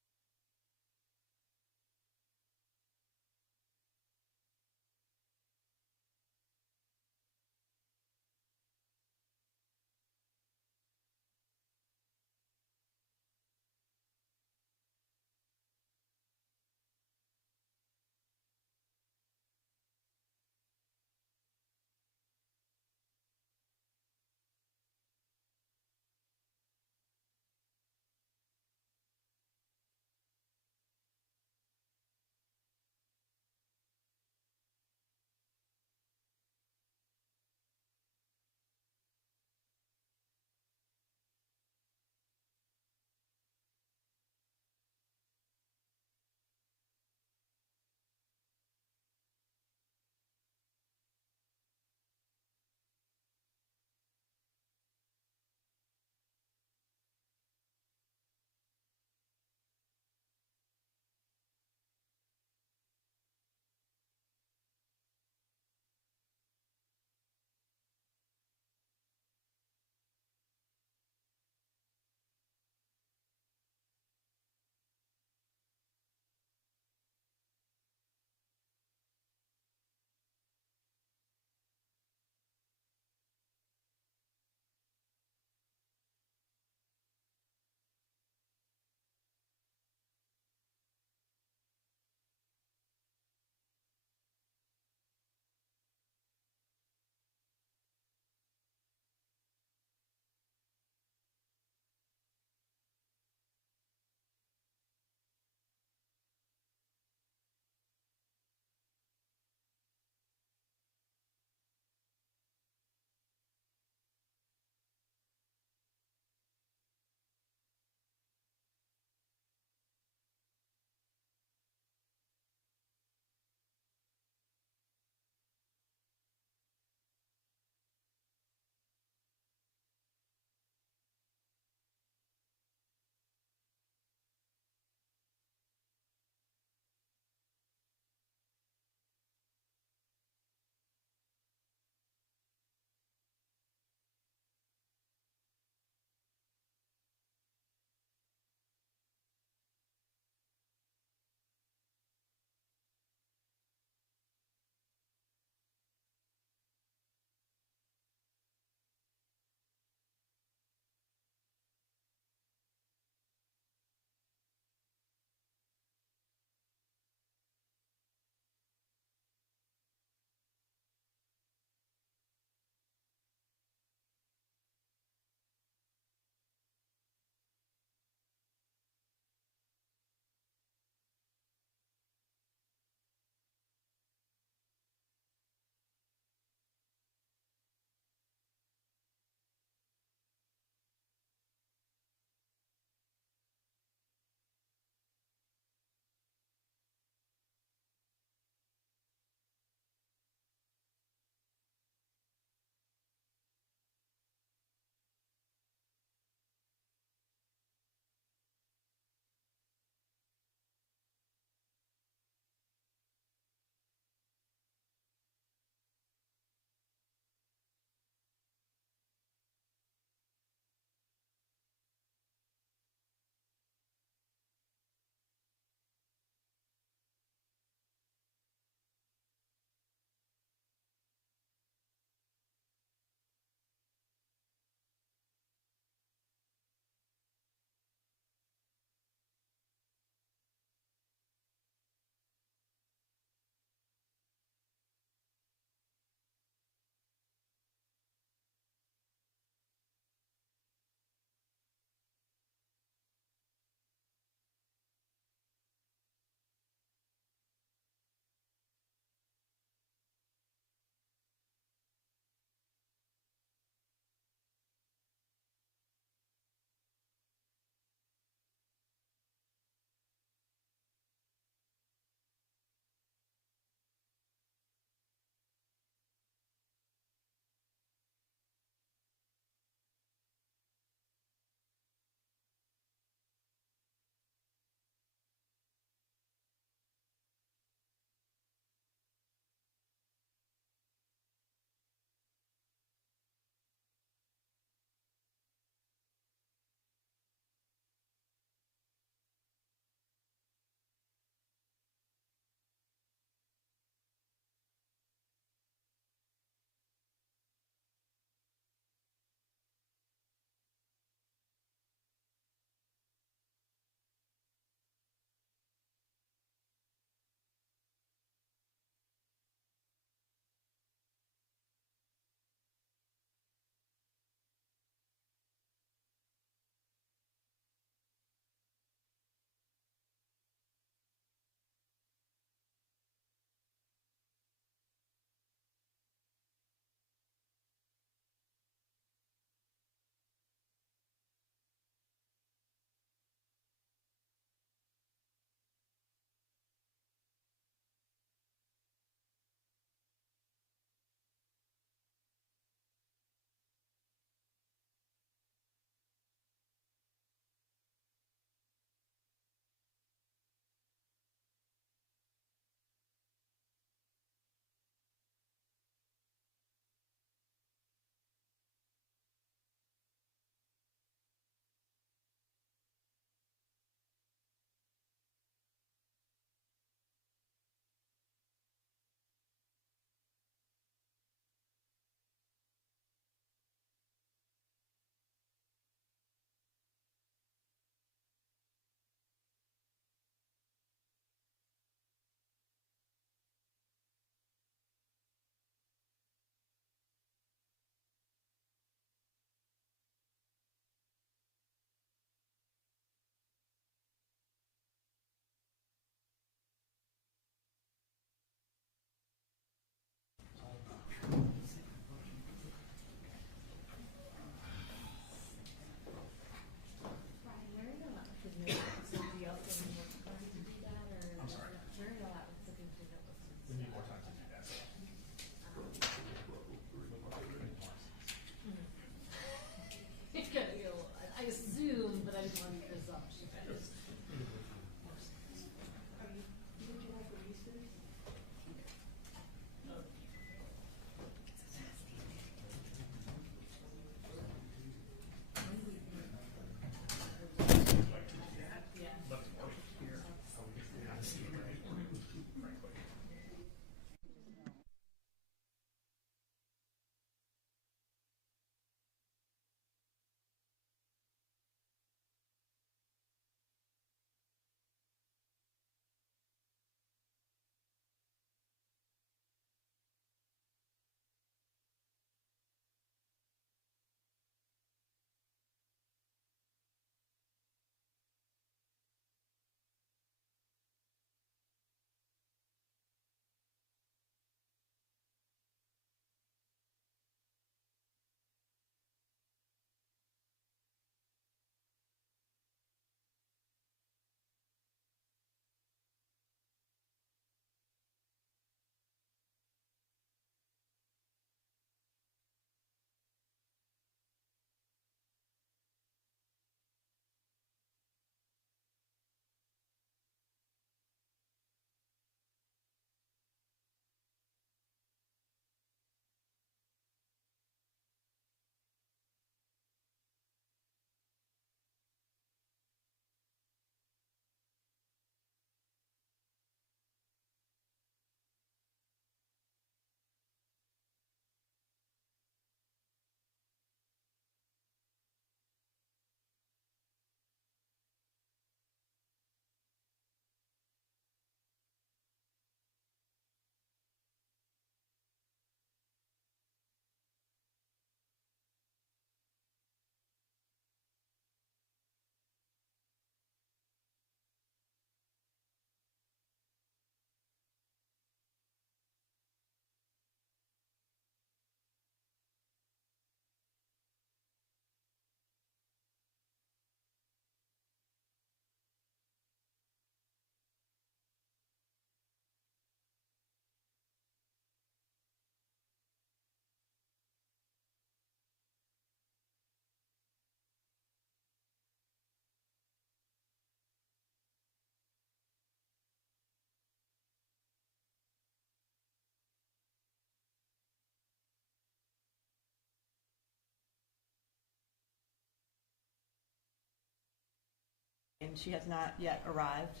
and she has not yet arrived.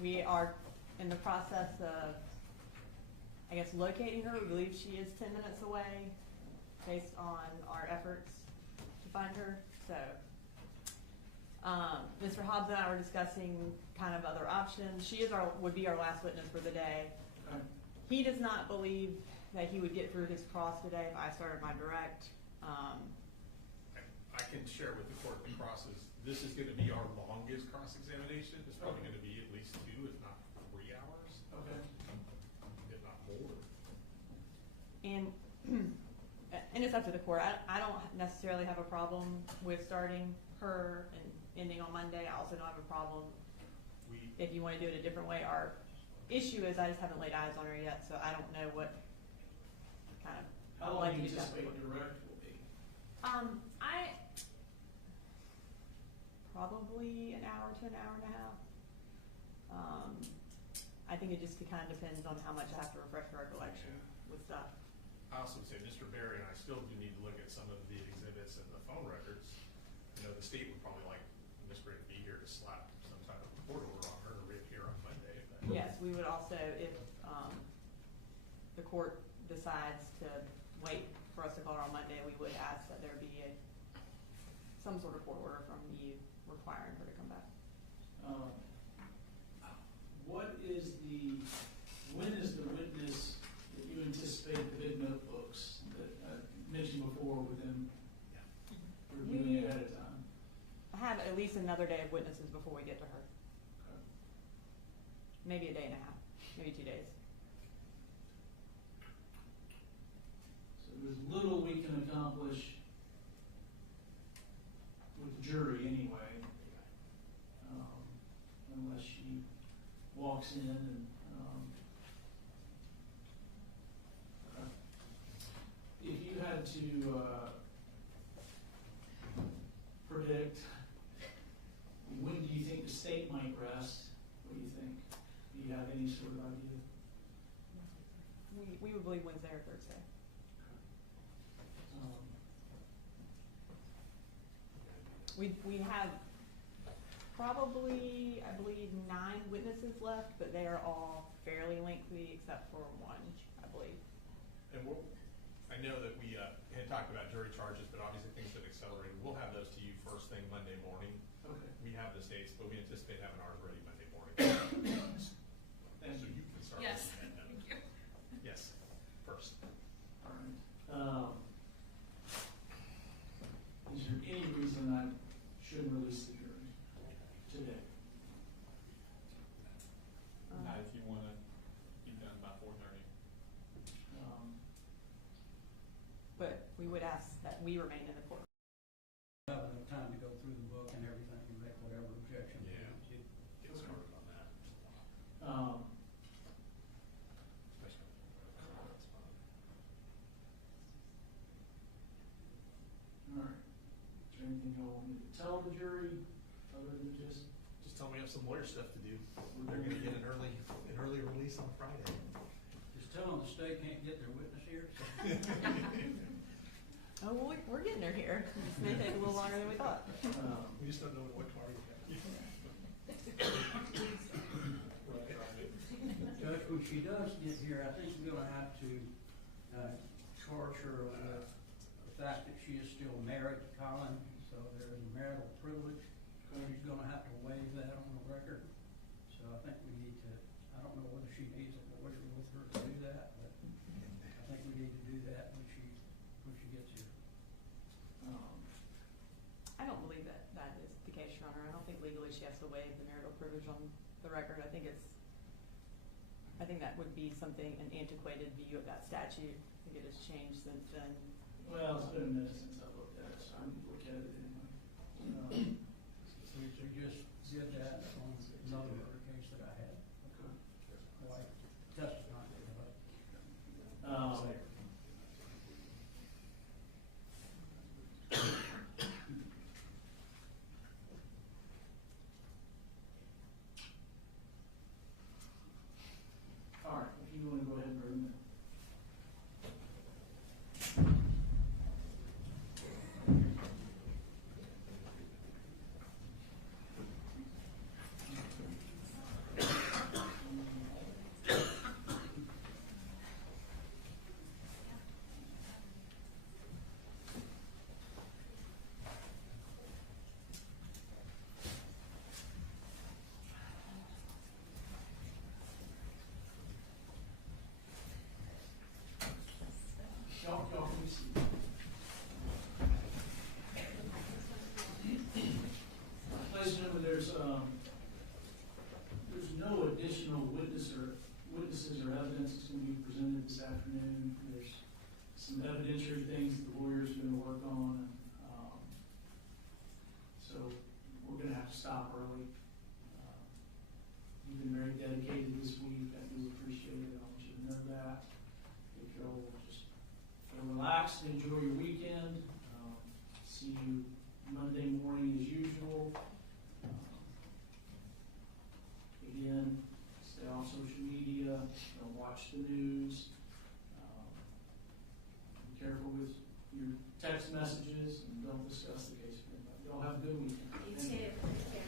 We are in the process of, I guess, locating her. We believe she is 10 minutes away based on our efforts to find her. So Mr. Hobbs and I were discussing kind of other options. She would be our last witness for the day. He does not believe that he would get through his cross today if I started my direct. I can share with the court the crosses. This is going to be our longest cross-examination. It's probably going to be at least 2, if not 3 hours. Okay. If not more. And it's up to the court. I don't necessarily have a problem with starting her and ending on Monday. I also don't have a problem if you want to do it a different way. Our issue is I just haven't laid eyes on her yet, so I don't know what kind of. How long do you anticipate direct will be? I probably an hour to an hour and a half. I think it just kind of depends on how much I have to refresh my recollection with stuff. I also would say Mr. Barry and I still do need to look at some of the exhibits and the phone records. You know, the state would probably like Ms. Gray to be here to slap some type of court order on her to reappear on Monday. Yes, we would also, if the court decides to wait for us to call her on Monday, we would ask that there be some sort of court order from you requiring her to come back. When is the witness that you anticipate the big notebooks that I mentioned before with them reviewing ahead of time? I have at least another day of witnesses before we get to her. Okay. Maybe a day and a half, maybe 2 days. So there's little we can accomplish with the jury anyway, unless she walks in and if you had to predict, when do you think the state might rest? What do you think? Do you have any sort of idea? We would believe Wednesday or Thursday. We have probably, I believe, 9 witnesses left, but they are all fairly lengthy except for one, I believe. And I know that we had talked about jury charges, but obviously things have accelerated. We'll have those to you first thing Monday morning. Okay. We have the states, but we anticipate having ours ready Monday morning. Thank so you. You can start. Yes. Thank you. Yes, first. All right. Is there any reason I shouldn't release the jury today? Not if you want to be done by 4:30. But we would ask that we remain in the court. Have enough time to go through the book and everything and make whatever objections. Yeah. Get started on that. All right. Is there anything you want me to tell the jury other than just? Just tell me I have some lawyer stuff to do. They're going to get an early release on Friday. Just tell them the state can't get their witness here. Oh, well, we're getting her here. This may take a little longer than we thought. We just don't know what car you have. Judge, when she does get here, I think we're gonna have to charge her with the fact that she is still married to Colin, so there is marital privilege. She's gonna have to waive that on the record. So I think we need to, I don't know whether she needs a lawyer with her to do that, but I think we need to do that when she gets here. I don't believe that is the case, Your Honor. I don't think legally she has to waive the marital privilege on the record. I think that would be something, an antiquated view of that statute. I think it has changed since then. Well, it's been a minute since I looked at it, so I'm going to look at it anyway. So you just did that on another murder case that I had. Okay. Like testifying about. All right, if you want to go ahead and bring that. additional witnesses or evidence that's gonna be presented this afternoon. There's some evidentiary things that the lawyer's gonna work on. So we're gonna have to stop early. You've been very dedicated this week. I do appreciate it. I want you to know that. If you'll just relax and enjoy your weekend. See you Monday morning as usual. Again, stay off social media, don't watch the news. Be careful with your text messages and don't discuss the case with anybody. Y'all have a good weekend. You Thank too. Thank you.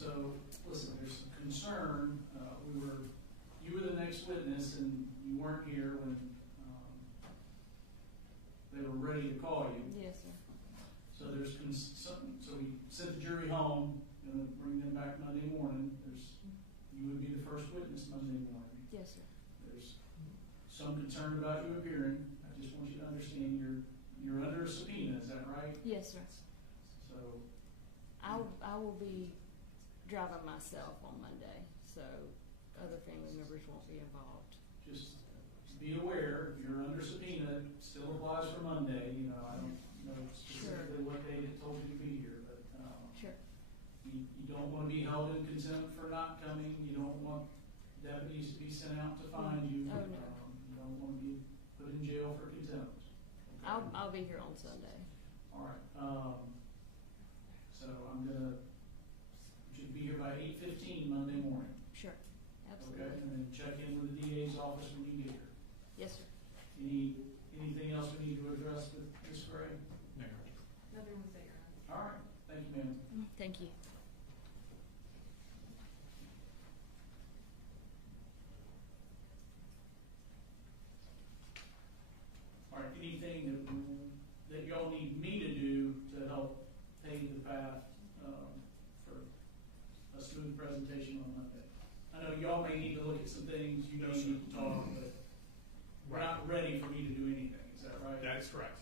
So, listen, there's some concern, you were the next witness and you weren't here when, they were ready to call you. Yes, sir. So there's so we sent the jury home, gonna bring them back Monday morning. You would be the first witness Monday morning. Yes, sir. There's some concern about you appearing. I just want you to understand you're under a subpoena, is that right? Yes, sir. So, I will be driving myself on Monday, so other family members won't be involved. just be aware, you're under subpoena, still applies for Monday, I don't know specifically what day it told you to be here, but, Sure. you don't wanna be held in contempt for not coming, you don't want deputies to be sent out to find you. Oh, no. You don't wanna be put in jail for contempt. Okay? I'll be here on Sunday. All right, so I'm gonna, you should be here by 8:15 Monday morning, Sure. okay? Absolutely. And then check in with the DA's office when you get here. Yes, sir. Anything else we need to address with Ms. Gray? Nothing was there. All right, thank you, ma'am. Thank you. All right, anything that y'all need me to do to help pave the path, for a smooth presentation on Monday? I know y'all may need to look at some things, you may need to talk, but we're not ready for me to do anything, is that right? That is correct.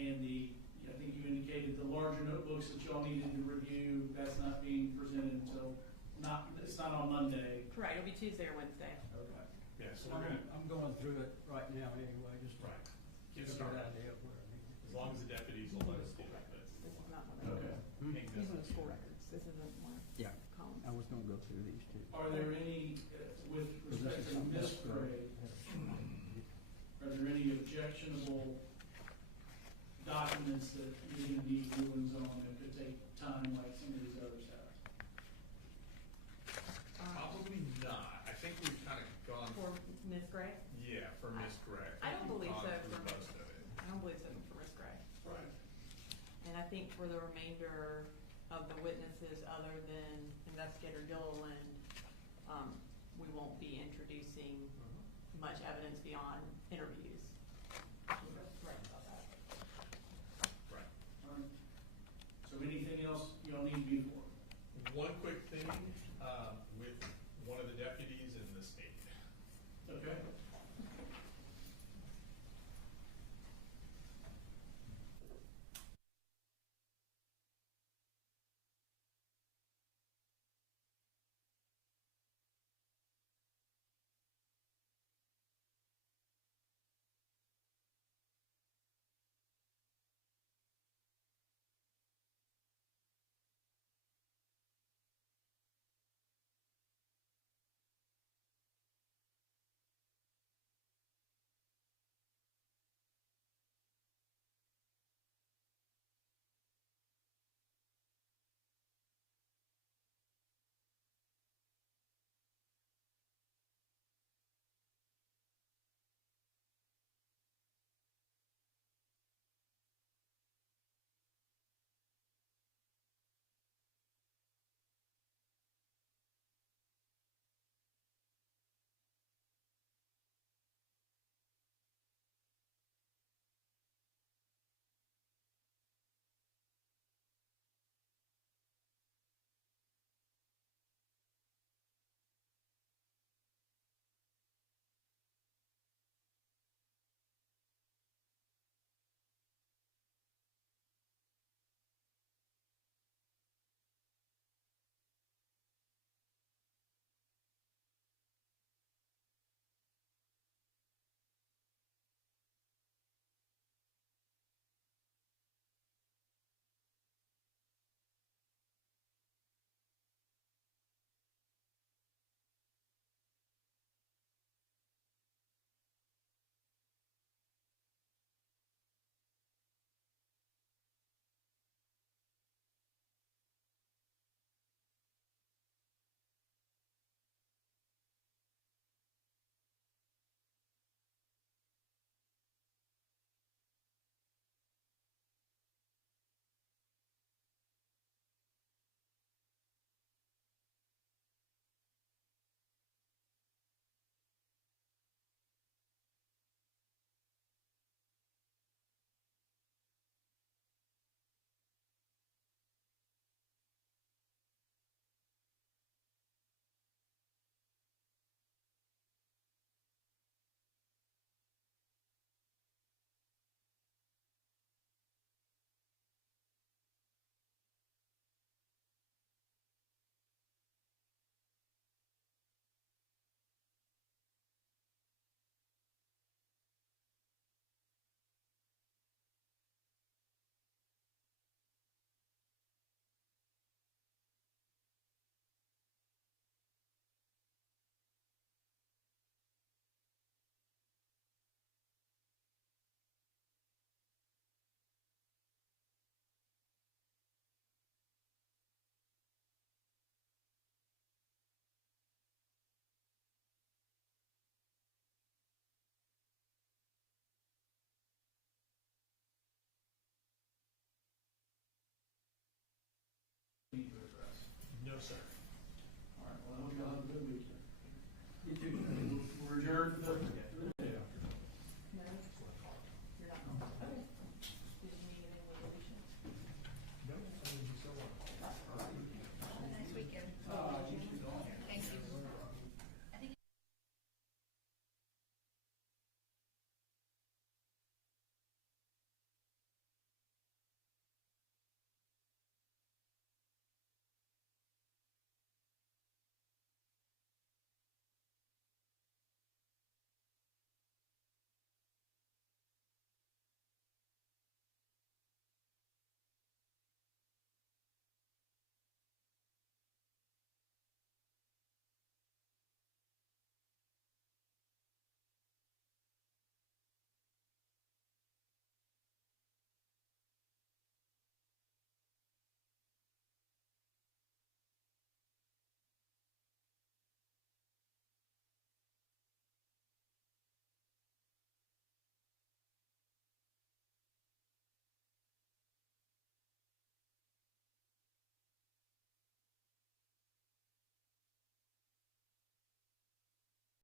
And I think you indicated the larger notebooks that y'all needed to review, that's not being presented until, it's not on Monday. Correct, it'll be Tuesday or Wednesday. Okay. Yeah, so we're gonna, I'm going through it right now anyway, just to right, get get a started. good idea of where I need to As long as the deputies will let us do that, This is not one of Okay. these are the school records, this isn't one of Yeah. Colin's. I was gonna go through these two. Are there any, with respect to Ms. Gray, are there any objectionable documents that you're gonna need rulings on that could take time like some of these others have? Probably not. I think we've kind of gone, For Ms. Gray? yeah, for Ms. Gray. I don't believe We've so gone through for most of it. I don't believe so for Ms. Gray. Right. And I think for the remainder of the witnesses, other than Investigator Gilliland, we won't be introducing much evidence beyond interviews. Right about that. Right. All right. So anything else y'all need me for? One quick